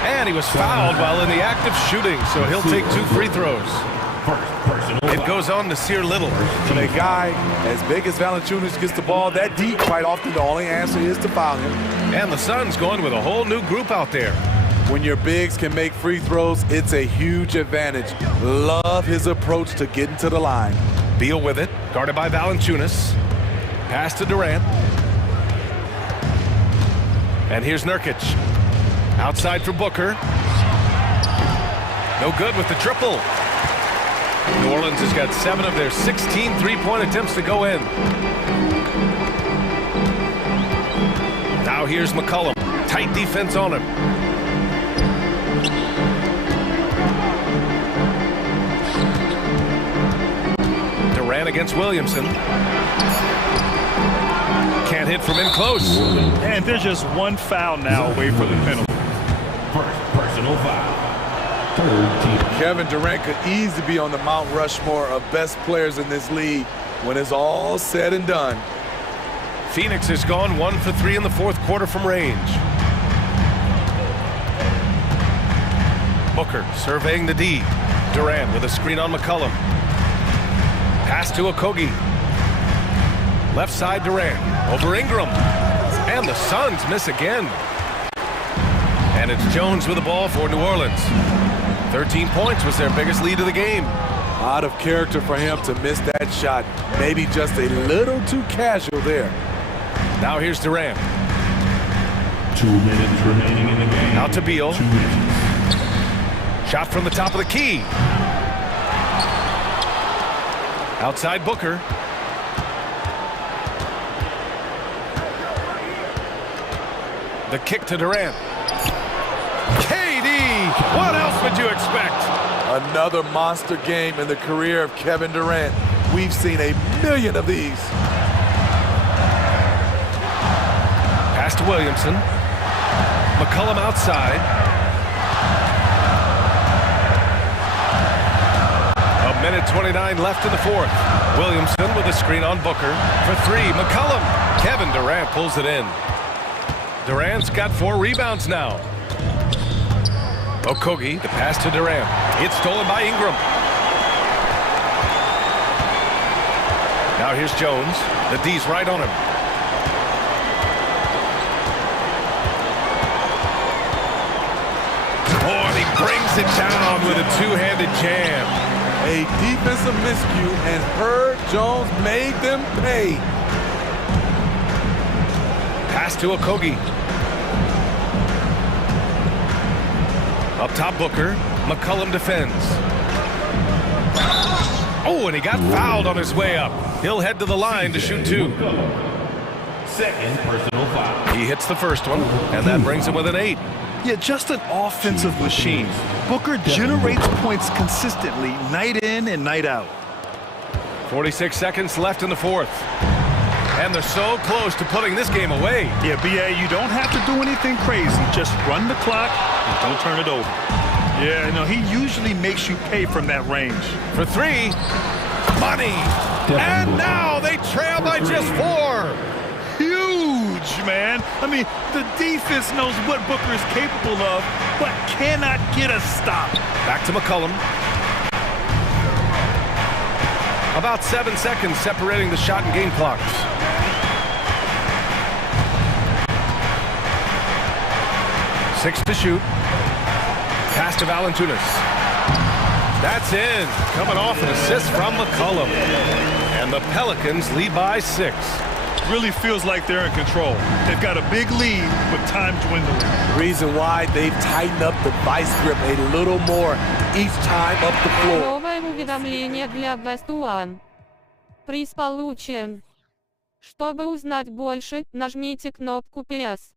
And he was fouled while in the act of shooting, so he'll take 2 free throws. It goes on to Nasir Little. When a guy as big as Valanciunas gets the ball that deep, quite often the only answer is to foul him. And the Suns going with a whole new group out there. When your bigs can make free throws, it's a huge advantage. Love his approach to getting to the line. Beal with it, guarded by Valanciunas. Pass to Durant. And here's Nurkic. Outside for Booker. No good with the triple. New Orleans has got 7 of their 16 three-point attempts to go in. Now here's McCollum. Tight defense on him. Durant against Williamson. Can't hit from in close. And there's just one foul now away from the penalty. First personal foul. Third team. Kevin Durant could easily be on the Mount Rushmore of best players in this league when it's all said and done. Phoenix has gone 1 for 3 in the fourth quarter from range. Booker surveying the D. Durant with a screen on McCollum. Pass to Okogie. Left side Durant. Over Ingram. And the Suns miss again. And it's Jones with the ball for New Orleans. 13 points was their biggest lead of the game. Out of character for him to miss that shot. Maybe just a little too casual there. Now here's Durant. 2 minutes remaining in the game. Out to Beal. 2 minutes. Shot from the top of the key. Outside Booker. The kick to Durant. KD! What else would you expect? Another monster game in the career of Kevin Durant. We've seen a million of these. Pass to Williamson. McCollum outside. A minute 29 left in the fourth. Williamson with a screen on Booker. For three, McCollum. Kevin Durant pulls it in. Durant's got 4 rebounds now. Okogie, the pass to Durant. It's stolen by Ingram. Now here's Jones. The D's right on him. Oh, and he brings it down with a two-handed jam. A defensive miscue, and Herb Jones made them pay. Pass to Okogie. Up top, Booker. McCollum defends. Oh, and he got fouled on his way up. He'll head to the line to shoot 2. Second personal foul. He hits the first one, and that brings him with an 8. Yeah, just an offensive machine. Booker generates points consistently, night in and night out. 46 seconds left in the fourth. And they're so close to putting this game away. Yeah, B.A., you don't have to do anything crazy. Just run the clock and don't turn it over. Yeah, no, he usually makes you pay from that range. For 3, money. And now they trail by just 4. Huge, man. I mean, the defense knows what Booker is capable of, but cannot get a stop. Back to McCollum. About 7 seconds separating the shot and game clocks. 6 to shoot. Pass to Valanciunas. That's in. Coming off an assist from McCollum. And the Pelicans lead by 6. Really feels like they're in control. They've got a big lead with time dwindling. Reason why they've tightened up the vice grip a little more each time up the floor. Новое уведомление для Best One. Приз получен. Чтобы узнать больше, нажмите кнопку PS.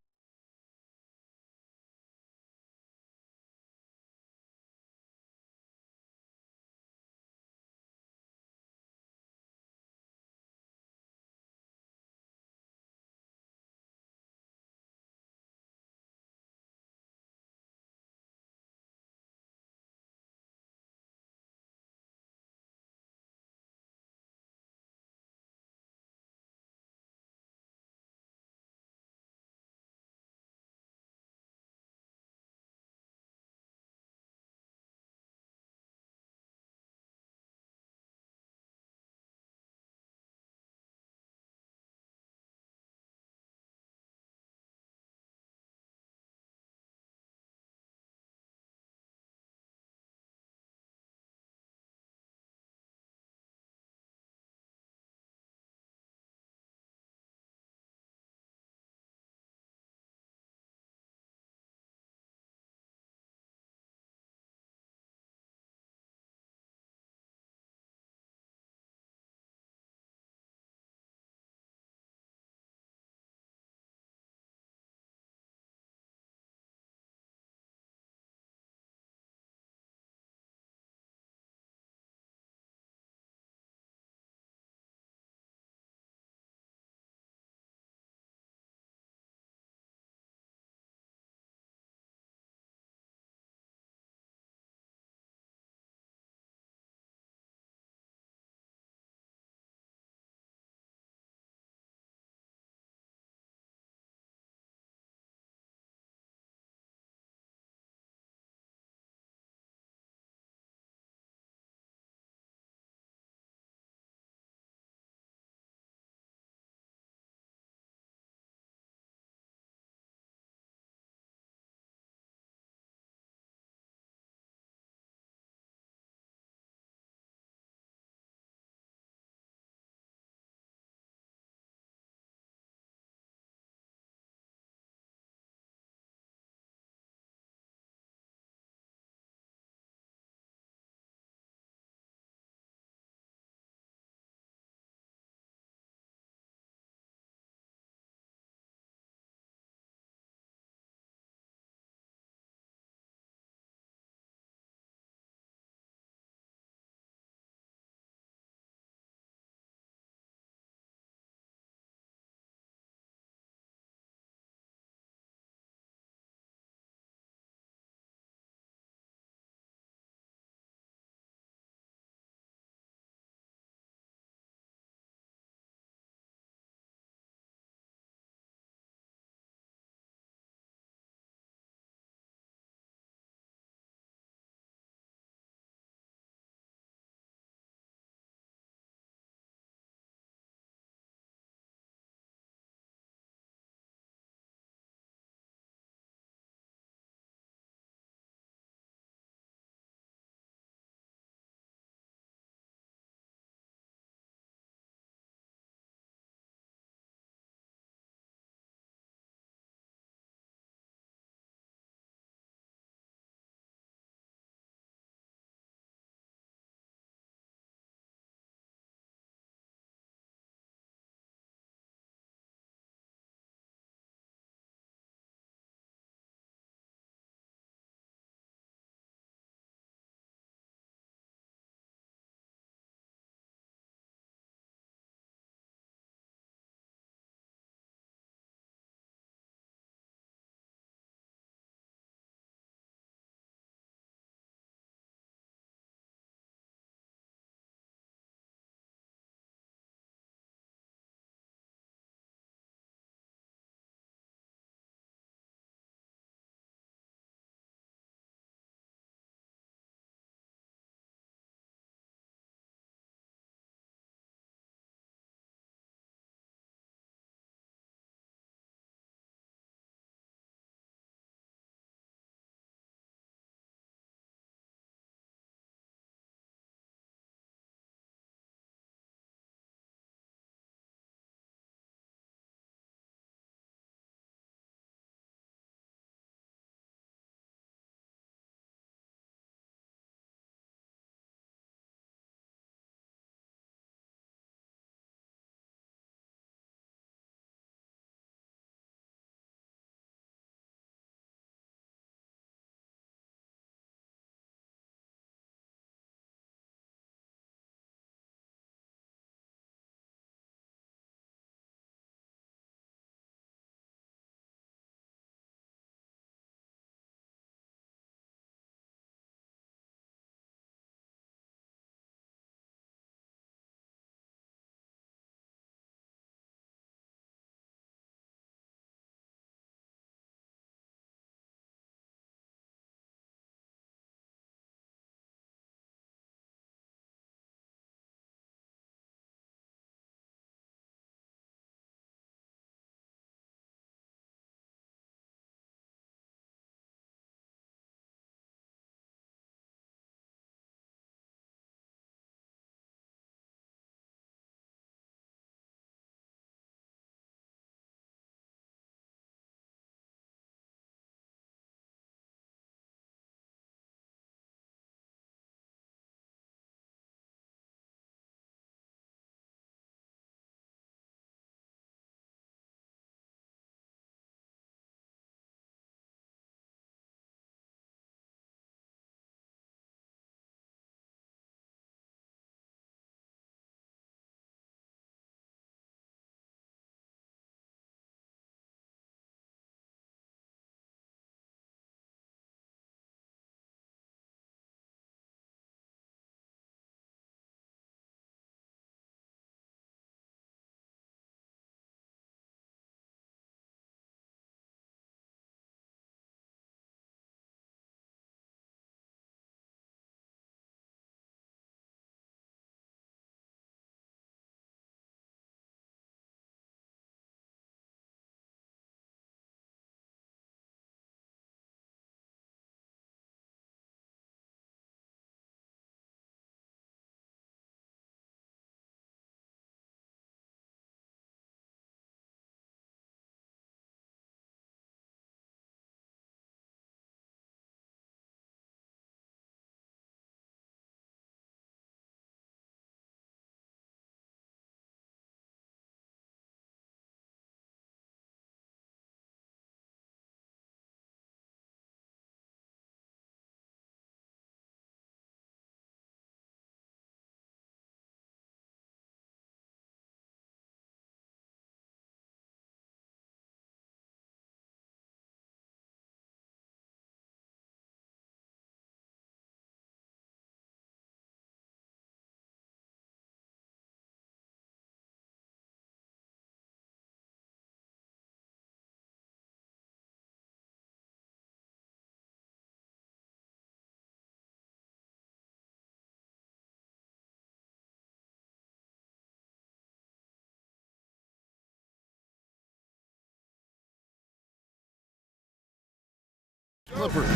Clippers.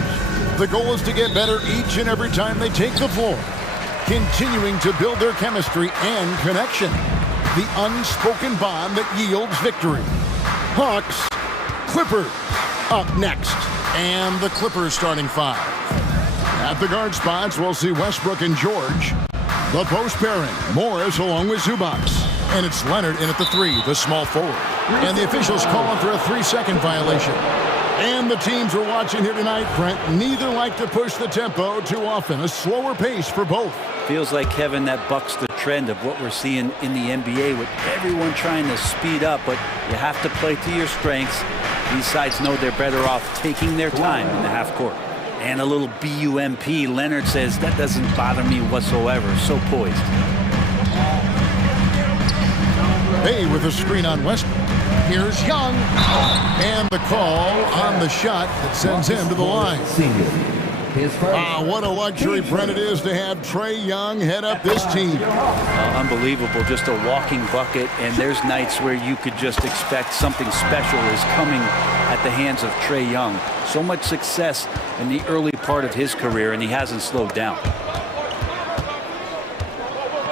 The goal is to get better each and every time they take the floor, continuing to build their chemistry and connection. The unspoken bond that yields victory. Hawks, Clippers up next. And the Clippers starting five. At the guard spots, we'll see Westbrook and George. The post pairing, Morris along with Zubac. And it's Leonard in at the three, the small forward. And the officials calling for a 3-second violation. And the teams we're watching here tonight, Brent, neither like to push the tempo too often. A slower pace for both. Feels like, Kevin, that bucks the trend of what we're seeing in the NBA with everyone trying to speed up, but you have to play to your strengths. These sides know they're better off taking their time in the half court. And a little BUMP. Leonard says, that doesn't bother me whatsoever. So poised. Bay with a screen on Westbrook. Here's Young. And the call on the shot that sends him to the line. What a luxury, Brent, it is to have Trae Young head up this team. Unbelievable, just a walking bucket, and there's nights where you could just expect something special is coming at the hands of Trae Young. So much success in the early part of his career, and he hasn't slowed down.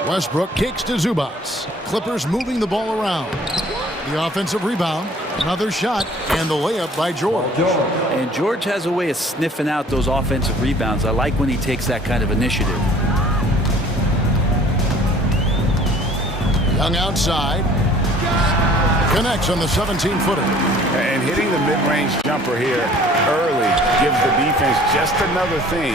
Westbrook kicks to Zubac. Clippers moving the ball around. The offensive rebound, another shot, and the layup by George. And George has a way of sniffing out those offensive rebounds. I like when he takes that kind of initiative. Young outside. Connects on the 17-footer. And hitting the mid-range jumper here early gives the defense just another thing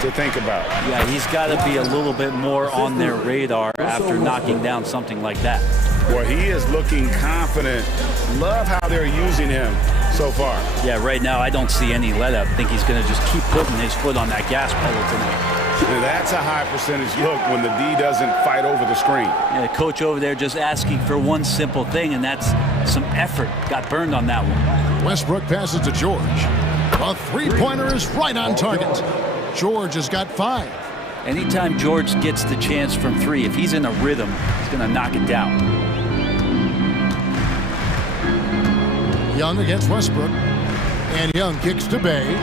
to think about. Yeah, he's got to be a little bit more on their radar after knocking down something like that. Well, he is looking confident. Love how they're using him so far. Yeah, right now I don't see any let-up. I think he's going to just keep putting his foot on that gas pedal tonight. That's a high percentage look when the D doesn't fight over the screen. Yeah, the coach over there just asking for one simple thing, and that's some effort. Got burned on that one. Westbrook passes to George. A three-pointer is right on target. George has got 5. Anytime George gets the chance from 3, if he's in a rhythm, he's going to knock it down. Young against Westbrook. And Young kicks to Bay.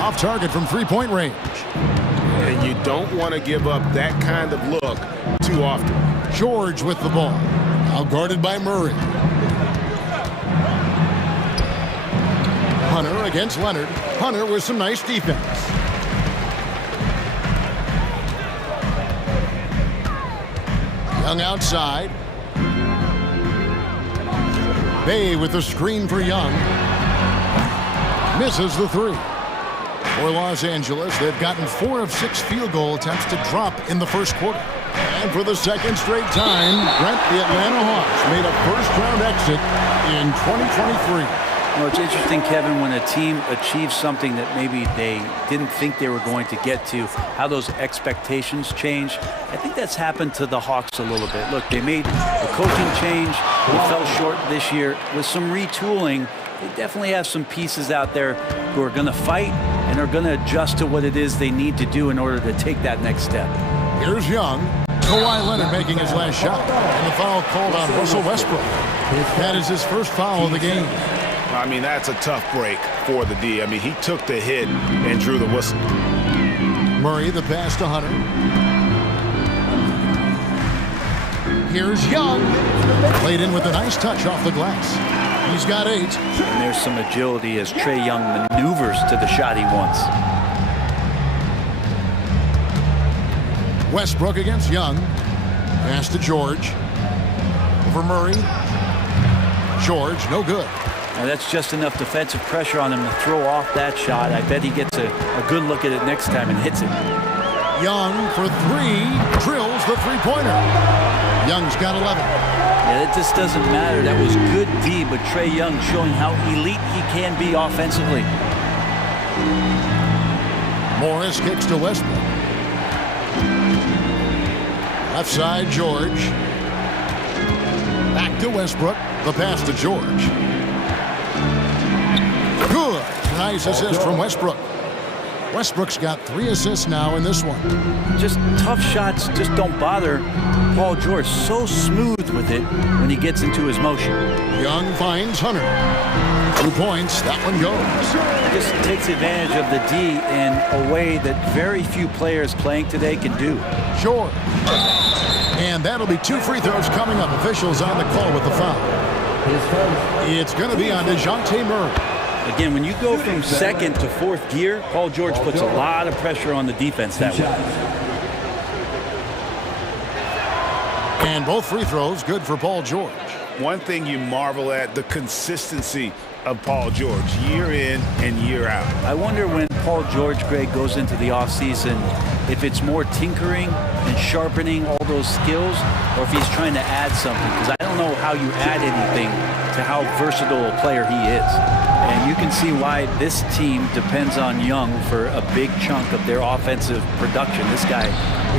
Off target from three-point range. And you don't want to give up that kind of look too often. George with the ball. Out guarded by Murray. Hunter against Leonard. Hunter with some nice defense. Young outside. Bay with the screen for Young. Misses the 3. For Los Angeles, they've gotten 4 of 6 field goal attempts to drop in the first quarter. And for the second straight time, Brent, the Atlanta Hawks made a first-round exit in 2023. Well, it's interesting, Kevin, when a team achieves something that maybe they didn't think they were going to get to, how those expectations change. I think that's happened to the Hawks a little bit. Look, they made a coaching change. They fell short this year. With some retooling, they definitely have some pieces out there who are going to fight and are going to adjust to what it is they need to do in order to take that next step. Here's Young. Kawhi Leonard making his last shot. And the foul called on Russell Westbrook. That is his first foul of the game. I mean, that's a tough break for the D. I mean, he took the hit and drew the whistle. Murray, the pass to Hunter. Here's Young. Played in with a nice touch off the glass. He's got 8. And there's some agility as Trae Young maneuvers to the shot he wants. Westbrook against Young. Pass to George. Over Murray. George, no good. Now that's just enough defensive pressure on him to throw off that shot. I bet he gets a good look at it next time and hits it. Young for 3. Drills the three-pointer. Young's got 11. Yeah, that just doesn't matter. That was good D, but Trae Young showing how elite he can be offensively. Morris kicks to Westbrook. Left side, George. Back to Westbrook. The pass to George. Good. Nice assist from Westbrook. Westbrook's got 3 assists now in this one. Just tough shots just don't bother Paul George. So smooth with it when he gets into his motion. Young finds Hunter. 2 points, that one goes. Just takes advantage of the D in a way that very few players playing today can do. Sure. And that'll be 2 free throws coming up. Officials on the call with the foul. It's going to be on DeJounte Murray. Again, when you go from second to fourth gear, Paul George puts a lot of pressure on the defense that way. And both free throws good for Paul George. One thing you marvel at, the consistency of Paul George, year in and year out. I wonder when Paul George, Greg, goes into the offseason, if it's more tinkering and sharpening all those skills, or if he's trying to add something. Because I don't know how you add anything to how versatile a player he is. And you can see why this team depends on Young for a big chunk of their offensive production. This guy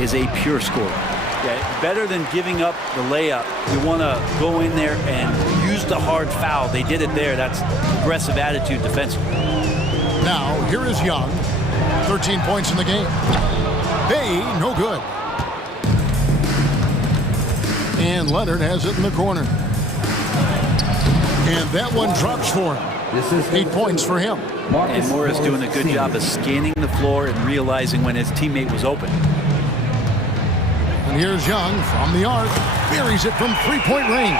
is a pure scorer. Yeah, better than giving up the layup, you want to go in there and use the hard foul. They did it there. That's aggressive attitude defensively. Now, here is Young. 13 points in the game. Hey, no good. And Leonard has it in the corner. And that one drops for him. 8 points for him. And Morris doing a good job of scanning the floor and realizing when his teammate was open. And here's Young from the arc. Buries it from 3-point range.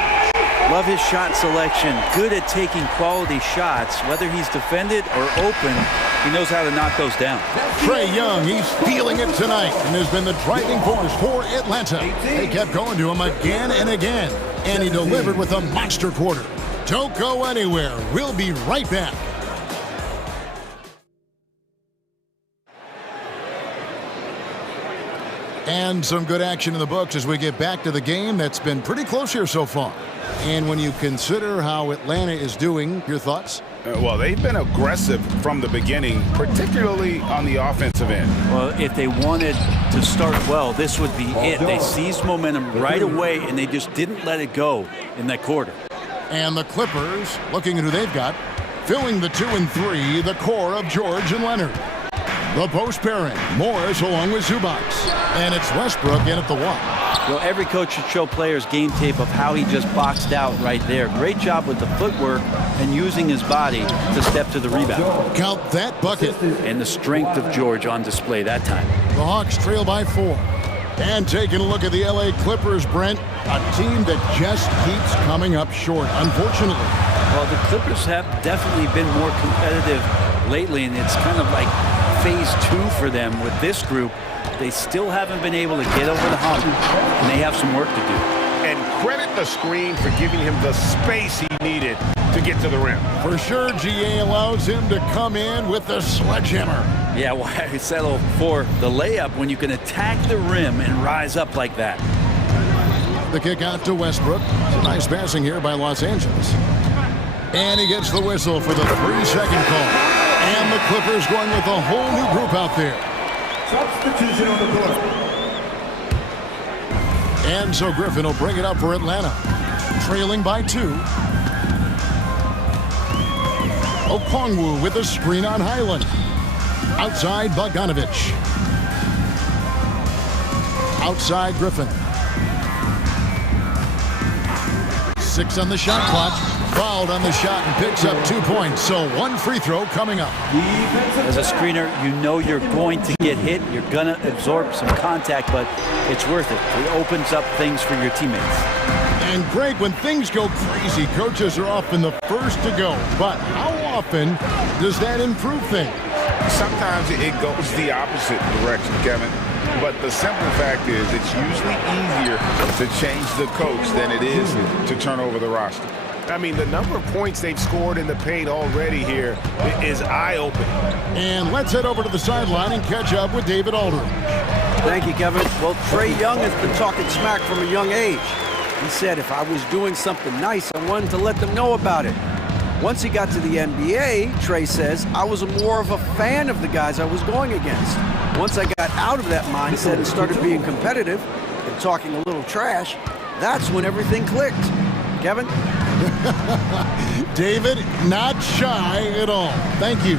Love his shot selection. Good at taking quality shots. Whether he's defended or open, he knows how to knock those down. Trae Young, he's feeling it tonight and has been the driving force for Atlanta. They kept going to him again and again, and he delivered with a monster quarter. Don't go anywhere. We'll be right back. And some good action in the books as we get back to the game that's been pretty close here so far. And when you consider how Atlanta is doing, your thoughts? Well, they've been aggressive from the beginning, particularly on the offensive end. Well, if they wanted to start well, this would be it. They seized momentum right away, and they just didn't let it go in that quarter. And the Clippers, looking at who they've got, filling the 2 and 3, the core of George and Leonard. The post pairing, Morris along with Zubac. And it's Westbrook in at the 1. Well, every coach should show players game tape of how he just boxed out right there. Great job with the footwork and using his body to step to the rebound. Count that bucket. And the strength of George on display that time. The Hawks trail by 4. And taking a look at the LA Clippers, Brent, a team that just keeps coming up short, unfortunately. Well, the Clippers have definitely been more competitive lately, and it's kind of like phase 2 for them with this group. They still haven't been able to get over the hump, and they have some work to do. And credit the screen for giving him the space he needed to get to the rim. For sure, GA allows him to come in with the sledgehammer. Yeah, why settle for the layup when you can attack the rim and rise up like that? The kick out to Westbrook. Some nice passing here by Los Angeles. And he gets the whistle for the 3-second call. And the Clippers going with a whole new group out there. Substitution on the court. And so Griffin will bring it up for Atlanta. Trailing by 2. Okongwu with a screen on Highland. Outside Bogdanovich. Outside Griffin. 6 on the shot clock. Fouled on the shot and picks up 2 points. So 1 free throw coming up. As a screener, you know you're going to get hit. You're going to absorb some contact, but it's worth it. It opens up things for your teammates. And Greg, when things go crazy, coaches are often the first to go. But how often does that improve things? Sometimes it goes the opposite direction, Kevin. But the simple fact is it's usually easier to change the coach than it is to turn over the roster. I mean, the number of points they've scored in the paint already here is eye-opening. And let's head over to the sideline and catch up with David Aldridge. Thank you, Kevin. Well, Trae Young has been talking smack from a young age. He said if I was doing something nice, I wanted to let them know about it. Once he got to the NBA, Trae says, I was more of a fan of the guys I was going against. Once I got out of that mindset and started being competitive and talking a little trash, that's when everything clicked. Kevin? David, not shy at all. Thank you.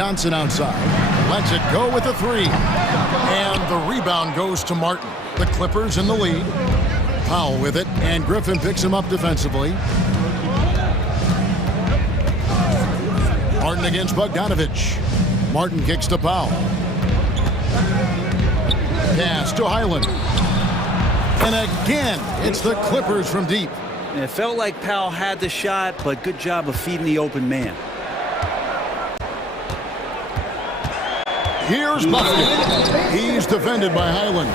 Johnson outside. Lets it go with a three. And the rebound goes to Martin. The Clippers in the lead. Powell with it, and Griffin picks him up defensively. Martin against Bogdanovich. Martin kicks to Powell. Pass to Highland. And again, it's the Clippers from deep. And it felt like Powell had the shot, but good job of feeding the open man. Here's Buffett. He's defended by Highland.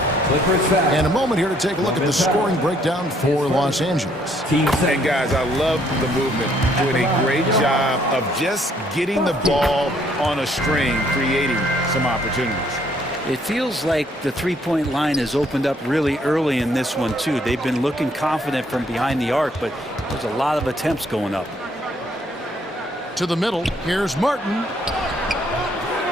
And a moment here to take a look at the scoring breakdown for Los Angeles. And guys, I love the movement. Doing a great job of just getting the ball on a string, creating some opportunities. It feels like the three-point line has opened up really early in this one, too. They've been looking confident from behind the arc, but there's a lot of attempts going up. To the middle, here's Martin.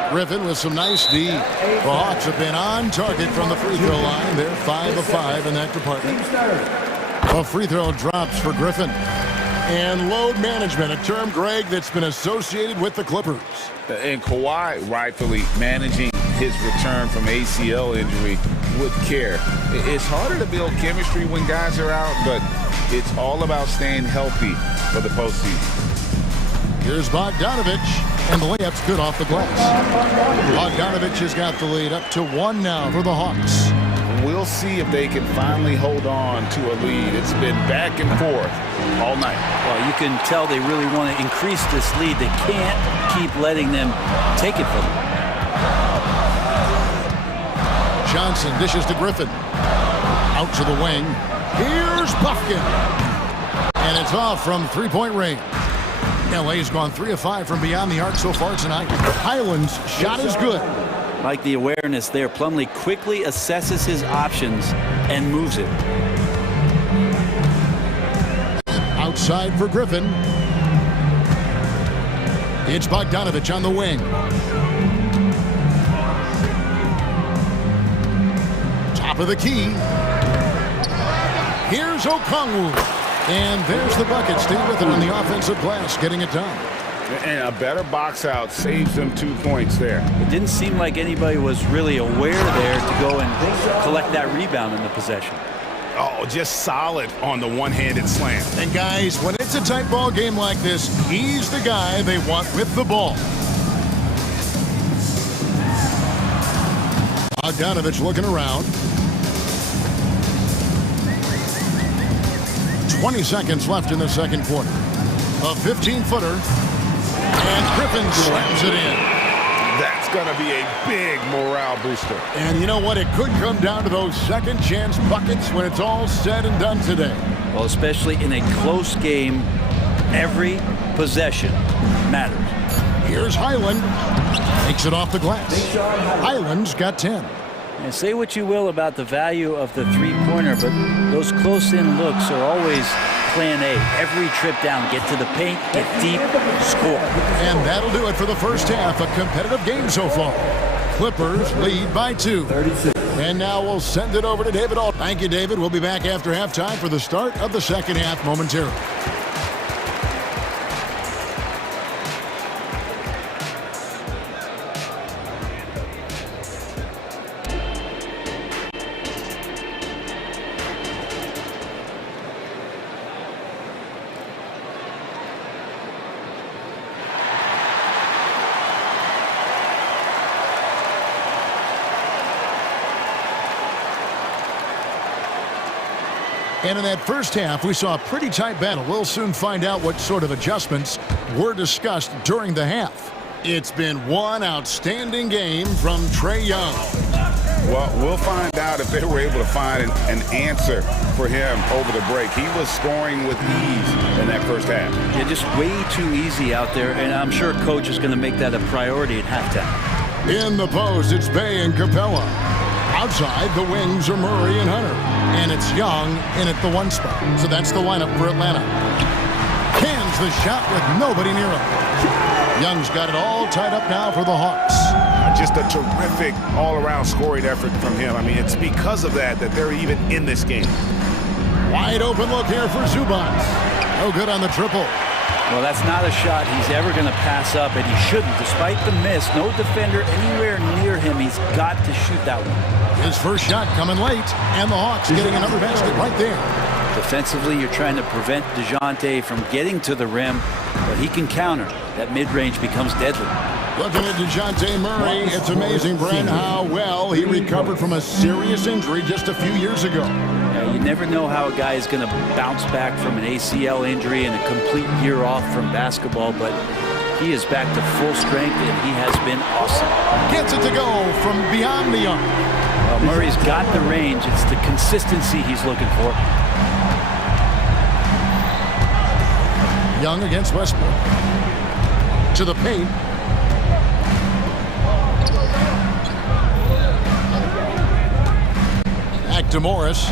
Griffin with some nice D. The Hawks have been on target from the free throw line. They're 5 of 5 in that department. A free throw drops for Griffin. And load management, a term, Greg, that's been associated with the Clippers. And Kawhi rightfully managing his return from ACL injury with care. It's harder to build chemistry when guys are out, but it's all about staying healthy for the postseason. Here's Bogdanovich, and the layup's good off the glass. Bogdanovich has got the lead up to 1 now for the Hawks. We'll see if they can finally hold on to a lead. It's been back and forth all night. Well, you can tell they really want to increase this lead. They can't keep letting them take it from them. Johnson dishes to Griffin. Out to the wing. Here's Buffkin. And it's off from three-point range. LA's gone 3 of 5 from beyond the arc so far tonight. Highland's shot is good. Like the awareness there, Plumlee quickly assesses his options and moves it. Outside for Griffin. It's Bogdanovich on the wing. Top of the key. Here's Okongwu. And there's the bucket. Stay with it on the offensive glass, getting it done. And a better box out saves them 2 points there. It didn't seem like anybody was really aware there to go and collect that rebound in the possession. Oh, just solid on the one-handed slam. And guys, when it's a tight ball game like this, he's the guy they want with the ball. Bogdanovich looking around. 20 seconds left in the second quarter. A 15-footer. And Griffin slams it in. That's going to be a big morale booster. And you know what? It could come down to those second chance buckets when it's all said and done today. Well, especially in a close game, every possession matters. Here's Highland. Takes it off the glass. Highland's got 10. And say what you will about the value of the three-pointer, but those close-in looks are always plan A. Every trip down, get to the paint, get deep, score. And that'll do it for the first half. A competitive game so far. Clippers lead by 2. And now we'll send it over to David Alt. Thank you, David. We'll be back after halftime for the start of the second half momentarily. And in that first half, we saw a pretty tight battle. We'll soon find out what sort of adjustments were discussed during the half. It's been one outstanding game from Trae Young. Well, we'll find out if they were able to find an answer for him over the break. He was scoring with ease in that first half. Yeah, just way too easy out there, and I'm sure Coach is going to make that a priority at halftime. In the post, it's Bay and Capella. Outside, the wings are Murray and Hunter. And it's Young in at the 1 spot. So that's the lineup for Atlanta. Cans the shot with nobody near him. Young's got it all tied up now for the Hawks. Just a terrific all-around scoring effort from him. I mean, it's because of that they're even in this game. Wide open look here for Zubac. No good on the triple. Well, that's not a shot he's ever going to pass up, and he shouldn't. Despite the miss, no defender anywhere near him. He's got to shoot that one. His first shot coming late, and the Hawks getting another basket right there. Defensively, you're trying to prevent DeJounte from getting to the rim, but he can counter. That mid-range becomes deadly. Looking at DeJounte Murray, it's amazing, Brent, how well he recovered from a serious injury just a few years ago. You never know how a guy is going to bounce back from an ACL injury and a complete year off from basketball, but he is back to full strength, and he has been awesome. Gets it to go from beyond the arc. Well, Murray's got the range. It's the consistency he's looking for. Young against Westbrook. To the paint. Back to Morris.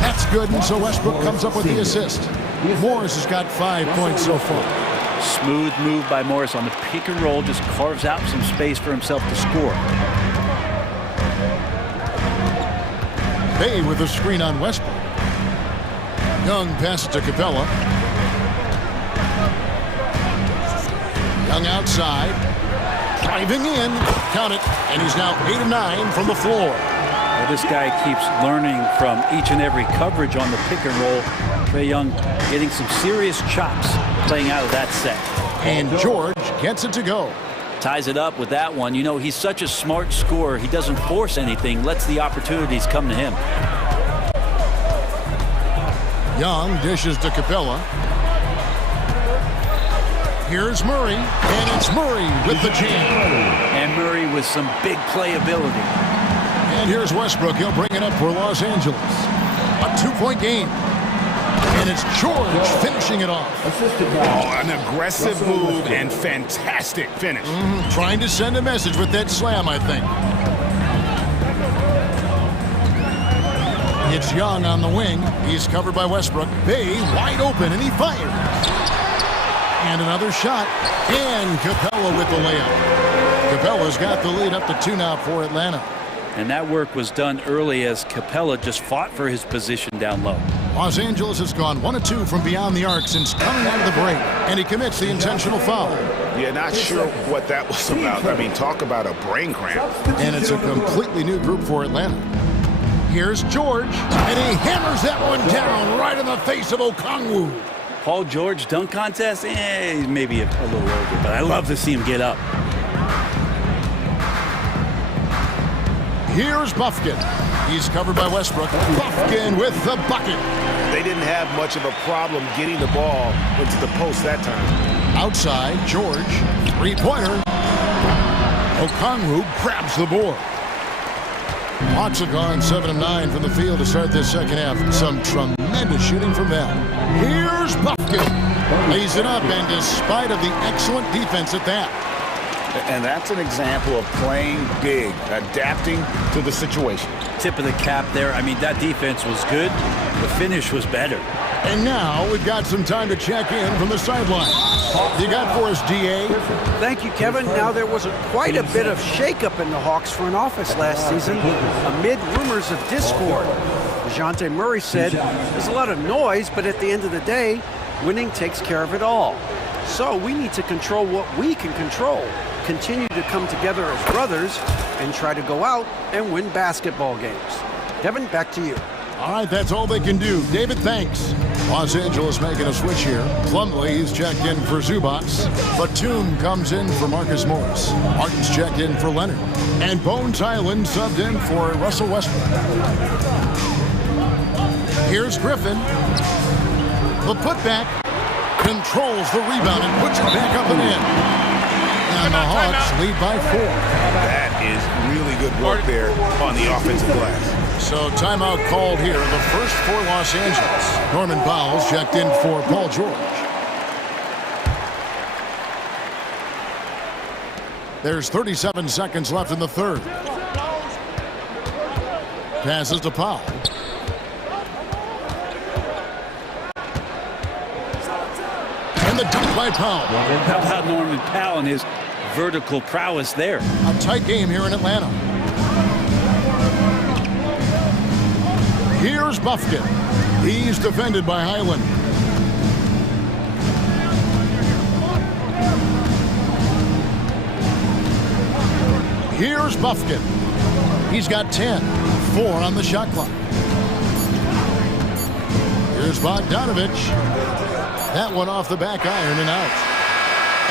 That's good, and so Westbrook comes up with the assist. Morris has got 5 points so far. Smooth move by Morris on the pick and roll, just carves out some space for himself to score. Bay with a screen on Westbrook. Young passes to Capella. Young outside. Driving in. Count it. And he's now 8 of 9 from the floor. Well, this guy keeps learning from each and every coverage on the pick and roll. Trae Young getting some serious chops playing out of that set. And George gets it to go. Ties it up with that one. You know, he's such a smart scorer. He doesn't force anything, lets the opportunities come to him. Young dishes to Capella. Here's Murray, and it's Murray with the jam. And Murray with some big playability. And here's Westbrook. He'll bring it up for Los Angeles. A 2-point game. And it's George finishing it off. Oh, an aggressive move and fantastic finish. Trying to send a message with that slam, I think. It's Young on the wing. He's covered by Westbrook. Bay wide open, and he fires. And another shot. And Capella with the layup. Capella's got the lead up to 2 now for Atlanta. And that work was done early as Capella just fought for his position down low. Los Angeles has gone 1 of 2 from beyond the arc since coming out of the break. And he commits the intentional foul. Yeah, not sure what that was about. I mean, talk about a brain cramp. And it's a completely new group for Atlanta. Here's George. And he hammers that one down right in the face of Okongwu. Paul George dunk contest? Maybe a little over, but I love to see him get up. Here's Buffkin. He's covered by Westbrook. Buffkin with the bucket. They didn't have much of a problem getting the ball into the post that time. Outside, George. 3-pointer. Okongwu grabs the board. Hawks have gone 7 of 9 from the field to start this second half. Some tremendous shooting from them. Here's Buffkin. Lays it up, and despite of the excellent defense at that. And that's an example of playing big, adapting to the situation. Tip of the cap there. I mean, that defense was good. The finish was better. And now we've got some time to check in from the sideline. You got for us, DA? Thank you, Kevin. Now, there was quite a bit of shakeup in the Hawks front office last season amid rumors of discord. DeJounte Murray said, there's a lot of noise, but at the end of the day, winning takes care of it all. So we need to control what we can control. Continue to come together as brothers and try to go out and win basketball games. Kevin, back to you. All right, that's all they can do. David, thanks. Los Angeles making a switch here. Plumlee, he's checked in for Zubac. Batum comes in for Marcus Morris. Martin's checked in for Leonard. And Bones Highland subbed in for Russell Westbrook. Here's Griffin. The putback controls the rebound and puts it back up and in. And the Hawks lead by 4. That is really good work there on the offensive glass. So timeout called here, the first for Los Angeles. Norman Powell's checked in for Paul George. There's 37 seconds left in the third. Passes to Powell. And the dunk by Powell. How about Norman Powell and his vertical prowess there? A tight game here in Atlanta. Here's Buffkin. He's defended by Highland. Here's Buffkin. He's got 10, 4 on the shot clock. Here's Bogdanovich. That one off the back iron and out.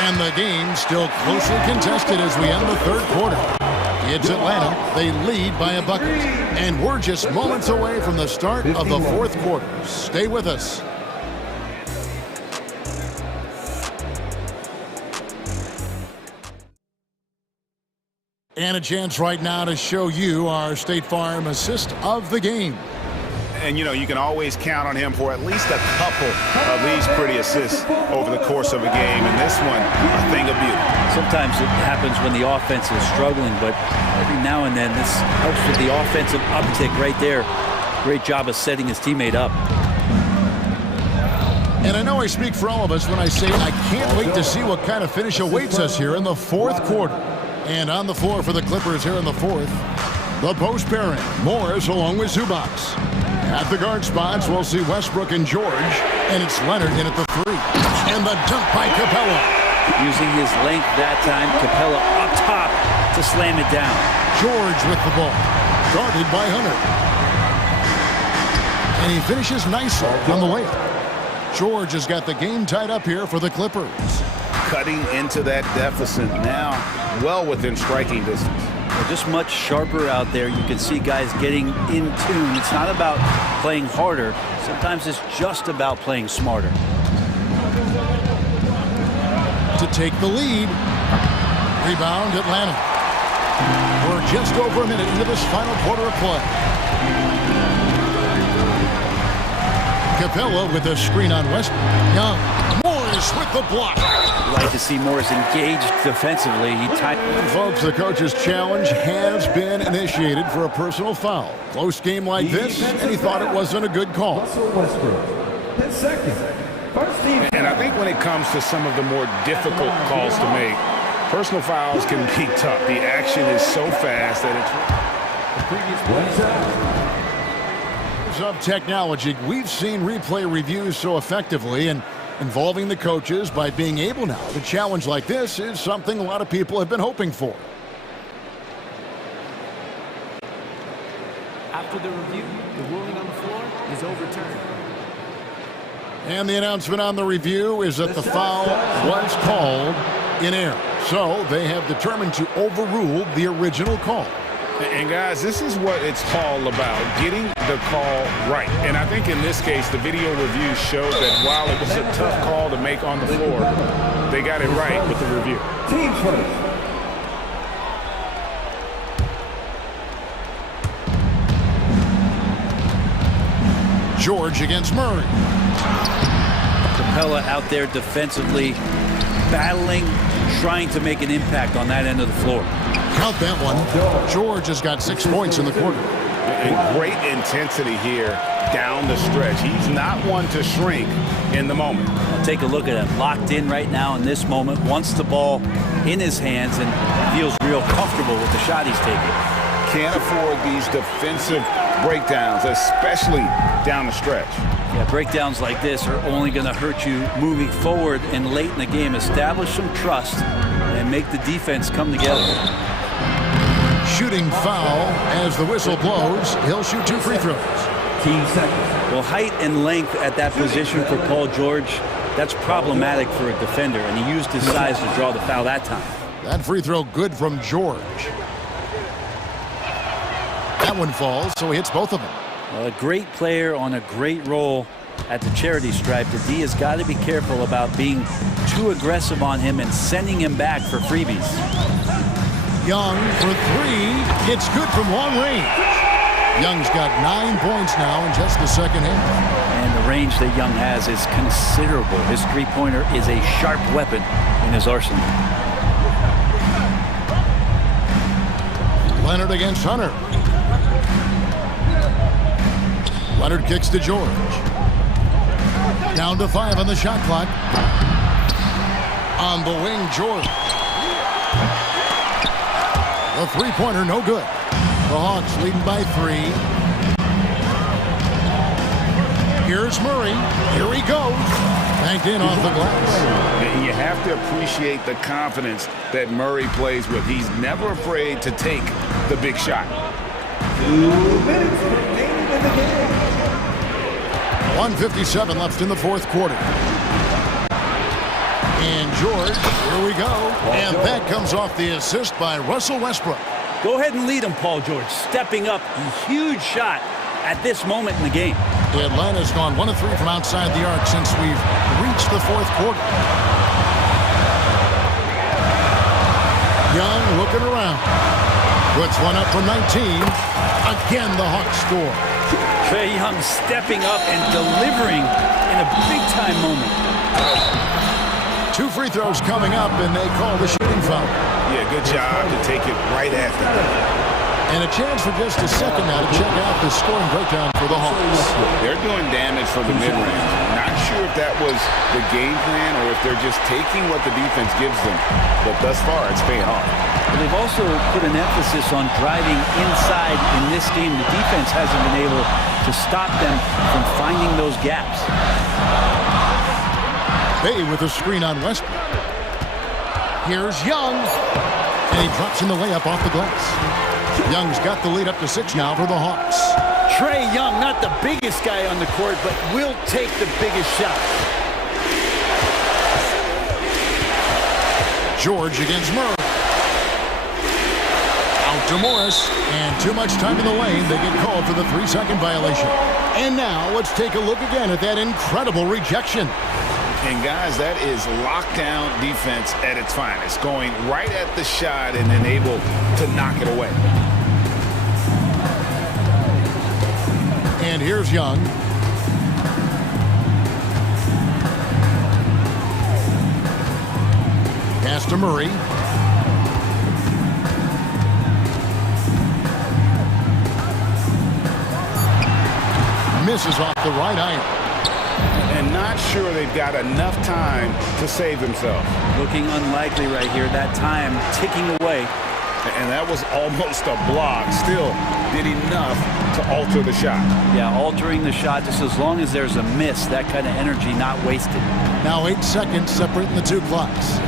And the game still closely contested as we end the third quarter. It's Atlanta. They lead by a bucket. And we're just moments away from the start of the fourth quarter. Stay with us. And a chance right now to show you our State Farm assist of the game. And, you know, you can always count on him for at least a couple of these pretty assists over the course of a game. And this one, a thing of beauty. Sometimes it happens when the offense is struggling, but every now and then this helps with the offensive uptick right there. Great job of setting his teammate up. And I know I speak for all of us when I say I can't wait to see what kind of finish awaits us here in the fourth quarter. And on the floor for the Clippers here in the fourth, the post pairing, Morris along with Zubats. At the guard spots, we'll see Westbrook and George, and it's Leonard in at the three. And the dunk by Capella. Using his length that time, Capella up top to slam it down. George with the ball, guarded by Hunter. And he finishes nicely on the layup. George has got the game tied up here for the Clippers. Cutting into that deficit now, well within striking distance. They're just much sharper out there. You can see guys getting in tune. It's not about playing harder. Sometimes it's just about playing smarter. To take the lead. Rebound Atlanta. We're just over a minute into this final quarter of play. Capella with a screen on West. Young. Morris with the block. You'd like to see Morris engaged defensively. Folks, the coach's challenge has been initiated for a personal foul. Close game like this, and he thought it wasn't a good call. And I think when it comes to some of the more difficult calls to make, personal fouls can be tough. The action is so fast that it's... Of technology, we've seen replay reviews so effectively, and involving the coaches by being able now to challenge like this is something a lot of people have been hoping for. After the review, the ruling on the floor is overturned. And the announcement on the review is that the foul was called in error. So they have determined to overrule the original call. And guys, this is what it's all about, getting the call right. And I think in this case, the video review showed that while it was a tough call to make on the floor, they got it right with the review. Team first. George against Murray. Capella out there defensively, battling, trying to make an impact on that end of the floor. Count that one. George has got 6 points in the quarter. And great intensity here down the stretch. He's not one to shrink in the moment. Take a look at him. Locked in right now in this moment. Wants the ball in his hands and feels real comfortable with the shot he's taking. Can't afford these defensive breakdowns, especially down the stretch. Yeah, breakdowns like this are only going to hurt you moving forward and late in the game. Establish some trust and make the defense come together. Shooting foul as the whistle blows. He'll shoot 2 free throws. Well, height and length at that position for Paul George, that's problematic for a defender, and he used his size to draw the foul that time. That free throw good from George. That one falls, so he hits both of them. Well, a great player on a great role at the charity stripe. The D has got to be careful about being too aggressive on him and sending him back for freebies. Young for 3. It's good from long range. Young's got 9 points now in just the second half. And the range that Young has is considerable. His three-pointer is a sharp weapon in his arsenal. Leonard against Hunter. Leonard kicks to George. Down to 5 on the shot clock. On the wing, George. The three-pointer, no good. The Hawks leading by 3. Here's Murray. Here he goes. Banked in off the glass. And you have to appreciate the confidence that Murray plays with. He's never afraid to take the big shot. 2 minutes remaining in the game. 1:57 left in the fourth quarter. And George, here we go. And that comes off the assist by Russell Westbrook. Go ahead and lead him, Paul George. Stepping up, a huge shot at this moment in the game. Atlanta's gone 1 of 3 from outside the arc since we've reached the fourth quarter. Young looking around. Puts one up from 19. Again, the Hawks score. Trae Young stepping up and delivering in a big-time moment. 2 free throws coming up, and they call the shooting foul. Yeah, good job to take it right at them. And a chance for just a second now to check out the scoring breakdown for the Hawks. They're doing damage from the mid-range. Not sure if that was the game plan or if they're just taking what the defense gives them. But thus far, it's paying off. They've also put an emphasis on driving inside in this game. The defense hasn't been able to stop them from finding those gaps. Bay with a screen on Westbrook. Here's Young. And he drops in the layup off the glass. Young's got the lead up to 6 now for the Hawks. Trae Young, not the biggest guy on the court, but will take the biggest shot. George against Murray. Out to Morris. And too much time in the lane. They get called for the 3-second violation. And now let's take a look again at that incredible rejection. And guys, that is lockdown defense at its finest. Going right at the shot and then able to knock it away. And here's Young. Pass to Murray. Misses off the right iron. And not sure they've got enough time to save themselves. Looking unlikely right here. That time ticking away. And that was almost a block. Still did enough to alter the shot. Yeah, altering the shot just as long as there's a miss. That kind of energy not wasted. Now 8 seconds separating the 2 clocks.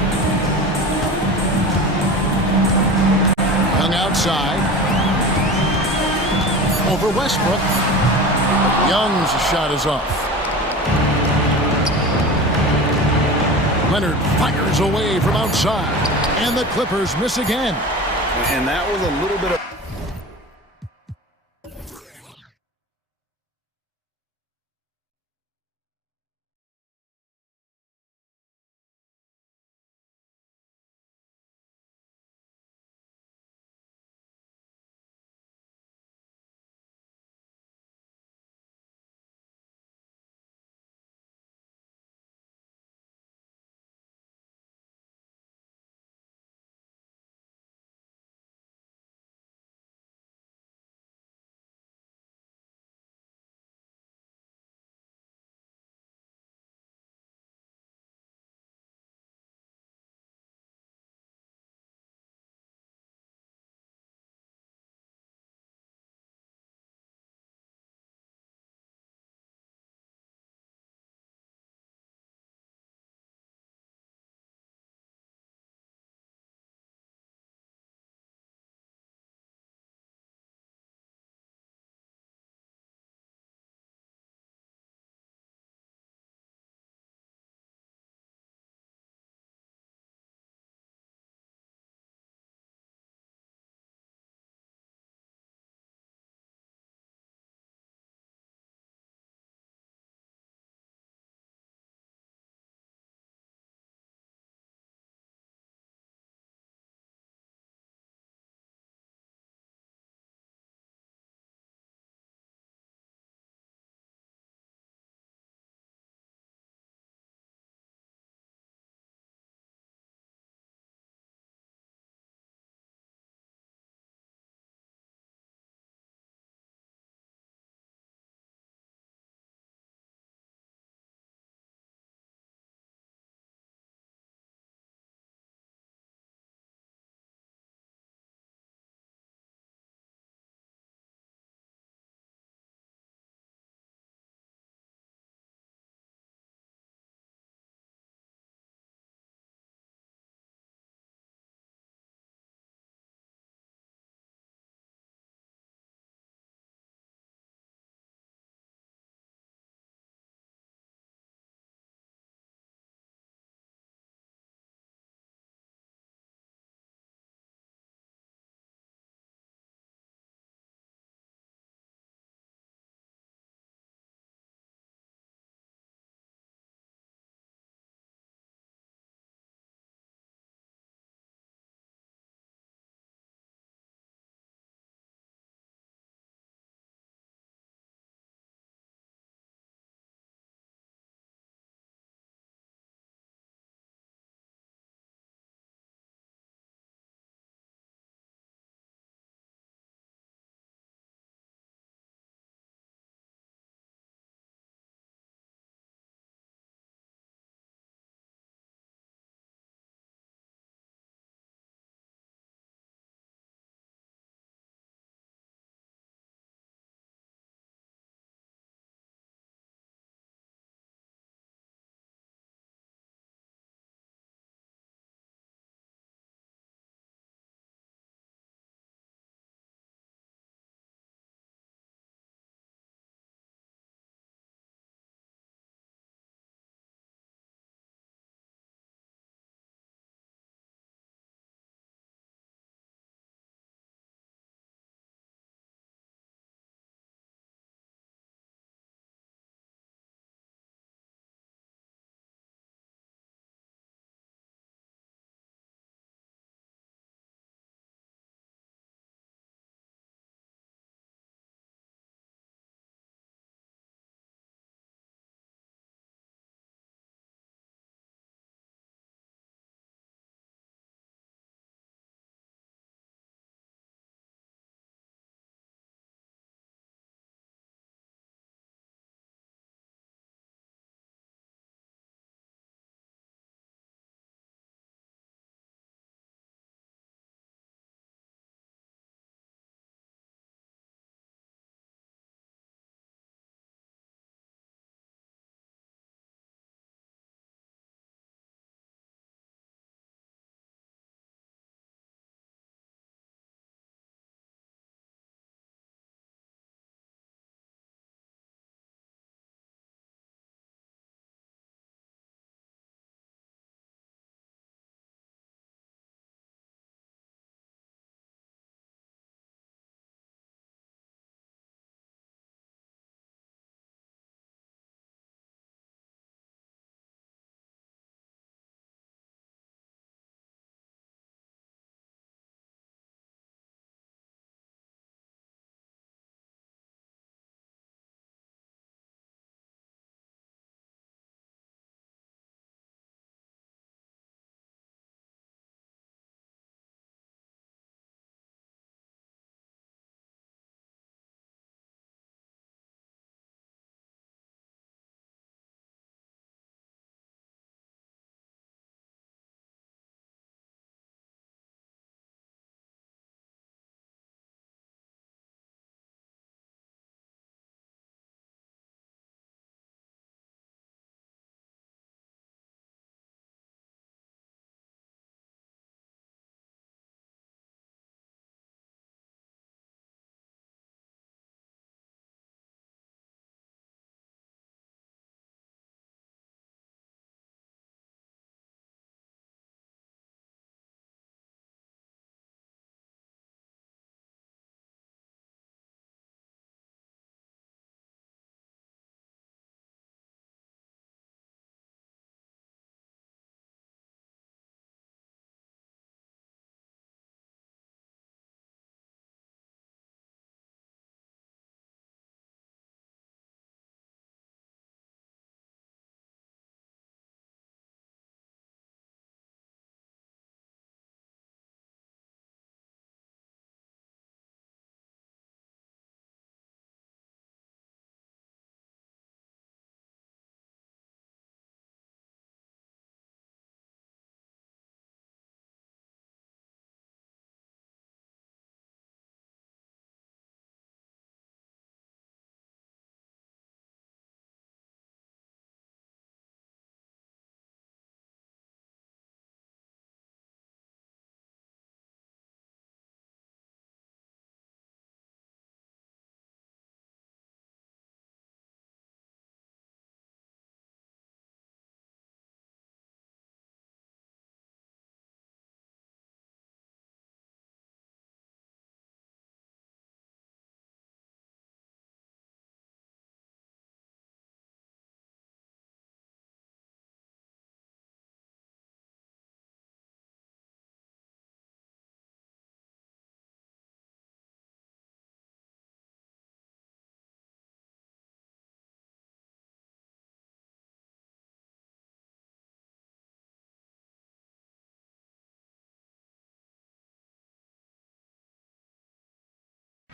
Young outside. Over Westbrook. Young's shot is off. Leonard fires away from outside. And the Clippers miss again. And that was a little bit of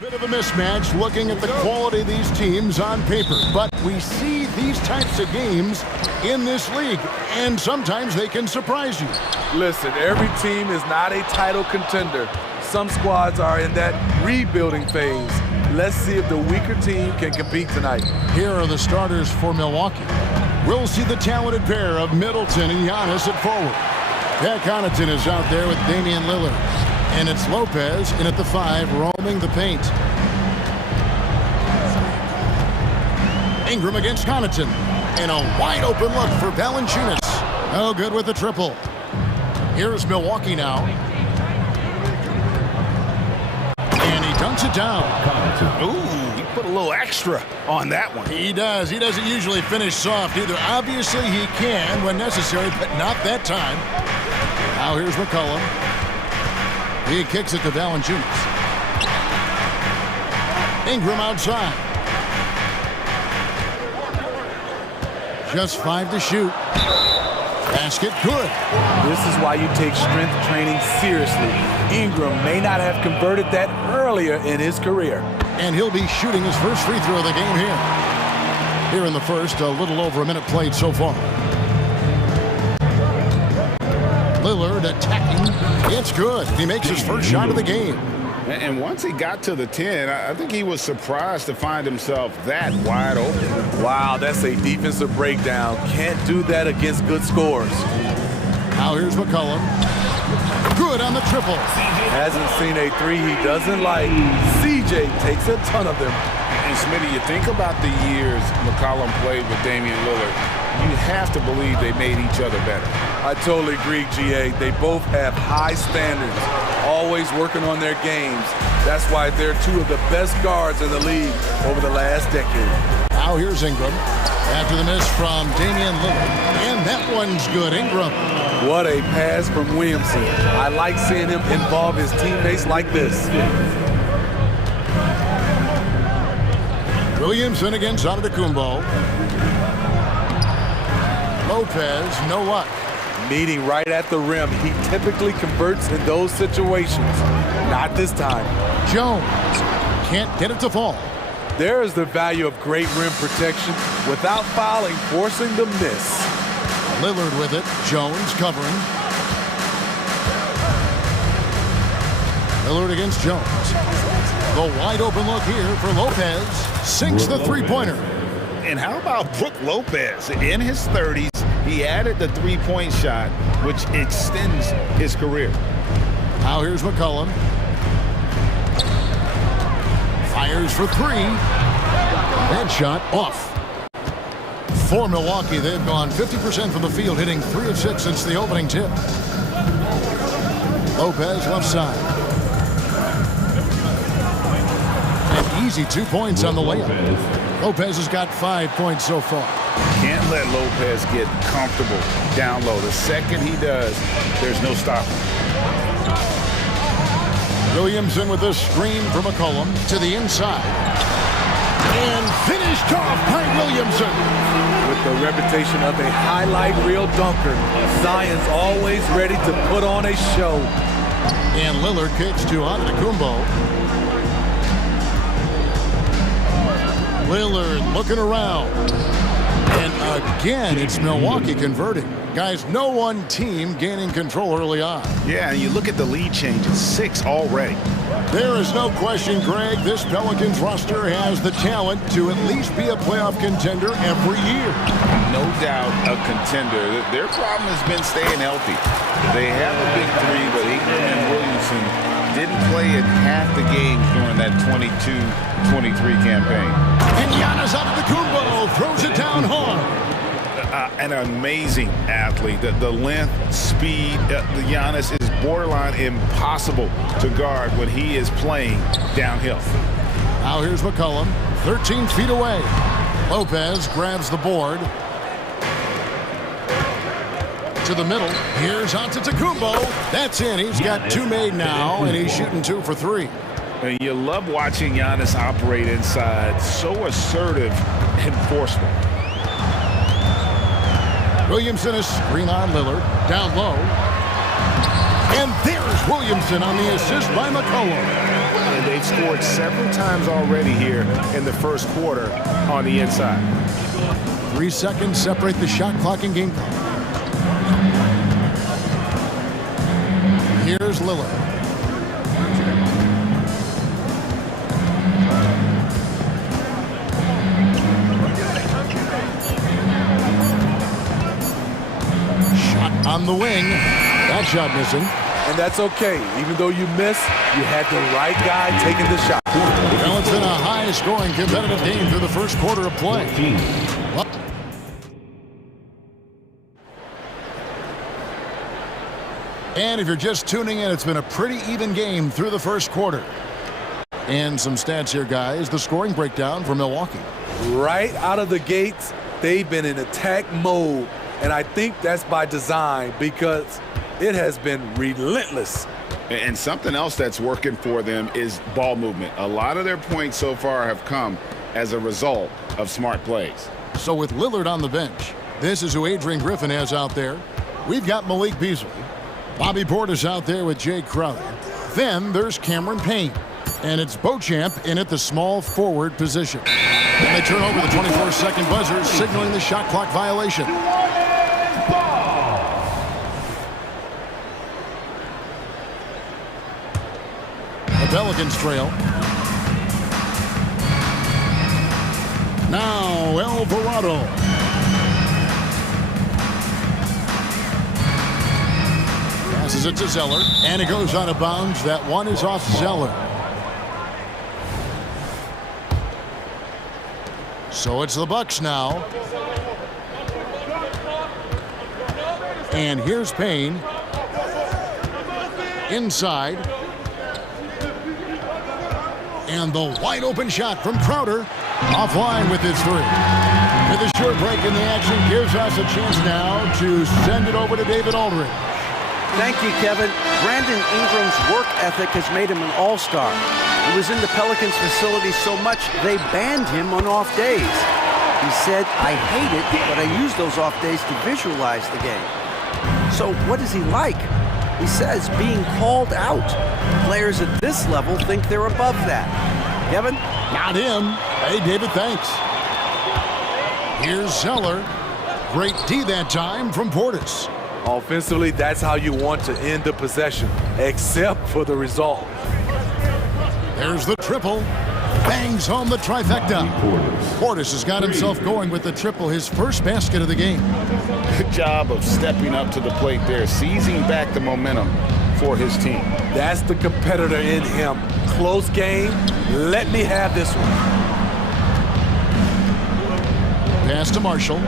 Bit of a mismatch looking at the quality of these teams on paper, but we see these types of games in this league, and sometimes they can surprise you. Listen, every team is not a title contender. Some squads are in that rebuilding phase. Let's see if the weaker team can compete tonight. Here are the starters for Milwaukee. We'll see the talented pair of Middleton and Giannis at forward. Pat Connaughton is out there with Damian Lillard. And it's Lopez in at the 5, roaming the paint. Ingram against Connaughton. And a wide open look for Valanciunas. No good with the triple. Here's Milwaukee now. And he dunks it down. Ooh, he put a little extra on that one. He does. He doesn't usually finish soft either. Obviously, he can when necessary, but not that time. Now here's McCollum. He kicks it to Valanciunas. Ingram outside. Just 5 to shoot. Basket good. This is why you take strength training seriously. Ingram may not have converted that earlier in his career. And he'll be shooting his first free throw of the game here. Here in the first, a little over a minute played so far. Lillard attacking. It's good. He makes his first shot of the game. And once he got to the 10, I think he was surprised to find himself that wide open. Wow, that's a defensive breakdown. Can't do that against good scores. Now here's McCollum. Good on the triple. Hasn't seen a 3 he doesn't like. CJ takes a ton of them. And Smitty, you think about the years McCollum played with Damian Lillard, you have to believe they made each other better. I totally agree, GA. They both have high standards, always working on their games. That's why they're 2 of the best guards in the league over the last decade. Now here's Ingram. After the miss from Damian Lillard. And that one's good, Ingram. What a pass from Williamson. I like seeing him involve his teammates like this. Williamson against Antetokounmpo. Lopez, no luck. Meeting right at the rim. He typically converts in those situations. Not this time. Jones can't get it to fall. There is the value of great rim protection without fouling, forcing the miss. Lillard with it. Jones covering. Lillard against Jones. The wide open look here for Lopez. Sinks the three-pointer. And how about Brook Lopez? In his 30s, he added the three-point shot, which extends his career. Now here's McCollum. Fires for 3. That shot off. For Milwaukee, they've gone 50% from the field, hitting 3 of 6 since the opening tip. Lopez left side. An easy 2 points on the layup. Lopez has got 5 points so far. Can't let Lopez get comfortable down low. The second he does, there's no stopping. Williamson with a screen from McCollum to the inside. And finished off by Williamson. With the reputation of a highlight reel dunker, Zion's always ready to put on a show. And Lillard kicks to Antetokounmpo. Lillard looking around. And again, it's Milwaukee converting. Guys, no one team gaining control early on. Yeah, and you look at the lead changes, 6 already. There is no question, Greg, this Pelicans roster has the talent to at least be a playoff contender every year. No doubt a contender. Their problem has been staying healthy. They have a big 3, but Ingram and Williamson didn't play in half the games during that 22-23 campaign. And Giannis Antetokounmpo throws it down hard. An amazing athlete. The length, speed, the Giannis is borderline impossible to guard when he is playing downhill. Now here's McCollum, 13 feet away. Lopez grabs the board. To the middle. Here's Antetokounmpo. That's in. He's got 2 made now, and he's shooting 2 for 3. And you love watching Giannis operate inside. So assertive and forceful. Williamson is screen on Lillard. Down low. And there's Williamson on the assist by McCollum. and they've scored several times already here in the first quarter on the inside. 3 seconds separate the shot clock and game clock. Here's Lillard. Shot on the wing. That shot missing. And that's okay. Even though you missed, you had the right guy taking the shot. Well, it's been a high-scoring competitive game through the first quarter of play. And if you're just tuning in, it's been a pretty even game through the first quarter. And some stats here, guys. The scoring breakdown for Milwaukee. Right out of the gates, they've been in attack mode. And I think that's by design because it has been relentless. And something else that's working for them is ball movement. A lot of their points so far have come as a result of smart plays. So with Lillard on the bench, this is who Adrian Griffin has out there. We've got Malik Beasley. Bobby Portis out there with Jay Crowder. Then there's Cameron Payne. And it's Beauchamp in at the small forward position. And they turn over the 24-second buzzer, signaling the shot clock violation. The Pelicans trail. Now Alvarado. Passes it to Zeller, and it goes out of bounds. That one is off Zeller. So it's the Bucks now. And here's Payne. Inside. And the wide open shot from Crowder. Offline with his three. With a short break in the action gives us a chance now to send it over to David Aldridge. Thank you, Kevin. Brandon Ingram's work ethic has made him an all-star. He was in the Pelicans facility so much they banned him on off days. He said, "I hate it, but I use those off days to visualize the game." So what is he like? He says being called out. Players at this level think they're above that. Kevin? Not him. Hey, David, thanks. Here's Zeller. Great D that time from Portis. Offensively, that's how you want to end the possession, except for the result. There's the triple. Bangs home the trifecta. Portis has got himself going with the triple, his first basket of the game. Good job of stepping up to the plate there, seizing back the momentum for his team. That's the competitor in him. Close game. Let me have this one. Pass to Marshall.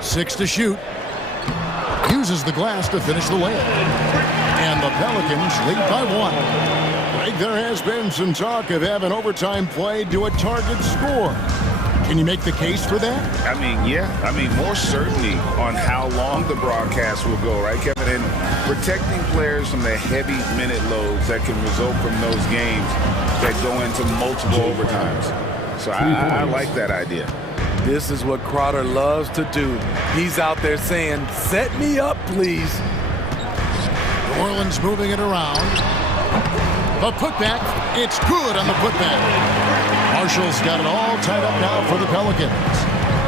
6 to shoot. Uses the glass to finish the layup. And the Pelicans lead by 1. Greg, there has been some talk of having overtime played to a target score. Can you make the case for that? I mean, yeah. I mean, more certainty on how long the broadcast will go, right, Kevin? And protecting players from the heavy minute loads that can result from those games that go into multiple overtimes. So I like that idea. This is what Crowder loves to do. He's out there saying, "Set me up, please." New Orleans moving it around. The putback, it's good on the putback. Marshall's got it all tied up now for the Pelicans.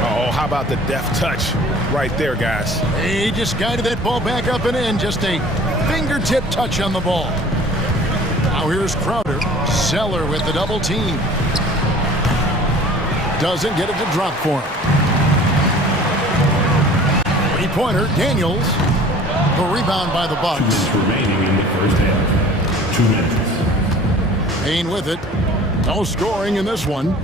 Oh, how about the deft touch right there, guys? He just guided that ball back up and in. Just a fingertip touch on the ball. Now here's Crowder. Zeller with the double team. Doesn't get it to drop for him. Three-pointer, Daniels. The rebound by the Bucks. 2 minutes remaining in the first half. 2 minutes. Payne with it. No scoring in this one.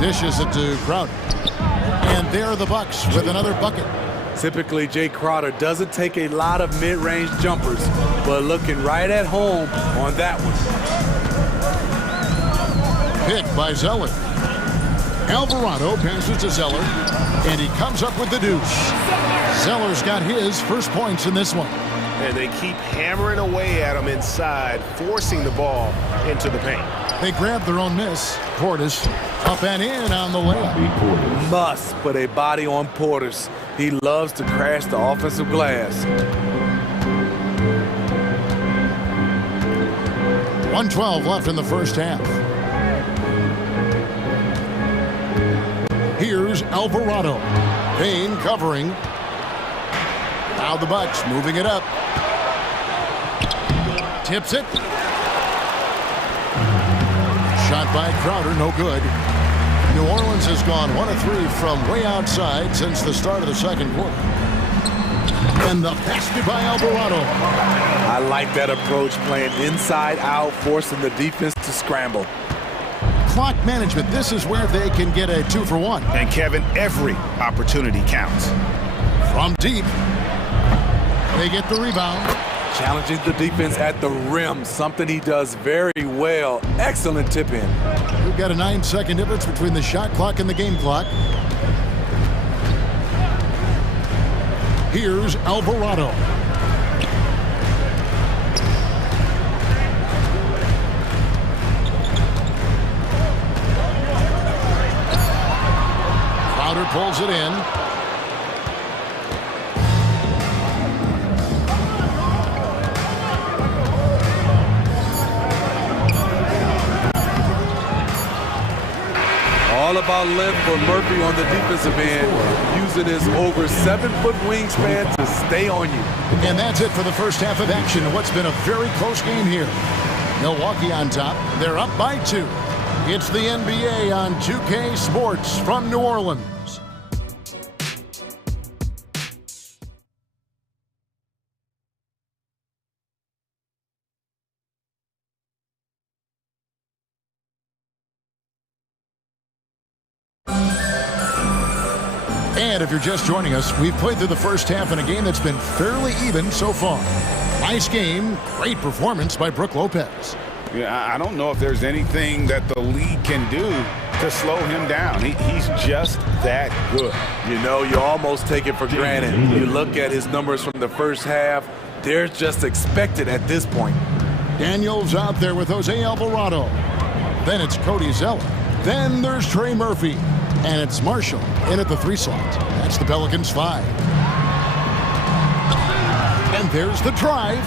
Dishes it to Crowder. And there are the Bucks with another bucket. Typically, Jay Crowder doesn't take a lot of mid-range jumpers, but looking right at home on that one. Pick by Zeller. Alvarado passes to Zeller, and he comes up with the deuce. Zeller's got his first points in this one. And they keep hammering away at him inside, forcing the ball into the paint. They grab their own miss. Portis up and in on the layup. Must put a body on Portis. He loves to crash the offensive glass. 1:12 left in the first half. Here's Alvarado. Payne covering. Now the Bucks moving it up. Tips it. Shot by Crowder, no good. New Orleans has gone 1 of 3 from way outside since the start of the second quarter. And the basket by Alvarado. I like that approach, playing inside out, forcing the defense to scramble. Clock management, this is where they can get a 2 for 1. And Kevin, every opportunity counts. From deep, they get the rebound. Challenging the defense at the rim, something he does very well. Excellent tip in. We've got a 9-second difference between the shot clock and the game clock. Here's Alvarado. Crowder pulls it in. All about length for Murphy on the defensive end, using his over 7-foot wingspan to stay on you. And that's it for the first half of action in what's been a very close game here. Milwaukee on top. They're up by 2. It's the NBA on 2K Sports from New Orleans. And if you're just joining us, we've played through the first half in a game that's been fairly even so far. Nice game, great performance by Brook Lopez. Yeah, I don't know if there's anything that the league can do to slow him down. He's just that good. You know, you almost take it for granted. You look at his numbers from the first half, they're just expected at this point. Daniels out there with Jose Alvarado. Then it's Cody Zeller. Then there's Trey Murphy. And it's Marshall in at the 3 slot. That's the Pelicans 5. And there's the drive.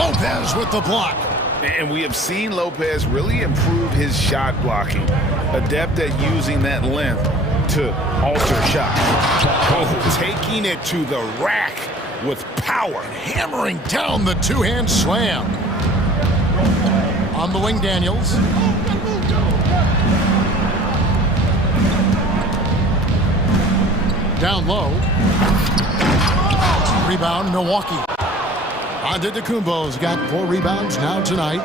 Lopez with the block. And we have seen Lopez really improve his shot blocking. Adept at using that length to alter shots. Oh, taking it to the rack with power. Hammering down the 2-hand slam. On the wing, Daniels. Down low. Rebound, Milwaukee. Antetokounmpo's got 4 rebounds now tonight.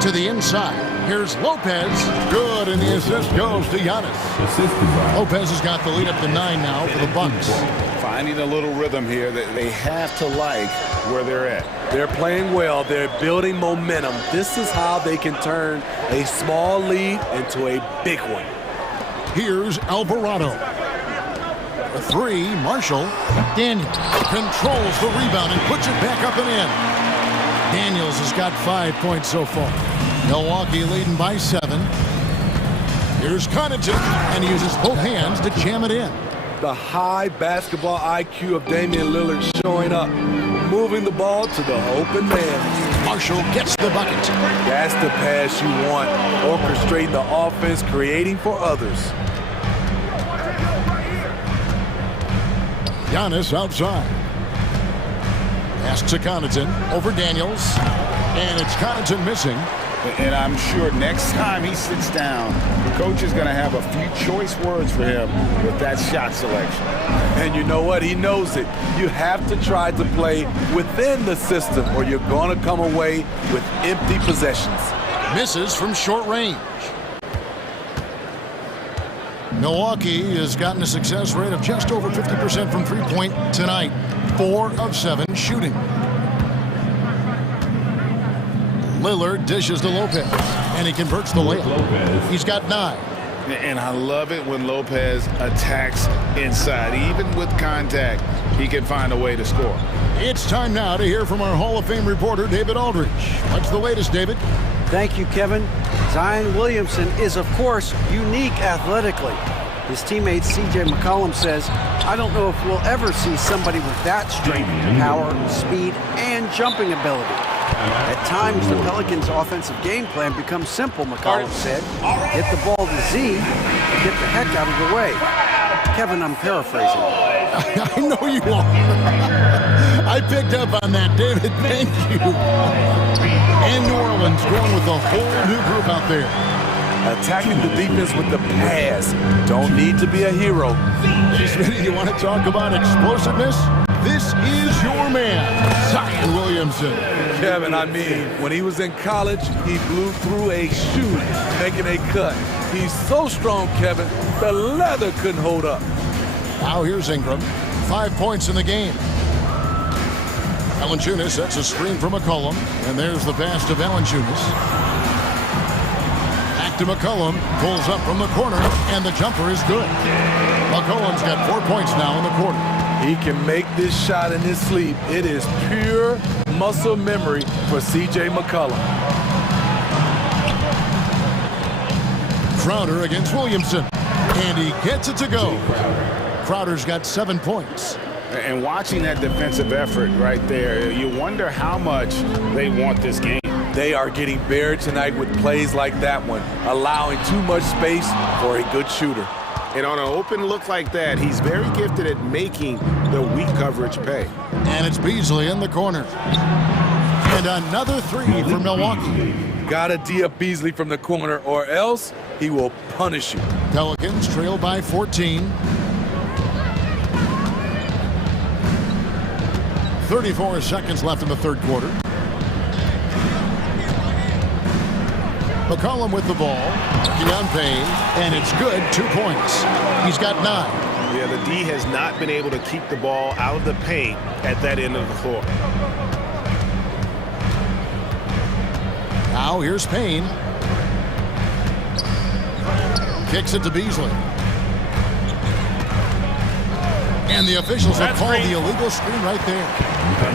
To the inside. Here's Lopez. Good, and the assist goes to Giannis. Lopez has got the lead up to 9 now for the Bucks. Finding a little rhythm here that they have to like where they're at. They're playing well. They're building momentum. This is how they can turn a small lead into a big one. Here's Alvarado. A 3, Marshall. Daniels controls the rebound and puts it back up and in. Daniels has got 5 points so far. Milwaukee leading by 7. Here's Connaughton, and he uses both hands to jam it in. The high basketball IQ of Damian Lillard showing up, moving the ball to the open man. Marshall gets the bucket. That's the pass you want, orchestrating the offense, creating for others. Giannis outside. Pass to Connaughton over Daniels. And it's Connaughton missing. And I'm sure next time he sits down, the coach is going to have a few choice words for him with that shot selection. And you know what? He knows it. You have to try to play within the system or you're going to come away with empty possessions. Misses from short range. Milwaukee has gotten a success rate of just over 50% from three-point tonight. 4 of 7 shooting. Lillard dishes to Lopez, and he converts the layup. He's got 9. And I love it when Lopez attacks inside. Even with contact, he can find a way to score. It's time now to hear from our Hall of Fame reporter, David Aldridge. What's the latest, David? Thank you, Kevin. Zion Williamson is, of course, unique athletically. His teammate C.J. McCollum says, I don't know if we'll ever see somebody with that strength, power, speed, and jumping ability. At times, the Pelicans' offensive game plan becomes simple, McCollum said. Get the ball to Z and get the heck out of the way. Kevin, I'm paraphrasing. I know you are. I picked up on that, David. Thank you. And New Orleans going with a whole new group out there. Attacking the defense with the pass. Don't need to be a hero. You want to talk about explosiveness? This is your man, Zion Williamson. Kevin, I mean, when he was in college, he blew through a shoe, making a cut. He's so strong, Kevin, the leather couldn't hold up. Now here's Ingram. 5 points in the game. Valanciunas sets a screen for McCollum, and there's the pass to Valanciunas. Back to McCollum, pulls up from the corner, and the jumper is good. McCollum's got 4 points now in the quarter. He can make this shot in his sleep. It is pure muscle memory for C.J. McCollum. Crowder against Williamson, and he gets it to go. Crowder's got 7 points. And watching that defensive effort right there, you wonder how much they want this game. They are getting buried tonight with plays like that one, allowing too much space for a good shooter. And on an open look like that, he's very gifted at making the weak coverage pay. And it's Beasley in the corner. And another three for Milwaukee. Gotta D up Beasley from the corner, or else he will punish you. Pelicans trail by 14. 34 seconds left in the third quarter. McCollum with the ball, Keon Payne, and it's good, 2 points. He's got 9. Yeah, the D has not been able to keep the ball out of the paint at that end of the floor. Now here's Payne. Kicks it to Beasley. And the officials have called the illegal screen right there.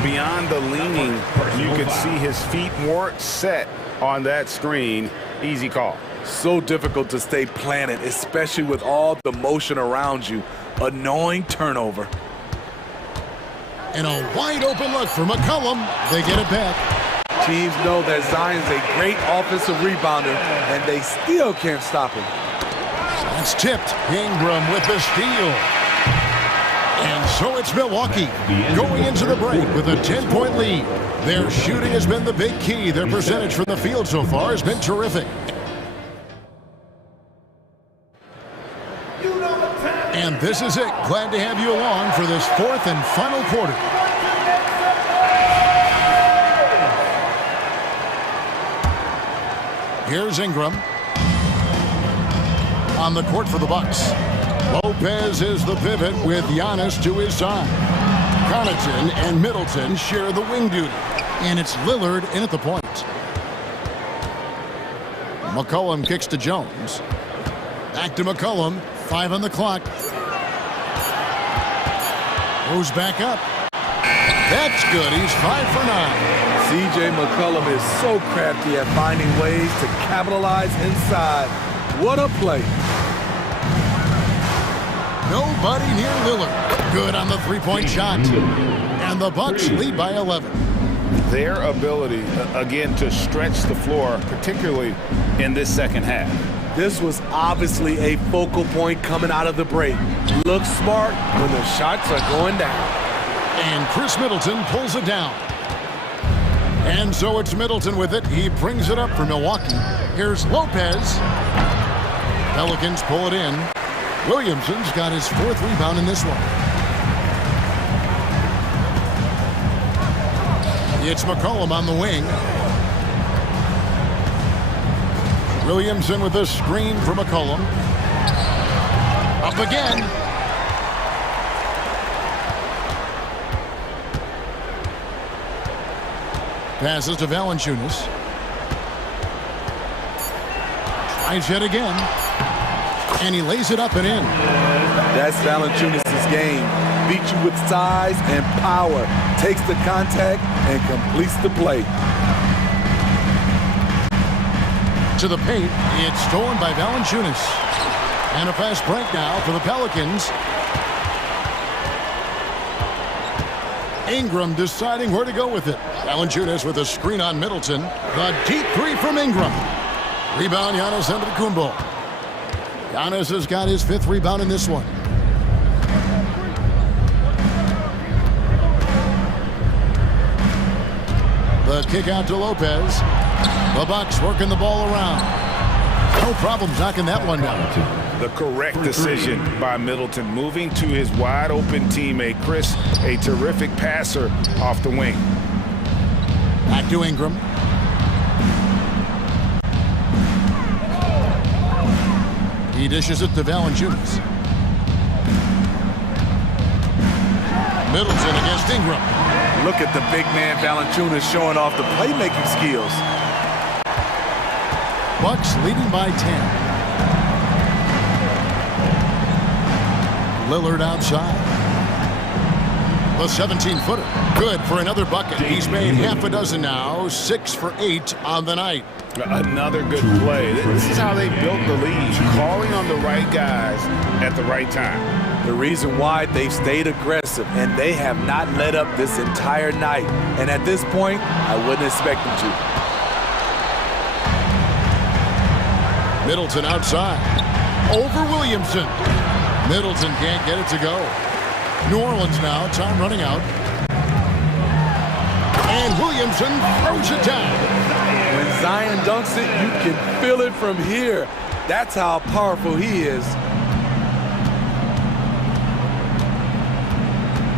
Beyond the leaning, you could see his feet weren't set on that screen. Easy call. So difficult to stay planted, especially with all the motion around you. Annoying turnover. And a wide open look for McCollum. They get it back. Teams know that Zion's a great offensive rebounder, and they still can't stop him. That's tipped. Ingram with the steal. And so it's Milwaukee going into the break with a 10-point lead. Their shooting has been the big key. Their percentage from the field so far has been terrific. And this is it. Glad to have you along for this fourth and final quarter. Here's Ingram. On the court for the Bucks. Lopez is the pivot with Giannis to his side. Connaughton and Middleton share the wing duty. And it's Lillard in at the point. McCollum kicks to Jones. Back to McCollum. 5 on the clock. Goes back up. That's good. He's 5 for 9. C.J. McCollum is so crafty at finding ways to capitalize inside. What a play. Nobody near Lillard. Good on the three-point shot. And the Bucks lead by 11. Their ability, again, to stretch the floor, particularly in this second half. This was obviously a focal point coming out of the break. Look smart when the shots are going down. And Chris Middleton pulls it down. And so it's Middleton with it. He brings it up for Milwaukee. Here's Lopez. Pelicans pull it in. Williamson's got his 4th rebound in this one. It's McCollum on the wing. Williamson with a screen for McCollum. Up again. Passes to Valanciunas. Tries yet again. And he lays it up and in. That's Valanciunas' game. Beat you with size and power. Takes the contact and completes the play. To the paint. It's stolen by Valanciunas. And a fast break now for the Pelicans. Ingram deciding where to go with it. Valanciunas with a screen on Middleton. The deep three from Ingram. Rebound, Giannis Antetokounmpo. Giannis has got his 5th rebound in this one. The kick out to Lopez. The Bucks working the ball around. No problem knocking that one down. The correct decision by Middleton, moving to his wide-open teammate, Chris, a terrific passer off the wing. Back to Ingram. He dishes it to Valanciunas. Middleton against Ingram. Look at the big man Valanciunas showing off the playmaking skills. Bucks leading by 10. Lillard outside. The 17-footer. Good for another bucket. He's made half a dozen now. 6 for 8 on the night. Another good play. This is how they built the lead. Calling on the right guys at the right time. The reason why they've stayed aggressive and they have not let up this entire night. And at this point, I wouldn't expect them to. Middleton outside. Over Williamson. Middleton can't get it to go. New Orleans now, time running out. And Williamson throws it down. When Zion dunks it, you can feel it from here. That's how powerful he is.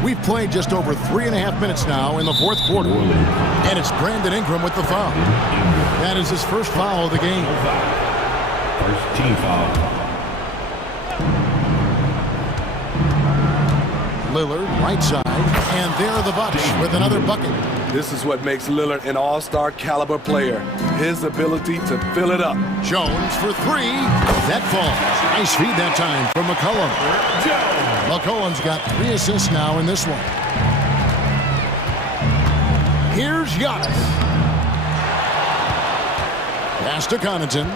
We've played just over 3.5 minutes now in the 4th quarter. And it's Brandon Ingram with the foul. That is his first foul of the game. First team foul. Lillard, right side, and there are the Bucks with another bucket. This is what makes Lillard an all-star caliber player. His ability to fill it up. Jones for 3. That falls. Nice feed that time from McCollum. McCollum's got 3 assists now in this one. Here's Giannis. Pass to Connaughton.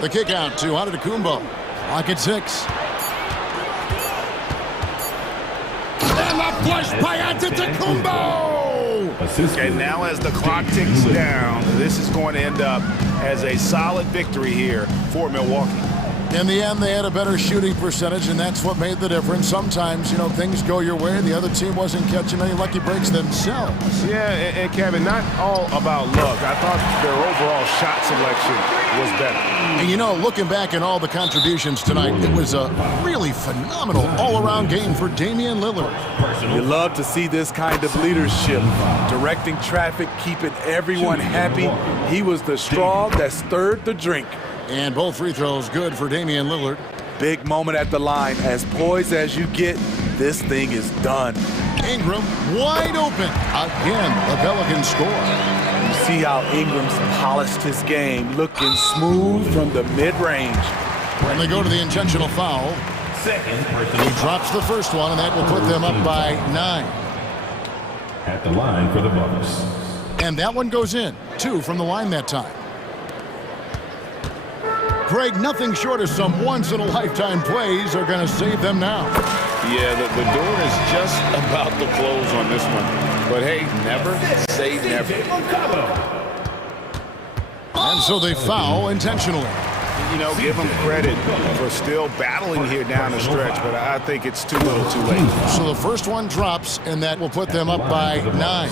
The kick out to Antetokounmpo. Lock at 6. And the flush by Antetokounmpo! And now as the clock ticks down, this is going to end up as a solid victory here for Milwaukee. In the end, they had a better shooting percentage, and that's what made the difference. Sometimes, you know, things go your way. The other team wasn't catching many lucky breaks themselves. Yeah, and Kevin, not all about luck. I thought their overall shot selection was better. And, you know, looking back at all the contributions tonight, it was a really phenomenal all-around game for Damian Lillard. You love to see this kind of leadership, directing traffic, keeping everyone happy. He was the straw that stirred the drink. And both free throws good for Damian Lillard. Big moment at the line. As poised as you get, this thing is done. Ingram wide open. Again, the Pelicans score. You see how Ingram's polished his game, looking smooth from the mid-range. And they go to the intentional foul. He drops the first one, and that will put them up by 9. At the line for the Bucks. And that one goes in. 2 from the line that time. Craig, nothing short of some once-in-a-lifetime plays are going to save them now. Yeah, the door is just about to close on this one. But hey, never say never. And so they foul intentionally. You know, give them credit for still battling here down the stretch, but I think it's too little too late. So the first one drops, and that will put them up by 9.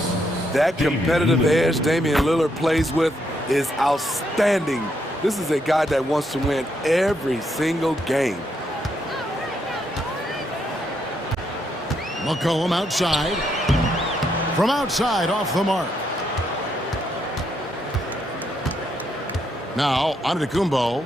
That competitive edge Damian Lillard plays with is outstanding. This is a guy that wants to win every single game. McCollum outside. From outside, off the mark. Now, Antetokounmpo.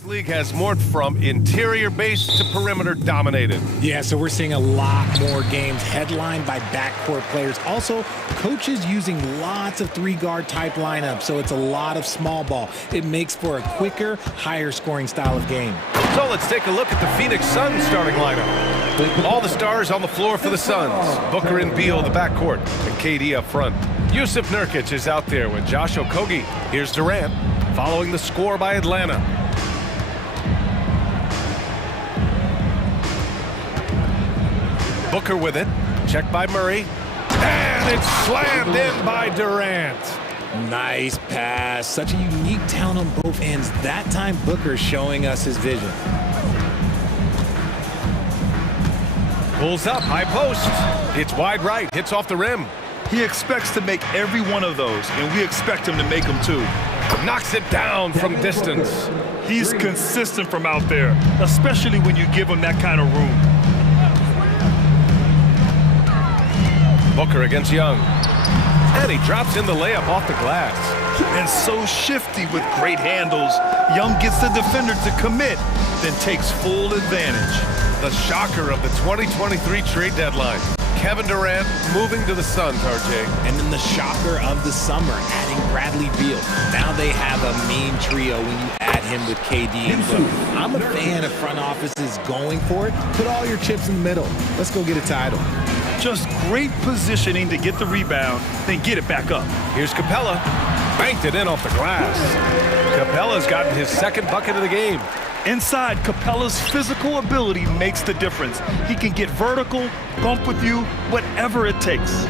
This league has morphed from interior base to perimeter dominated. Yeah, so we're seeing a lot more games headlined by backcourt players. Also, coaches using lots of three-guard type lineups, so it's a lot of small ball. It makes for a quicker, higher scoring style of game. So let's take a look at the Phoenix Suns starting lineup. All the stars on the floor for the Suns. Booker and Beal, the backcourt, and KD up front. Yusuf Nurkic is out there with Josh Okogie. Here's Durant, following the score by Atlanta. Booker with it, checked by Murray, and it's slammed in by Durant. Nice pass. Such a unique talent on both ends. That time, Booker showing us his vision. Pulls up, high post. It's wide right, hits off the rim. He expects to make every one of those, and we expect him to make them too. Knocks it down from distance. He's consistent from out there, especially when you give him that kind of room. Booker against Young. And he drops in the layup off the glass. And so shifty with great handles. Young gets the defender to commit, then takes full advantage. The shocker of the 2023 trade deadline. Kevin Durant moving to the Suns, RJ. And then the shocker of the summer, adding Bradley Beal. Now they have a mean trio when you add him with KD and Booker. I'm a fan of front offices going for it. Put all your chips in the middle. Let's go get a title. Just great positioning to get the rebound, then get it back up. Here's Capella. Banked it in off the glass. Capella's gotten his second bucket of the game. Inside, Capella's physical ability makes the difference. He can get vertical, bump with you, whatever it takes.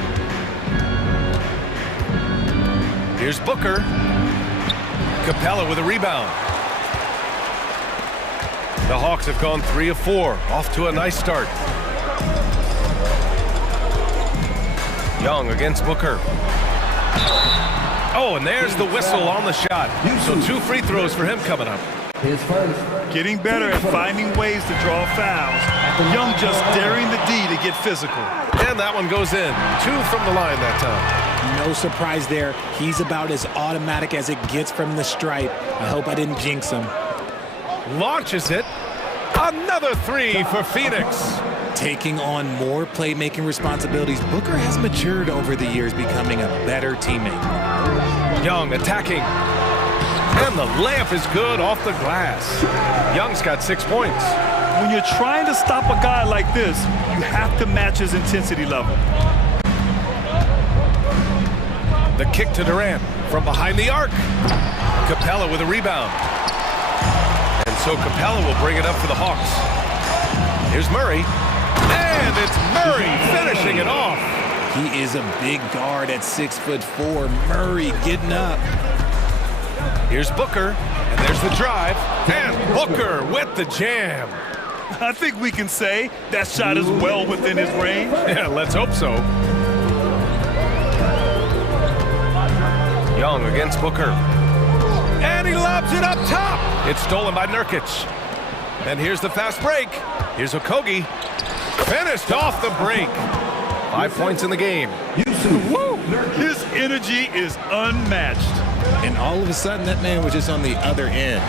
Here's Booker. Capella with a rebound. The Hawks have gone 3 of 4, off to a nice start. Young against Booker. Oh, and there's the whistle on the shot. So 2 free throws for him coming up. Getting better at finding ways to draw fouls. Young just daring the D to get physical. And that one goes in. 2 from the line that time. No surprise there. He's about as automatic as it gets from the stripe. I hope I didn't jinx him. Launches it. Another 3 for Phoenix. Taking on more playmaking responsibilities, Booker has matured over the years, becoming a better teammate. Young attacking. And the layup is good off the glass. Young's got 6 points. When you're trying to stop a guy like this, you have to match his intensity level. The kick to Durant from behind the arc. Capella with a rebound. And so Capella will bring it up for the Hawks. Here's Murray. And it's Murray finishing it off. He is a big guard at 6'4". Murray getting up. Here's Booker, and there's the drive, and Booker with the jam. I think we can say that shot is well within his range. Yeah, let's hope so. Young against Booker. And he lobs it up top. It's stolen by Nurkic. And here's the fast break. Here's Okogie. Finished off the break. 5 points in the game. Woo! His energy is unmatched. And all of a sudden, that man was just on the other end.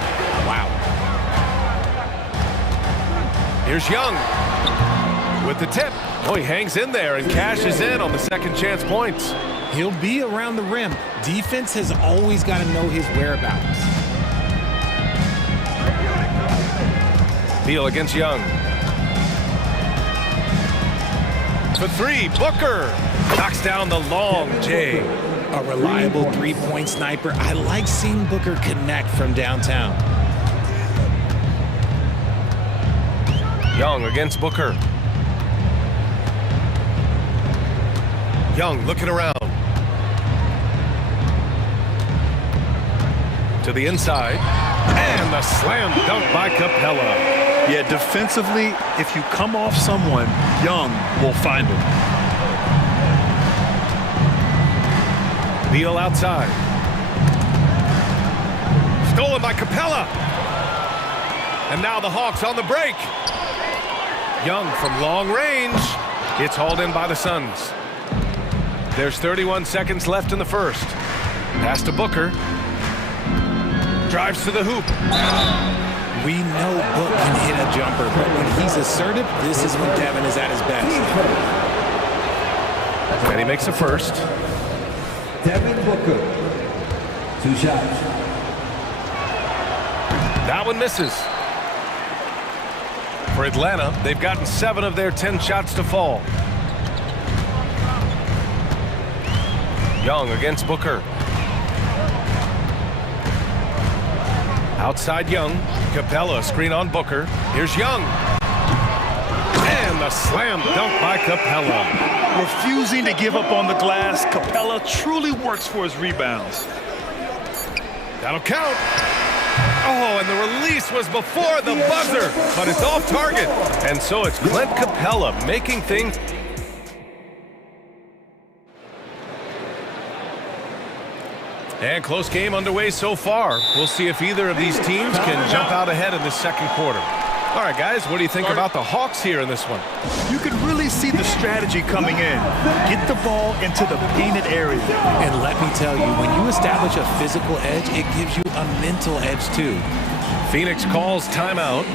Wow. Here's Young with the tip. Oh, he hangs in there and cashes in on the second chance points. He'll be around the rim. Defense has always got to know his whereabouts. Beal against Young. For 3, Booker knocks down the long J. A reliable three-point sniper. I like seeing Booker connect from downtown. Young against Booker. Young looking around. To the inside. And the slam dunk by Capella. Yeah, defensively, if you come off someone, Young will find him. Beal outside. Stolen by Capella. And now the Hawks on the break. Young from long range. It's hauled in by the Suns. There's 31 seconds left in the first. Pass to Booker. Drives to the hoop. We know Book can hit a jumper, but when he's assertive, this is when Devin is at his best. And he makes a first. Devin Booker. 2 shots. That one misses. For Atlanta, they've gotten 7 of their 10 shots to fall. Young against Booker. Outside Young. Capella screen on Booker. Here's Young. And the slam dunk by Capella. Refusing to give up on the glass, Capella truly works for his rebounds. That'll count. Oh, and the release was before the buzzer, but it's off target. And so it's Clint Capella making things. And close game underway so far. We'll see if either of these teams can jump out ahead in the second quarter. All right, guys, what do you think about the Hawks here in this one? You can really see the strategy coming in. Get the ball into the painted area. And let me tell you, when you establish a physical edge, it gives you a mental edge too. Phoenix calls timeout.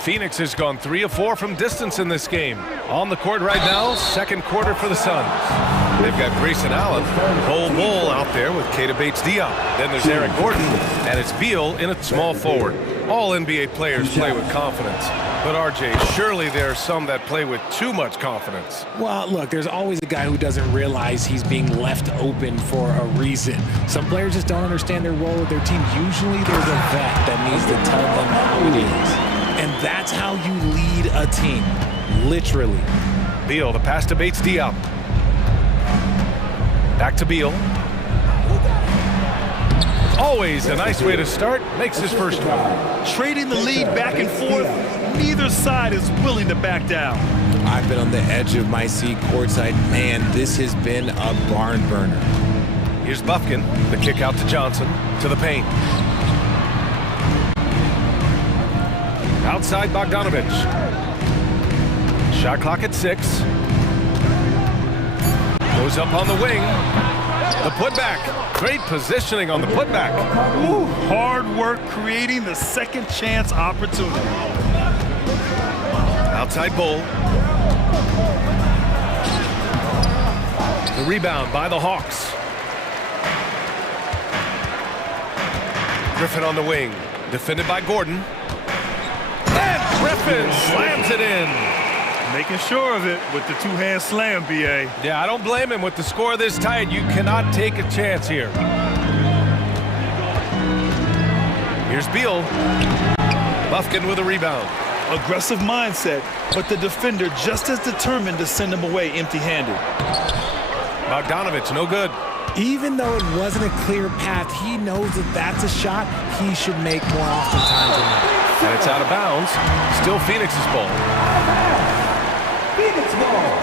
Phoenix has gone 3 of 4 from distance in this game. On the court right now, second quarter for the Suns. They've got Grayson Allen, Bull out there with Keita Bates-Diop. Then there's Eric Gordon, and it's Beal in a small forward. All NBA players play with confidence. But RJ, surely there are some that play with too much confidence. Well, look, there's always a guy who doesn't realize he's being left open for a reason. Some players just don't understand their role with their team. Usually there's a vet that needs to tell them how it is. And that's how you lead a team, literally. Beal, the pass to Bates-Diop. Back to Beal. Always a nice way to start. Makes his first one. Trading the lead back and forth, neither side is willing to back down. I've been on the edge of my seat courtside. Man, this has been a barn burner. Here's Bufkin, the kick out to Johnson, to the paint. Outside Bogdanovic. Shot clock at 6. Goes up on the wing. The putback. Great positioning on the putback. Ooh, hard work creating the second chance opportunity. Outside Bull. The rebound by the Hawks. Griffin on the wing. Defended by Gordon. Griffin slams it in. Making sure of it with the two-hand slam, B.A. Yeah, I don't blame him. With the score this tight, you cannot take a chance here. Here's Beal. Bufkin with a rebound. Aggressive mindset, but the defender just as determined to send him away empty-handed. Bogdanovic, no good. Even though it wasn't a clear path, he knows that that's a shot he should make more often times than not. And it's out of bounds. Still Phoenix's ball. Phoenix ball.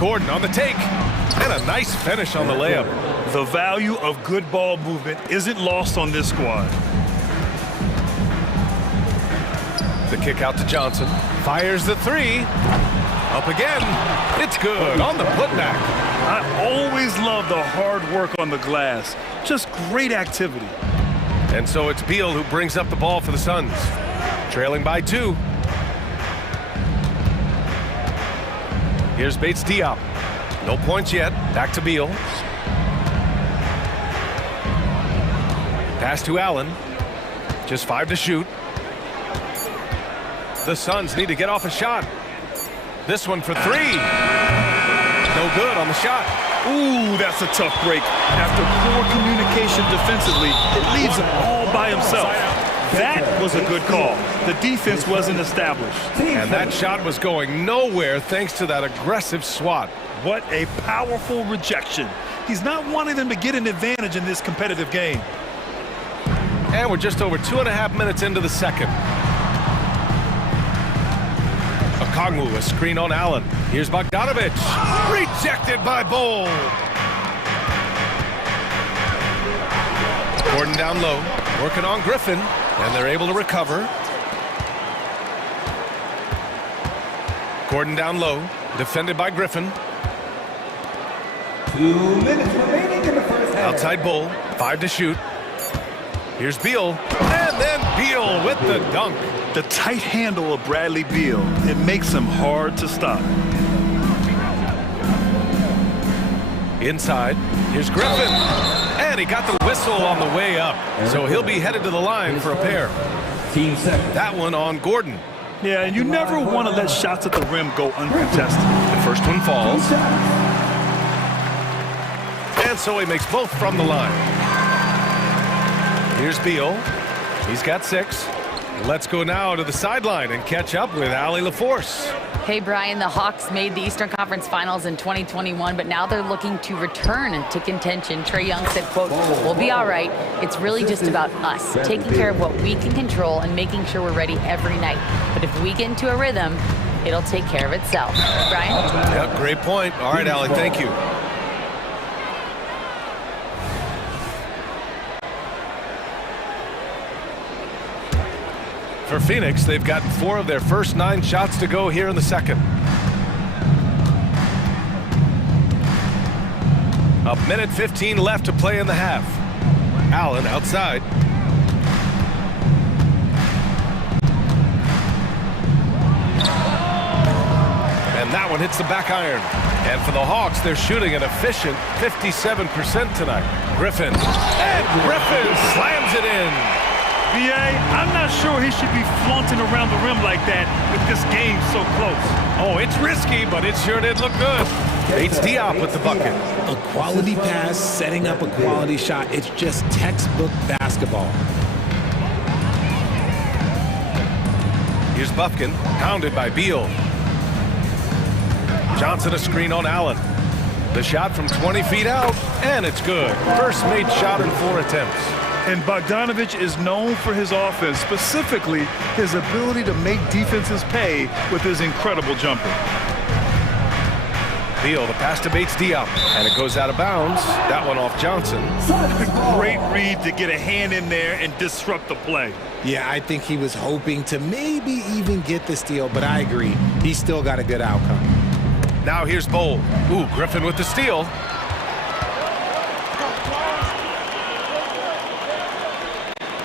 Gordon on the take. And a nice finish on the layup. The value of good ball movement isn't lost on this squad. The kick out to Johnson. Fires the 3. Up again. It's good on the putback. I always love the hard work on the glass. Just great activity. And so it's Beal who brings up the ball for the Suns. Trailing by 2. Here's Bates-Diop. No points yet. Back to Beal. Pass to Allen. Just 5 to shoot. The Suns need to get off a shot. This one for 3. No good on the shot. Ooh, that's a tough break. After poor communication defensively, it leaves him all by himself. That was a good call. The defense wasn't established. And that shot was going nowhere thanks to that aggressive swat. What a powerful rejection. He's not wanting them to get an advantage in this competitive game. And we're just over 2.5 minutes into the second. Okongwu, a screen on Allen. Here's Bogdanovic. Rejected by Bull. Gordon down low. Working on Griffin, and they're able to recover. Gordon down low, defended by Griffin. 2 minutes remaining in the first half. Outside Bull, 5 to shoot. Here's Beal, and then Beal with the dunk. The tight handle of Bradley Beal, it makes him hard to stop. Inside, here's Griffin, and he got the whistle on the way up, so he'll be headed to the line for a pair. That one on Gordon. Yeah, and you never want to let shots at the rim go uncontested. The first one falls. And so he makes both from the line. Here's Beal. He's got 6. Let's go now to the sideline and catch up with Allie LaForce. Hey, Brian, the Hawks made the Eastern Conference Finals in 2021, but now they're looking to return to contention. Trae Young said, quote, "We'll be all right. It's really just about us, taking care of what we can control and making sure we're ready every night. But if we get into a rhythm, it'll take care of itself." Brian? Yep, great point. All right, Allie, thank you. For Phoenix, they've gotten 4 of their first 9 shots to go here in the second. A minute 15 left to play in the half. Allen outside. And that one hits the back iron. And for the Hawks, they're shooting an efficient 57% tonight. Griffin. And Griffin slams it in. BA, I'm not sure he should be flaunting around the rim like that with this game so close. Oh, it's risky, but it sure did look good. Bates Diop with the bucket. A quality pass, setting up a quality shot. It's just textbook basketball. Here's Bufkin, pounded by Beal. Johnson a screen on Allen. The shot from 20 feet out, and it's good. First made shot in 4 attempts. And Bogdanovich is known for his offense, specifically his ability to make defenses pay with his incredible jumper. Beal, the pass to Bates Diop, and it goes out of bounds. That one off Johnson. Great read to get a hand in there and disrupt the play. Yeah, I think he was hoping to maybe even get the steal, but I agree. He's still got a good outcome. Now here's Bowl. Ooh, Griffin with the steal.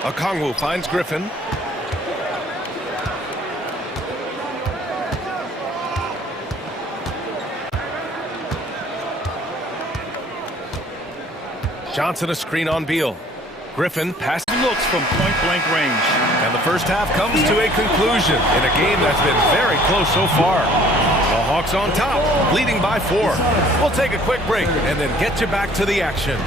Okongwu finds Griffin. Johnson a screen on Beal. Griffin passes. Looks from point-blank range. And the first half comes to a conclusion in a game that's been very close so far. The Hawks on top, leading by 4. We'll take a quick break and then get you back to the action.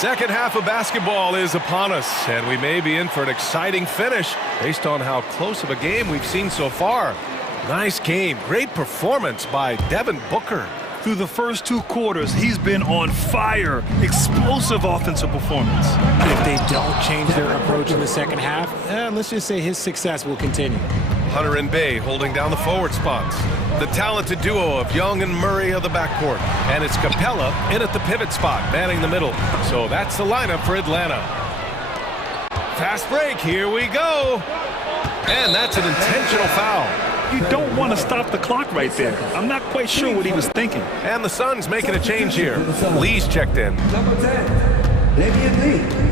Second half of basketball is upon us, and we may be in for an exciting finish based on how close of a game we've seen so far. Nice game. Great performance by Devin Booker. Through the first 2 quarters, he's been on fire. Explosive offensive performance. If they don't change their approach in the second half, let's just say his success will continue. Hunter and Bay holding down the forward spots. The talented duo of Young and Murray of the backcourt. And it's Capella in at the pivot spot, manning the middle. So that's the lineup for Atlanta. Fast break, here we go. And that's an intentional foul. You don't want to stop the clock right there. I'm not quite sure what he was thinking. And the Suns making a change here. Lee's checked in. Number 10, Damian Lee.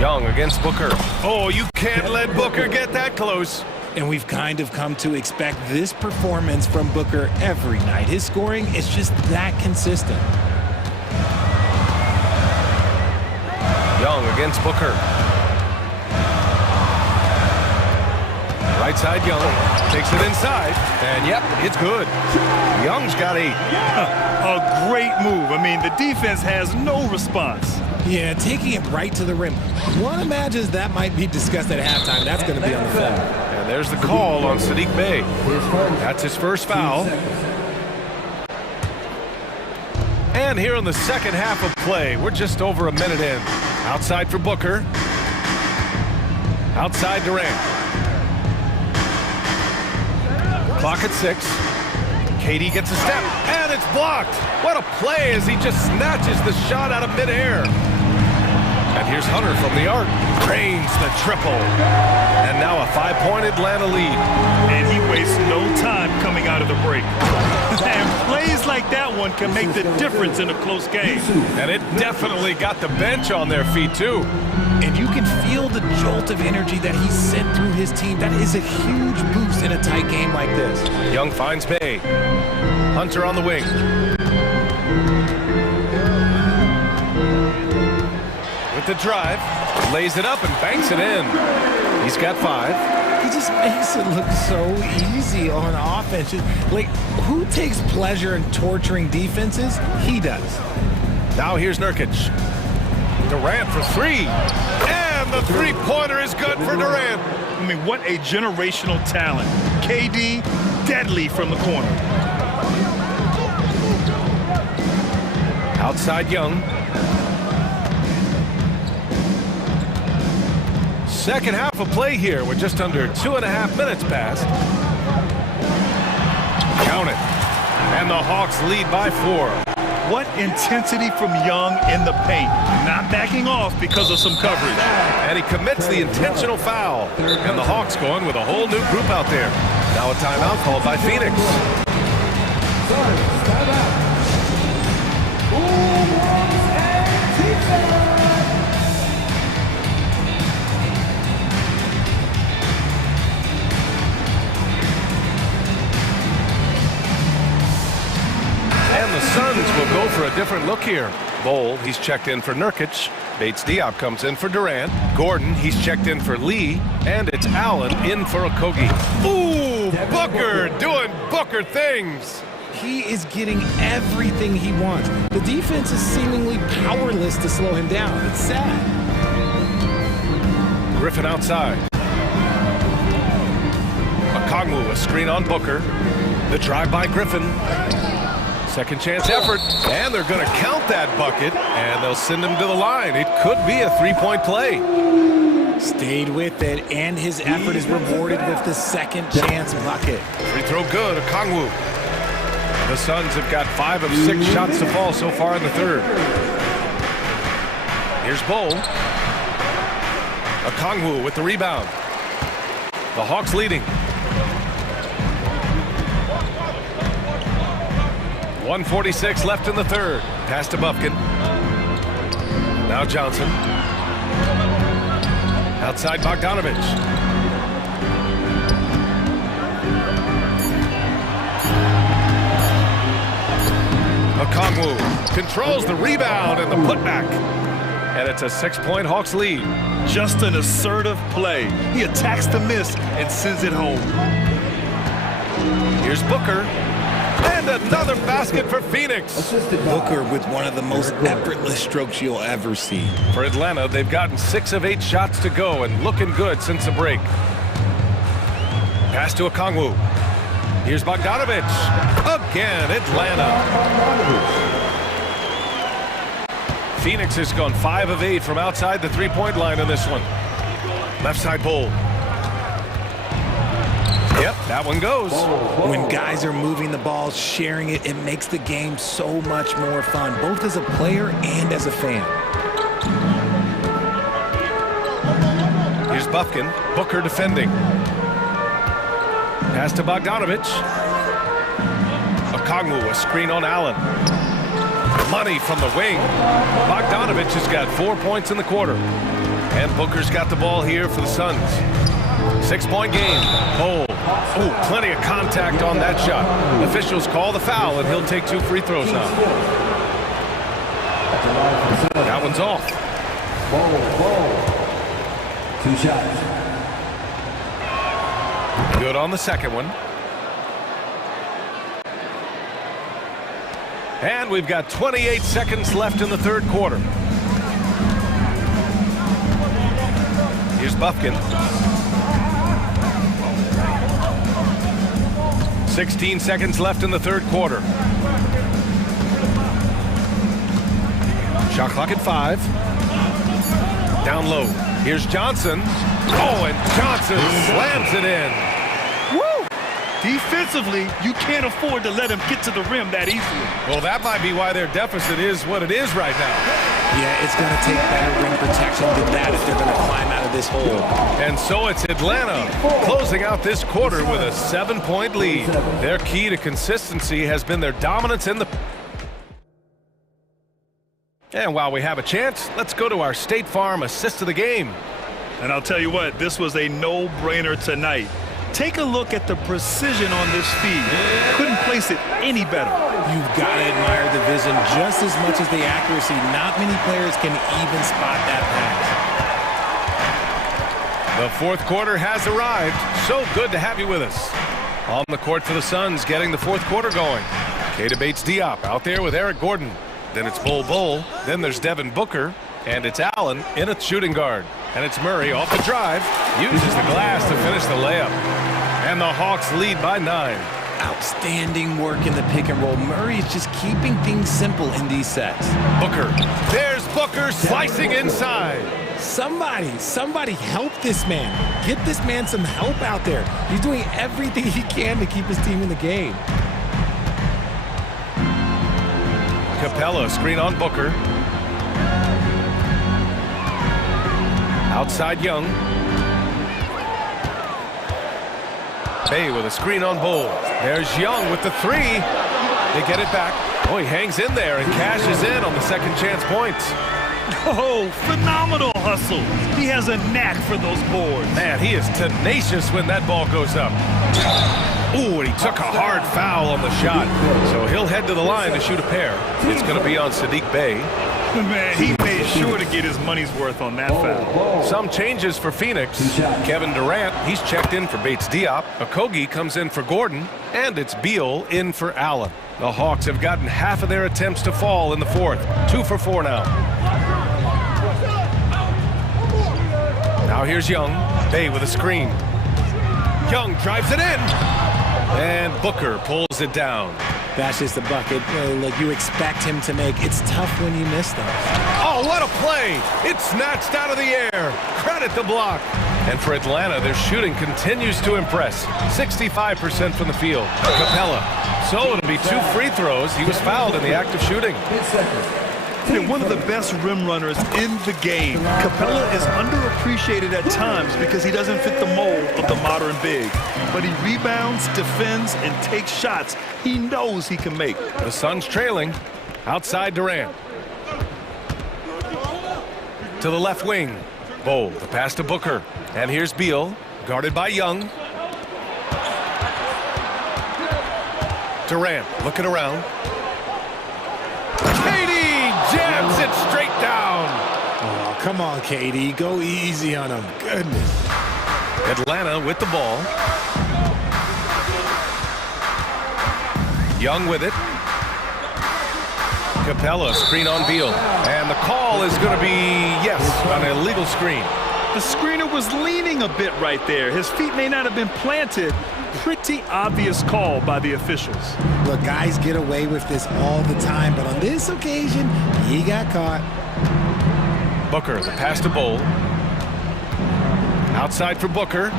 Young against Booker. Oh, you can't let Booker get that close. And we've kind of come to expect this performance from Booker every night. His scoring is just that consistent. Young against Booker. Right side, Young takes it inside, and yep, it's good. Young's got 8. A great move. I mean, the defense has no response. Yeah, taking it right to the rim. One imagines that might be discussed at halftime. That's going to be on the film. And there's the call on Sadiq Bey. That's his first foul. And here in the second half of play, we're just over a minute in. Outside for Booker. Outside Durant. Clock at 6. KD gets a step, and it's blocked. What a play as he just snatches the shot out of midair. And here's Hunter from the arc. Drains the triple. And now a 5-point Atlanta lead. And he wastes no time coming out of the break. And plays like that one can make the difference in a close game. And it definitely got the bench on their feet, too. And you can feel the jolt of energy that he sent through his team. That is a huge boost in a tight game like this. Young finds Bey. Hunter on the wing. With the drive, lays it up and banks it in. He's got 5. He just makes it look so easy on offense. Like, who takes pleasure in torturing defenses? He does. Now here's Nurkic. Durant for 3. And the three-pointer is good for Durant. I mean, what a generational talent. KD, deadly from the corner. Outside Young. Second half of play here. We're just under 2.5 minutes past. Count it. And the Hawks lead by 4. What intensity from Young in the paint. Not backing off because of some coverage. And he commits the intentional foul. And the Hawks going with a whole new group out there. Now a timeout called by Phoenix. And the Suns will go for a different look here. Bol, he's checked in for Nurkic. Bates Diop comes in for Durant. Gordon, he's checked in for Lee. And it's Allen in for Okogie. Ooh, Booker doing Booker things. He is getting everything he wants. The defense is seemingly powerless to slow him down. It's sad. Griffin outside. Okongwu, a screen on Booker. The drive by Griffin. Second chance effort, and they're going to count that bucket, and they'll send him to the line. It could be a 3-point play. Stayed with it, and his effort is rewarded with the second chance bucket. Free throw good, Okongwu. The Suns have got 5 of 6 shots to fall so far in the third. Here's Bol. Okongwu with the rebound. The Hawks leading. 1:46 left in the third. Pass to Bufkin. Now Johnson. Outside Bogdanovich. Okongwu controls the rebound and the putback. And it's a 6-point Hawks lead. Just an assertive play. He attacks the miss and sends it home. Here's Booker. And another basket for Phoenix. Booker with one of the most effortless strokes you'll ever see. For Atlanta, they've gotten 6 of 8 shots to go and looking good since the break. Pass to Okongwu. Here's Bogdanovich. Again, Atlanta. Phoenix has gone 5 of 8 from outside the 3-point line on this one. Left side Bol. Yep, that one goes. When guys are moving the ball, sharing it, it makes the game so much more fun, both as a player and as a fan. Here's Bufkin. Booker defending. Pass to Bogdanovich. Okongwu, a screen on Allen. Money from the wing. Bogdanovich has got 4 points in the quarter. And Booker's got the ball here for the Suns. 6-point game. Bol. Ooh, plenty of contact on that shot. Officials call the foul, and he'll take 2 free throws now. That one's off. Bol. 2 shots. Good on the second one. And we've got 28 seconds left in the third quarter. Here's Bufkin. 16 seconds left in the third quarter. Shot clock at 5. Down low. Here's Johnson. Oh, and Johnson slams it in. Woo! Defensively, you can't afford to let him get to the rim that easily. Well, that might be why their deficit is what it is right now. Yeah, it's going to take better rim protection than that if they're going to climb out of this hole. And so it's Atlanta closing out this quarter with a 7-point lead. Their key to consistency has been their dominance in the... And while we have a chance, let's go to our State Farm assist of the game. And I'll tell you what, this was a no-brainer tonight. Take a look at the precision on this feed. Couldn't place it any better. You've got to admire the vision just as much as the accuracy. Not many players can even spot that pass. The fourth quarter has arrived. So good to have you with us. On the court for the Suns, getting the fourth quarter going. Keita Bates-Diop out there with Eric Gordon. Then it's Bol. Then there's Devin Booker. And it's Allen in a shooting guard. And it's Murray off the drive. Uses the glass to finish the layup. And the Hawks lead by 9. Outstanding work in the pick and roll. Murray is just keeping things simple in these sets. Booker. There's Booker slicing inside. Somebody help this man. Get this man some help out there. He's doing everything he can to keep his team in the game. Capella, screen on Booker. Outside Young. Bay with a screen on Bol. There's Young with the 3. They get it back. Oh, he hangs in there and cashes in on the second chance points. Oh, phenomenal hustle. He has a knack for those boards. Man, he is tenacious when that ball goes up. Ooh, and he took a hard foul on the shot. So he'll head to the line to shoot a pair. It's going to be on Sadiq Bey. Man, he made sure to get his money's worth on that foul. Some changes for Phoenix. Kevin Durant, he's checked in for Bates-Diop. Okogie comes in for Gordon. And it's Beal in for Allen. The Hawks have gotten half of their attempts to fall in the fourth. 2 for 4 now. Now here's Young. Bey with a screen. Young drives it in. And Booker pulls it down. That's just a bucket. Look, you expect him to make. It's tough when you miss them. Oh, what a play! It's snatched out of the air. Credit the block. And for Atlanta, their shooting continues to impress. 65% from the field. Capella. So it'll be 2 free throws. He was fouled in the act of shooting. One of the best rim runners in the game. Capella is underappreciated at times because he doesn't fit the mold of the modern big. But he rebounds, defends, and takes shots he knows he can make. The Suns trailing. Outside Durant. To the left wing. Bol, the pass to Booker. And here's Beal, guarded by Young. Durant looking around. Jams it straight down. Oh, come on, KD. Go easy on him. Goodness. Atlanta with the ball. Young with it. Capella, screen on Beal. And the call is going to be, yes, an illegal screen. The screener was leaning a bit right there. His feet may not have been planted. Pretty obvious call by the officials. Look, guys get away with this all the time, but on this occasion, he got caught. Booker, the pass to Bol. Outside for Booker.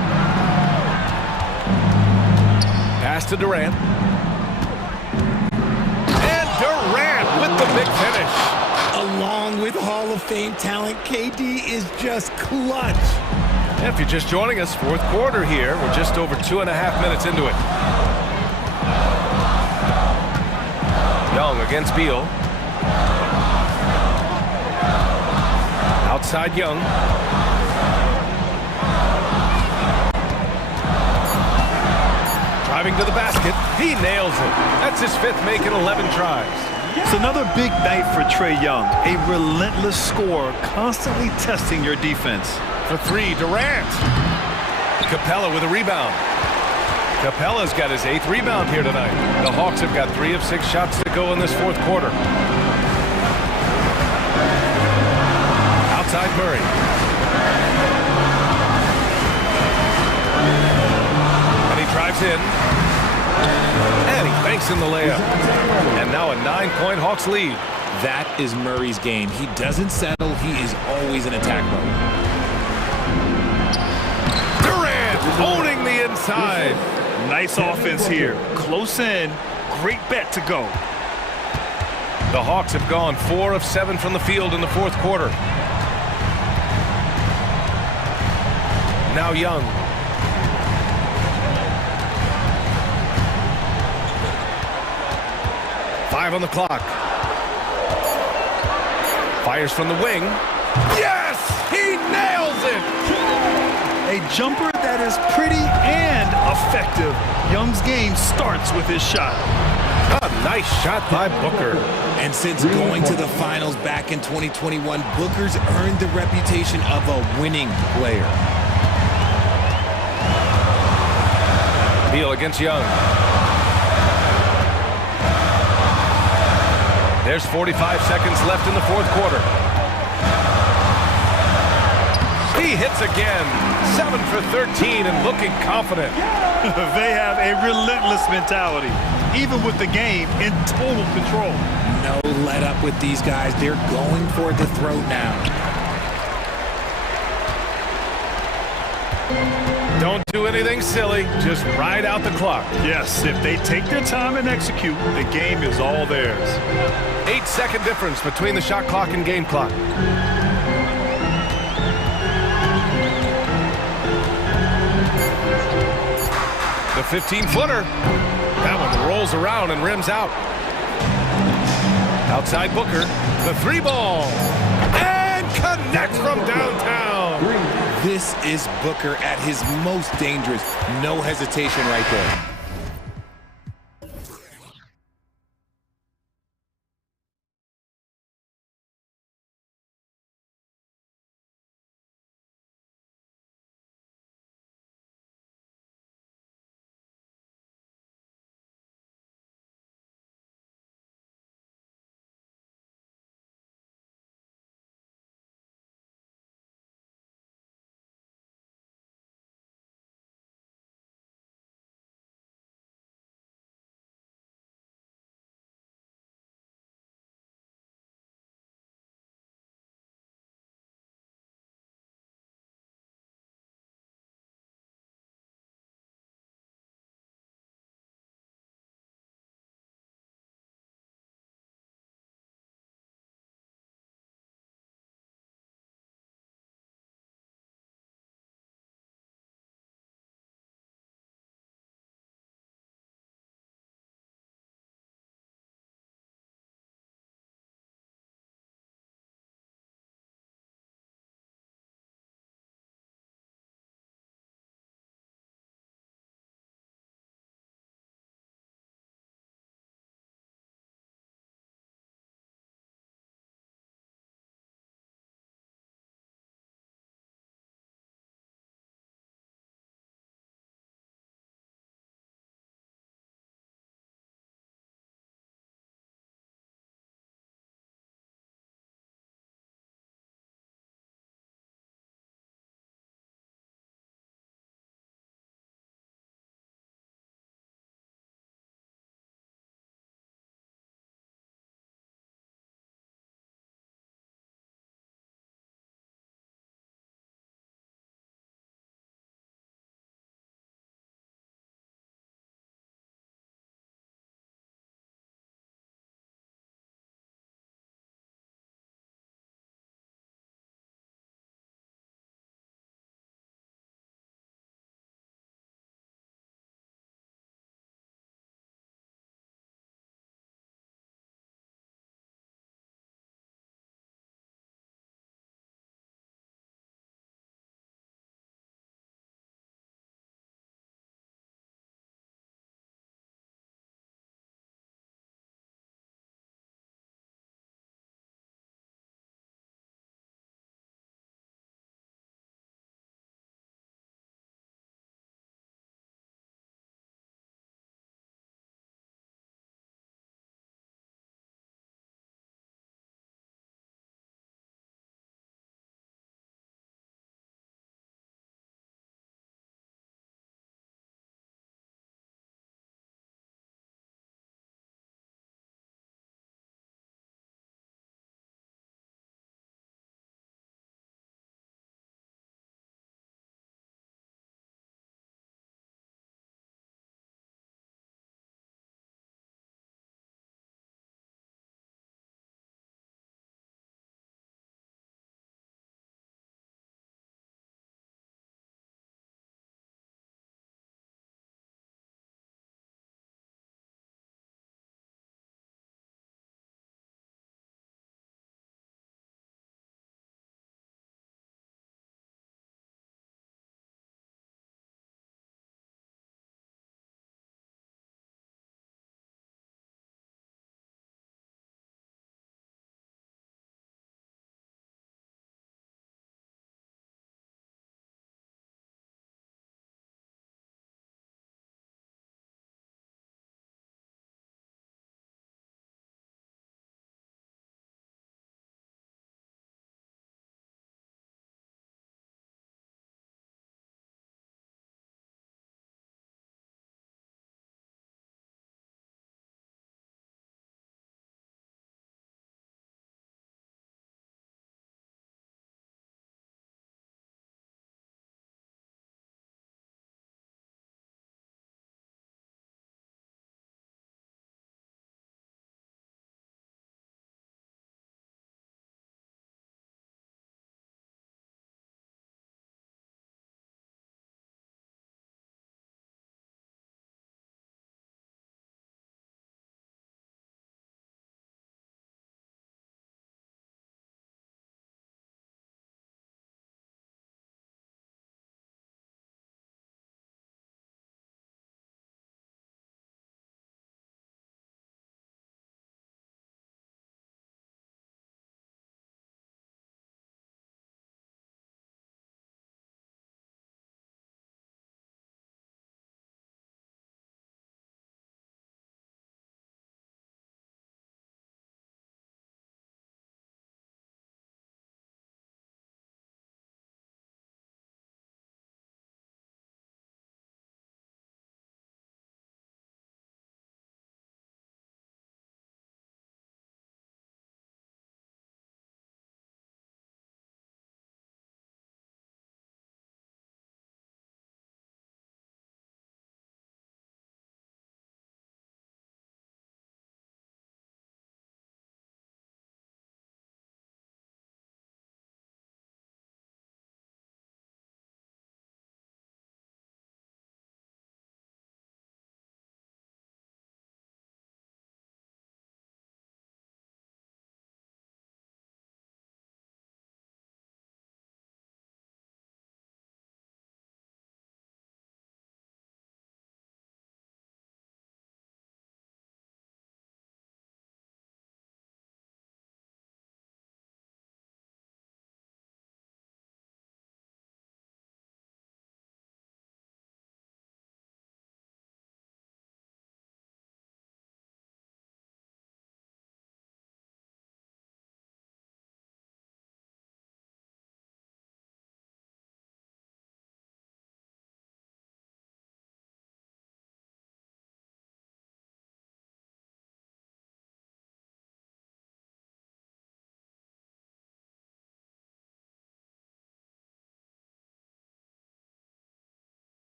Pass to Durant. And Durant with the big finish. Along with Hall of Fame talent, KD is just clutch. If you're just joining us, fourth quarter here. We're just over 2.5 minutes into it. Young against Beal. Outside Young. Driving to the basket. He nails it. That's his 5th make in 11 tries. It's another big night for Trae Young. A relentless scorer, constantly testing your defense. For 3, Durant. Capella with a rebound. Capella's got his 8th rebound here tonight. The Hawks have got 3 of 6 shots to go in this fourth quarter. Outside Murray. And he drives in. banks in the layup. And now a 9-point Hawks lead. That is Murray's game. He doesn't settle. He is always in attack mode. Durant owning the inside. Nice offense here. Close in. Great bet to go. The Hawks have gone 4 of 7 from the field in the fourth quarter. Now Young. Five on the clock. Fires from the wing. Yes! He nails it! A jumper that is pretty and effective. Young's game starts with his shot. A nice shot by Booker. And since going to the finals back in 2021, Booker's earned the reputation of a winning player. Beal against Young. There's 45 seconds left in the fourth quarter. He hits again. 7 for 13 and looking confident. They have a relentless mentality, even with the game in total control. No let up with these guys. They're going for the throat now. Don't do anything silly. Just ride out the clock. Yes, if they take their time and execute, the game is all theirs. 8-second difference between the shot clock and game clock. The 15-footer. That one rolls around and rims out. Outside Booker. The 3-ball. And connects from downtown. This is Booker at his most dangerous. No hesitation right there.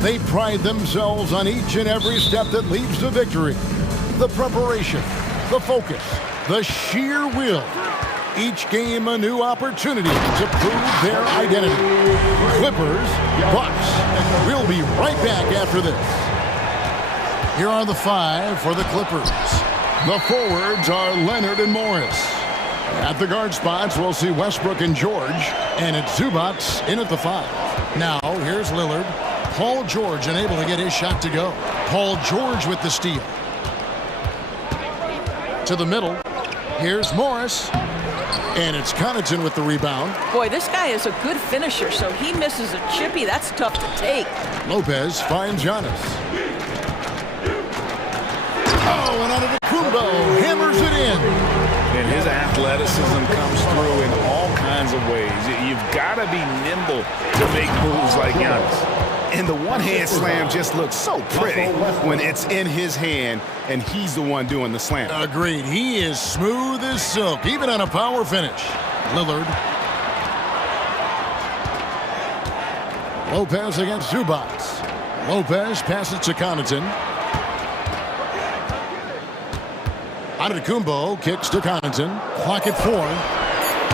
They pride themselves on each and every step that leads to victory. The preparation, the focus, the sheer will. Each game a new opportunity to prove their identity. Clippers, Bucks. We'll be right back after this. Here are the five for the Clippers. The forwards are Leonard and Morris. At the guard spots, we'll see Westbrook and George. And it's Zubats in at the five. Now, here's Lillard. Paul George unable to get his shot to go. Paul George with the steal. To the middle. Here's Morris. And it's Connaughton with the rebound. Boy, this guy is a good finisher, so he misses a chippy. That's tough to take. Lopez finds Giannis. Oh, and Antetokounmpo hammers it in. And his athleticism comes through in all kinds of ways. You've got to be nimble to make moves like Giannis. And the one-hand slam just looks so pretty when it's in his hand and he's the one doing the slam. Agreed. He is smooth as silk, even on a power finish. Lillard. Lopez against Zubats. Lopez passes to Connaughton. Antetokounmpo kicks to Connaughton. Clock at 4.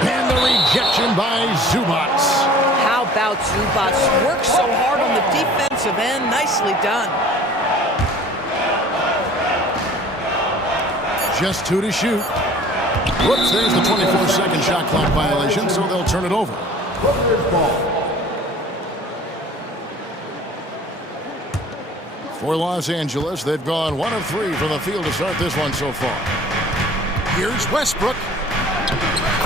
And the rejection by Zubats. How about Zubats? Works so hard on the defensive end. Nicely done. Just 2 to shoot. Whoops, there's the 24-second shot clock violation, so they'll turn it over. For Los Angeles, they've gone 1 of 3 from the field to start this one so far. Here's Westbrook.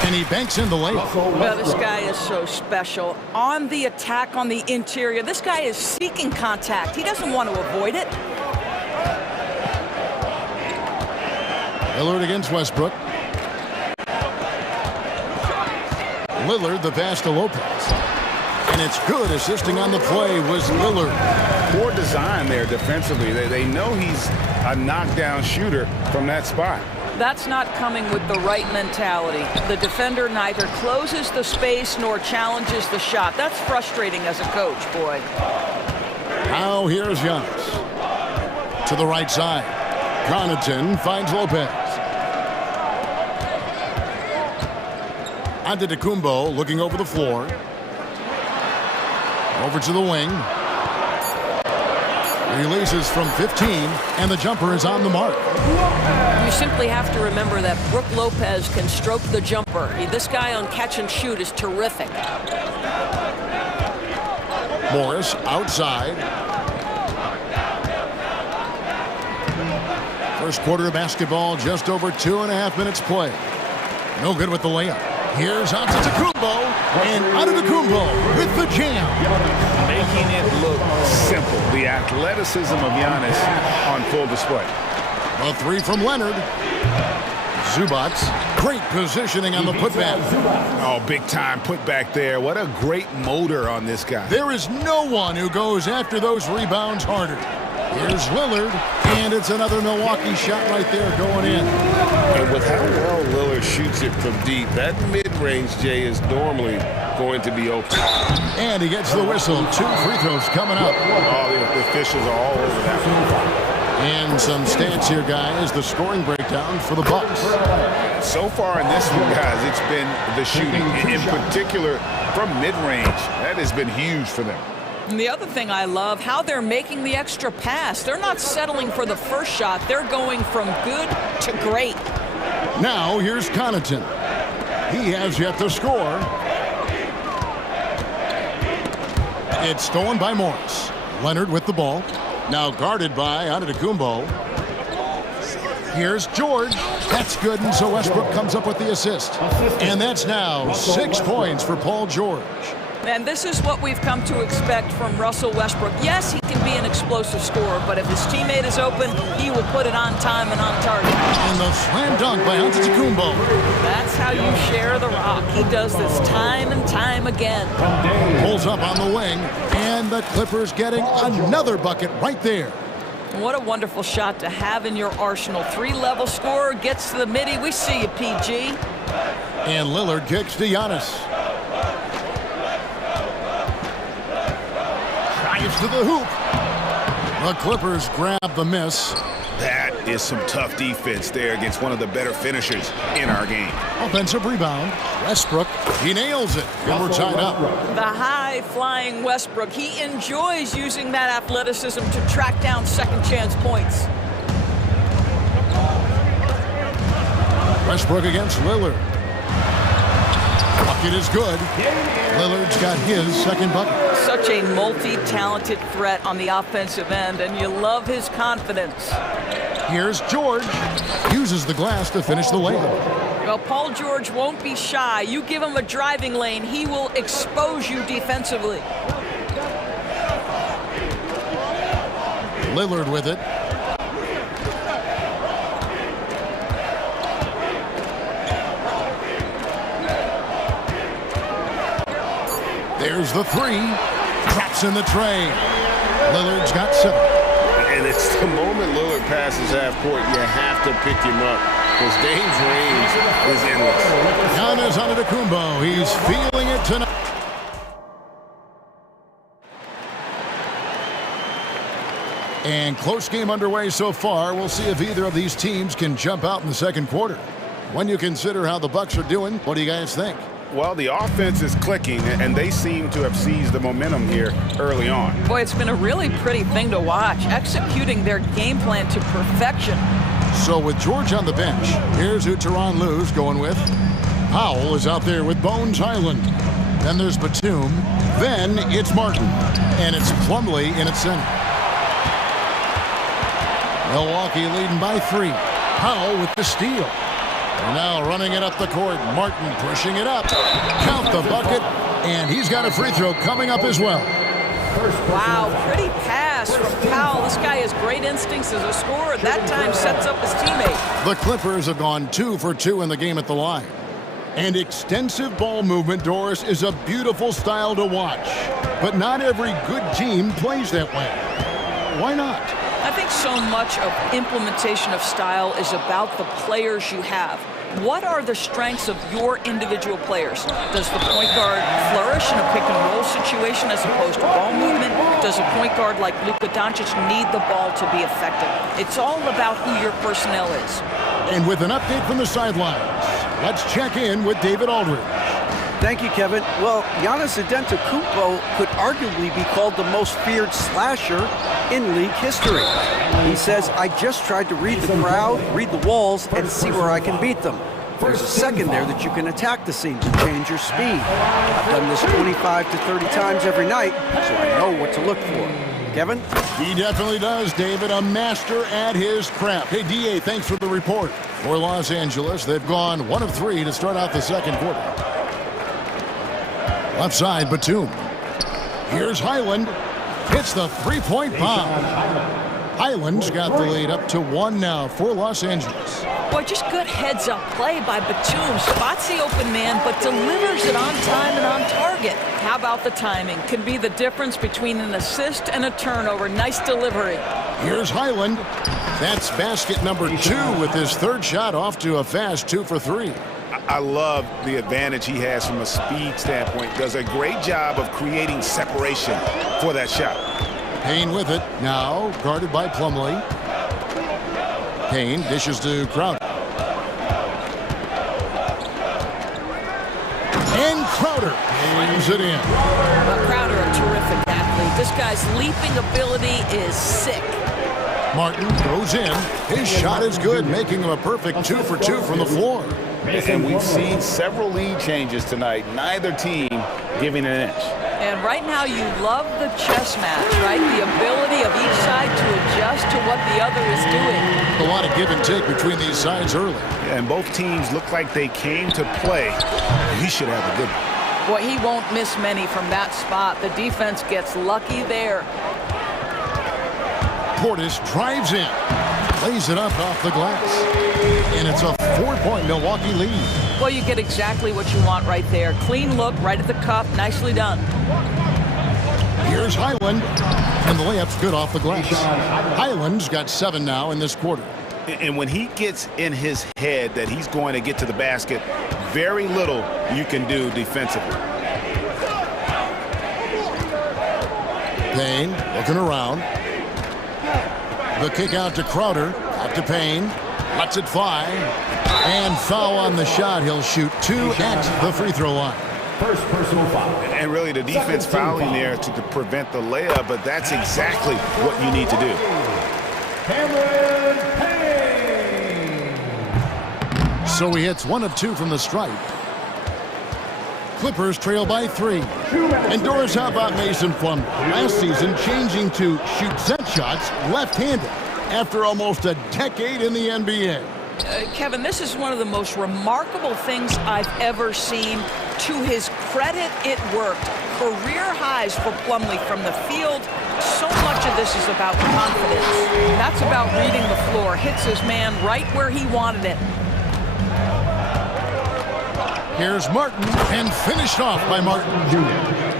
And he banks in the layup. Well, this guy is so special. On the attack on the interior, this guy is seeking contact. He doesn't want to avoid it. Lillard against Westbrook. Lillard, the pass to Lopez. And it's good. Assisting on the play was Lillard. Poor design there defensively. They know he's a knockdown shooter from that spot. That's not coming with the right mentality. The defender neither closes the space nor challenges the shot. That's frustrating as a coach, boy. Now here's Giannis. To the right side. Connaughton finds Lopez. Antetokounmpo looking over the floor. Over to the wing. Releases from 15, and the jumper is on the mark. You simply have to remember that Brook Lopez can stroke the jumper. This guy on catch and shoot is terrific. Morris outside. First quarter of basketball, just over 2.5 minutes play. No good with the layup. Here's Antetokounmpo, and Antetokounmpo with the jam. Making it look simple. The athleticism of Giannis on full display. A 3 from Leonard. Zubats, great positioning on the putback. Oh, big time putback there. What a great motor on this guy. There is no one who goes after those rebounds harder. Here's Lillard, and it's another Milwaukee shot right there going in. And with how well Lillard shoots it from deep, that mid-range, Jay, is normally going to be open. And he gets the whistle. 2 free throws coming up. Oh, the officials are all over that one. And some stats here, guys. The scoring breakdown for the Bucks. So far in this one, guys, it's been the shooting, in particular from mid-range. That has been huge for them. And the other thing I love, how they're making the extra pass. They're not settling for the first shot. They're going from good to great. Now here's Connaughton. He has yet to score. It's stolen by Morris. Leonard with the ball. Now guarded by Antetokounmpo. Here's George. That's good, and so Westbrook comes up with the assist. And that's now 6 points for Paul George. And this is what we've come to expect from Russell Westbrook. Yes, he can be an explosive scorer, but if his teammate is open, he will put it on time and on target. And the slam dunk by Antetokounmpo. That's how you share the rock. He does this time and time again. Pulls up on the wing, and the Clippers getting another bucket right there. What a wonderful shot to have in your arsenal. 3-level scorer, gets to the midi. We see you, PG. And Lillard kicks to Giannis. to the hoop. The Clippers grab the miss. That is some tough defense there against one of the better finishers in our game. Offensive rebound. Westbrook, he nails it. And we're tied up. The high-flying Westbrook, he enjoys using that athleticism to track down second-chance points. Westbrook against Lillard. Bucket is good. Lillard's got his second bucket. Such a multi-talented threat on the offensive end, and you love his confidence. Here's George. Uses the glass to finish the layup. Well, Paul George won't be shy. You give him a driving lane, he will expose you defensively. Lillard with it. There's the three. Drops in the tray. Lillard's got 7. And it's the moment Lillard passes half court, you have to pick him up. Because Dame's range is endless. Giannis Antetokounmpo, he's feeling it tonight. And close game underway so far. We'll see if either of these teams can jump out in the second quarter. When you consider how the Bucks are doing, what do you guys think? Well, the offense is clicking, and they seem to have seized the momentum here early on. Boy, it's been a really pretty thing to watch, executing their game plan to perfection. So with George on the bench, here's who Tyronn Lue's going with. Powell is out there with Bones Highland. Then there's Batum. Then it's Martin. And it's Plumlee in its center. Milwaukee leading by 3. Powell with the steal. And now running it up the court. Martin pushing it up. Count the bucket. And he's got a free throw coming up as well. Wow, pretty pass from Powell. This guy has great instincts as a scorer. That time sets up his teammate. The Clippers have gone 2 for 2 in the game at the line. And extensive ball movement, Doris, is a beautiful style to watch. But not every good team plays that way. Why not? I think so much of implementation of style is about the players you have. What are the strengths of your individual players? Does the point guard flourish in a pick-and-roll situation as opposed to ball movement? Does a point guard like Luka Doncic need the ball to be effective? It's all about who your personnel is. And with an update from the sidelines, let's check in with David Aldridge. Thank you, Kevin. Well, Giannis Antetokounmpo could arguably be called the most feared slasher in league history. He says, I just tried to read the crowd, read the walls, and see where I can beat them. There's a second there that you can attack the seams and change your speed. I've done this 25 to 30 times every night, so I know what to look for. Kevin? He definitely does, David. A master at his craft. Hey, D.A., thanks for the report. For Los Angeles, they've gone 1 of 3 to start out the second quarter. Left side, Batum. Here's Highland. Hits the three-point bomb. Highland's got the lead up to 1 now for Los Angeles. Boy, just good heads-up play by Batum. Spots the open man, but delivers it on time and on target. How about the timing? Can be the difference between an assist and a turnover. Nice delivery. Here's Highland. That's basket number 2 with his third shot off to a fast 2 for 3. I love the advantage he has from a speed standpoint. Does a great job of creating separation for that shot. Payne with it. Now guarded by Plumlee. Payne dishes to Crowder. And Crowder brings it in. Well, Crowder, a terrific athlete. This guy's leaping ability is sick. Martin goes in. His shot is good, making him a perfect 2 for 2 from the floor. And we've seen several lead changes tonight. Neither team giving an inch. And right now you love the chess match, right? The ability of each side to adjust to what the other is doing. A lot of give and take between these sides early. And both teams look like they came to play. We should have a good one. Boy, he won't miss many from that spot. The defense gets lucky there. Portis drives in. Lays it up off the glass. And it's a 4-point Milwaukee lead. Well, you get exactly what you want right there. Clean look, right at the cup. Nicely done. Here's Highland. And the layup's good off the glass. Highland's got 7 now in this quarter. And when he gets in his head that he's going to get to the basket, very little you can do defensively. Payne looking around. The kick out to Crowder. Out to Payne. Lets it fly. And foul on the shot. He'll shoot 2 at the free throw line. First personal foul. And really the defense fouling there to prevent the layup, but that's exactly what you need to do. So he hits 1 of 2 from the stripe. Clippers trail by 3. And Doris, how about Mason Plumlee? Last season changing to shoot set shots left-handed after almost a decade in the NBA. Kevin, this is one of the most remarkable things I've ever seen. To his credit, it worked. Career highs for Plumlee from the field. So much of this is about confidence. That's about reading the floor. Hits his man right where he wanted it. Here's Martin, and finished off by Martin Jr.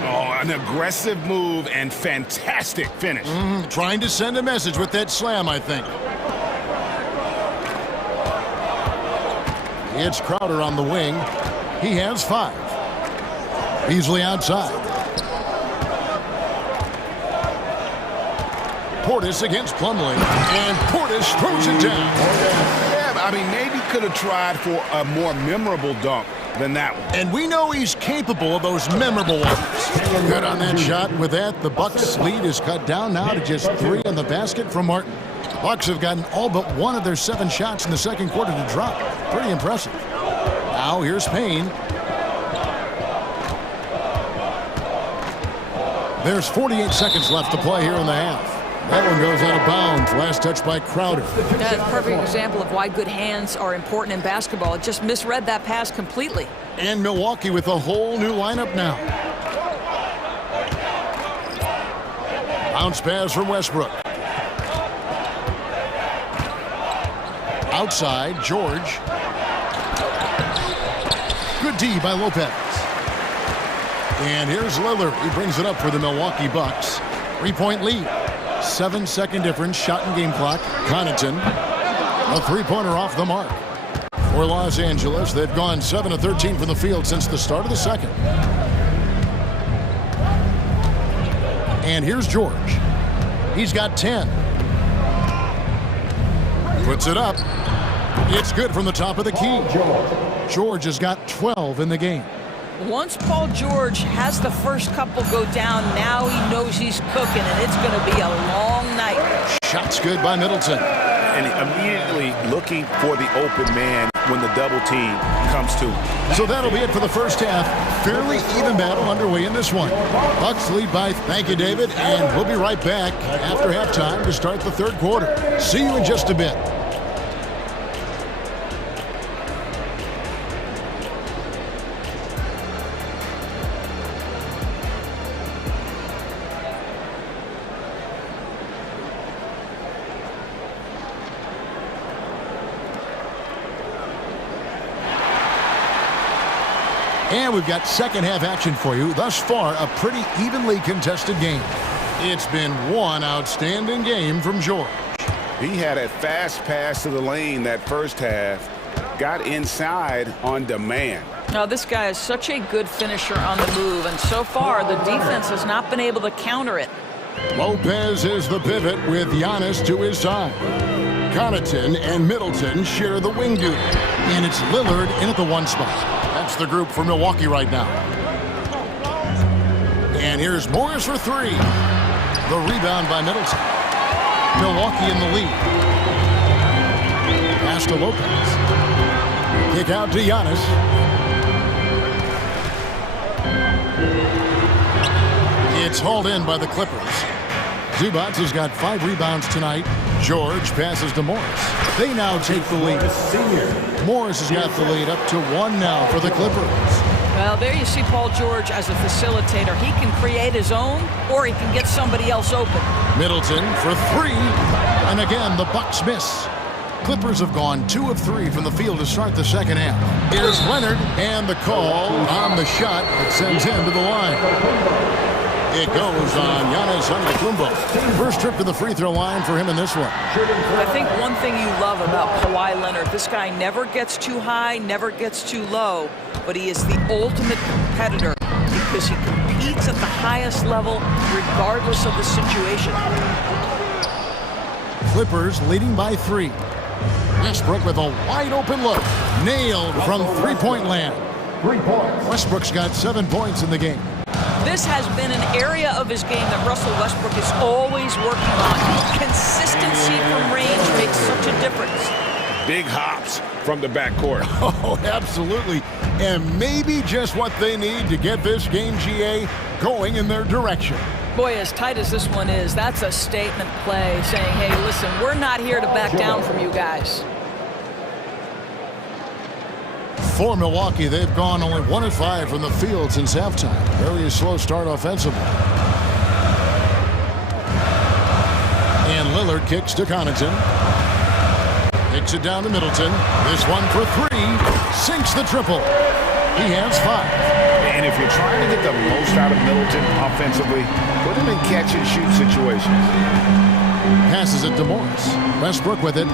Oh, an aggressive move and fantastic finish. Trying to send a message with that slam, I think. It's Crowder on the wing. He has 5. Beasley outside. Portis against Plumlee, and Portis throws it down. Yeah, I mean, maybe could have tried for a more memorable dunk than that one. And we know he's capable of those memorable ones. Good on that shot. With that, the Bucks' lead is cut down now to just 3 on the basket from Martin. The Bucks have gotten all but 1 of their 7 shots in the second quarter to drop. Pretty impressive. Now here's Payne. There's 48 seconds left to play here in the half. That one goes out of bounds. Last touch by Crowder. That's a perfect example of why good hands are important in basketball. It just misread that pass completely. And Milwaukee with a whole new lineup now. Bounce pass from Westbrook. Outside, George. Good D by Lopez. And here's Lillard. He brings it up for the Milwaukee Bucks. 3-point lead. 7-second difference. Shot and game clock. Connaughton. A 3-pointer off the mark. For Los Angeles, they've gone 7 of 13 from the field since the start of the second. And here's George. He's got 10. Puts it up. It's good from the top of the key. George has got 12 in the game. Once Paul George has the first couple go down, now he knows he's cooking, and it's going to be a long night. Shot's good by Middleton. And immediately looking for the open man when the double team comes to. So that'll be it for the first half. Fairly even battle underway in this one. Bucks lead by. Thank you, David. And we'll be right back after halftime to start the third quarter. See you in just a bit. And we've got second half action for you. Thus far, a pretty evenly contested game. It's been one outstanding game from George. He had a fast pass to the lane that first half. Got inside on demand. Now, this guy is such a good finisher on the move, and so far the defense has not been able to counter it. Lopez is the pivot with Giannis to his side. Connaughton and Middleton share the wing duty. And it's Lillard in at the 1 spot. That's the group for Milwaukee right now. And here's Morris for 3. The rebound by Middleton. Milwaukee in the lead. Pass to Lopez. Kick out to Giannis. It's hauled in by the Clippers. Zubac has got 5 rebounds tonight. George passes to Morris. They now take the lead. Morris has got the lead up to 1 now for the Clippers. Well, there you see Paul George as a facilitator. He can create his own, or he can get somebody else open. Middleton for 3. And again, the Bucks miss. Clippers have gone 2 of 3 from the field to start the second half. Here's Leonard, and the call on the shot that sends him to the line. It goes on Giannis Antetokounmpo. First trip to the free throw line for him in this one. I think one thing you love about Kawhi Leonard, this guy never gets too high, never gets too low, but he is the ultimate competitor because he competes competes at the highest level regardless of the situation. Clippers leading by 3. Westbrook with a wide open look. Nailed from three-point land. 3 points. Westbrook's got 7 points in the game. This has been an area of his game that Russell Westbrook is always working on. Consistency from range makes such a difference. Big hops from the backcourt. Oh, absolutely. And maybe just what they need to get this game, GA, going in their direction. Boy, as tight as this one is, that's a statement play saying, hey, listen, we're not here to back down from you guys. For Milwaukee, they've gone only 1 of 5 from the field since halftime. Very slow start offensively. And Lillard kicks to Connaughton. Takes it down to Middleton. This one for 3. Sinks the triple. He has 5. And if you're trying to get the most out of Middleton offensively, put him in catch-and-shoot situations. Passes it to Morris. Westbrook with it.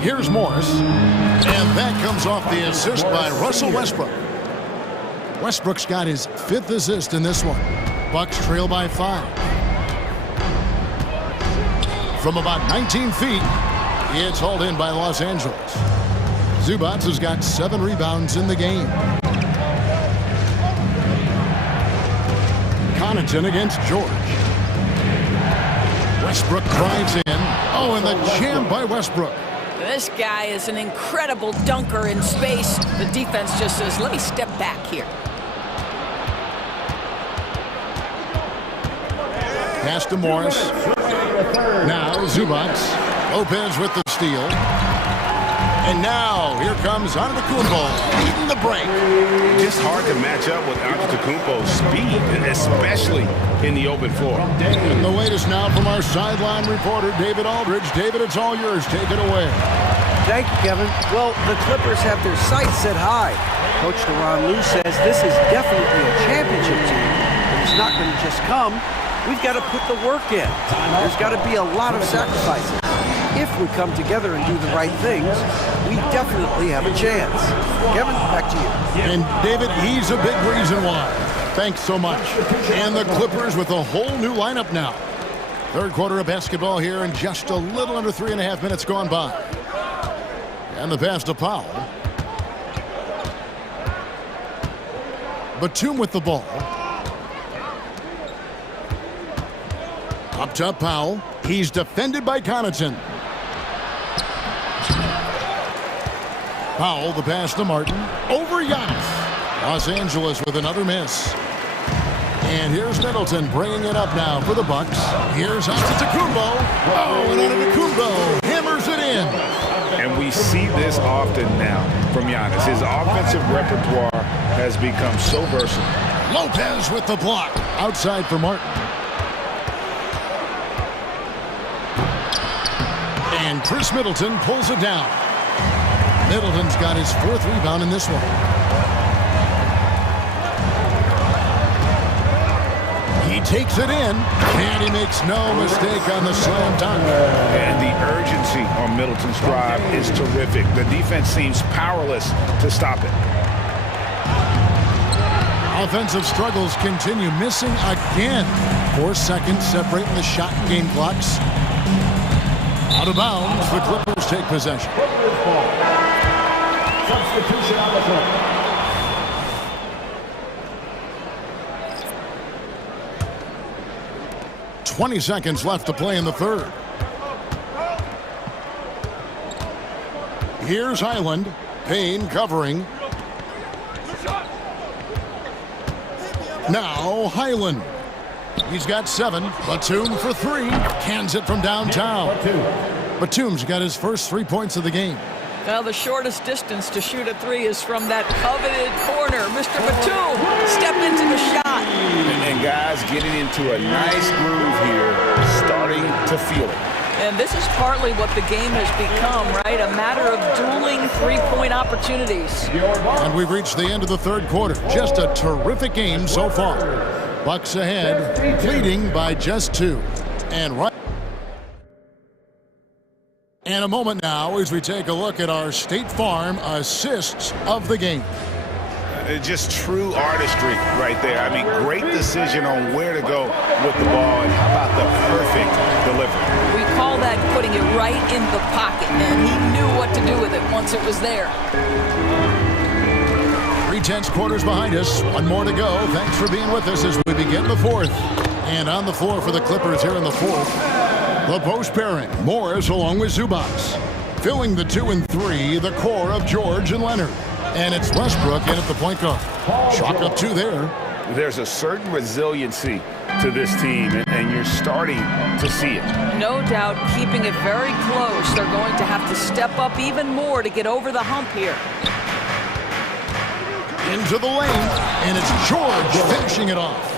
Here's Morris. And that comes off the assist by Russell Westbrook. Westbrook's got his 5th assist in this one. Bucks trail by 5. From about 19 feet, it's hauled in by Los Angeles. Zubac has got 7 rebounds in the game. Connaughton against George. Westbrook drives in. Oh, and the jam by Westbrook. This guy is an incredible dunker in space. The defense just says, let me step back here. Pass to Morris. Now Zubac. Lopez with the steal. And now here comes Antetokounmpo eating the break. Just hard to match up with Antetokounmpo's speed, especially in the open floor. And the latest now from our sideline reporter, David Aldridge. David, it's all yours. Take it away. Thank you, Kevin. Well, the Clippers have their sights set high. Coach Tyronn Lue says this is definitely a championship team, but it's not going to just come. We've got to put the work in. There's got to be a lot of sacrifices. If we come together and do the right things, we definitely have a chance. Kevin, back to you. And David, he's a big reason why. Thanks so much. And the Clippers with a whole new lineup now. Third quarter of basketball here, and just a little under 3.5 minutes gone by. And the pass to Powell. Batum with the ball. Up top, Powell. He's defended by Connaughton. Powell, the pass to Martin. Over Giannis. Los Angeles with another miss. And here's Middleton bringing it up now for the Bucks. Here's Antetokounmpo. Oh, and Antetokounmpo hammers it in. And we see this often now from Giannis. His offensive repertoire has become so versatile. Lopez with the block. Outside for Martin. And Chris Middleton pulls it down. Middleton's got his 4th rebound in this one. He takes it in, and he makes no mistake on the slam dunk. And the urgency on Middleton's drive is terrific. The defense seems powerless to stop it. Offensive struggles continue, missing again. 4 seconds separating the shot and game clocks. Out of bounds, the Clippers take possession. Substitution on the court. .20 seconds left to play in the third. Here's Highland. Payne covering. Now Highland. He's got 7. Batum for 3. Cans it from downtown. Batum's got his first 3 points of the game. Well, the shortest distance to shoot a 3 is from that coveted corner. Mr. Batum, step into the shot. And guys getting into a nice groove here, starting to feel it. And this is partly what the game has become, right? A matter of dueling 3-point opportunities. And we've reached the end of the third quarter. Just a terrific game so far. Bucks ahead, leading by just 2. And a moment now as we take a look at our State Farm assists of the game. just true artistry right there. I mean, great decision on where to go with the ball, and how about the perfect delivery? We call that putting it right in the pocket, and he knew what to do with it once it was there. 3/10 quarters behind us. One more to go. Thanks for being with us as we begin the fourth. And on the floor for the Clippers here in the fourth, the post pairing, Morris along with Zubac. Filling the 2 and 3, the core of George and Leonard. And it's Westbrook in at the point guard. Chalk up 2 there. There's a certain resiliency to this team, and you're starting to see it. No doubt, keeping it very close. They're going to have to step up even more to get over the hump here. Into the lane, and it's George finishing it off.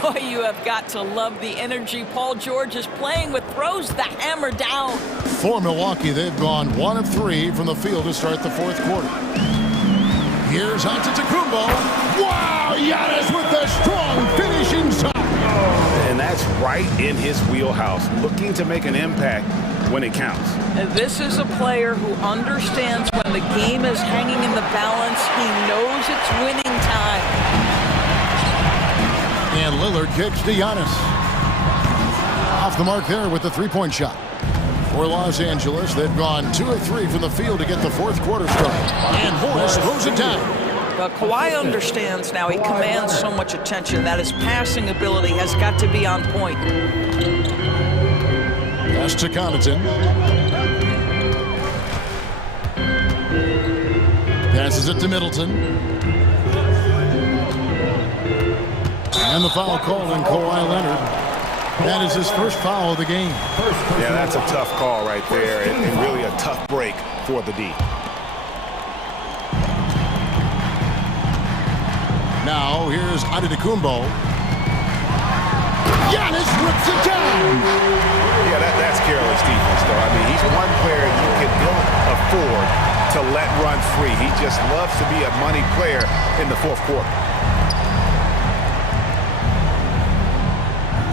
Boy, you have got to love the energy Paul George is playing with. Throws the hammer down. For Milwaukee, they've gone 1 of 3 from the field to start the fourth quarter. Here's Antetokounmpo. Wow, Giannis with the strong finishing shot. And that's right in his wheelhouse, looking to make an impact when it counts. This is a player who understands when the game is hanging in the balance. He knows it's winning time. And Lillard kicks to Giannis. Off the mark there with the three-point shot. For Los Angeles, they've gone 2 of 3 from the field to get the fourth quarter started. And Morris throws it down. But Kawhi understands now. He commands so much attention that his passing ability has got to be on point. Pass to Connaughton. Passes it to Middleton. And the foul call on Kawhi Leonard. That is his first foul of the game. Yeah, that's a tough call right there, and really a tough break for the D. Now here's Antetokounmpo. Giannis rips it down. Yeah, that's careless defense, though. I mean, he's one player you can afford to let run free. He just loves to be a money player in the fourth quarter.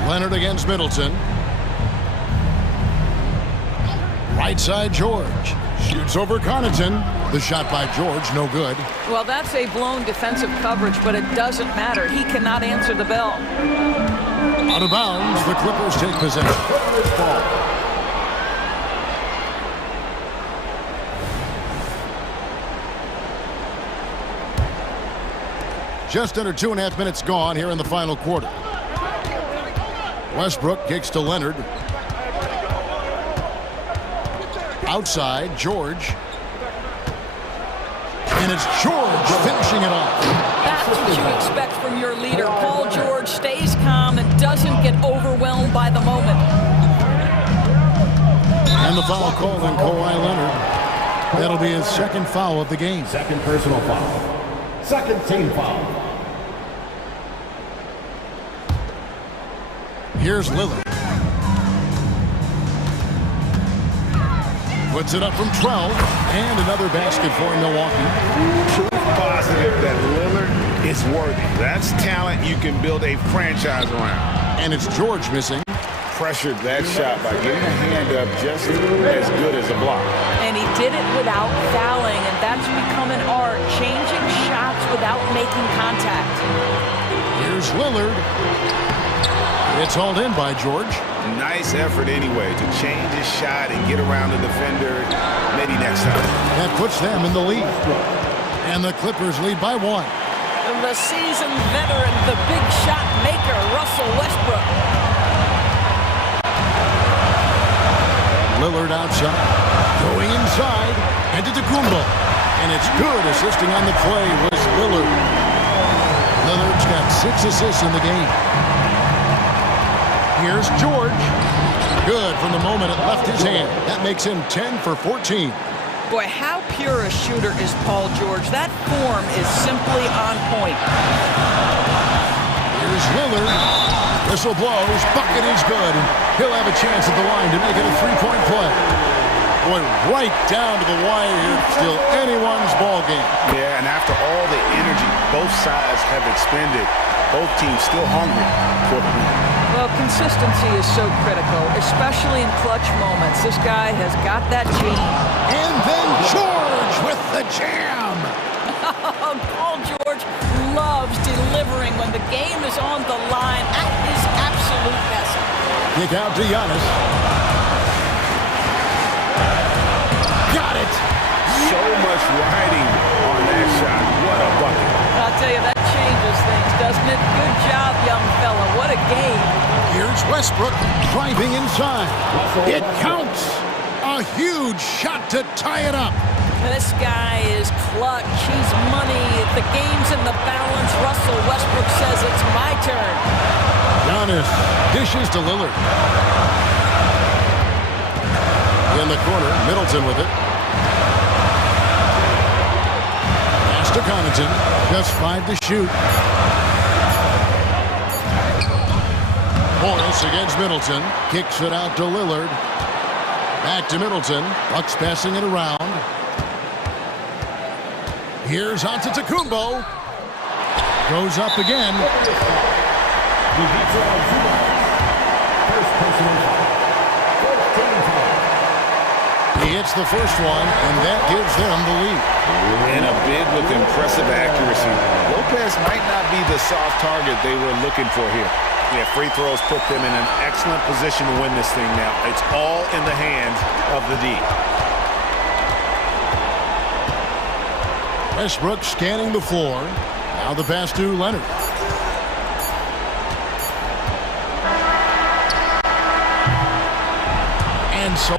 Leonard against Middleton. Right side, George. Shoots over Connaughton. The shot by George, no good. Well, that's a blown defensive coverage, but it doesn't matter. He cannot answer the bell. Out of bounds, the Clippers take possession. Just under 2.5 minutes gone here in the final quarter. Westbrook kicks to Leonard. Outside, George. And it's George finishing it off. That's what you expect from your leader. Paul George stays calm and doesn't get overwhelmed by the moment. And the foul called on Kawhi Leonard. That'll be his second foul of the game. Second personal foul. Second team foul. Here's Lillard. Puts it up from 12. And another basket for Milwaukee. Proof positive that Lillard is worthy. That's talent you can build a franchise around. And it's George missing. Pressured that shot by getting a hand up just as good as a block. And he did it without fouling, and that's become an art, changing shots without making contact. Here's Lillard. It's hauled in by George. Nice effort anyway to change his shot and get around the defender maybe next time. That puts them in the lead. And the Clippers lead by 1. The seasoned veteran, the big shot maker, Russell Westbrook. Lillard outside. Going inside. Antetokounmpo. And it's good. Assisting on the play was Lillard. Lillard's got 6 assists in the game. Here's George. Good from the moment it left his hand. That makes him 10 for 14. Boy, how pure a shooter is Paul George. That form is simply on point. Here's Lillard. Whistle blows. Bucket is good. And he'll have a chance at the line to make it a three-point play. Boy, right down to the wire here. Still anyone's ball game. Yeah, and after all the energy both sides have expended, both teams still hungry for the win. Well, consistency is so critical, especially in clutch moments. This guy has got that gene. And then George with the jam. Paul George loves delivering when the game is on the line at his absolute best. Kick out to Giannis. Got it. So much riding on that shot. What a bucket. I'll tell you, that changes things, doesn't it? Good job, young fella. What a game. Here's Westbrook driving inside. It counts. A huge shot to tie it up. This guy is clutch. He's money. The game's in the balance. Russell Westbrook says it's my turn. Giannis dishes to Lillard. In the corner, Middleton with it. Pass to Connaughton. Just 5 to shoot. Morris against Middleton. Kicks it out to Lillard. Back to Middleton. Bucks passing it around. Here's Antetokounmpo. Goes up again. He hits the first one, and that gives them the lead. And a bid with impressive accuracy. Lopez might not be the soft target they were looking for here. Yeah, free throws put them in an excellent position to win this thing now. It's all in the hands of the D. Westbrook scanning the floor. Now the pass to Leonard. And so